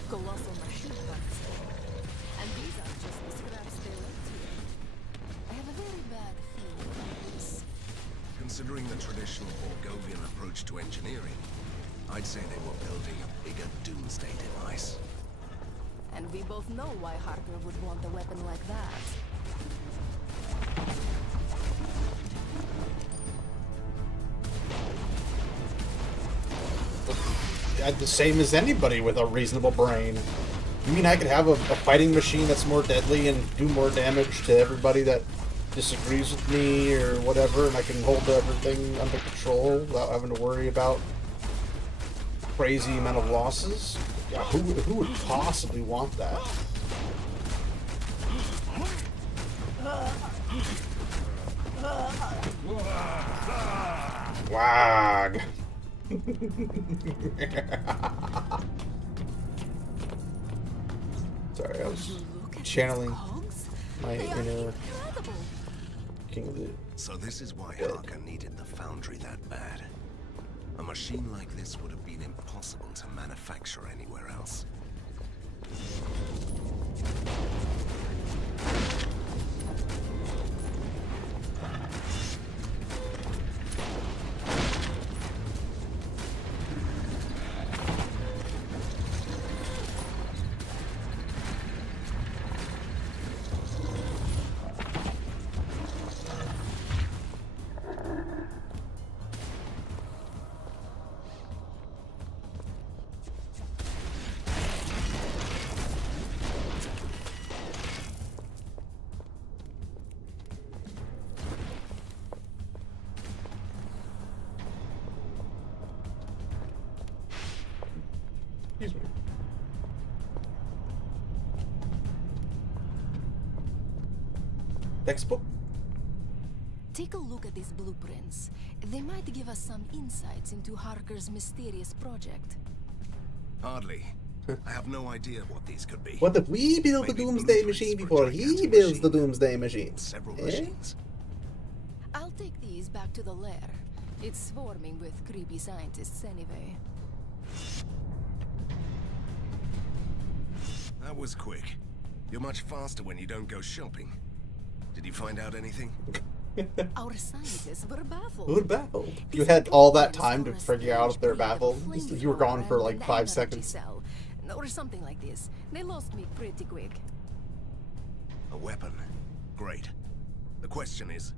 Colossal machine guns. And these are just the scraps they left here. I have a very bad feeling about this. Considering the traditional Borgovian approach to engineering, I'd say they were building a bigger doomsday device. And we both know why Harker would want a weapon like that. The same as anybody with a reasonable brain. You mean I could have a fighting machine that's more deadly and do more damage to everybody that disagrees with me or whatever, and I can hold everything under control without having to worry about crazy amount of losses? Yeah, who would possibly want that? Wag. Sorry, I was channeling my inner king of the... So this is why Harker needed the foundry that bad. A machine like this would have been impossible to manufacture anywhere else. Excuse me. Textbook? Take a look at these blueprints. They might give us some insights into Harker's mysterious project. Hardly. I have no idea what these could be. What if we build the Doomsday Machine before he builds the Doomsday Machine? Several Eh? machines. I'll take these back to the lair. It's swarming with creepy scientists anyway. That was quick. You're much faster when you don't go shopping. Did you find out anything? Our scientists were baffled. We're baffled. You had all that time to figure out if they're baffled. You were gone for like 5 seconds. Cell, or something like this. They lost me pretty quick. A weapon. Great. The question is,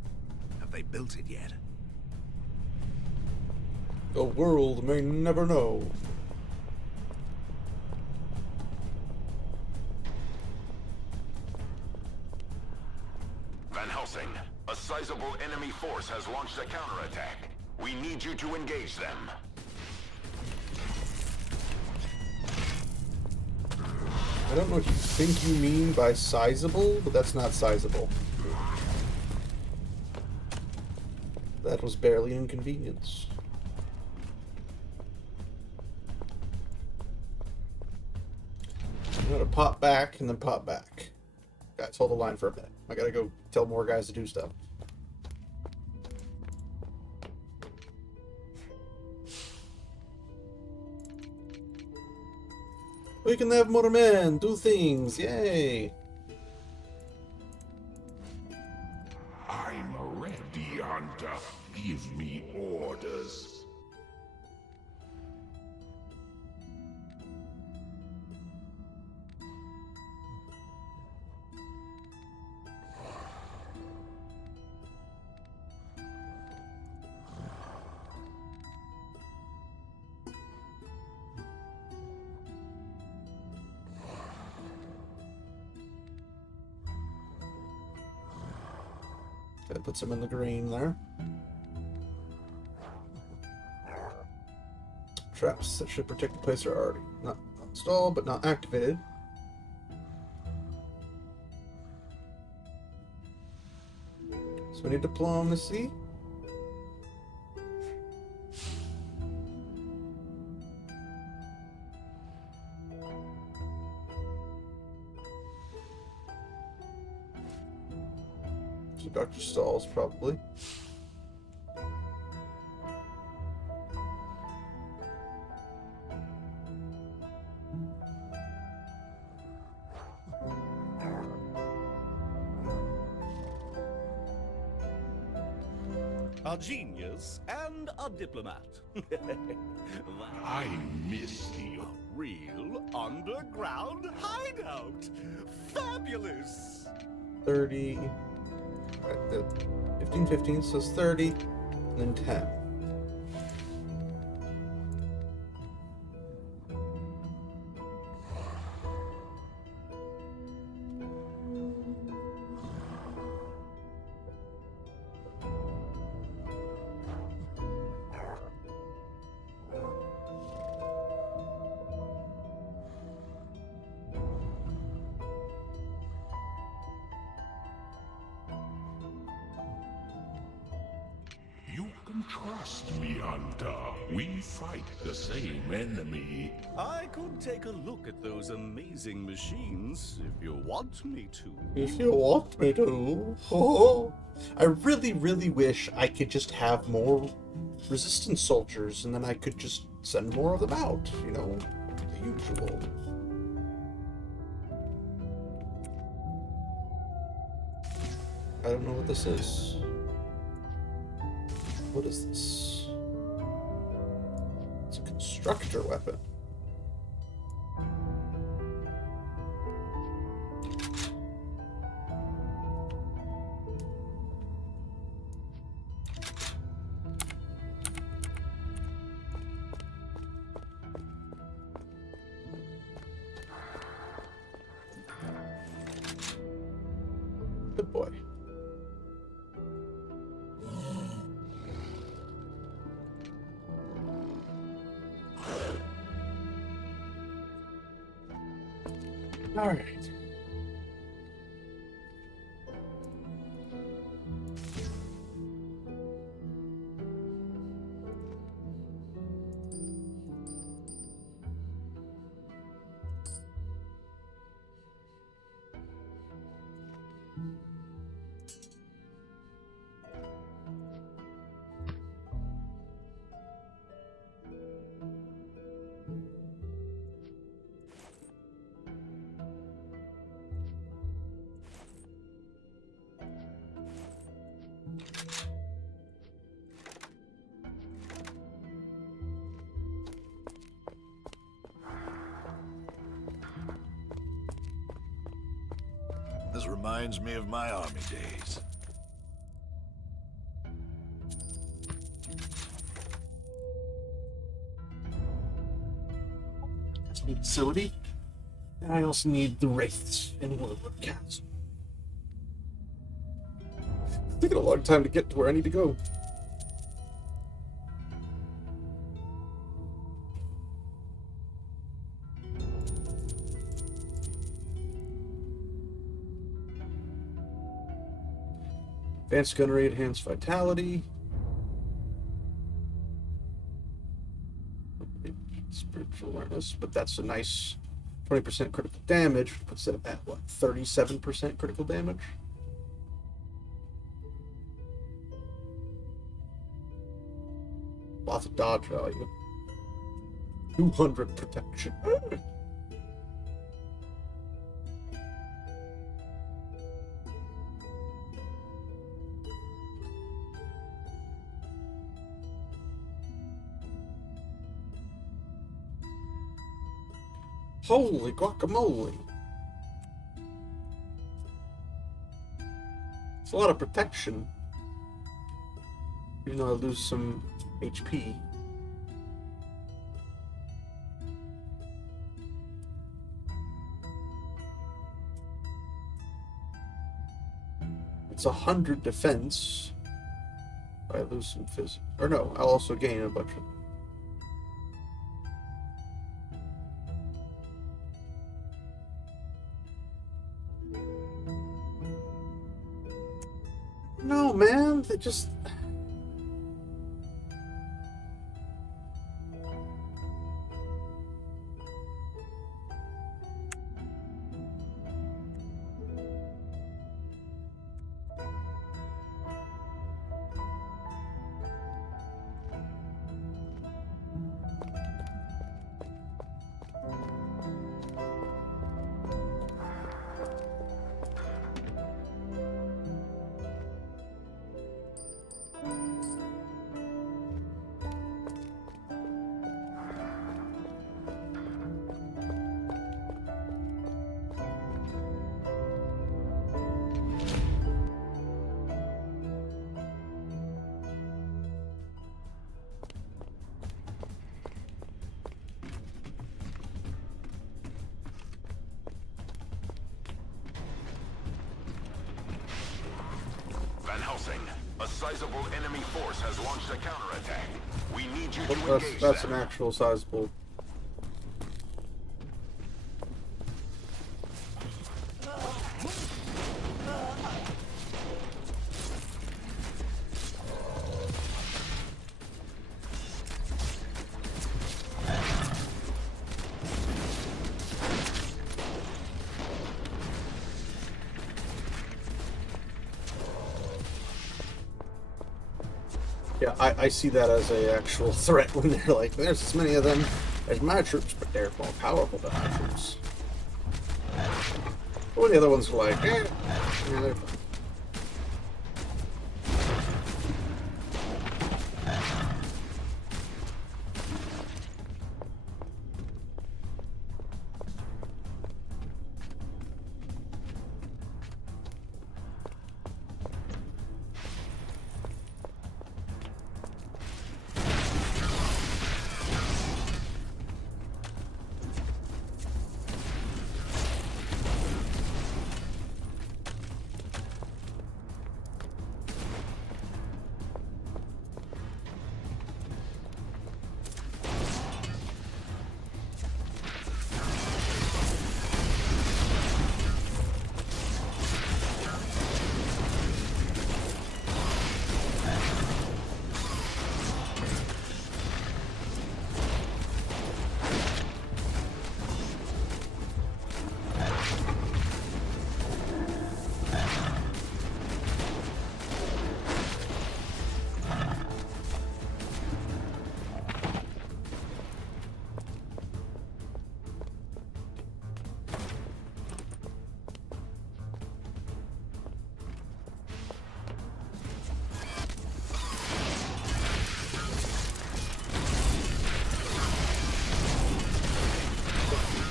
have they built it yet? The world may never know. Van Helsing, a sizable enemy force has launched a counterattack. We need you to engage them. I don't know what you think you mean by sizable, but that's not sizable. That was barely inconvenience. I'm gonna pop back and then pop back. Guys, hold the line for a minute. I gotta go tell more guys to do stuff. We can have more men do things. Yay! I'm ready, Hunter. Give me orders. Gotta put some in the green there. Traps that should protect the place are already not installed, but not activated. So we need diplomacy. So Dr. Stahl's probably. a genius, and a diplomat. I miss you. Real underground hideout. Fabulous. 30. Right, the 15, 15, so it's 30, and then 10. You can trust me, Hunter. We fight the same enemy. I could take a look at those amazing machines if you want me to. If you want me to. Oh, I really, really wish I could just have more resistance soldiers, and then I could just send more of them out, you know, the usual. I don't know what this is. What is this? It's a constructor weapon. Good boy. All right. This reminds me of my army days. Facility. And I also need the wraiths in Woodwood Castle. It's taking a long time to get to where I need to go. Advanced gunnery, enhanced vitality. Spiritual awareness, but that's a nice 20% critical damage, which puts it at what, 37% critical damage? Lots of dodge value. 200 protection. Holy guacamole. It's a lot of protection. Even though I lose some HP. It's 100 defense. I lose some phys. Or no, I'll also gain a bunch of. No, man, they just. sizable enemy force has launched a counterattack. We need you to engage That's them. an actual sizable. Yeah, I see that as a actual threat when they're like, there's as many of them as my troops, but they're more powerful than my troops. But when the other ones are like, yeah, they're fine.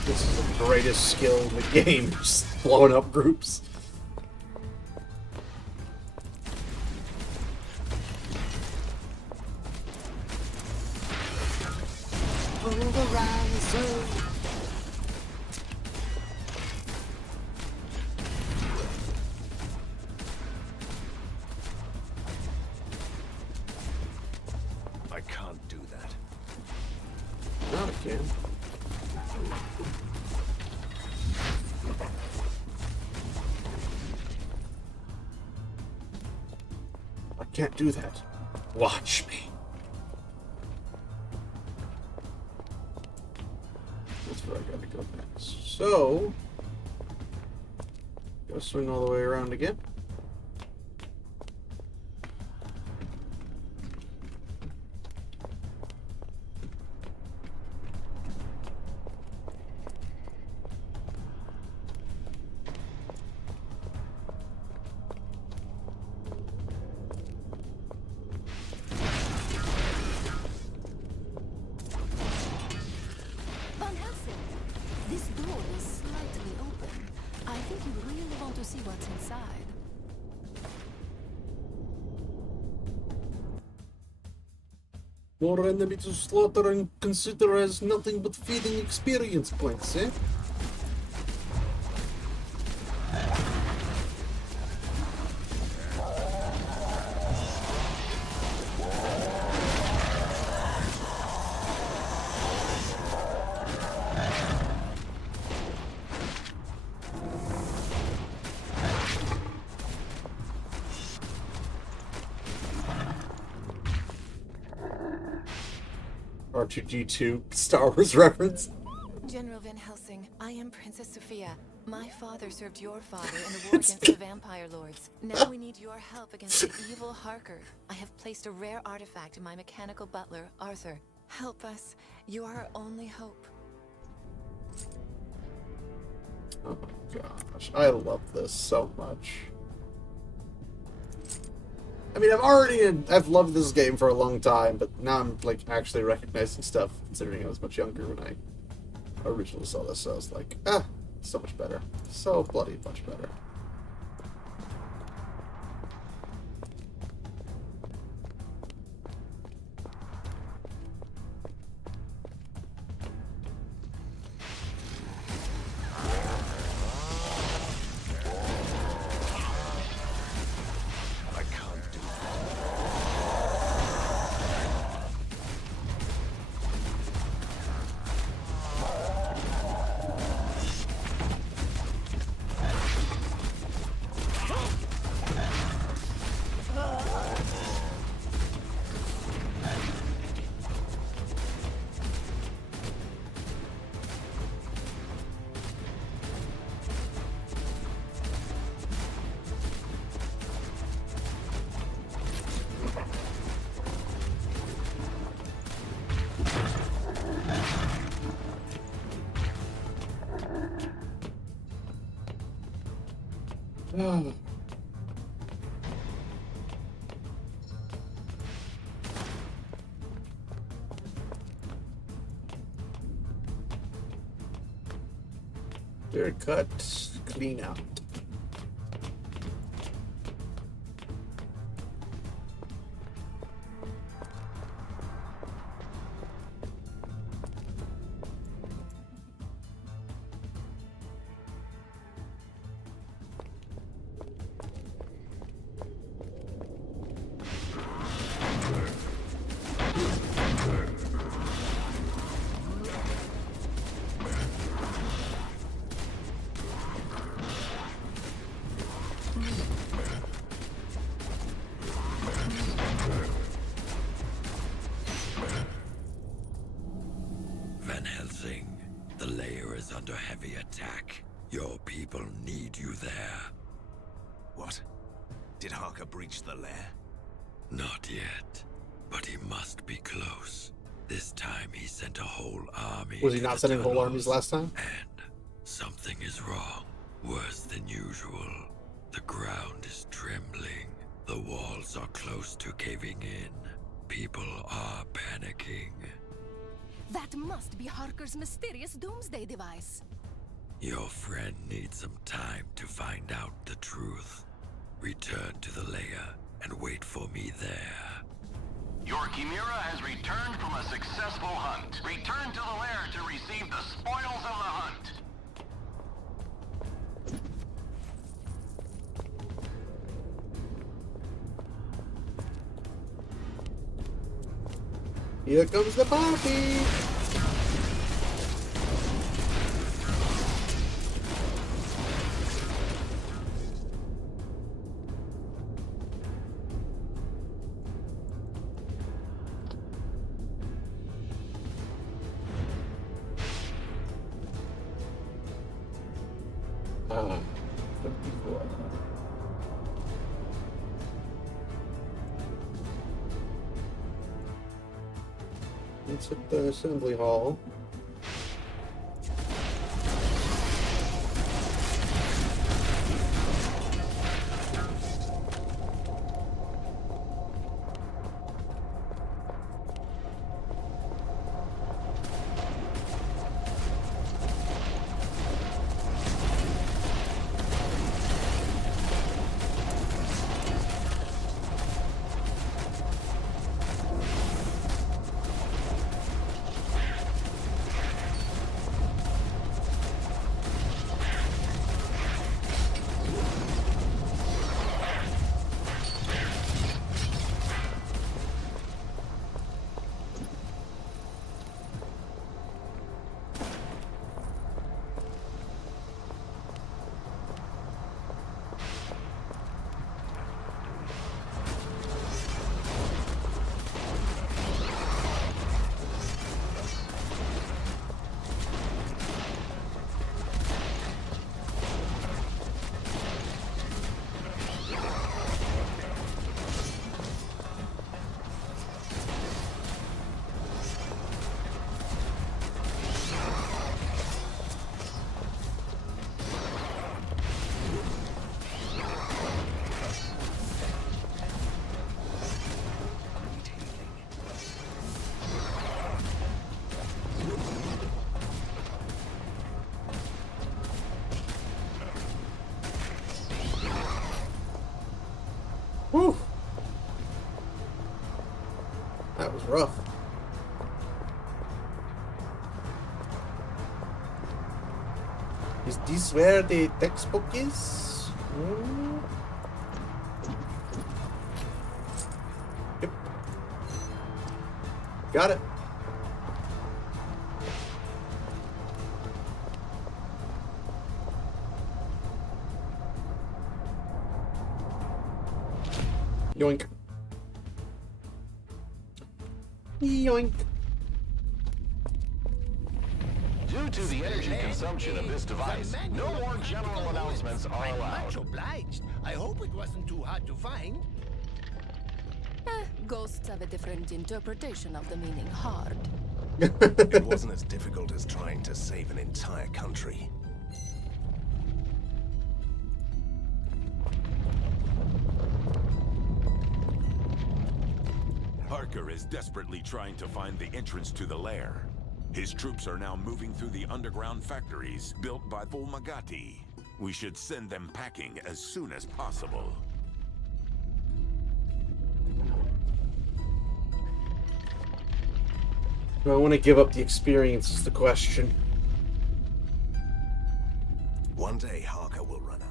This is the greatest skill in the game, just blowing up groups. I can't do that. No, I can. I can't do that. Watch me. That's where I gotta go next. So, gotta swing all the way around again. Van Helsing, this door is slightly open. I think you really want to see what's inside. More enemy to slaughter and consider as nothing but feeding experience points, eh? R2D2 Star Wars reference. General Van Helsing, I am Princess Sophia. My father served your father in the war against the vampire lords. Now we need your help against the evil Harker. I have placed a rare artifact in my mechanical butler, Arthur. Help us. You are our only hope. Oh my gosh, I love this so much. I mean, I've loved this game for a long time, but now I'm like actually recognizing stuff, considering I was much younger when I originally saw this. So I was like, so much better. So bloody much better. Oh. Clear cut, clean out. Van Helsing, the lair is under heavy attack. Your people need you there. What? Did Harker breach the lair? Not yet, but he must be close. This time he sent a whole army. Was he not sending whole armies last time? And something is wrong. Worse than usual. The ground is trembling. The walls are close to caving in. People are panicking. That must be Harker's mysterious doomsday device. Your friend needs some time to find out the truth. Return to the lair and wait for me there. Your Chimera has returned from a successful hunt. Return to the lair to receive the spoils of the hunt. Here comes the party! Ah, 54. Let's hit the assembly hall. Whew. That was rough. Is this where the textbook is? Yep. Got it. Yoink. Yoink. Due to the energy consumption of this device, no more general announcements are allowed. Much obliged. I hope it wasn't too hard to find. Ghosts have a different interpretation of the meaning hard. It wasn't as difficult as trying to save an entire country. Harker is desperately trying to find the entrance to the lair. His troops are now moving through the underground factories built by Fulmagati. We should send them packing as soon as possible. Do I want to give up the experience is the question. One day, Harker will run out.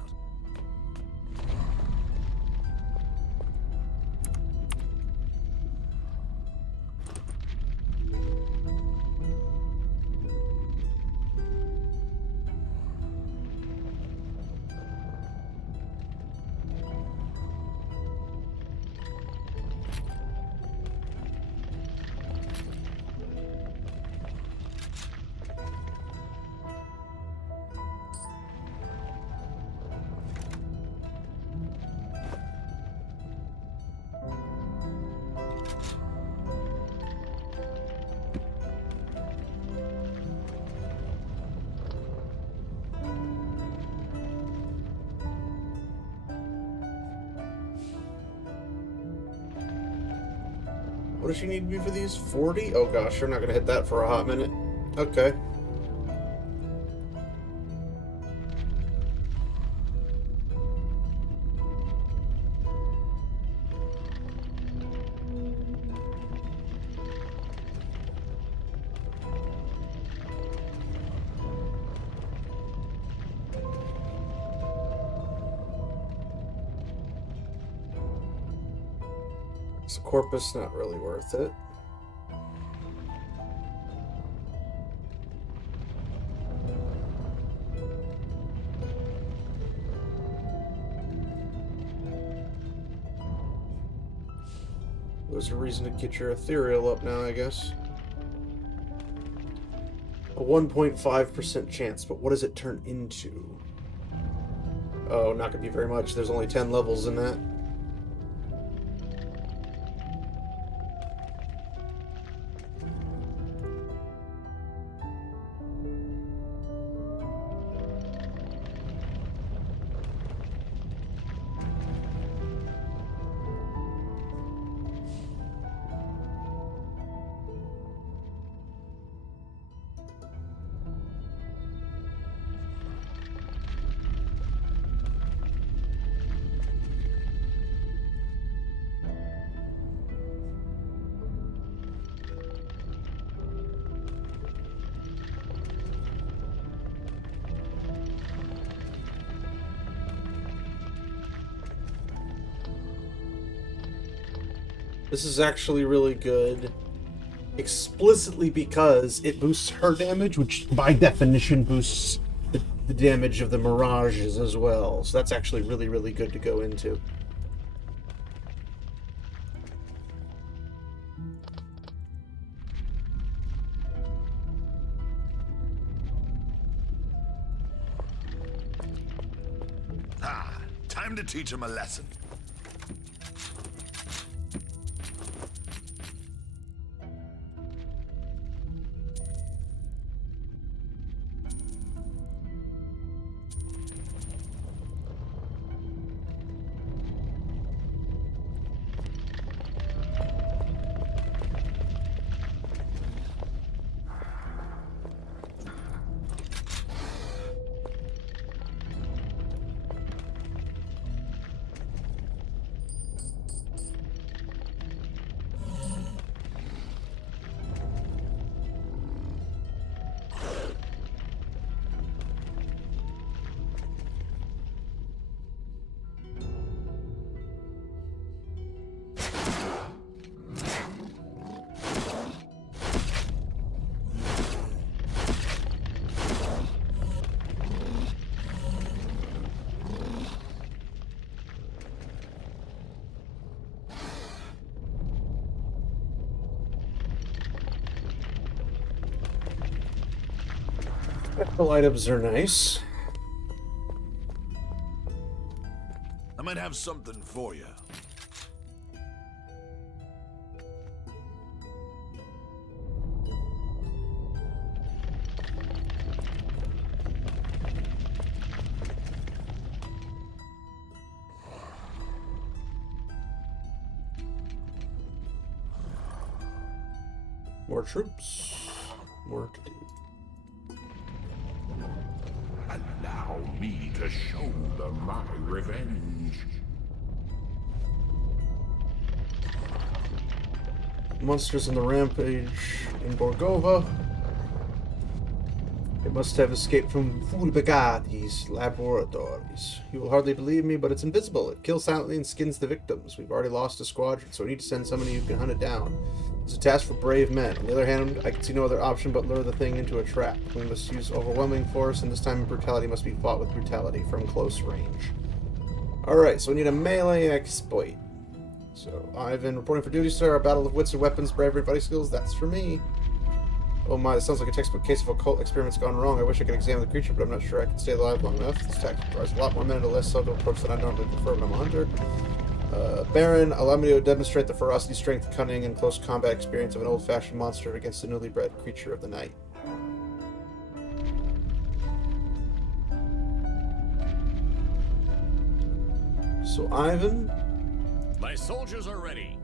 What does she need me for these? 40? Oh gosh, you're not gonna hit that for a hot minute. Okay. This corpus not really worth it. There's a reason to get your ethereal up now, I guess. A 1.5% chance, but what does it turn into? Oh, not gonna be very much. There's only 10 levels in that. This is actually really good, explicitly because it boosts her damage, which by definition boosts the damage of the mirages as well. So that's actually really, really good to go into. Ah, time to teach him a lesson. Special items are nice. I might have something for you. More troops. More to do. Allow me to shoulder my revenge. Monsters on the rampage in Borgova. They must have escaped from Fulbegati's laboratories. You will hardly believe me, but it's invisible. It kills silently and skins the victims. We've already lost a squadron, so we need to send somebody who can hunt it down. It's a task for brave men. On the other hand, I can see no other option but lure the thing into a trap. We must use overwhelming force, and this time brutality must be fought with brutality from close range. Alright, so we need a melee exploit. So, Ivan, reporting for duty, sir. Our battle of wits and weapons, bravery, and fighting skills, that's for me. Oh my, this sounds like a textbook case of occult experiments gone wrong. I wish I could examine the creature, but I'm not sure I can stay alive long enough. This tactic requires a lot more men and a less subtle approach than I normally prefer when I'm a hunter. Baron, allow me to demonstrate the ferocity, strength, cunning, and close combat experience of an old-fashioned monster against a newly bred creature of the night. So, Ivan. My soldiers are ready.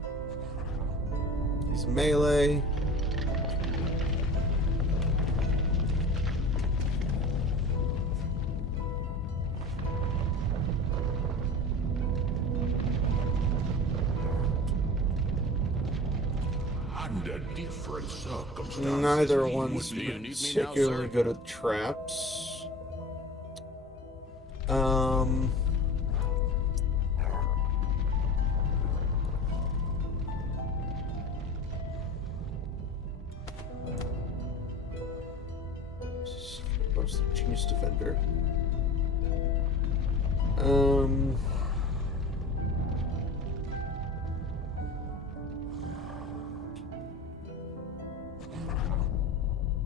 He's melee. Under different circumstances. Neither one's particularly good at traps. What's the genius defender?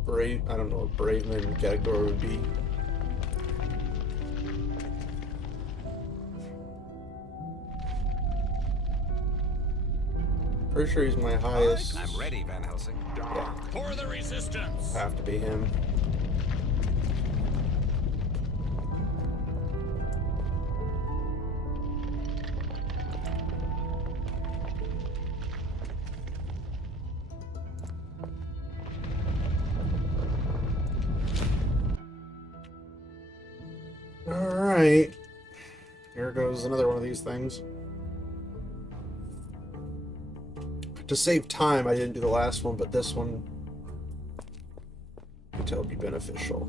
Brave, I don't know what brave man category would be. Pretty sure he's my highest. I'm ready, Van Helsing. Yeah. For the resistance. Have to be him. Alright. Here goes another one of these things. To save time, I didn't do the last one, but this one I think will be beneficial.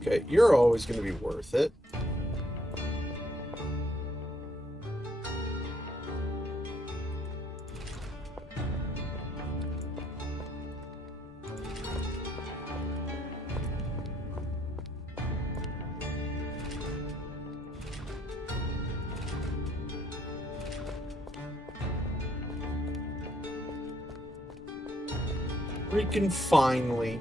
Okay, you're always going to be worth it. Freaking finally.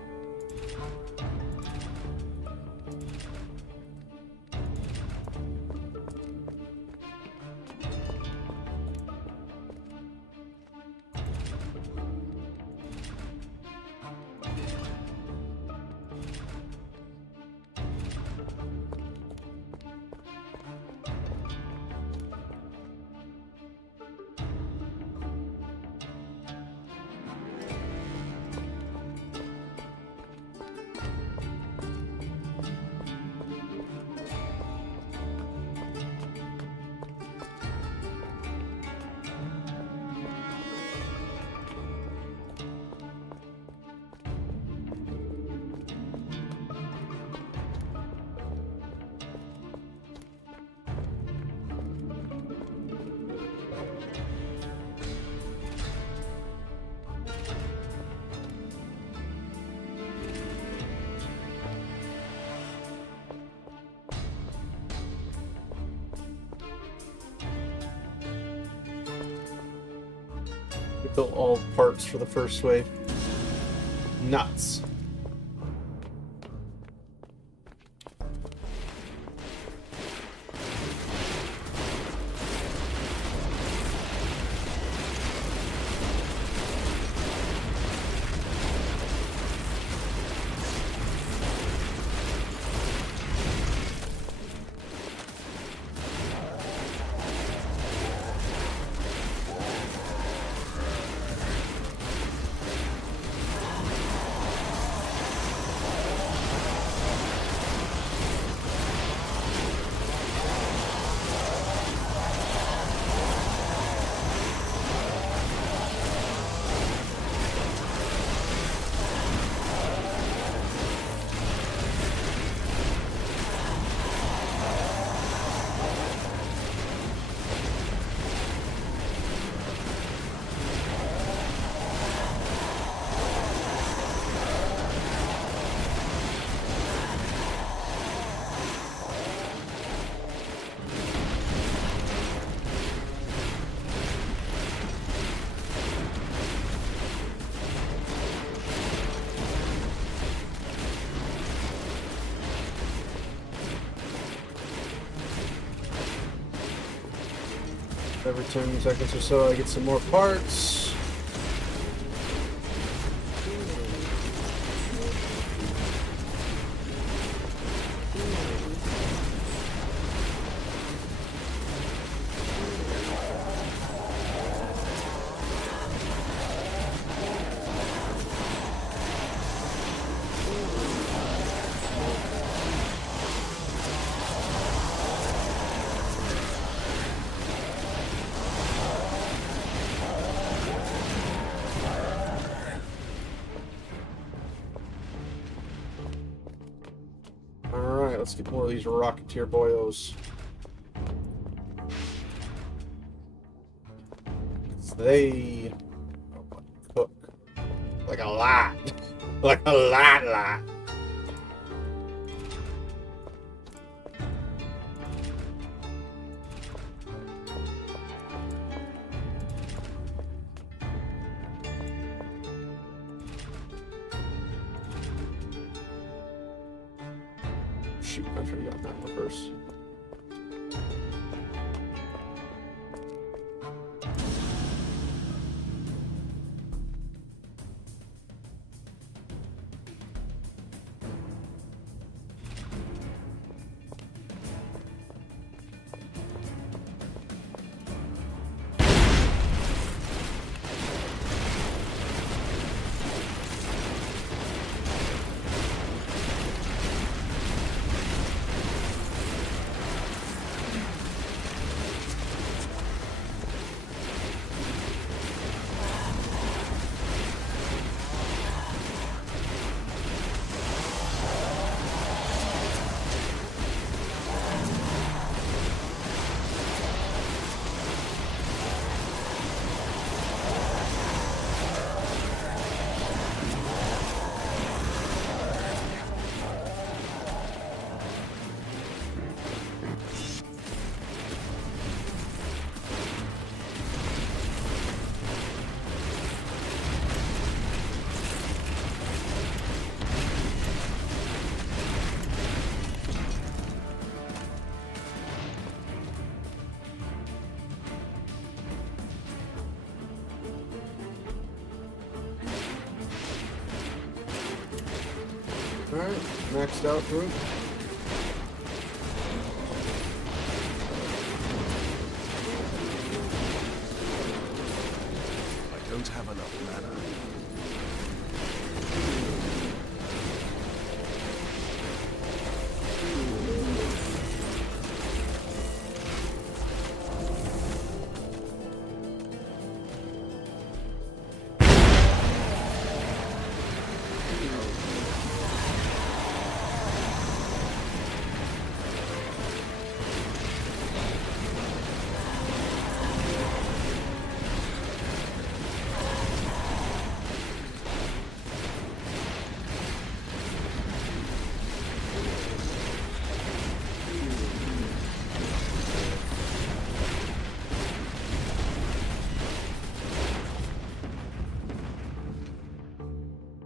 We built all parts for the first wave. Nuts. Every 10 seconds or so I get some more parts. Alright, let's get more of these Rocketeer boyos. They cook like a lot. Like a lot. Shoot, I should have gotten that one first. Alright, maxed out group. I don't have enough mana.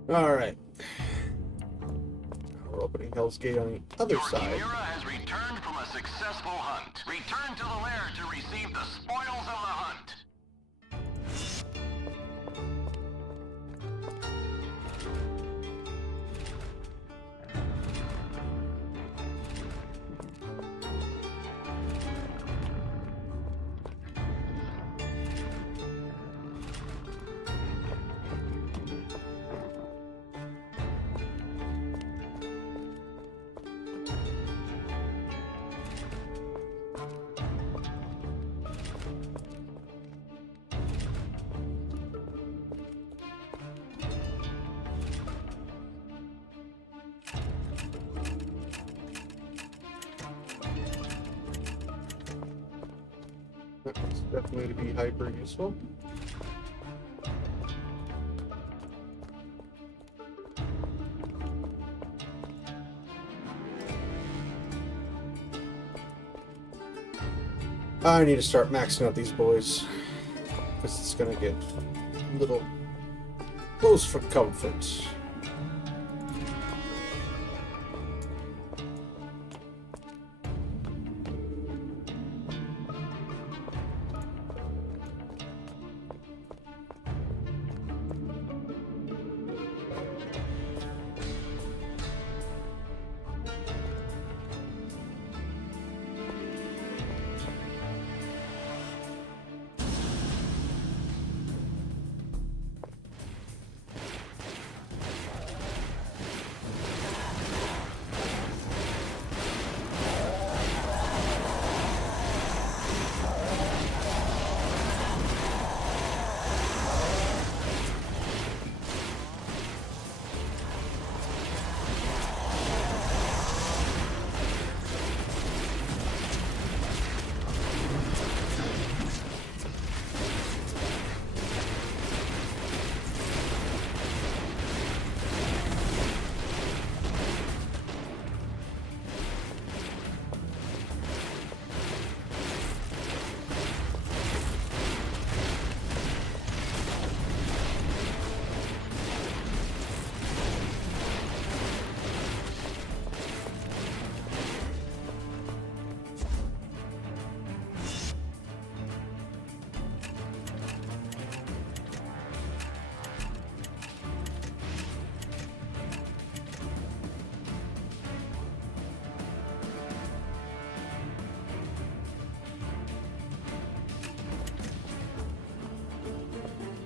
Alright. We're opening Hell's Gate on the other side. Chimera has returned from a successful hunt. Return to the lair to receive the spoils of the hunt. That's definitely to be hyper useful. I need to start maxing out these boys, because it's going to get a little close for comfort.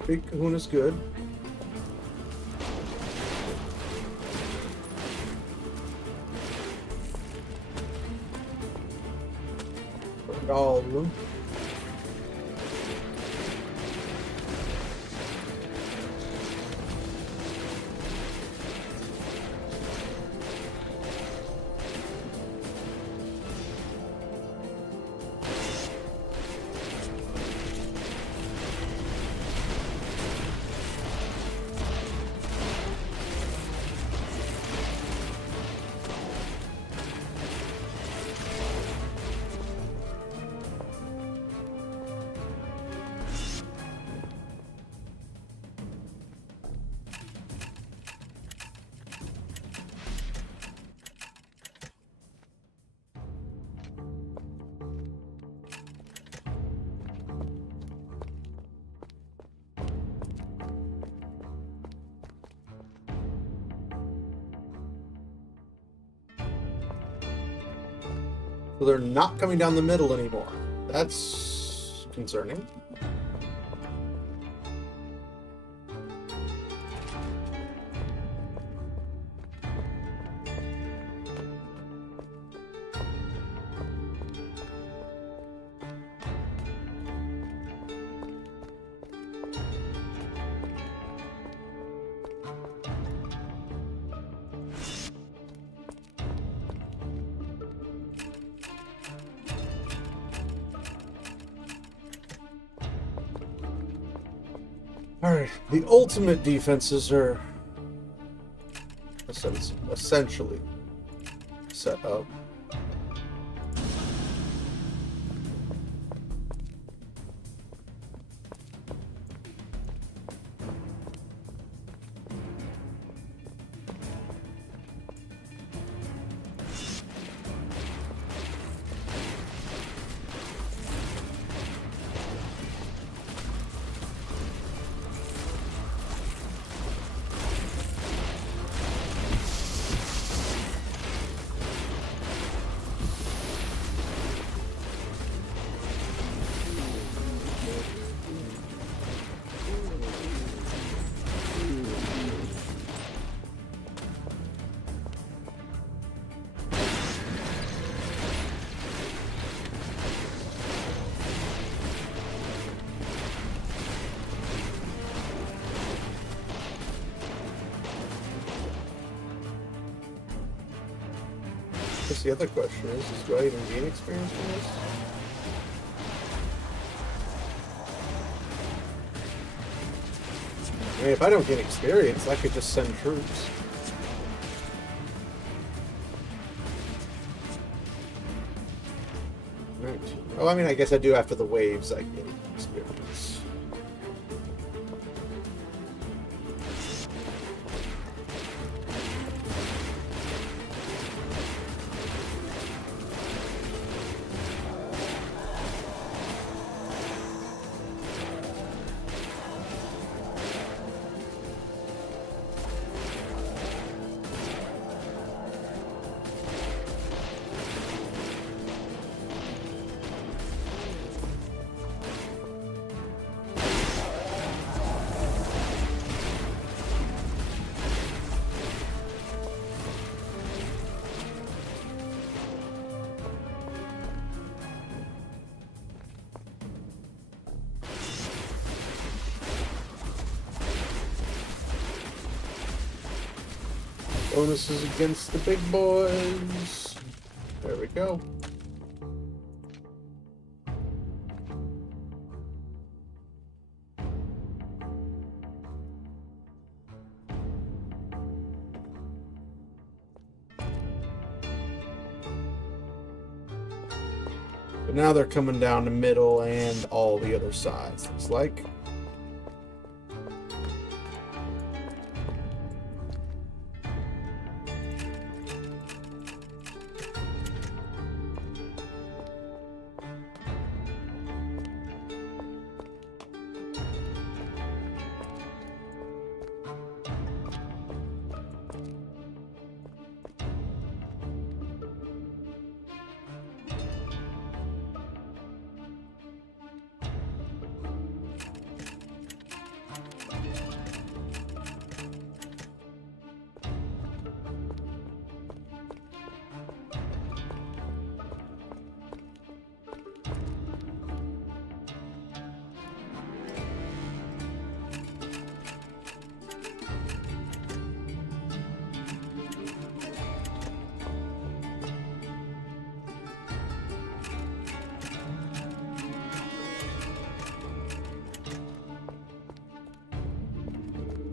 Big Kahuna's good. All of them. So they're not coming down the middle anymore. That's concerning. Alright, the ultimate defenses are essentially set up. I guess the other question is do I even gain experience from this? I mean, if I don't gain experience, I could just send troops. Right. Oh, I mean, I guess I do after the waves, I get experience. Bonuses against the big boys. There we go. But now they're coming down the middle and all the other sides, looks like.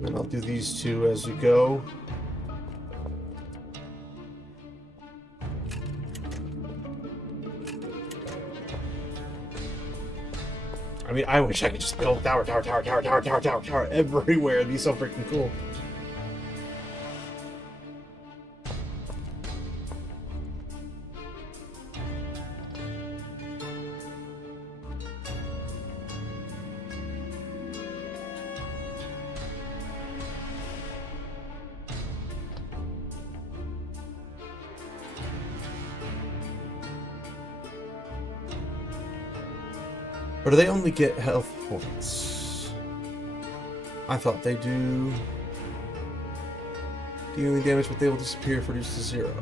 And I'll do these two as we go. I mean, I wish I could just build tower everywhere. It'd be so freaking cool. Or do they only get health points? I thought they do. Dealing damage, but they will disappear if reduced to 0.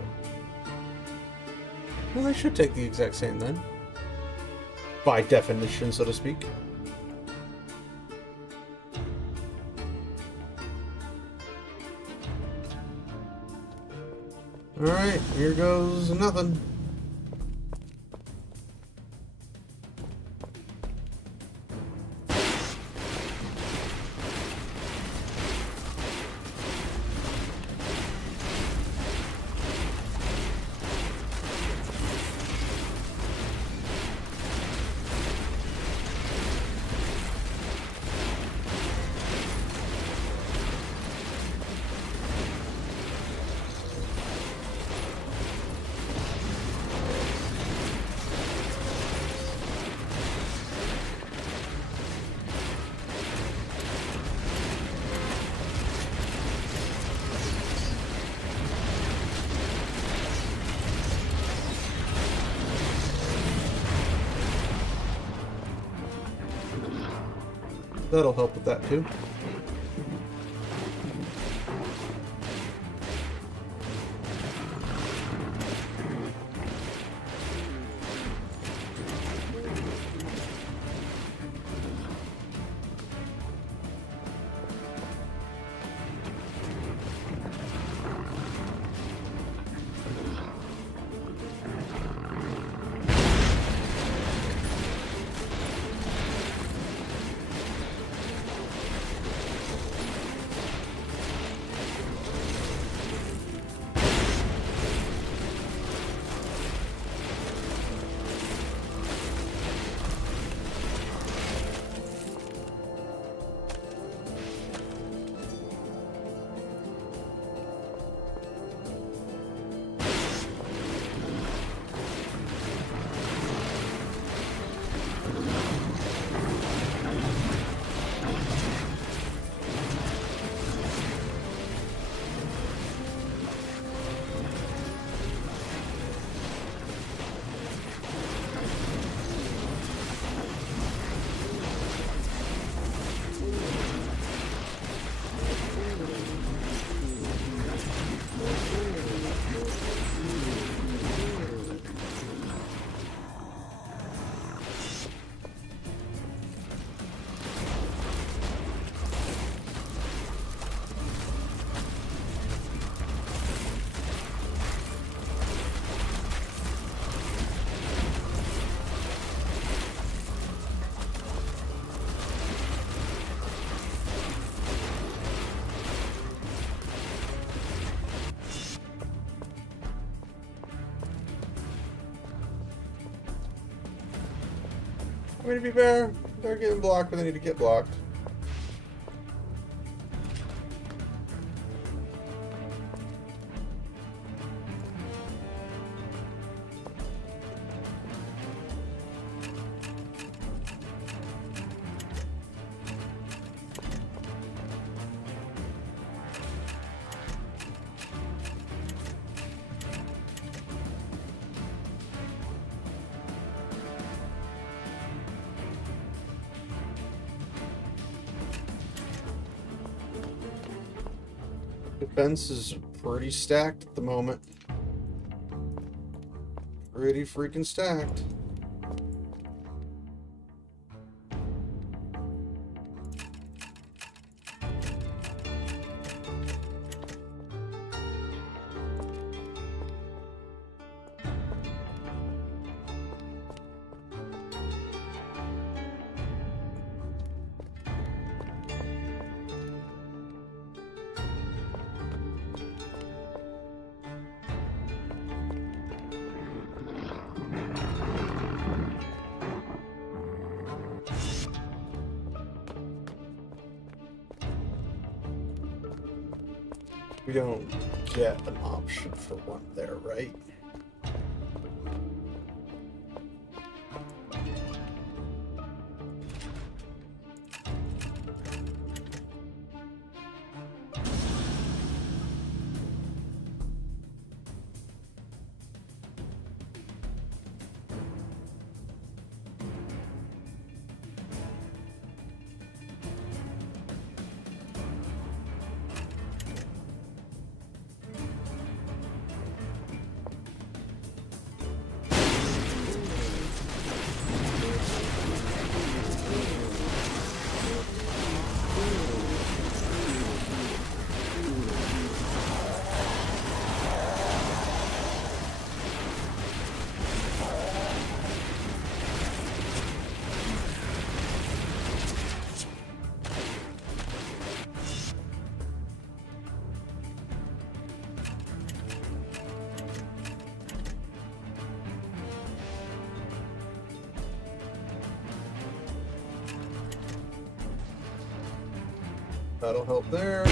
Well, they should take the exact same then. By definition, so to speak. Alright, here goes nothing. That'll help with that too. I mean, to be fair, they're getting blocked when they need to get blocked. Defense is pretty stacked at the moment. Pretty freaking stacked. We don't get an option for one there, right? That'll help there.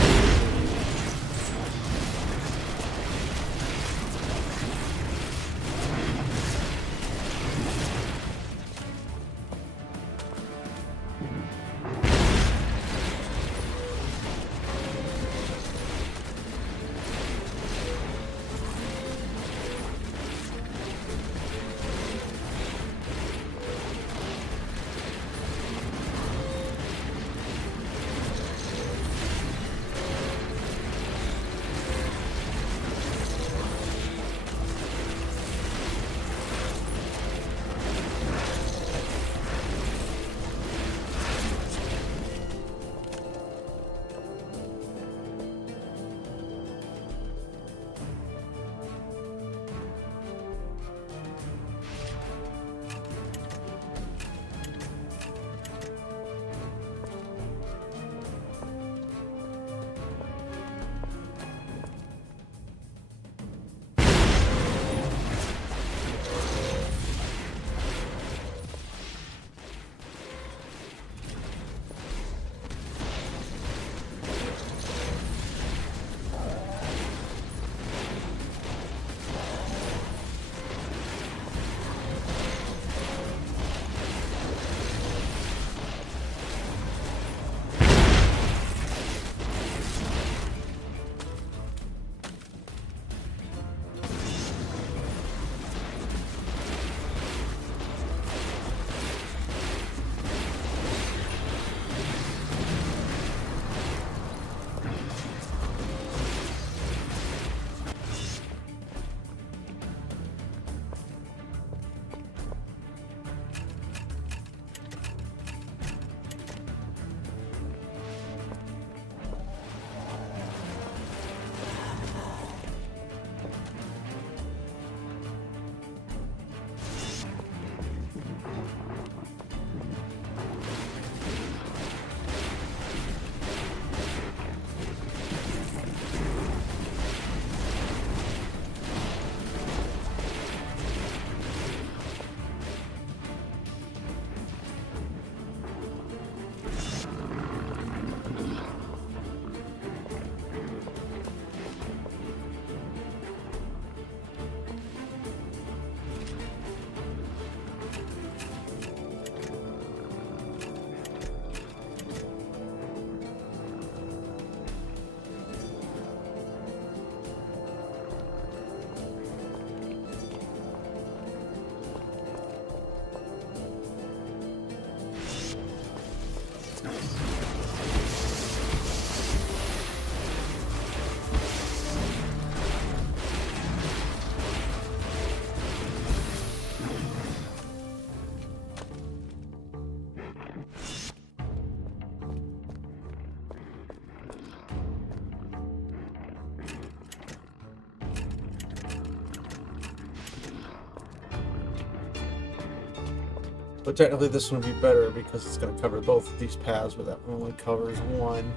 But technically this one would be better because it's going to cover both of these paths, but that one only covers one.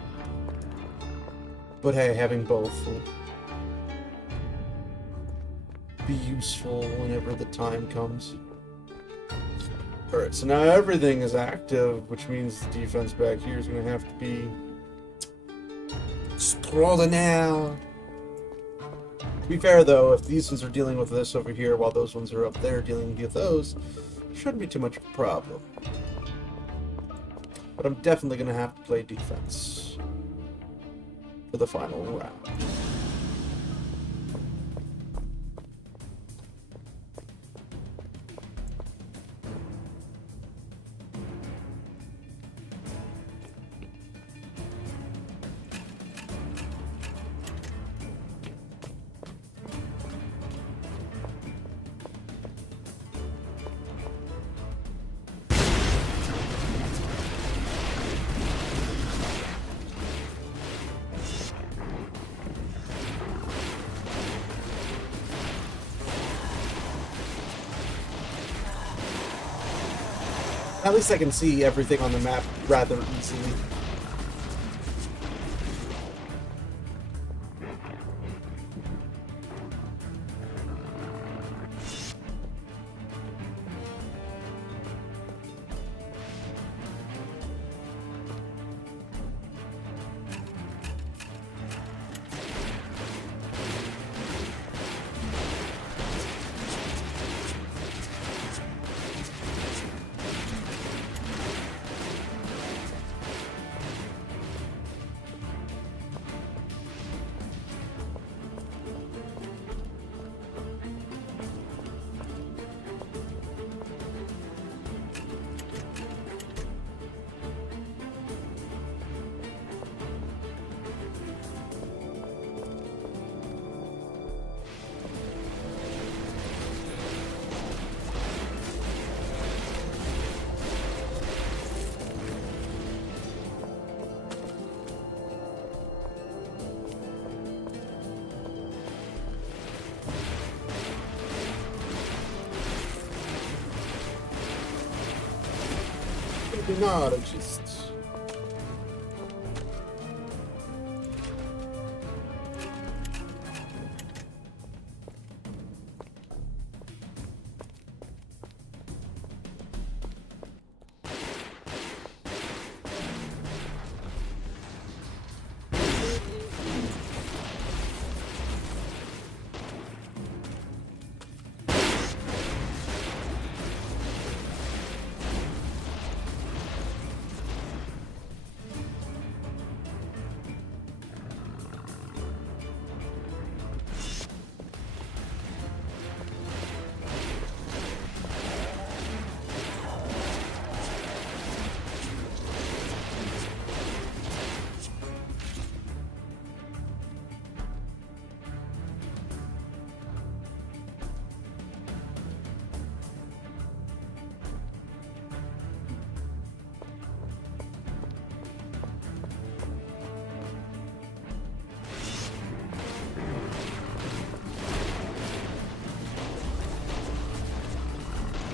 But hey, having both will be useful whenever the time comes. Alright, so now everything is active, which means the defense back here is going to have to be extraordinaire. To be fair, though, if these ones are dealing with this over here while those ones are up there dealing with those, shouldn't be too much of a problem. But I'm definitely going to have to play defense for the final round. At least I can see everything on the map rather easily. Not just.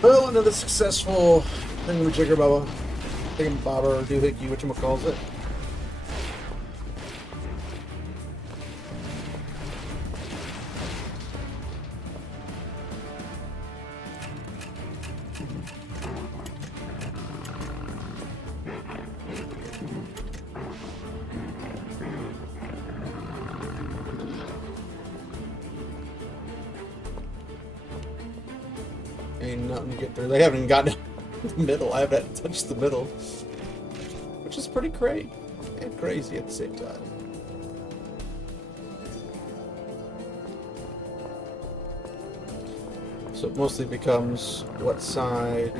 Well, another successful thingamajigger-baba, thingamabobber, doohickey, whatchamacalls it. Ain't nothing to get through. They haven't even gotten to the middle. I haven't touched the middle, which is pretty great and crazy at the same time. So it mostly becomes what side.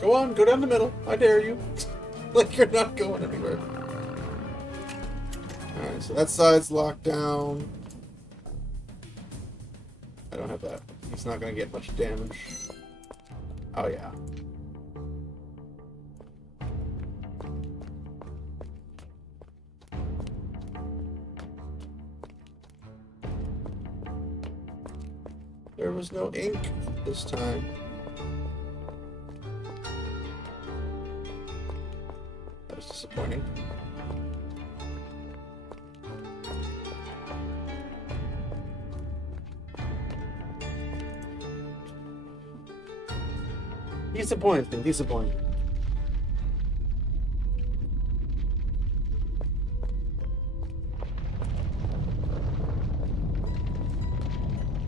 Go on, go down the middle. I dare you. Like you're not going anywhere. Alright, so that side's locked down. I don't have that. He's not going to get much damage. Oh, yeah. There was no ink this time. Disappointing. Disappointing, disappointing.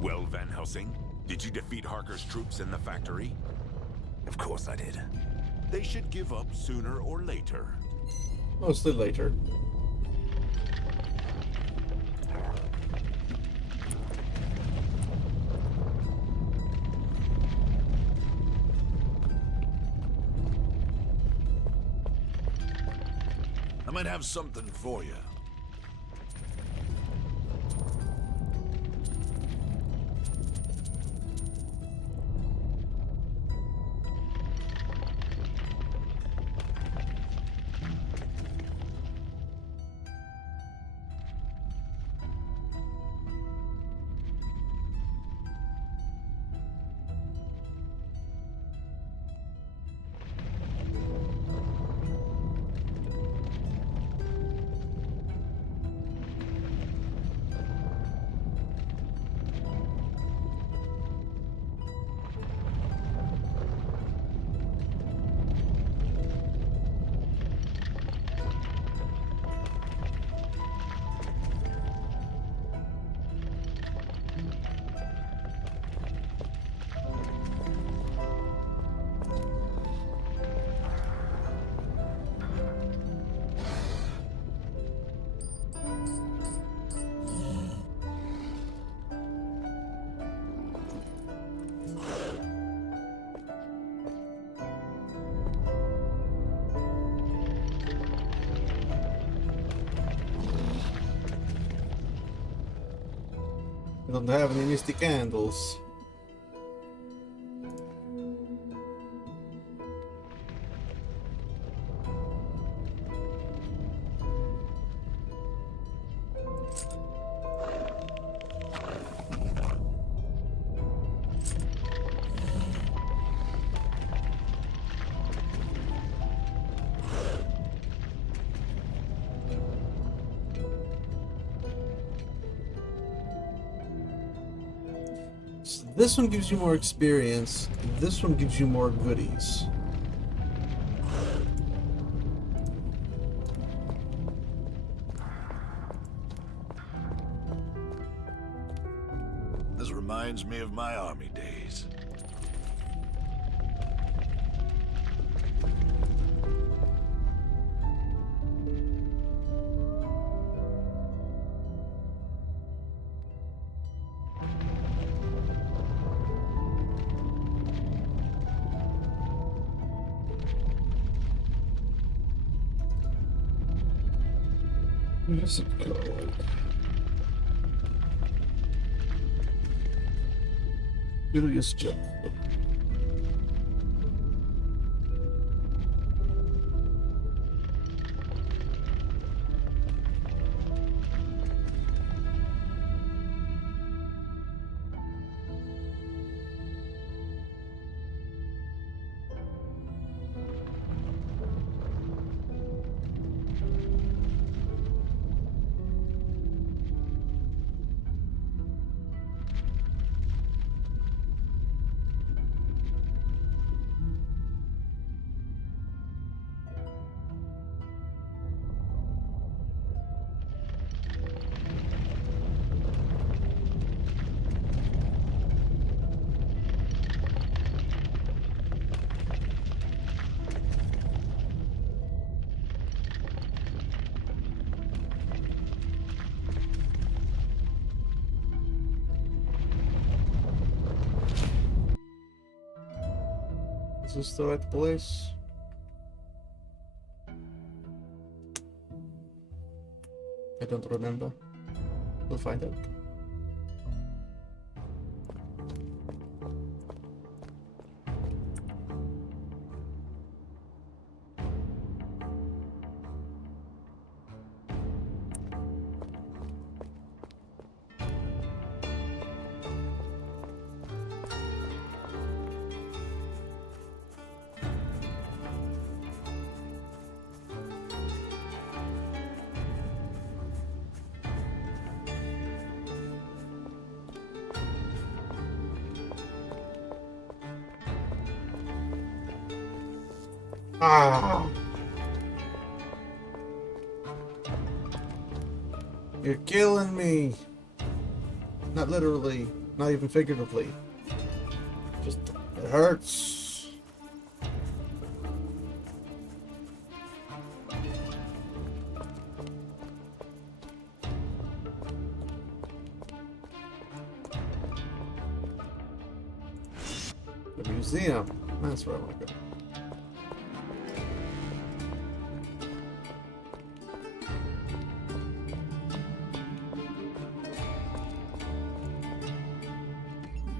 Well, Van Helsing, did you defeat Harker's troops in the factory? Of course I did. They should give up sooner or later. Mostly later. I might have something for you. I don't have any misty candles. So this one gives you more experience. This one gives you more goodies. This reminds me of my army days. Where's it going? Curious jump. Is this the right place? I don't remember. We'll find out. Ah! You're killing me! Not literally, not even figuratively. Just, it hurts. The museum. That's where I want to go.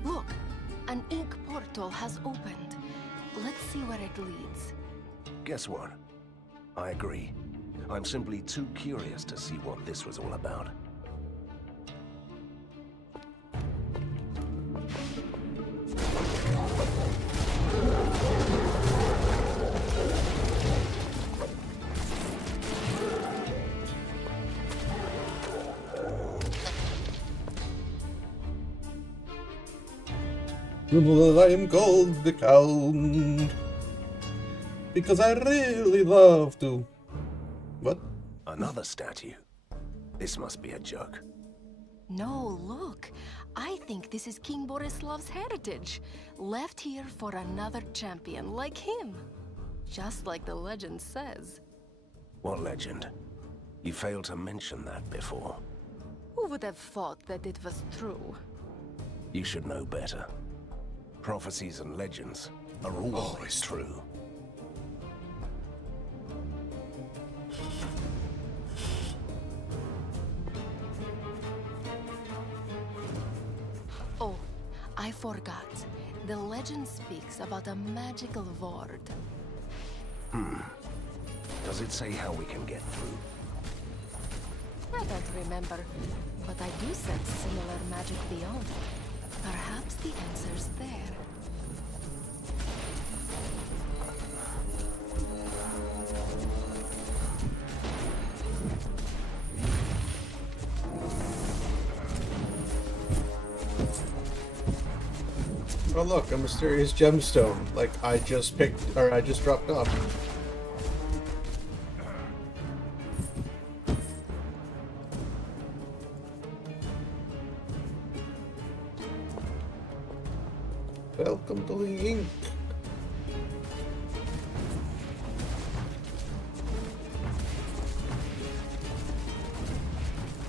Look, an ink portal has opened. Let's see where it leads. Guess what? I agree. I'm simply too curious to see what this was all about. I am called the Count because I really love to. What? Another statue? This must be a joke. No, look. I think this is King Borislav's heritage. Left here for another champion like him. Just like the legend says. What legend? You failed to mention that before. Who would have thought that it was true? You should know better. Prophecies and legends are always true. Oh, I forgot. The legend speaks about a magical ward. Does it say how we can get through? I don't remember, but I do sense similar magic beyond. Perhaps the answer's there. Oh look, a mysterious gemstone, like I just picked, or I just dropped off. Welcome to the ink.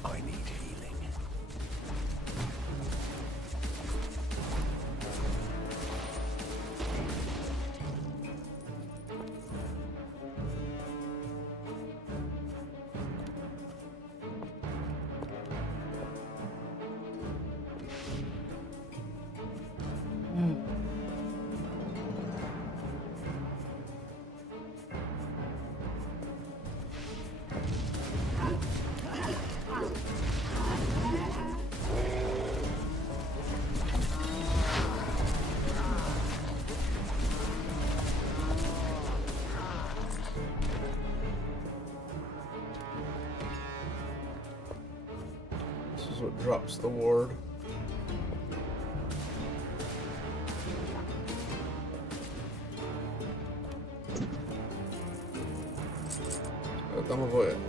I need healing. This is what drops the ward.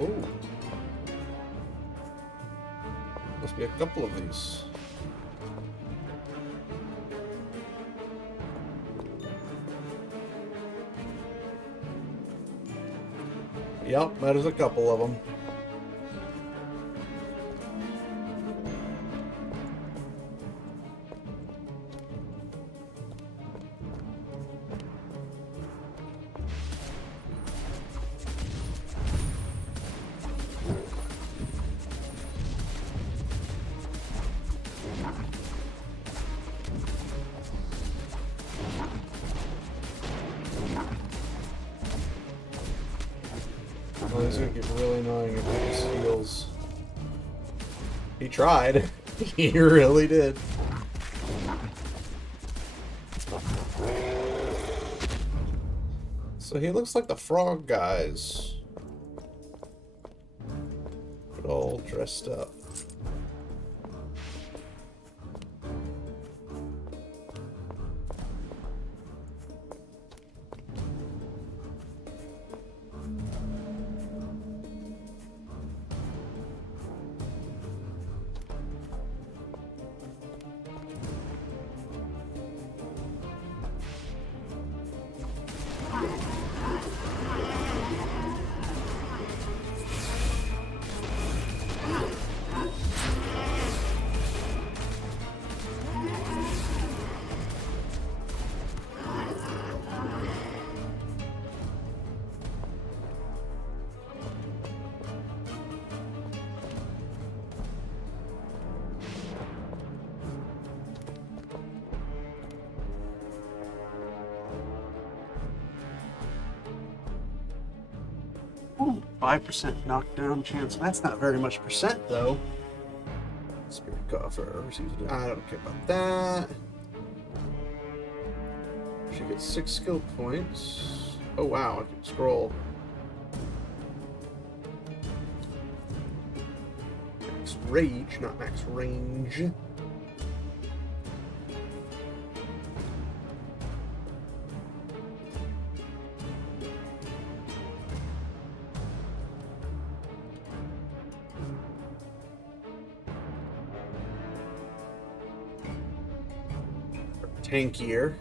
Oh. Must be a couple of these. Yep, there's a couple of them. Oh, this is gonna get really annoying if he just heals. He tried. He really did. So he looks like the frog guys. But all dressed up. 5% knockdown chance. That's not very much percent, though. Spirit Coffer. I don't care about that. She gets 6 skill points. Oh, wow. I can scroll. Max rage, not max range. Tankier.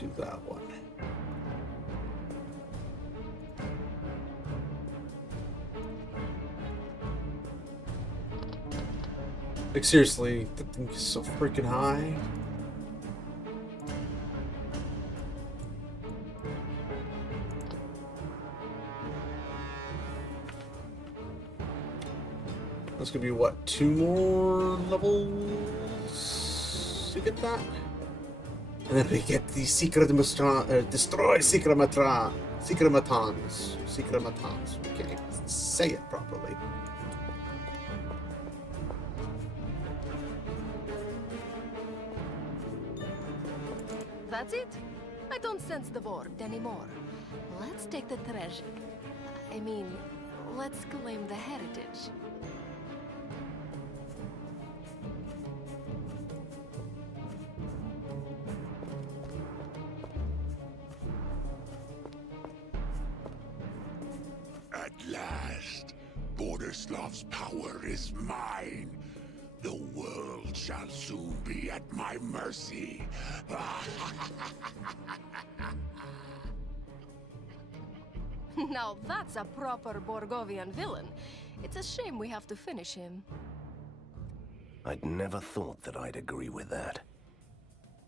Do that one. Like, seriously, that thing is so freaking high. That's gonna be what, 2 more levels to get that? And then we get the destroy Secrematons. We can't even say it properly. That's it? I don't sense the warmth anymore. Let's take the treasure. I mean, let's claim the heritage. At last, Bordislav's power is mine. The world shall soon be at my mercy. Now that's a proper Borgovian villain. It's a shame we have to finish him. I'd never thought that I'd agree with that.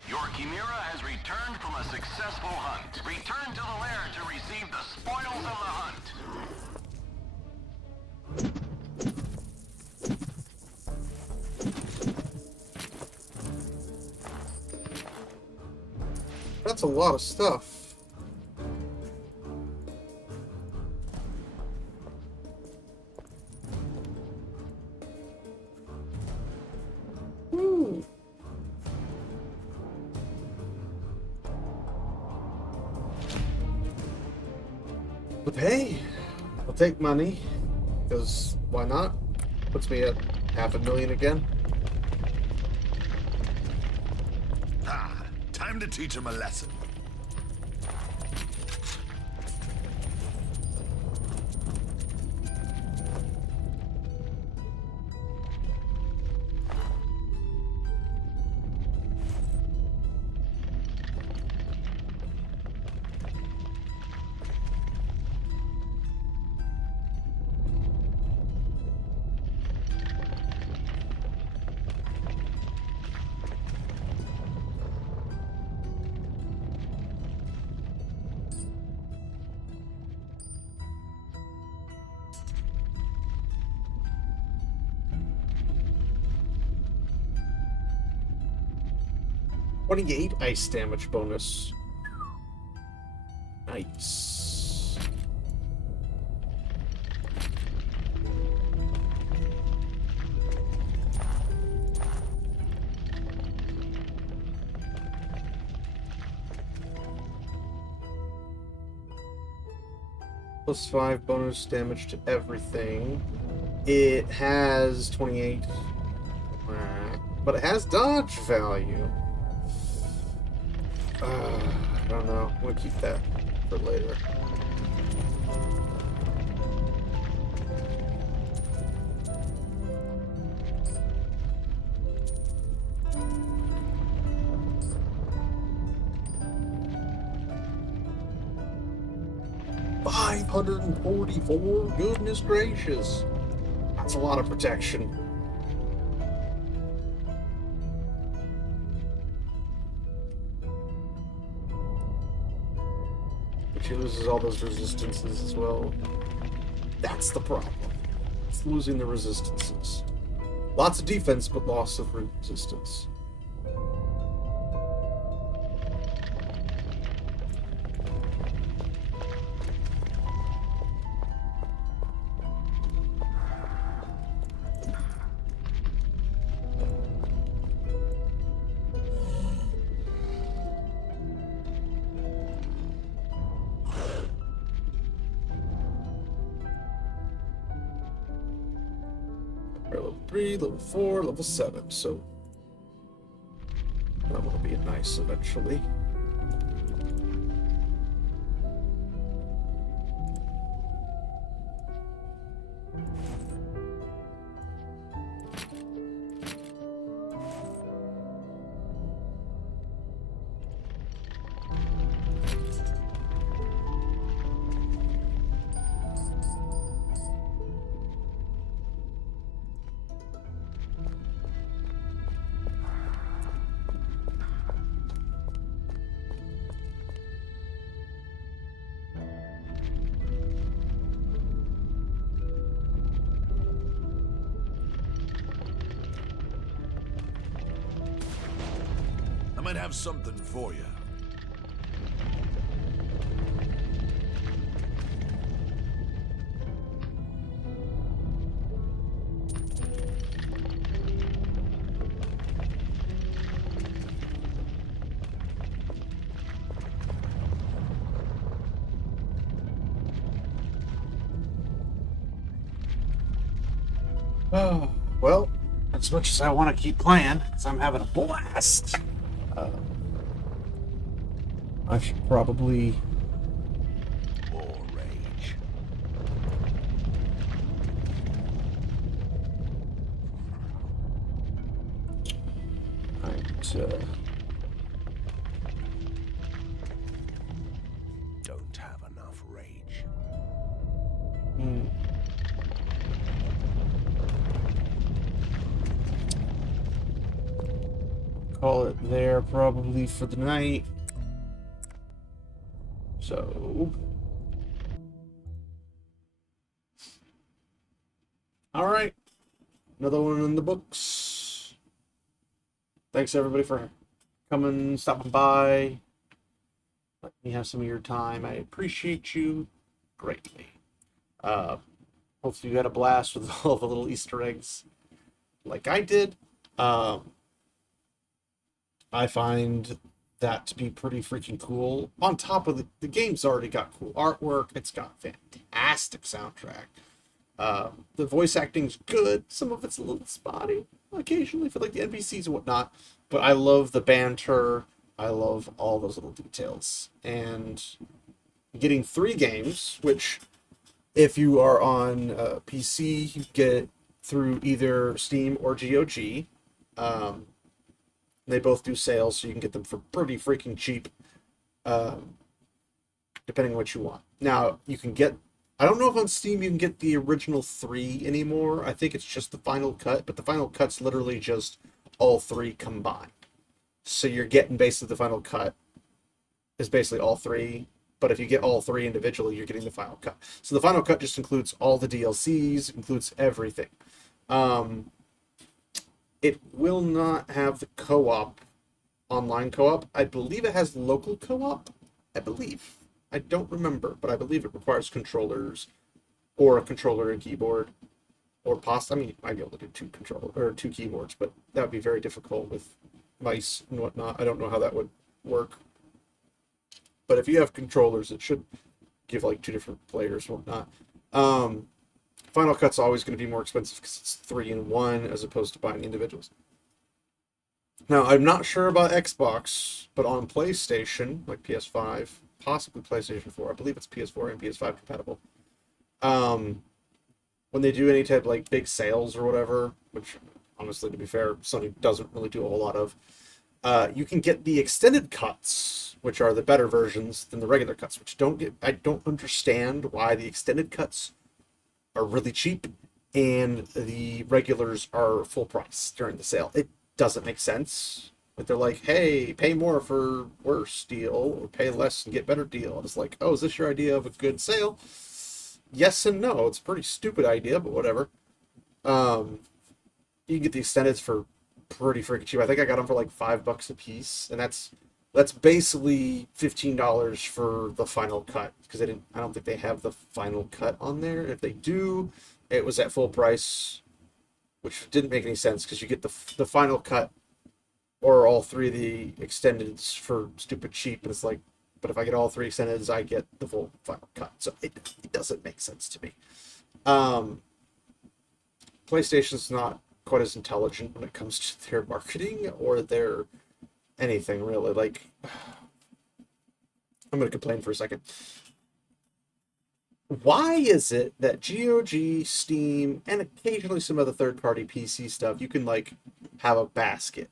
Your Chimera has returned from a successful hunt. Return to the lair to receive the spoils of the hunt. That's a lot of stuff. Woo. But hey, I'll take money, because why not? Puts me at 500,000 again. Ah, time to teach him a lesson. $28 ice damage bonus. Nice. +5 bonus damage to everything. It has 28, but it has dodge value. I don't know. I'm gonna keep that for later. $544? Goodness gracious. That's a lot of protection. She loses all those resistances as well. That's the problem. with losing the resistances. Lots of defense, but loss of resistance. Level 3, level 4, level 7, so that will be nice eventually. I might have something for you. Oh, well, as much as I want to keep playing, because I'm having a blast, I should probably... More rage. Don't have enough rage. Call it there probably for the night. So... Alright. Another one in the books. Thanks everybody for coming, stopping by. Let me have some of your time. I appreciate you greatly. Hopefully you had a blast with all the little Easter eggs like I did. I find that to be pretty freaking cool. On top of the game's already got cool artwork. It's got fantastic soundtrack. The voice acting's good. Some of it's a little spotty occasionally for like the NPCs and whatnot. But I love the banter. I love all those little details. And getting 3 games, which if you are on PC, you get through either Steam or GOG. They both do sales, so you can get them for pretty freaking cheap, depending on what you want. Now, you can get... I don't know if on Steam you can get the original 3 anymore. I think it's just the final cut, but the final cut's literally just all 3 combined. So you're getting basically the final cut is basically all 3, but if you get all 3 individually, you're getting the final cut. So the final cut just includes all the DLCs, includes everything. It will not have the co-op, online co-op. I believe it has local co-op. I believe. I don't remember, but I believe it requires controllers, or a controller and keyboard, or I mean, I'd be able to do 2 keyboards, but that would be very difficult with mice and whatnot. I don't know how that would work. But if you have controllers, it should give like 2 different players and whatnot. Final Cut's always going to be more expensive because it's 3 in 1 as opposed to buying individuals. Now, I'm not sure about Xbox, but on PlayStation, like PS5, possibly PlayStation 4, I believe it's PS4 and PS5 compatible. When they do any type of like big sales or whatever, which honestly, to be fair, Sony doesn't really do a whole lot of, you can get the extended cuts, which are the better versions than the regular cuts, which I don't understand why the extended cuts are really cheap and the regulars are full price during the sale. It doesn't make sense. But they're like, hey, pay more for worse deal or pay less and get better deal. And it's like, oh, is this your idea of a good sale? Yes and no. It's a pretty stupid idea, but whatever. You can get the extendeds for pretty freaking cheap. I think I got them for like $5 a piece, and that's basically $15 for the final cut, because I don't think they have the final cut on there. If they do, it was at full price, which didn't make any sense because you get the final cut or all three of the extendeds for stupid cheap, and it's like, but if I get all three extendeds, I get the full final cut. So it doesn't make sense to me. PlayStation's not quite as intelligent when it comes to their marketing or their anything, really. Like, I'm going to complain for a second. Why is it that GOG, Steam, and occasionally some other third-party PC stuff, you can, like, have a basket,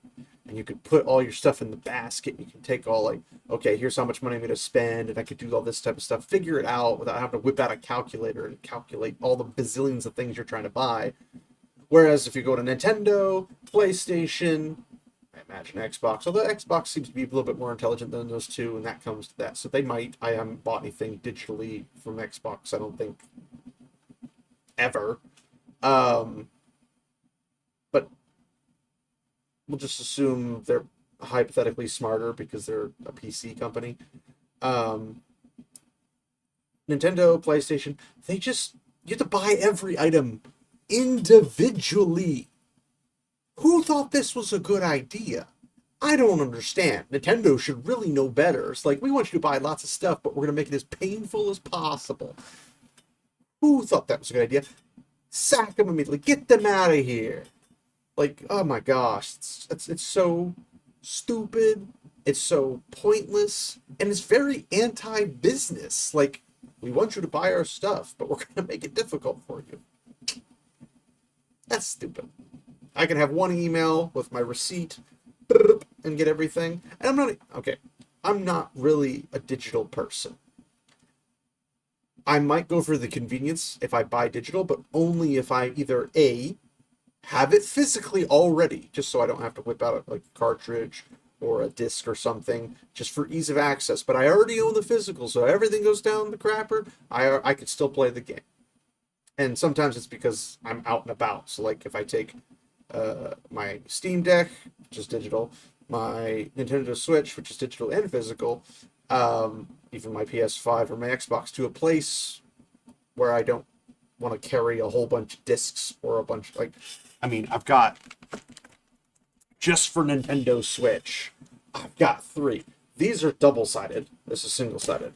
and you can put all your stuff in the basket, and you can take all, like, okay, here's how much money I'm going to spend, and I could do all this type of stuff, figure it out without having to whip out a calculator and calculate all the bazillions of things you're trying to buy. Whereas if you go to Nintendo, PlayStation, I imagine Xbox, although Xbox seems to be a little bit more intelligent than those two, and that comes to that. So they might. I haven't bought anything digitally from Xbox, I don't think, ever. But we'll just assume they're hypothetically smarter because they're a PC company. Nintendo, PlayStation, you have to buy every item individually. Who thought this was a good idea? I don't understand. Nintendo should really know better. It's like, we want you to buy lots of stuff, but we're going to make it as painful as possible. Who thought that was a good idea? Sack them immediately. Get them out of here. Like, oh my gosh. It's so stupid. It's so pointless. And it's very anti-business. Like, we want you to buy our stuff, but we're going to make it difficult for you. That's stupid. I can have one email with my receipt and get everything. And I'm not really a digital person. I might go for the convenience if I buy digital, but only if I either A, have it physically already, just so I don't have to whip out a cartridge or a disc or something, just for ease of access. But I already own the physical, so everything goes down the crapper, I could still play the game. And sometimes it's because I'm out and about. So like if I take my Steam Deck, which is digital, my Nintendo Switch, which is digital and physical, even my PS5 or my Xbox, to a place where I don't want to carry a whole bunch of discs or a bunch, I've got, just for Nintendo Switch, I've got 3. These are double-sided. This is single-sided.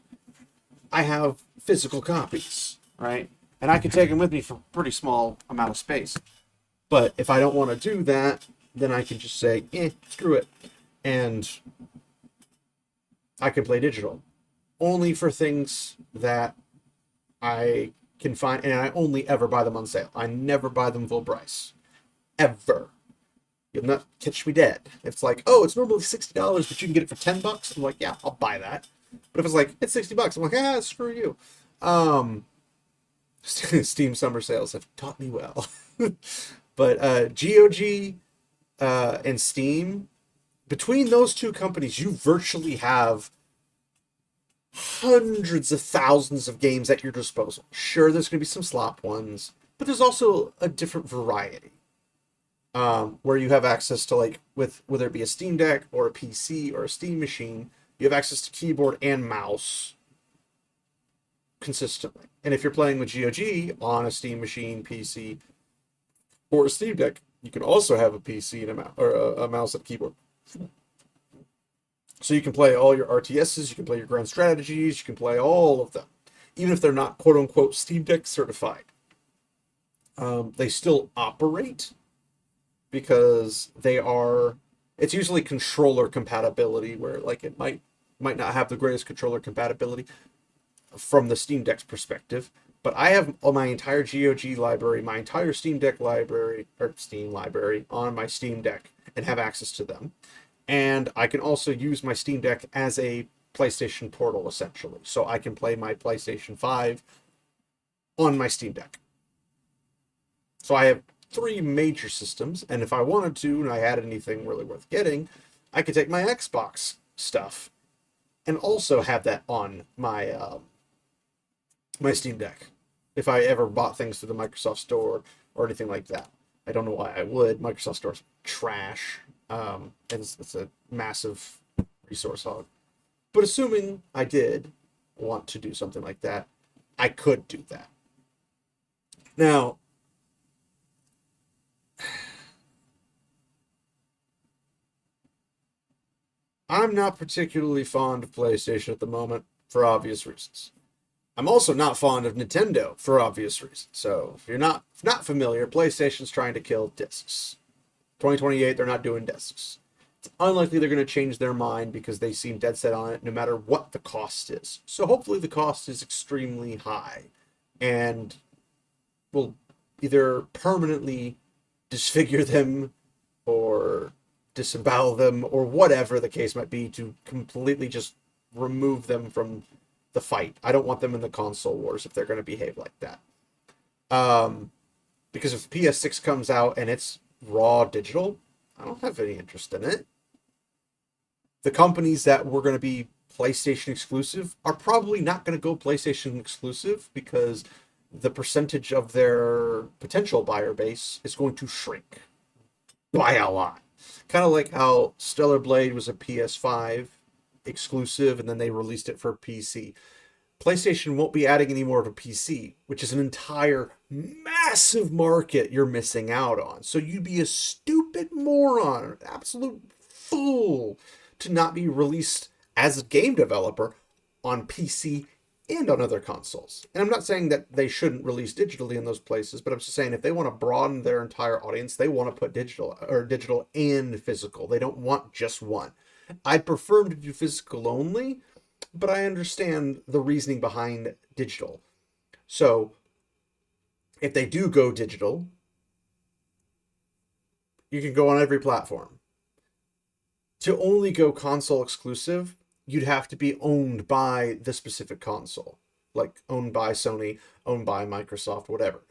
I have physical copies, right? And I can take them with me for a pretty small amount of space. But if I don't want to do that, then I can just say, screw it. And I can play digital. Only for things that I can find, and I only ever buy them on sale. I never buy them full price. Ever. You'll not catch me dead. It's like, oh, it's normally $60, but you can get it for $10. I'm like, yeah, I'll buy that. But if it's like, it's $60, I'm like, screw you. Steam summer sales have taught me well. But GOG and Steam, between those two companies, you virtually have hundreds of thousands of games at your disposal. Sure, there's going to be some slop ones, but there's also a different variety. Where you have access to, like, whether it be a Steam Deck or a PC or a Steam machine, you have access to keyboard and mouse consistently. And if you're playing with GOG on a Steam machine, PC, or a Steam Deck, you can also have a PC and a mouse and a keyboard. So you can play all your RTSs, you can play your grand strategies, you can play all of them, even if they're not quote-unquote Steam Deck certified. They still operate because it's usually controller compatibility, where like it might not have the greatest controller compatibility from the Steam Deck's perspective. But I have my entire GOG library, my entire Steam Deck library, or Steam library, on my Steam Deck and have access to them. And I can also use my Steam Deck as a PlayStation portal, essentially. So I can play my PlayStation 5 on my Steam Deck. So I have 3 major systems, and if I wanted to, and I had anything really worth getting, I could take my Xbox stuff and also have that on my my Steam Deck. If I ever bought things through the Microsoft Store, or anything like that. I don't know why I would. Microsoft Store's trash. And it's a massive resource hog. But assuming I did want to do something like that, I could do that. Now, I'm not particularly fond of PlayStation at the moment for obvious reasons. I'm also not fond of Nintendo for obvious reasons. So if you're not familiar, PlayStation's trying to kill discs. 2028, they're not doing discs. It's unlikely they're going to change their mind because they seem dead set on it no matter what the cost is. So hopefully the cost is extremely high and will either permanently disfigure them or disembowel them or whatever the case might be to completely just remove them from the fight. I don't want them in the console wars if they're going to behave like that. Because if PS6 comes out and it's raw digital, I don't have any interest in it. The companies that were going to be PlayStation exclusive are probably not going to go PlayStation exclusive because the percentage of their potential buyer base is going to shrink by a lot. Kind of like how Stellar Blade was a PS5 exclusive and then they released it for PC. PlayStation won't be adding any more of a PC, which is an entire massive market you're missing out on. So you'd be a stupid moron, an absolute fool to not be released as a game developer on PC and on other consoles. And I'm not saying that they shouldn't release digitally in those places, but I'm just saying if they want to broaden their entire audience, they want to put digital and physical. They don't want just one. I'd prefer them to do physical only, but I understand the reasoning behind digital. So if they do go digital, you can go on every platform. To only go console exclusive, you'd have to be owned by the specific console, like owned by Sony, owned by Microsoft, whatever.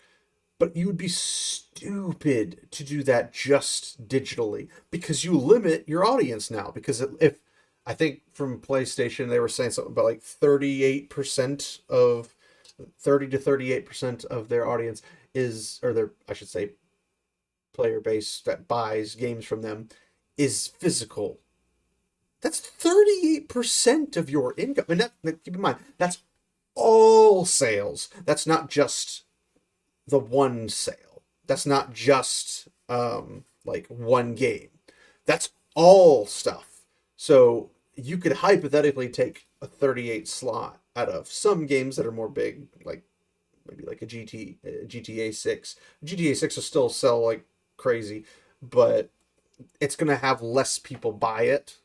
But you would be stupid to do that just digitally because you limit your audience now. Because if I think from PlayStation, they were saying something about like 30 to 38% of their audience is, or their, I should say, player base that buys games from them is physical. That's 38% of your income. And keep in mind, that's all sales. That's not just the one sale. That's not just like one game. That's all stuff. So you could hypothetically take a 38 slot out of some games that are more big, like maybe like a GTA 6. GTA 6 will still sell like crazy, but it's going to have less people buy it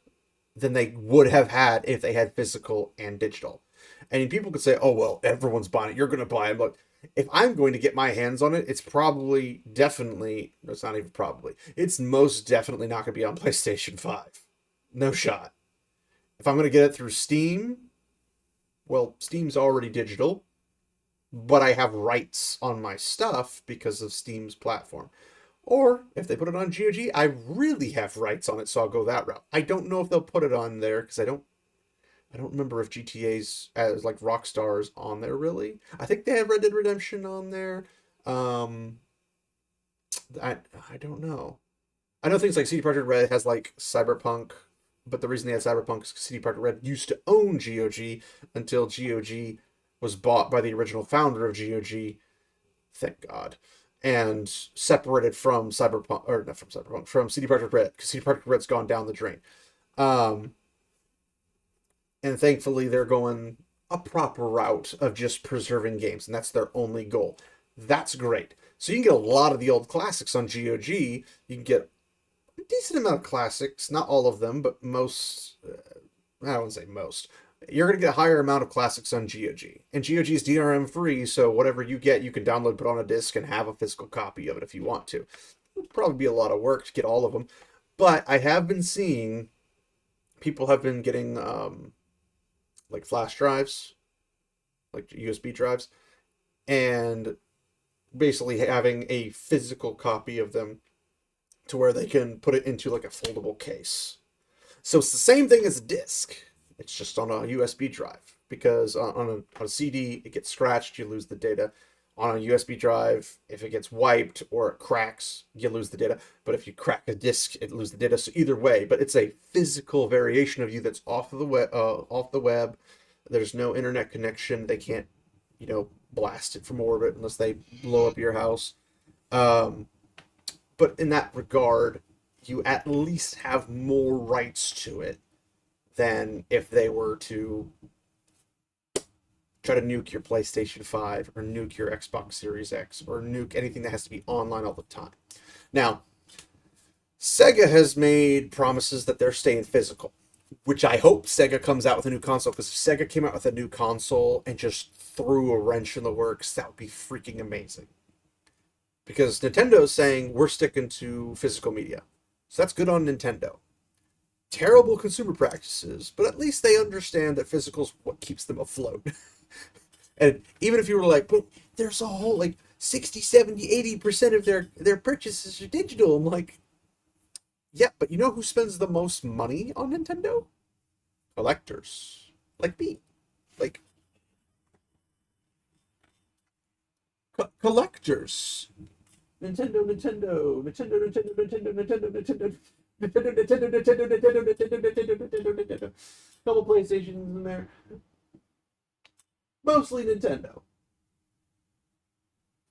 than they would have had if they had physical and digital. And people could say, oh, well, everyone's buying it. You're going to buy it. Look, if I'm going to get my hands on it, it's it's most definitely not going to be on PlayStation 5. No shot. If I'm going to get it through Steam, well, Steam's already digital, but I have rights on my stuff because of Steam's platform. Or if they put it on GOG, I really have rights on it, so I'll go that route. I don't know if they'll put it on there because I don't remember if GTA's as like Rockstar's on there really. I think they have Red Dead Redemption on there. I don't know. I know things like CD Projekt Red has like Cyberpunk, but the reason they had Cyberpunk is because CD Projekt Red used to own GOG until GOG was bought by the original founder of GOG. Thank God. And separated from Cyberpunk, or not from Cyberpunk, from CD Projekt Red, because CD Projekt Red's gone down the drain. And thankfully, they're going a proper route of just preserving games, and that's their only goal. That's great. So you can get a lot of the old classics on GOG. You can get a decent amount of classics, not all of them, but most, I wouldn't say most. You're going to get a higher amount of classics on GOG. And GOG is DRM free, so whatever you get, you can download, put on a disc, and have a physical copy of it if you want to. It'll probably be a lot of work to get all of them. But I have been seeing people have been getting like flash drives, like USB drives, and basically having a physical copy of them to where they can put it into like a foldable case. So it's the same thing as a disc. It's just on a USB drive, because on a CD, it gets scratched, you lose the data. on a USB drive. If it gets wiped or it cracks, you lose the data. But if you crack a disk, it loses the data. So either way, but it's a physical variation of you that's off of the web. Off the web. There's no internet connection. They can't, blast it from orbit unless they blow up your house. But in that regard, you at least have more rights to it than if they were to try to nuke your PlayStation 5 or nuke your Xbox Series X or nuke anything that has to be online all the time. Now, Sega has made promises that they're staying physical, which I hope Sega comes out with a new console, because if Sega came out with a new console and just threw a wrench in the works, that would be freaking amazing. Because Nintendo is saying we're sticking to physical media. So that's good on Nintendo. Terrible consumer practices, but at least they understand that physical is what keeps them afloat. And even if you were like, but there's a whole, like, 60, 70, 80% of their purchases are digital. I'm like, yeah, but you know who spends the most money on Nintendo? Collectors. Like me. Like, collectors. Nintendo. Couple PlayStations in there. Mostly Nintendo.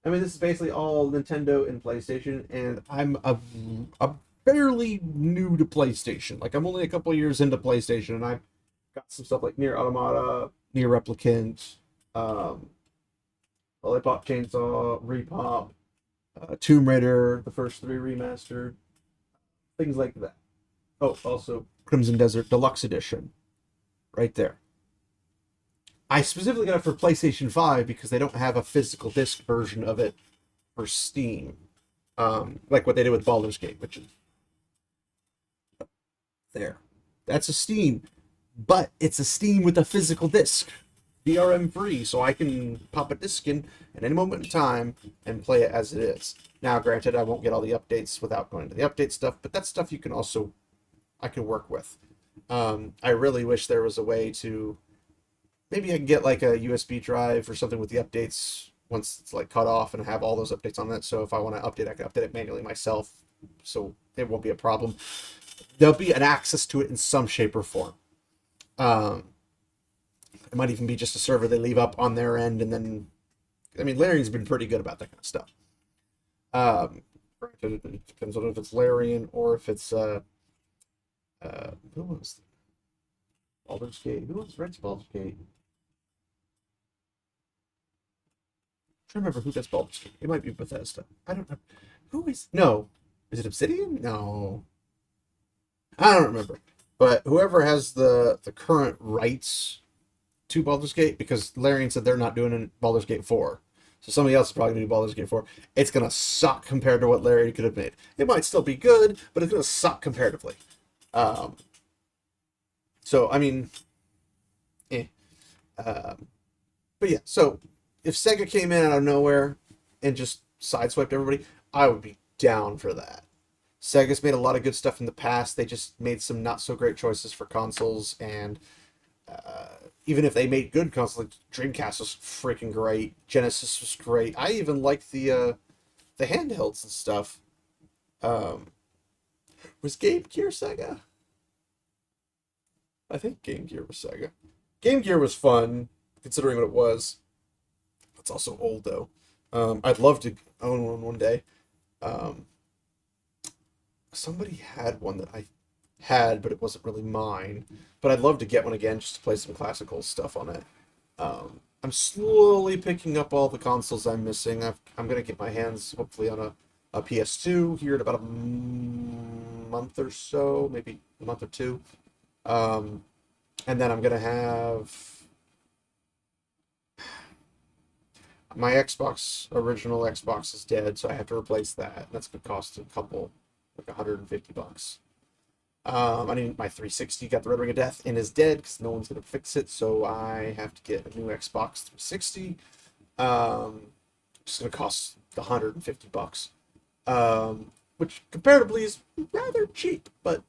I mean, this is basically all Nintendo and PlayStation, and I'm a fairly new to PlayStation. Like, I'm only a couple years into PlayStation, and I've got some stuff like Nier Automata, Nier Replicant, Lollipop Chainsaw, Repop, Tomb Raider, the first 3 remastered, things like that. Oh, also Crimson Desert Deluxe Edition, right there. I specifically got it for PlayStation 5 because they don't have a physical disc version of it for Steam, like what they did with Baldur's Gate, which is there. That's a Steam, but it's a Steam with a physical disc, DRM free, so I can pop a disc in at any moment in time and play it as it is. Now, granted, I won't get all the updates without going to the update stuff, but that's stuff I can work with. I really wish there was a way to, maybe I can get like a USB drive or something with the updates once it's like cut off and have all those updates on that. So if I want to update, I can update it manually myself. So it won't be a problem. There'll be an access to it in some shape or form. It might even be just a server they leave up on their end, and then, I mean, Larian's been pretty good about that kind of stuff. It depends on if it's Larian or if it's who was Baldur's Gate? Who was Red's Baldur's Gate? I'm trying to remember who does Baldur's Gate. It might be Bethesda. I don't know. No. Is it Obsidian? No. I don't remember. But whoever has the current rights to Baldur's Gate, because Larian said they're not doing Baldur's Gate 4. So somebody else is probably going to do Baldur's Gate 4. It's going to suck compared to what Larian could have made. It might still be good, but it's going to suck comparatively. So, I mean, but yeah, so if Sega came in out of nowhere and just sideswiped everybody, I would be down for that. Sega's made a lot of good stuff in the past. They just made some not so great choices for consoles, and even if they made good consoles, like Dreamcast was freaking great, Genesis was great. I even liked the handhelds and stuff. Was Game Gear Sega? I think Game Gear was Sega. Game Gear was fun, considering what it was. It's also old, though. I'd love to own one day. Somebody had one that I had, but it wasn't really mine. But I'd love to get one again just to play some classical stuff on it. I'm slowly picking up all the consoles I'm missing. I'm going to get my hands, hopefully, on a PS2 here in about a month or so, maybe a month or two. And then I'm going to have my original Xbox is dead, so I have to replace that. That's going to cost a couple, like $150. I need my 360, got the Red Ring of Death, and is dead because no one's going to fix it, so I have to get a new Xbox 360. It's going to cost $150, which comparatively is rather cheap, but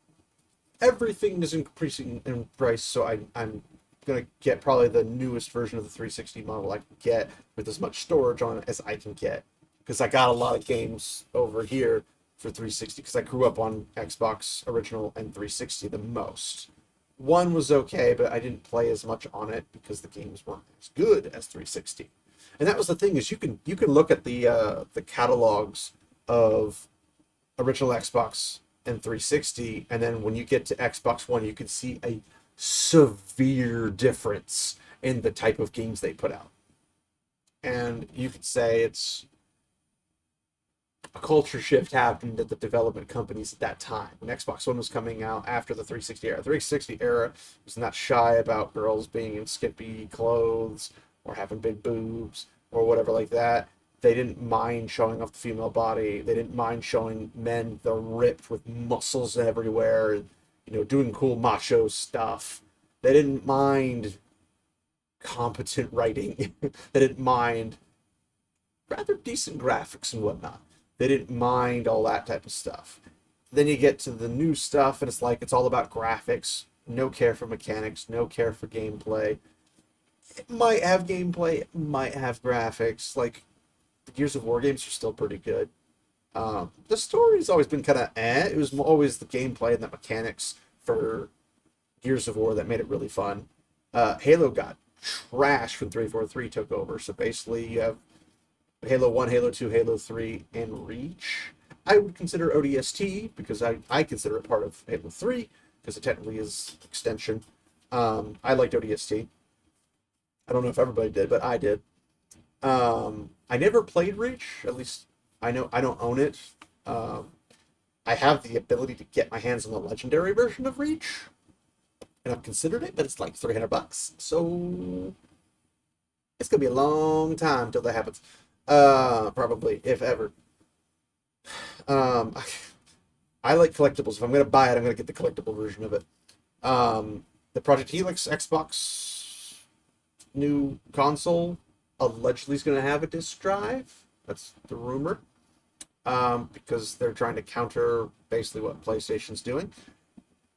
everything is increasing in price, so I'm gonna get probably the newest version of the 360 model I can get with as much storage on it as I can get, because I got a lot of games over here for 360 because I grew up on Xbox original and 360 the most. One was okay, but I didn't play as much on it because the games weren't as good as 360. And that was the thing, is you can look at the catalogs of original Xbox and 360, and then when you get to Xbox One, you can see a severe difference in the type of games they put out. And you could say it's a culture shift happened at the development companies at that time. When Xbox One was coming out after the 360 era. The 360 era was not shy about girls being in skimpy clothes or having big boobs or whatever like that. They didn't mind showing off the female body. They didn't mind showing men the ripped with muscles everywhere, and, you know, doing cool macho stuff. They didn't mind competent writing. They didn't mind rather decent graphics and whatnot. They didn't mind all that type of stuff. Then you get to the new stuff, and it's like it's all about graphics, no care for mechanics, no care for gameplay. It might have gameplay, it might have graphics. Like, the Gears of War games are still pretty good. The story's always been kind of eh. It was always the gameplay and the mechanics for Gears of War that made it really fun. Halo got trashed when 343 took over, so basically you have Halo 1, Halo 2, Halo 3, and Reach. I would consider ODST, because I consider it part of Halo 3, because it technically is extension. I liked ODST. I don't know if everybody did, but I did. I never played Reach, at least I know I don't own it. I have the ability to get my hands on the legendary version of Reach, and I've considered it, but it's like $300, so it's gonna be a long time till that happens. Probably, if ever. I like collectibles. If I'm gonna buy it, I'm gonna get the collectible version of it. The Project Helix Xbox new console allegedly is gonna have a disc drive. That's the rumor. Because they're trying to counter basically what PlayStation's doing.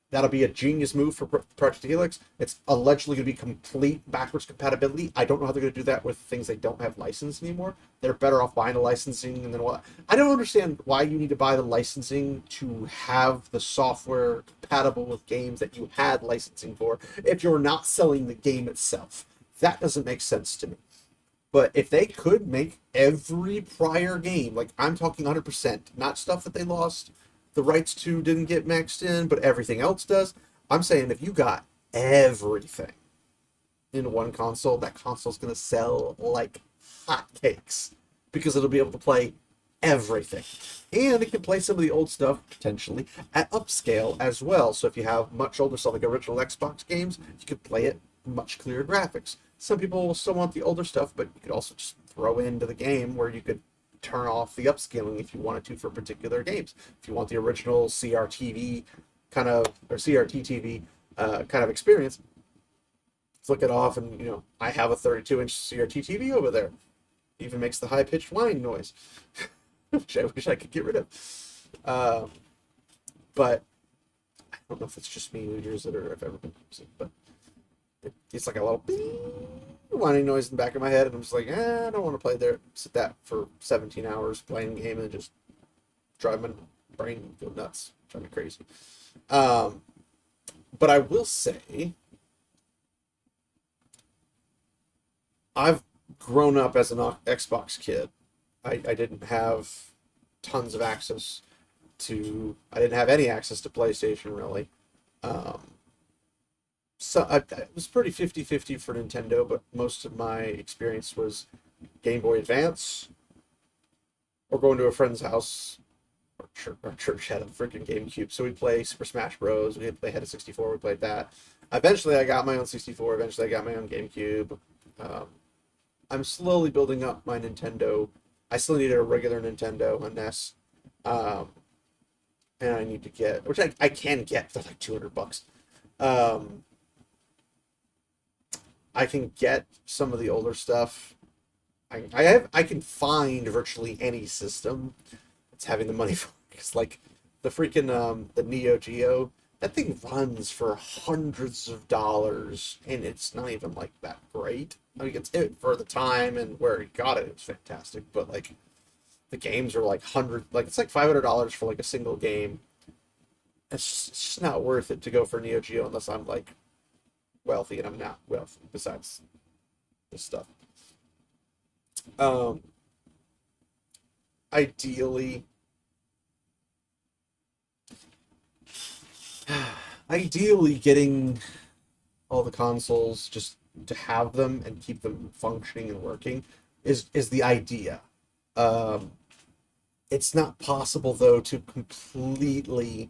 That'll be a genius move for Project Helix. It's allegedly going to be complete backwards compatibility. I don't know how they're going to do that with things they don't have licensed anymore. They're better off buying the licensing and then what. I don't understand why you need to buy the licensing to have the software compatible with games that you had licensing for if you're not selling the game itself. That doesn't make sense to me. But if they could make every prior game, like I'm talking 100%, not stuff that they lost the rights to, didn't get maxed in, but everything else does. I'm saying if you got everything in one console, that console's going to sell like hotcakes because it'll be able to play everything. And it can play some of the old stuff, potentially, at upscale as well. So if you have much older stuff, like original Xbox games, you could play it much clearer graphics. Some people will still want the older stuff, but you could also just throw into the game where you could turn off the upscaling if you wanted to for particular games. If you want the original CRTV kind of, or CRT TV kind of experience, flick it off, and you know, I have a 32-inch CRT TV over there. It even makes the high-pitched whine noise, which I wish I could get rid of. But I don't know if it's just me who hears it or if everyone hears it, but it's like a little whining noise in the back of my head, and I'm just like, I don't want to play there. Sit that for 17 hours playing a game and just drive my brain go nuts, drive me crazy. But I will say, I've grown up as an Xbox kid. I didn't have tons of access to. I didn't have any access to PlayStation really. So it was pretty 50-50 for Nintendo, but most of my experience was Game Boy Advance, or going to a friend's house. Our church had a freaking GameCube, so we'd play Super Smash Bros. They had a 64, we played that. Eventually, I got my own 64. Eventually, I got my own GameCube. I'm slowly building up my Nintendo. I still need a regular Nintendo, a NES. And I need to get, which I can get for like $200. I can get some of the older stuff. I can find virtually any system that's having the money for it. It's like the freaking the Neo Geo that thing runs for hundreds of dollars, and it's not even like that great. I mean, it's it for the time and where he got it. It was fantastic, but like the games are like it's like $500 for like a single game. It's just not worth it to go for Neo Geo unless I'm like wealthy, and I'm not wealthy. Besides this stuff, ideally. Ideally, getting all the consoles just to have them and keep them functioning and working is the idea. It's not possible though to completely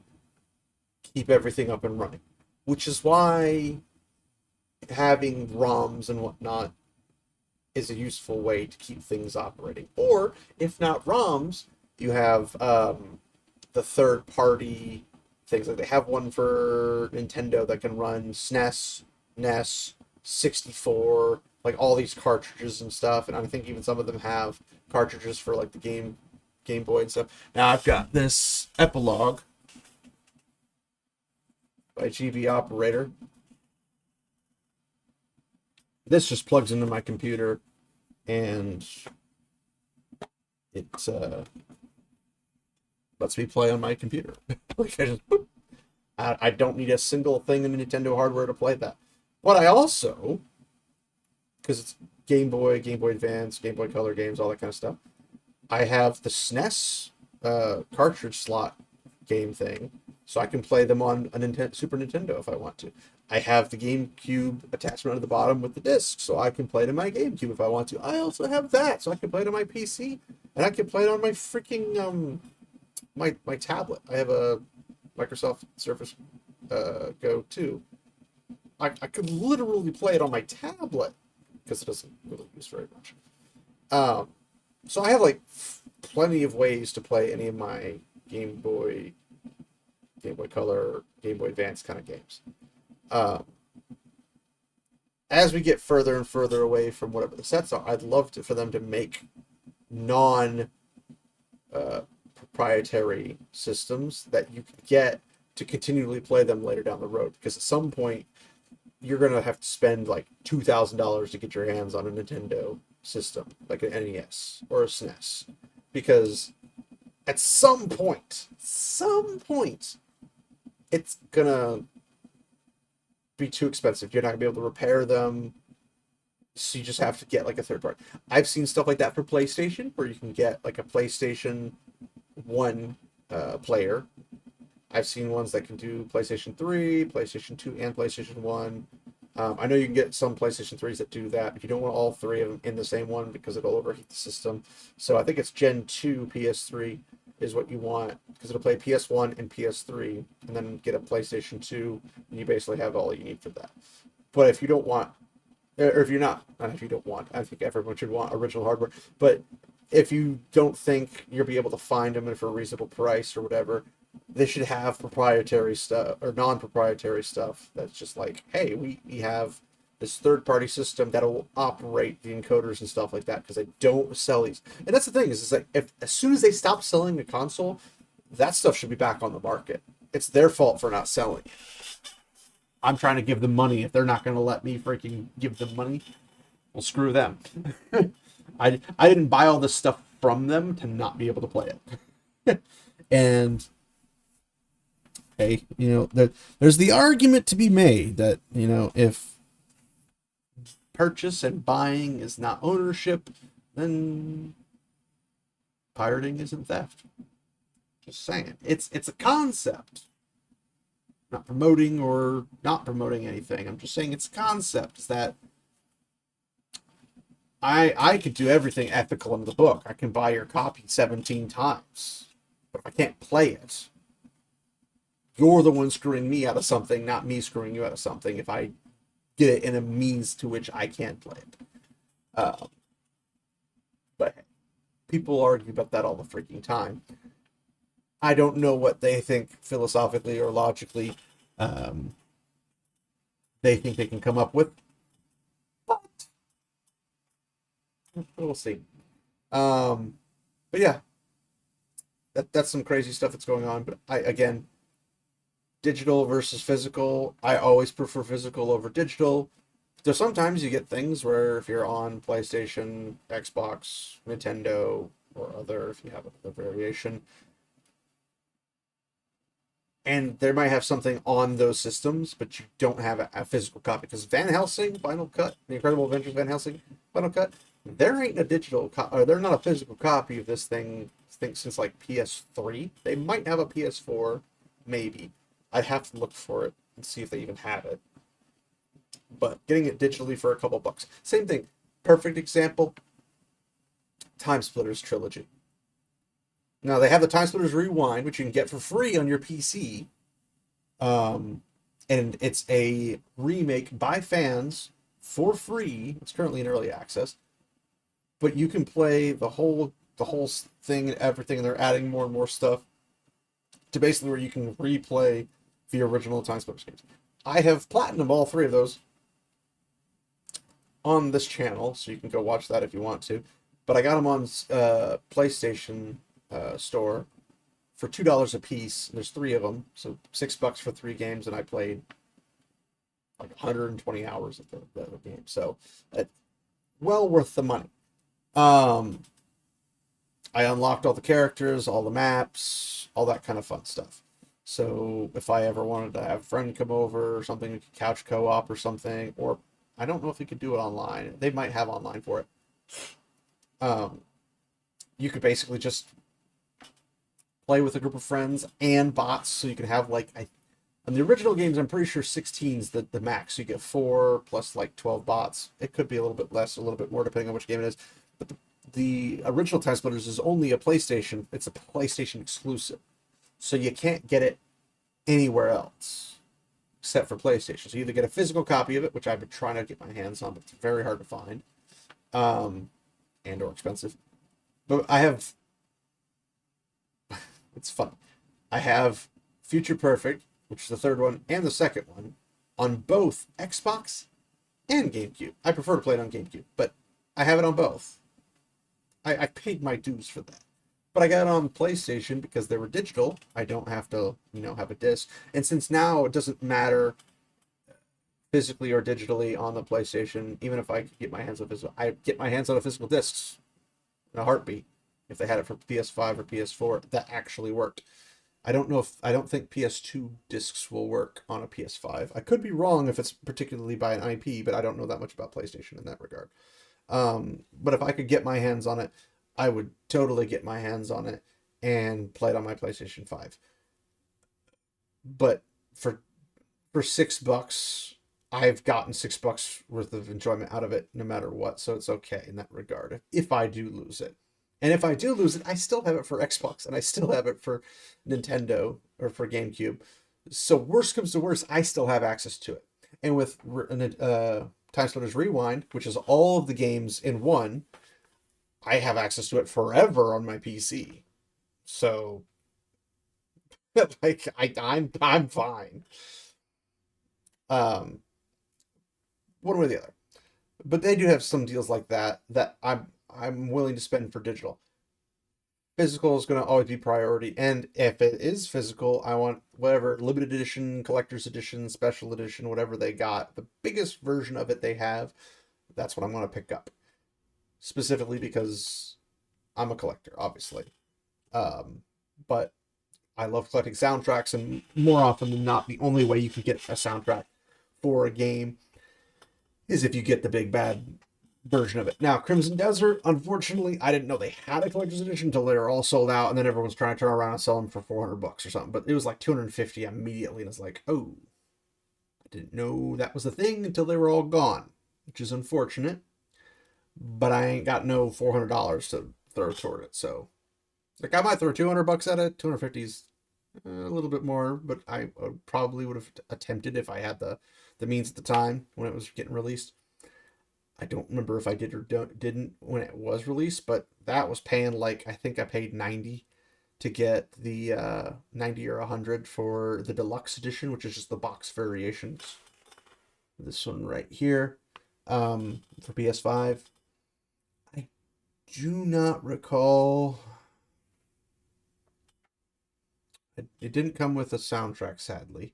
keep everything up and running, which is why having ROMs and whatnot is a useful way to keep things operating. Or if not ROMs, you have the third party things. Like they have one for Nintendo that can run SNES, NES, 64, like all these cartridges and stuff. And I think even some of them have cartridges for like the Game Boy and stuff. Now I've got this Epilogue by GB Operator. This just plugs into my computer and it lets me play on my computer. Like I don't need a single thing in Nintendo hardware to play that. But I also, because it's Game Boy, Game Boy Advance, Game Boy Color games, all that kind of stuff, I have the SNES cartridge slot game thing, so I can play them on a Super Nintendo if I want to. I have the GameCube attachment at the bottom with the disc, so I can play it on my GameCube if I want to. I also have that, so I can play it on my PC, and I can play it on my freaking my tablet. I have a Microsoft Surface Go 2. I could literally play it on my tablet because it doesn't really use very much. So I have like plenty of ways to play any of my Game Boy Color, Game Boy Advance kind of games. As we get further and further away from whatever the sets are, I'd love for them to make proprietary systems that you can get to continually play them later down the road. Because at some point, you're going to have to spend like $2,000 to get your hands on a Nintendo system, like an NES or a SNES. Because at some point, it's going to be too expensive. You're not going to be able to repair them. So you just have to get like a third party. I've seen stuff like that for PlayStation, where you can get like a PlayStation 1 player. I've seen ones that can do PlayStation 3, PlayStation 2, and PlayStation 1. I know you can get some PlayStation 3s that do that, but you don't want all three of them in the same one because it'll overheat the system. So I think it's Gen 2 PS3 is what you want, because it'll play PS1 and PS3, and then get a PlayStation 2, and you basically have all you need for that. But if you don't want, or if you're not if you don't want, I think everyone should want original hardware, but if you don't think you'll be able to find them for a reasonable price or whatever, they should have proprietary stuff or non-proprietary stuff that's just like, hey, we have this third-party system that'll operate the encoders and stuff like that, because they don't sell these. And that's the thing, is it's like, if as soon as they stop selling the console, that stuff should be back on the market. It's their fault for not selling it. I'm trying to give them money. If they're not going to let me freaking give them money, well, screw them. I didn't buy all this stuff from them to not be able to play it. And hey, there's the argument to be made that, if purchase and buying is not ownership, then pirating isn't theft. Just saying. It's a concept. Not promoting or not promoting anything. I'm just saying it's a concept. Is that I could do everything ethical in the book. I can buy your copy 17 times. But if I can't play it, you're the one screwing me out of something, not me screwing you out of something, if I get it in a means to which I can't play it. But people argue about that all the freaking time. I don't know what they think philosophically or logically they think they can come up with. But we'll see. But yeah, that's some crazy stuff that's going on. But digital versus physical. I always prefer physical over digital. There's sometimes you get things where if you're on PlayStation, Xbox, Nintendo, or other, if you have a variation, and they might have something on those systems, but you don't have a physical copy. Because Van Helsing Final Cut, The Incredible Adventures of Van Helsing Final Cut, there ain't a digital or they're not a physical copy of this thing. Since like PS3, they might have a PS4, maybe. I'd have to look for it and see if they even have it. But getting it digitally for a couple bucks, same thing. Perfect example. Time Splitters trilogy. Now they have the Time Splitters Rewind, which you can get for free on your PC. And it's a remake by fans for free. It's currently in early access, but you can play the whole thing and everything, and they're adding more and more stuff to basically where you can replay the original Time Splitters games. I have platinum all three of those on this channel, so you can go watch that if you want to. But I got them on PlayStation store for $2 a piece. There's 3 of them, so $6 for 3 games, and I played like 120 hours of the game. So, well worth the money. I unlocked all the characters, all the maps, all that kind of fun stuff. So if I ever wanted to have a friend come over or something, we could couch co-op or something, or I don't know if we could do it online. They might have online for it. You could basically just play with a group of friends and bots, so you can have like, on the original games, I'm pretty sure 16 is the max. So you get 4 plus like 12 bots. It could be a little bit less, a little bit more, depending on which game it is. But the original Time Splitters is only a PlayStation. It's a PlayStation exclusive. So you can't get it anywhere else except for PlayStation. So you either get a physical copy of it, which I've been trying to get my hands on, but it's very hard to find, and or expensive. But I have, it's fun. I have Future Perfect, which is the third one, and the second one, on both Xbox and GameCube. I prefer to play it on GameCube, but I have it on both. I paid my dues for that. But I got it on PlayStation because they were digital. I don't have to, have a disc. And since now it doesn't matter physically or digitally on the PlayStation, even if I could get my hands on physical, I get my hands on a physical discs in a heartbeat. If they had it for PS5 or PS4, that actually worked. I don't think PS2 discs will work on a PS5. I could be wrong if it's particularly by an IP, but I don't know that much about PlayStation in that regard. But if I could get my hands on it, I would totally get my hands on it and play it on my PlayStation 5. But for $6, I've gotten $6 worth of enjoyment out of it no matter what, so it's okay in that regard if I do lose it. And if I do lose it, I still have it for Xbox, and I still have it for Nintendo or for GameCube. So worst comes to worst, I still have access to it. And with Time Splitters Rewind, which is all of the games in one, I have access to it forever on my PC. So, like, I'm fine. One way or the other. But they do have some deals like that I'm willing to spend for digital. Physical is going to always be priority, and if it is physical, I want whatever limited edition, collector's edition, special edition, whatever they got, the biggest version of it they have, that's what I'm going to pick up. Specifically because I'm a collector, obviously. But I love collecting soundtracks, and more often than not, the only way you can get a soundtrack for a game is if you get the big bad version of it. Now, Crimson Desert, unfortunately, I didn't know they had a collector's edition until they were all sold out, and then everyone's trying to turn around and sell them for $400 or something. But it was like $250 immediately, and it's like, oh, I didn't know that was a thing until they were all gone, which is unfortunate. But I ain't got no $400 to throw toward it, so like I might throw $200 at it. 250 is a little bit more, but I probably would have attempted if I had the means at the time when it was getting released. I don't remember if I did or didn't when it was released, but that was paying like, I think I paid $90 to get the 90 or 100 for the deluxe edition, which is just the box variations. This one right here, for PS5. I do not recall It didn't come with a soundtrack, sadly,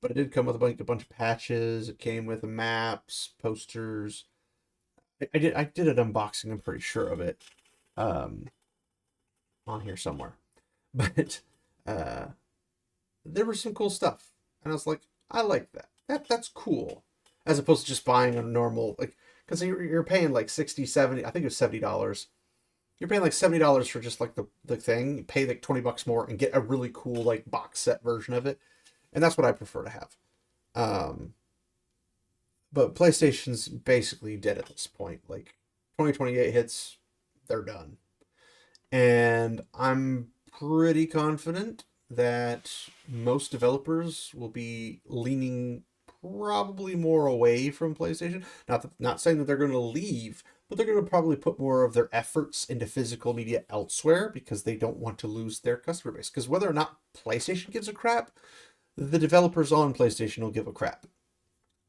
but it did come with a bunch of patches. It came with maps, posters. I did an unboxing. I'm pretty sure of it, on here somewhere. But there was some cool stuff, and I was like, I like that. That's cool, as opposed to just buying a normal, like, because you're paying like 60, 70. I think it was $70. You're paying like $70 for just like the thing. You pay like $20 more and get a really cool like box set version of it, and that's what I prefer to have. But PlayStation's basically dead at this point. Like 2028 hits, they're done, and I'm pretty confident that most developers will be leaning probably more away from PlayStation. Not saying that they're going to leave, but they're going to probably put more of their efforts into physical media elsewhere because they don't want to lose their customer base. Because whether or not PlayStation gives a crap, the developers on PlayStation will give a crap.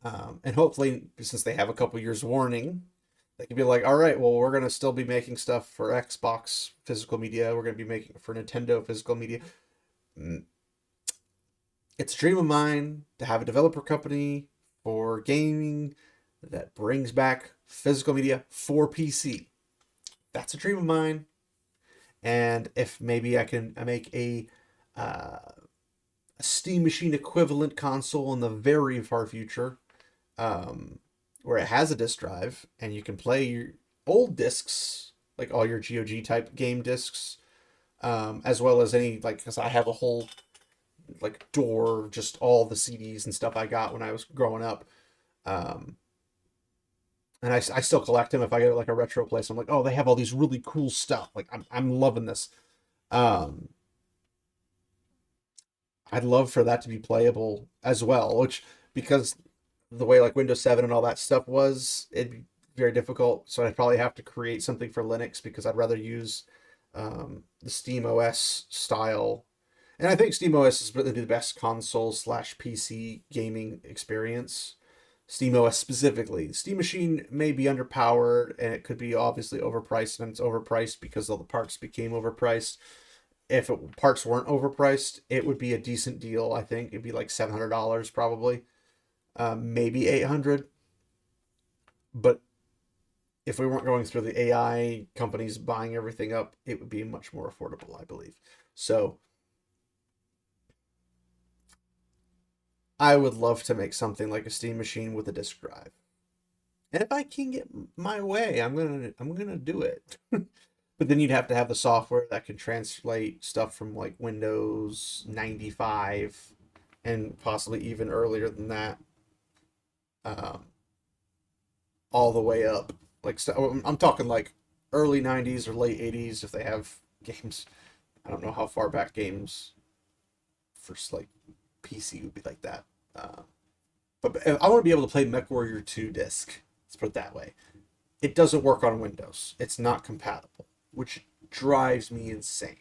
And hopefully, since they have a couple years warning, they can be like, all right, well, we're going to still be making stuff for Xbox physical media. We're going to be making it for Nintendo physical media. It's a dream of mine to have a developer company for gaming that brings back physical media for PC. That's a dream of mine. And if maybe I can make a Steam Machine equivalent console in the very far future, where it has a disk drive and you can play your old discs, like all your GOG type game discs, as well as any, like, because I have a whole like door, just all the CDs and stuff I got when I was growing up. And I still collect them. If I go to like a retro place, I'm like, oh, they have all these really cool stuff. Like I'm loving this. I'd love for that to be playable as well, which, because the way like Windows 7 and all that stuff was, it'd be very difficult. So I'd probably have to create something for Linux, because I'd rather use the Steam OS style. And I think Steam OS is really the best console / PC gaming experience. Steam OS specifically. Steam Machine may be underpowered, and it could be obviously overpriced, and it's overpriced because all the parts became overpriced. If parts weren't overpriced, it would be a decent deal. I think it'd be like $700 probably, maybe $800. But if we weren't going through the AI companies buying everything up, it would be much more affordable, I believe. So I would love to make something like a Steam Machine with a disk drive. And if I can get my way, I'm gonna do it. But then you'd have to have the software that can translate stuff from like Windows 95 and possibly even earlier than that, all the way up. Like, I'm talking like early 90s or late 80s if they have games. I don't know how far back games for like PC would be like that. But I want to be able to play MechWarrior 2 disc. Let's put it that way. It doesn't work on Windows. It's not compatible, which drives me insane.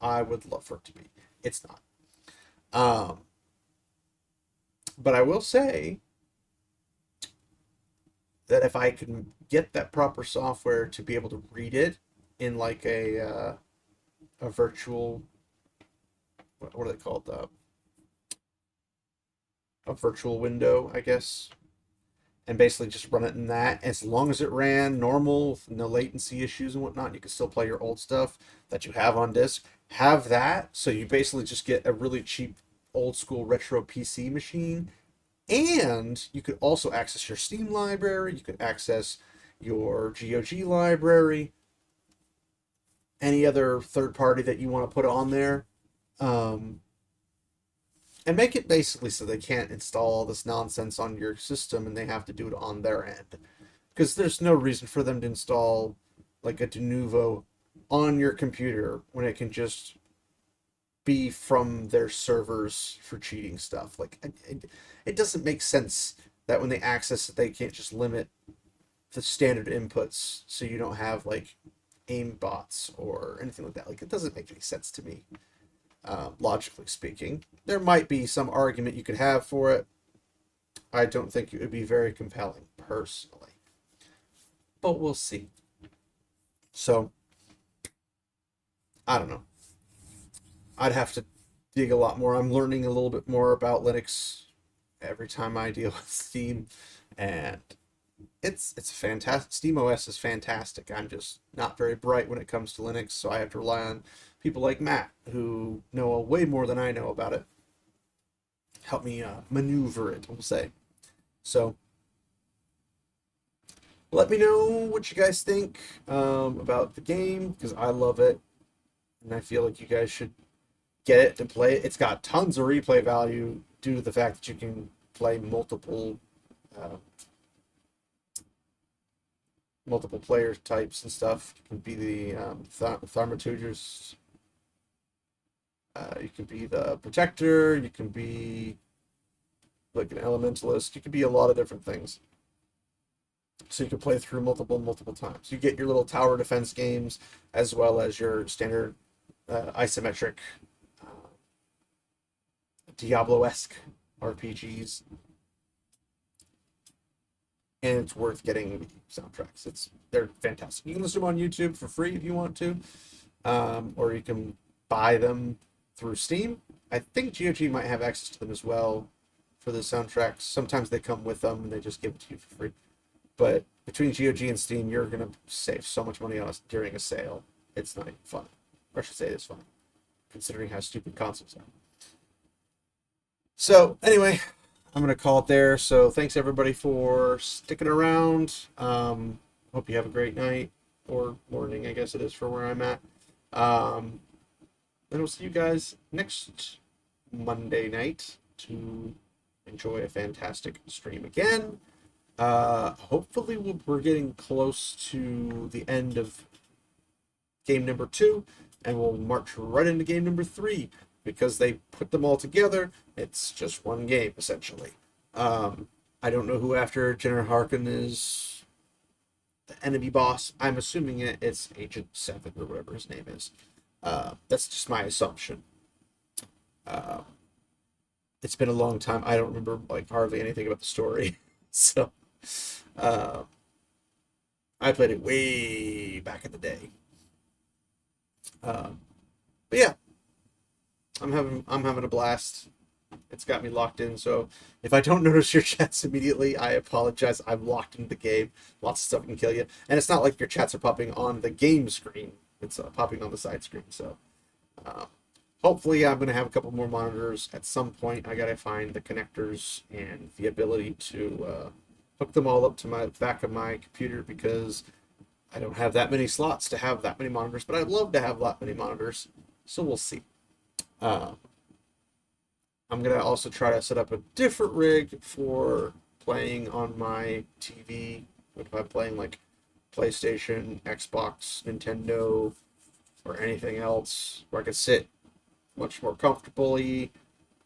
I would love for it to be. It's not. But I will say that if I can get that proper software to be able to read it in like a virtual, what are they called? A virtual window, I guess, and basically just run it in that. As long as it ran normal, no latency issues and whatnot, you can still play your old stuff that you have on disc. Have that, so you basically just get a really cheap, old school retro PC machine, and you could also access your Steam library. You could access your GOG library, any other third party that you want to put on there. And make it basically so they can't install all this nonsense on your system and they have to do it on their end. Because there's no reason for them to install like a Denuvo on your computer when it can just be from their servers for cheating stuff. Like, it doesn't make sense that when they access it, they can't just limit the standard inputs so you don't have like aim bots or anything like that. Like, it doesn't make any sense to me. Logically speaking, there might be some argument you could have for it. I don't think it would be very compelling personally, but we'll see. So I don't know. I'd have to dig a lot more. I'm learning a little bit more about Linux every time I deal with Steam, and it's fantastic. Steam OS is fantastic. I'm just not very bright when it comes to Linux, so I have to rely on people like Matt, who know way more than I know about it. Help me maneuver it, we'll say. So let me know what you guys think about the game, because I love it, and I feel like you guys should get it and play it. It's got tons of replay value due to the fact that you can play multiple player types and stuff. You can be the thaumaturgist, you can be the protector, you can be like an elementalist, you can be a lot of different things. So you can play through multiple times. You get your little tower defense games as well as your standard isometric Diablo-esque RPGs, and it's worth getting the soundtracks. They're fantastic. You can listen to them on YouTube for free if you want to, or you can buy them through Steam. I think GOG might have access to them as well for the soundtracks. Sometimes they come with them and they just give it to you for free. But between GOG and Steam, you're gonna save so much money on us during a sale. It's not even fun. Or I should say it's fun, considering how stupid consoles are. So anyway, I'm gonna call it there. So thanks everybody for sticking around. Hope you have a great night or morning, I guess it is for where I'm at. And we'll see you guys next Monday night to enjoy a fantastic stream again. Hopefully we're getting close to the end of game number 2, and we'll march right into game number 3. Because they put them all together, it's just one game, essentially. I don't know who after General Harkin is the enemy boss. I'm assuming it's Agent 7 or whatever his name is. That's just my assumption. It's been a long time. I don't remember like hardly anything about the story. So, I played it way back in the day. But yeah. I'm having a blast. It's got me locked in, so if I don't notice your chats immediately, I apologize. I'm locked into the game. Lots of stuff can kill you. And it's not like your chats are popping on the game screen. It's popping on the side screen. So hopefully I'm going to have a couple more monitors at some point. I got to find the connectors and the ability to hook them all up to my back of my computer, because I don't have that many slots to have that many monitors, but I'd love to have that many monitors. So we'll see. I'm going to also try to set up a different rig for playing on my TV. If I'm playing like PlayStation, Xbox, Nintendo, or anything else, where I can sit much more comfortably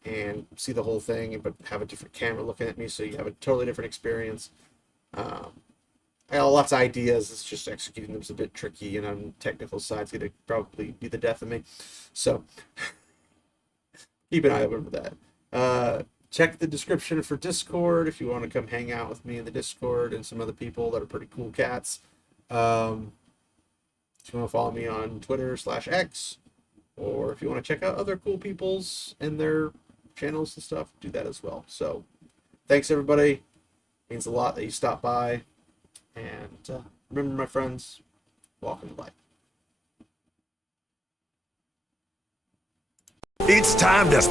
and see the whole thing, but have a different camera looking at me, so you have a totally different experience. I got lots of ideas. It's just executing them is a bit tricky, and on the technical side, it's going to probably be the death of me. So keep an eye out for that. Check the description for Discord if you want to come hang out with me in the Discord and some other people that are pretty cool cats. If you want to follow me on Twitter/X, or if you want to check out other cool people's and their channels and stuff, do that as well. So thanks everybody. It means a lot that you stopped by. And remember, my friends, walk in the light. It's time to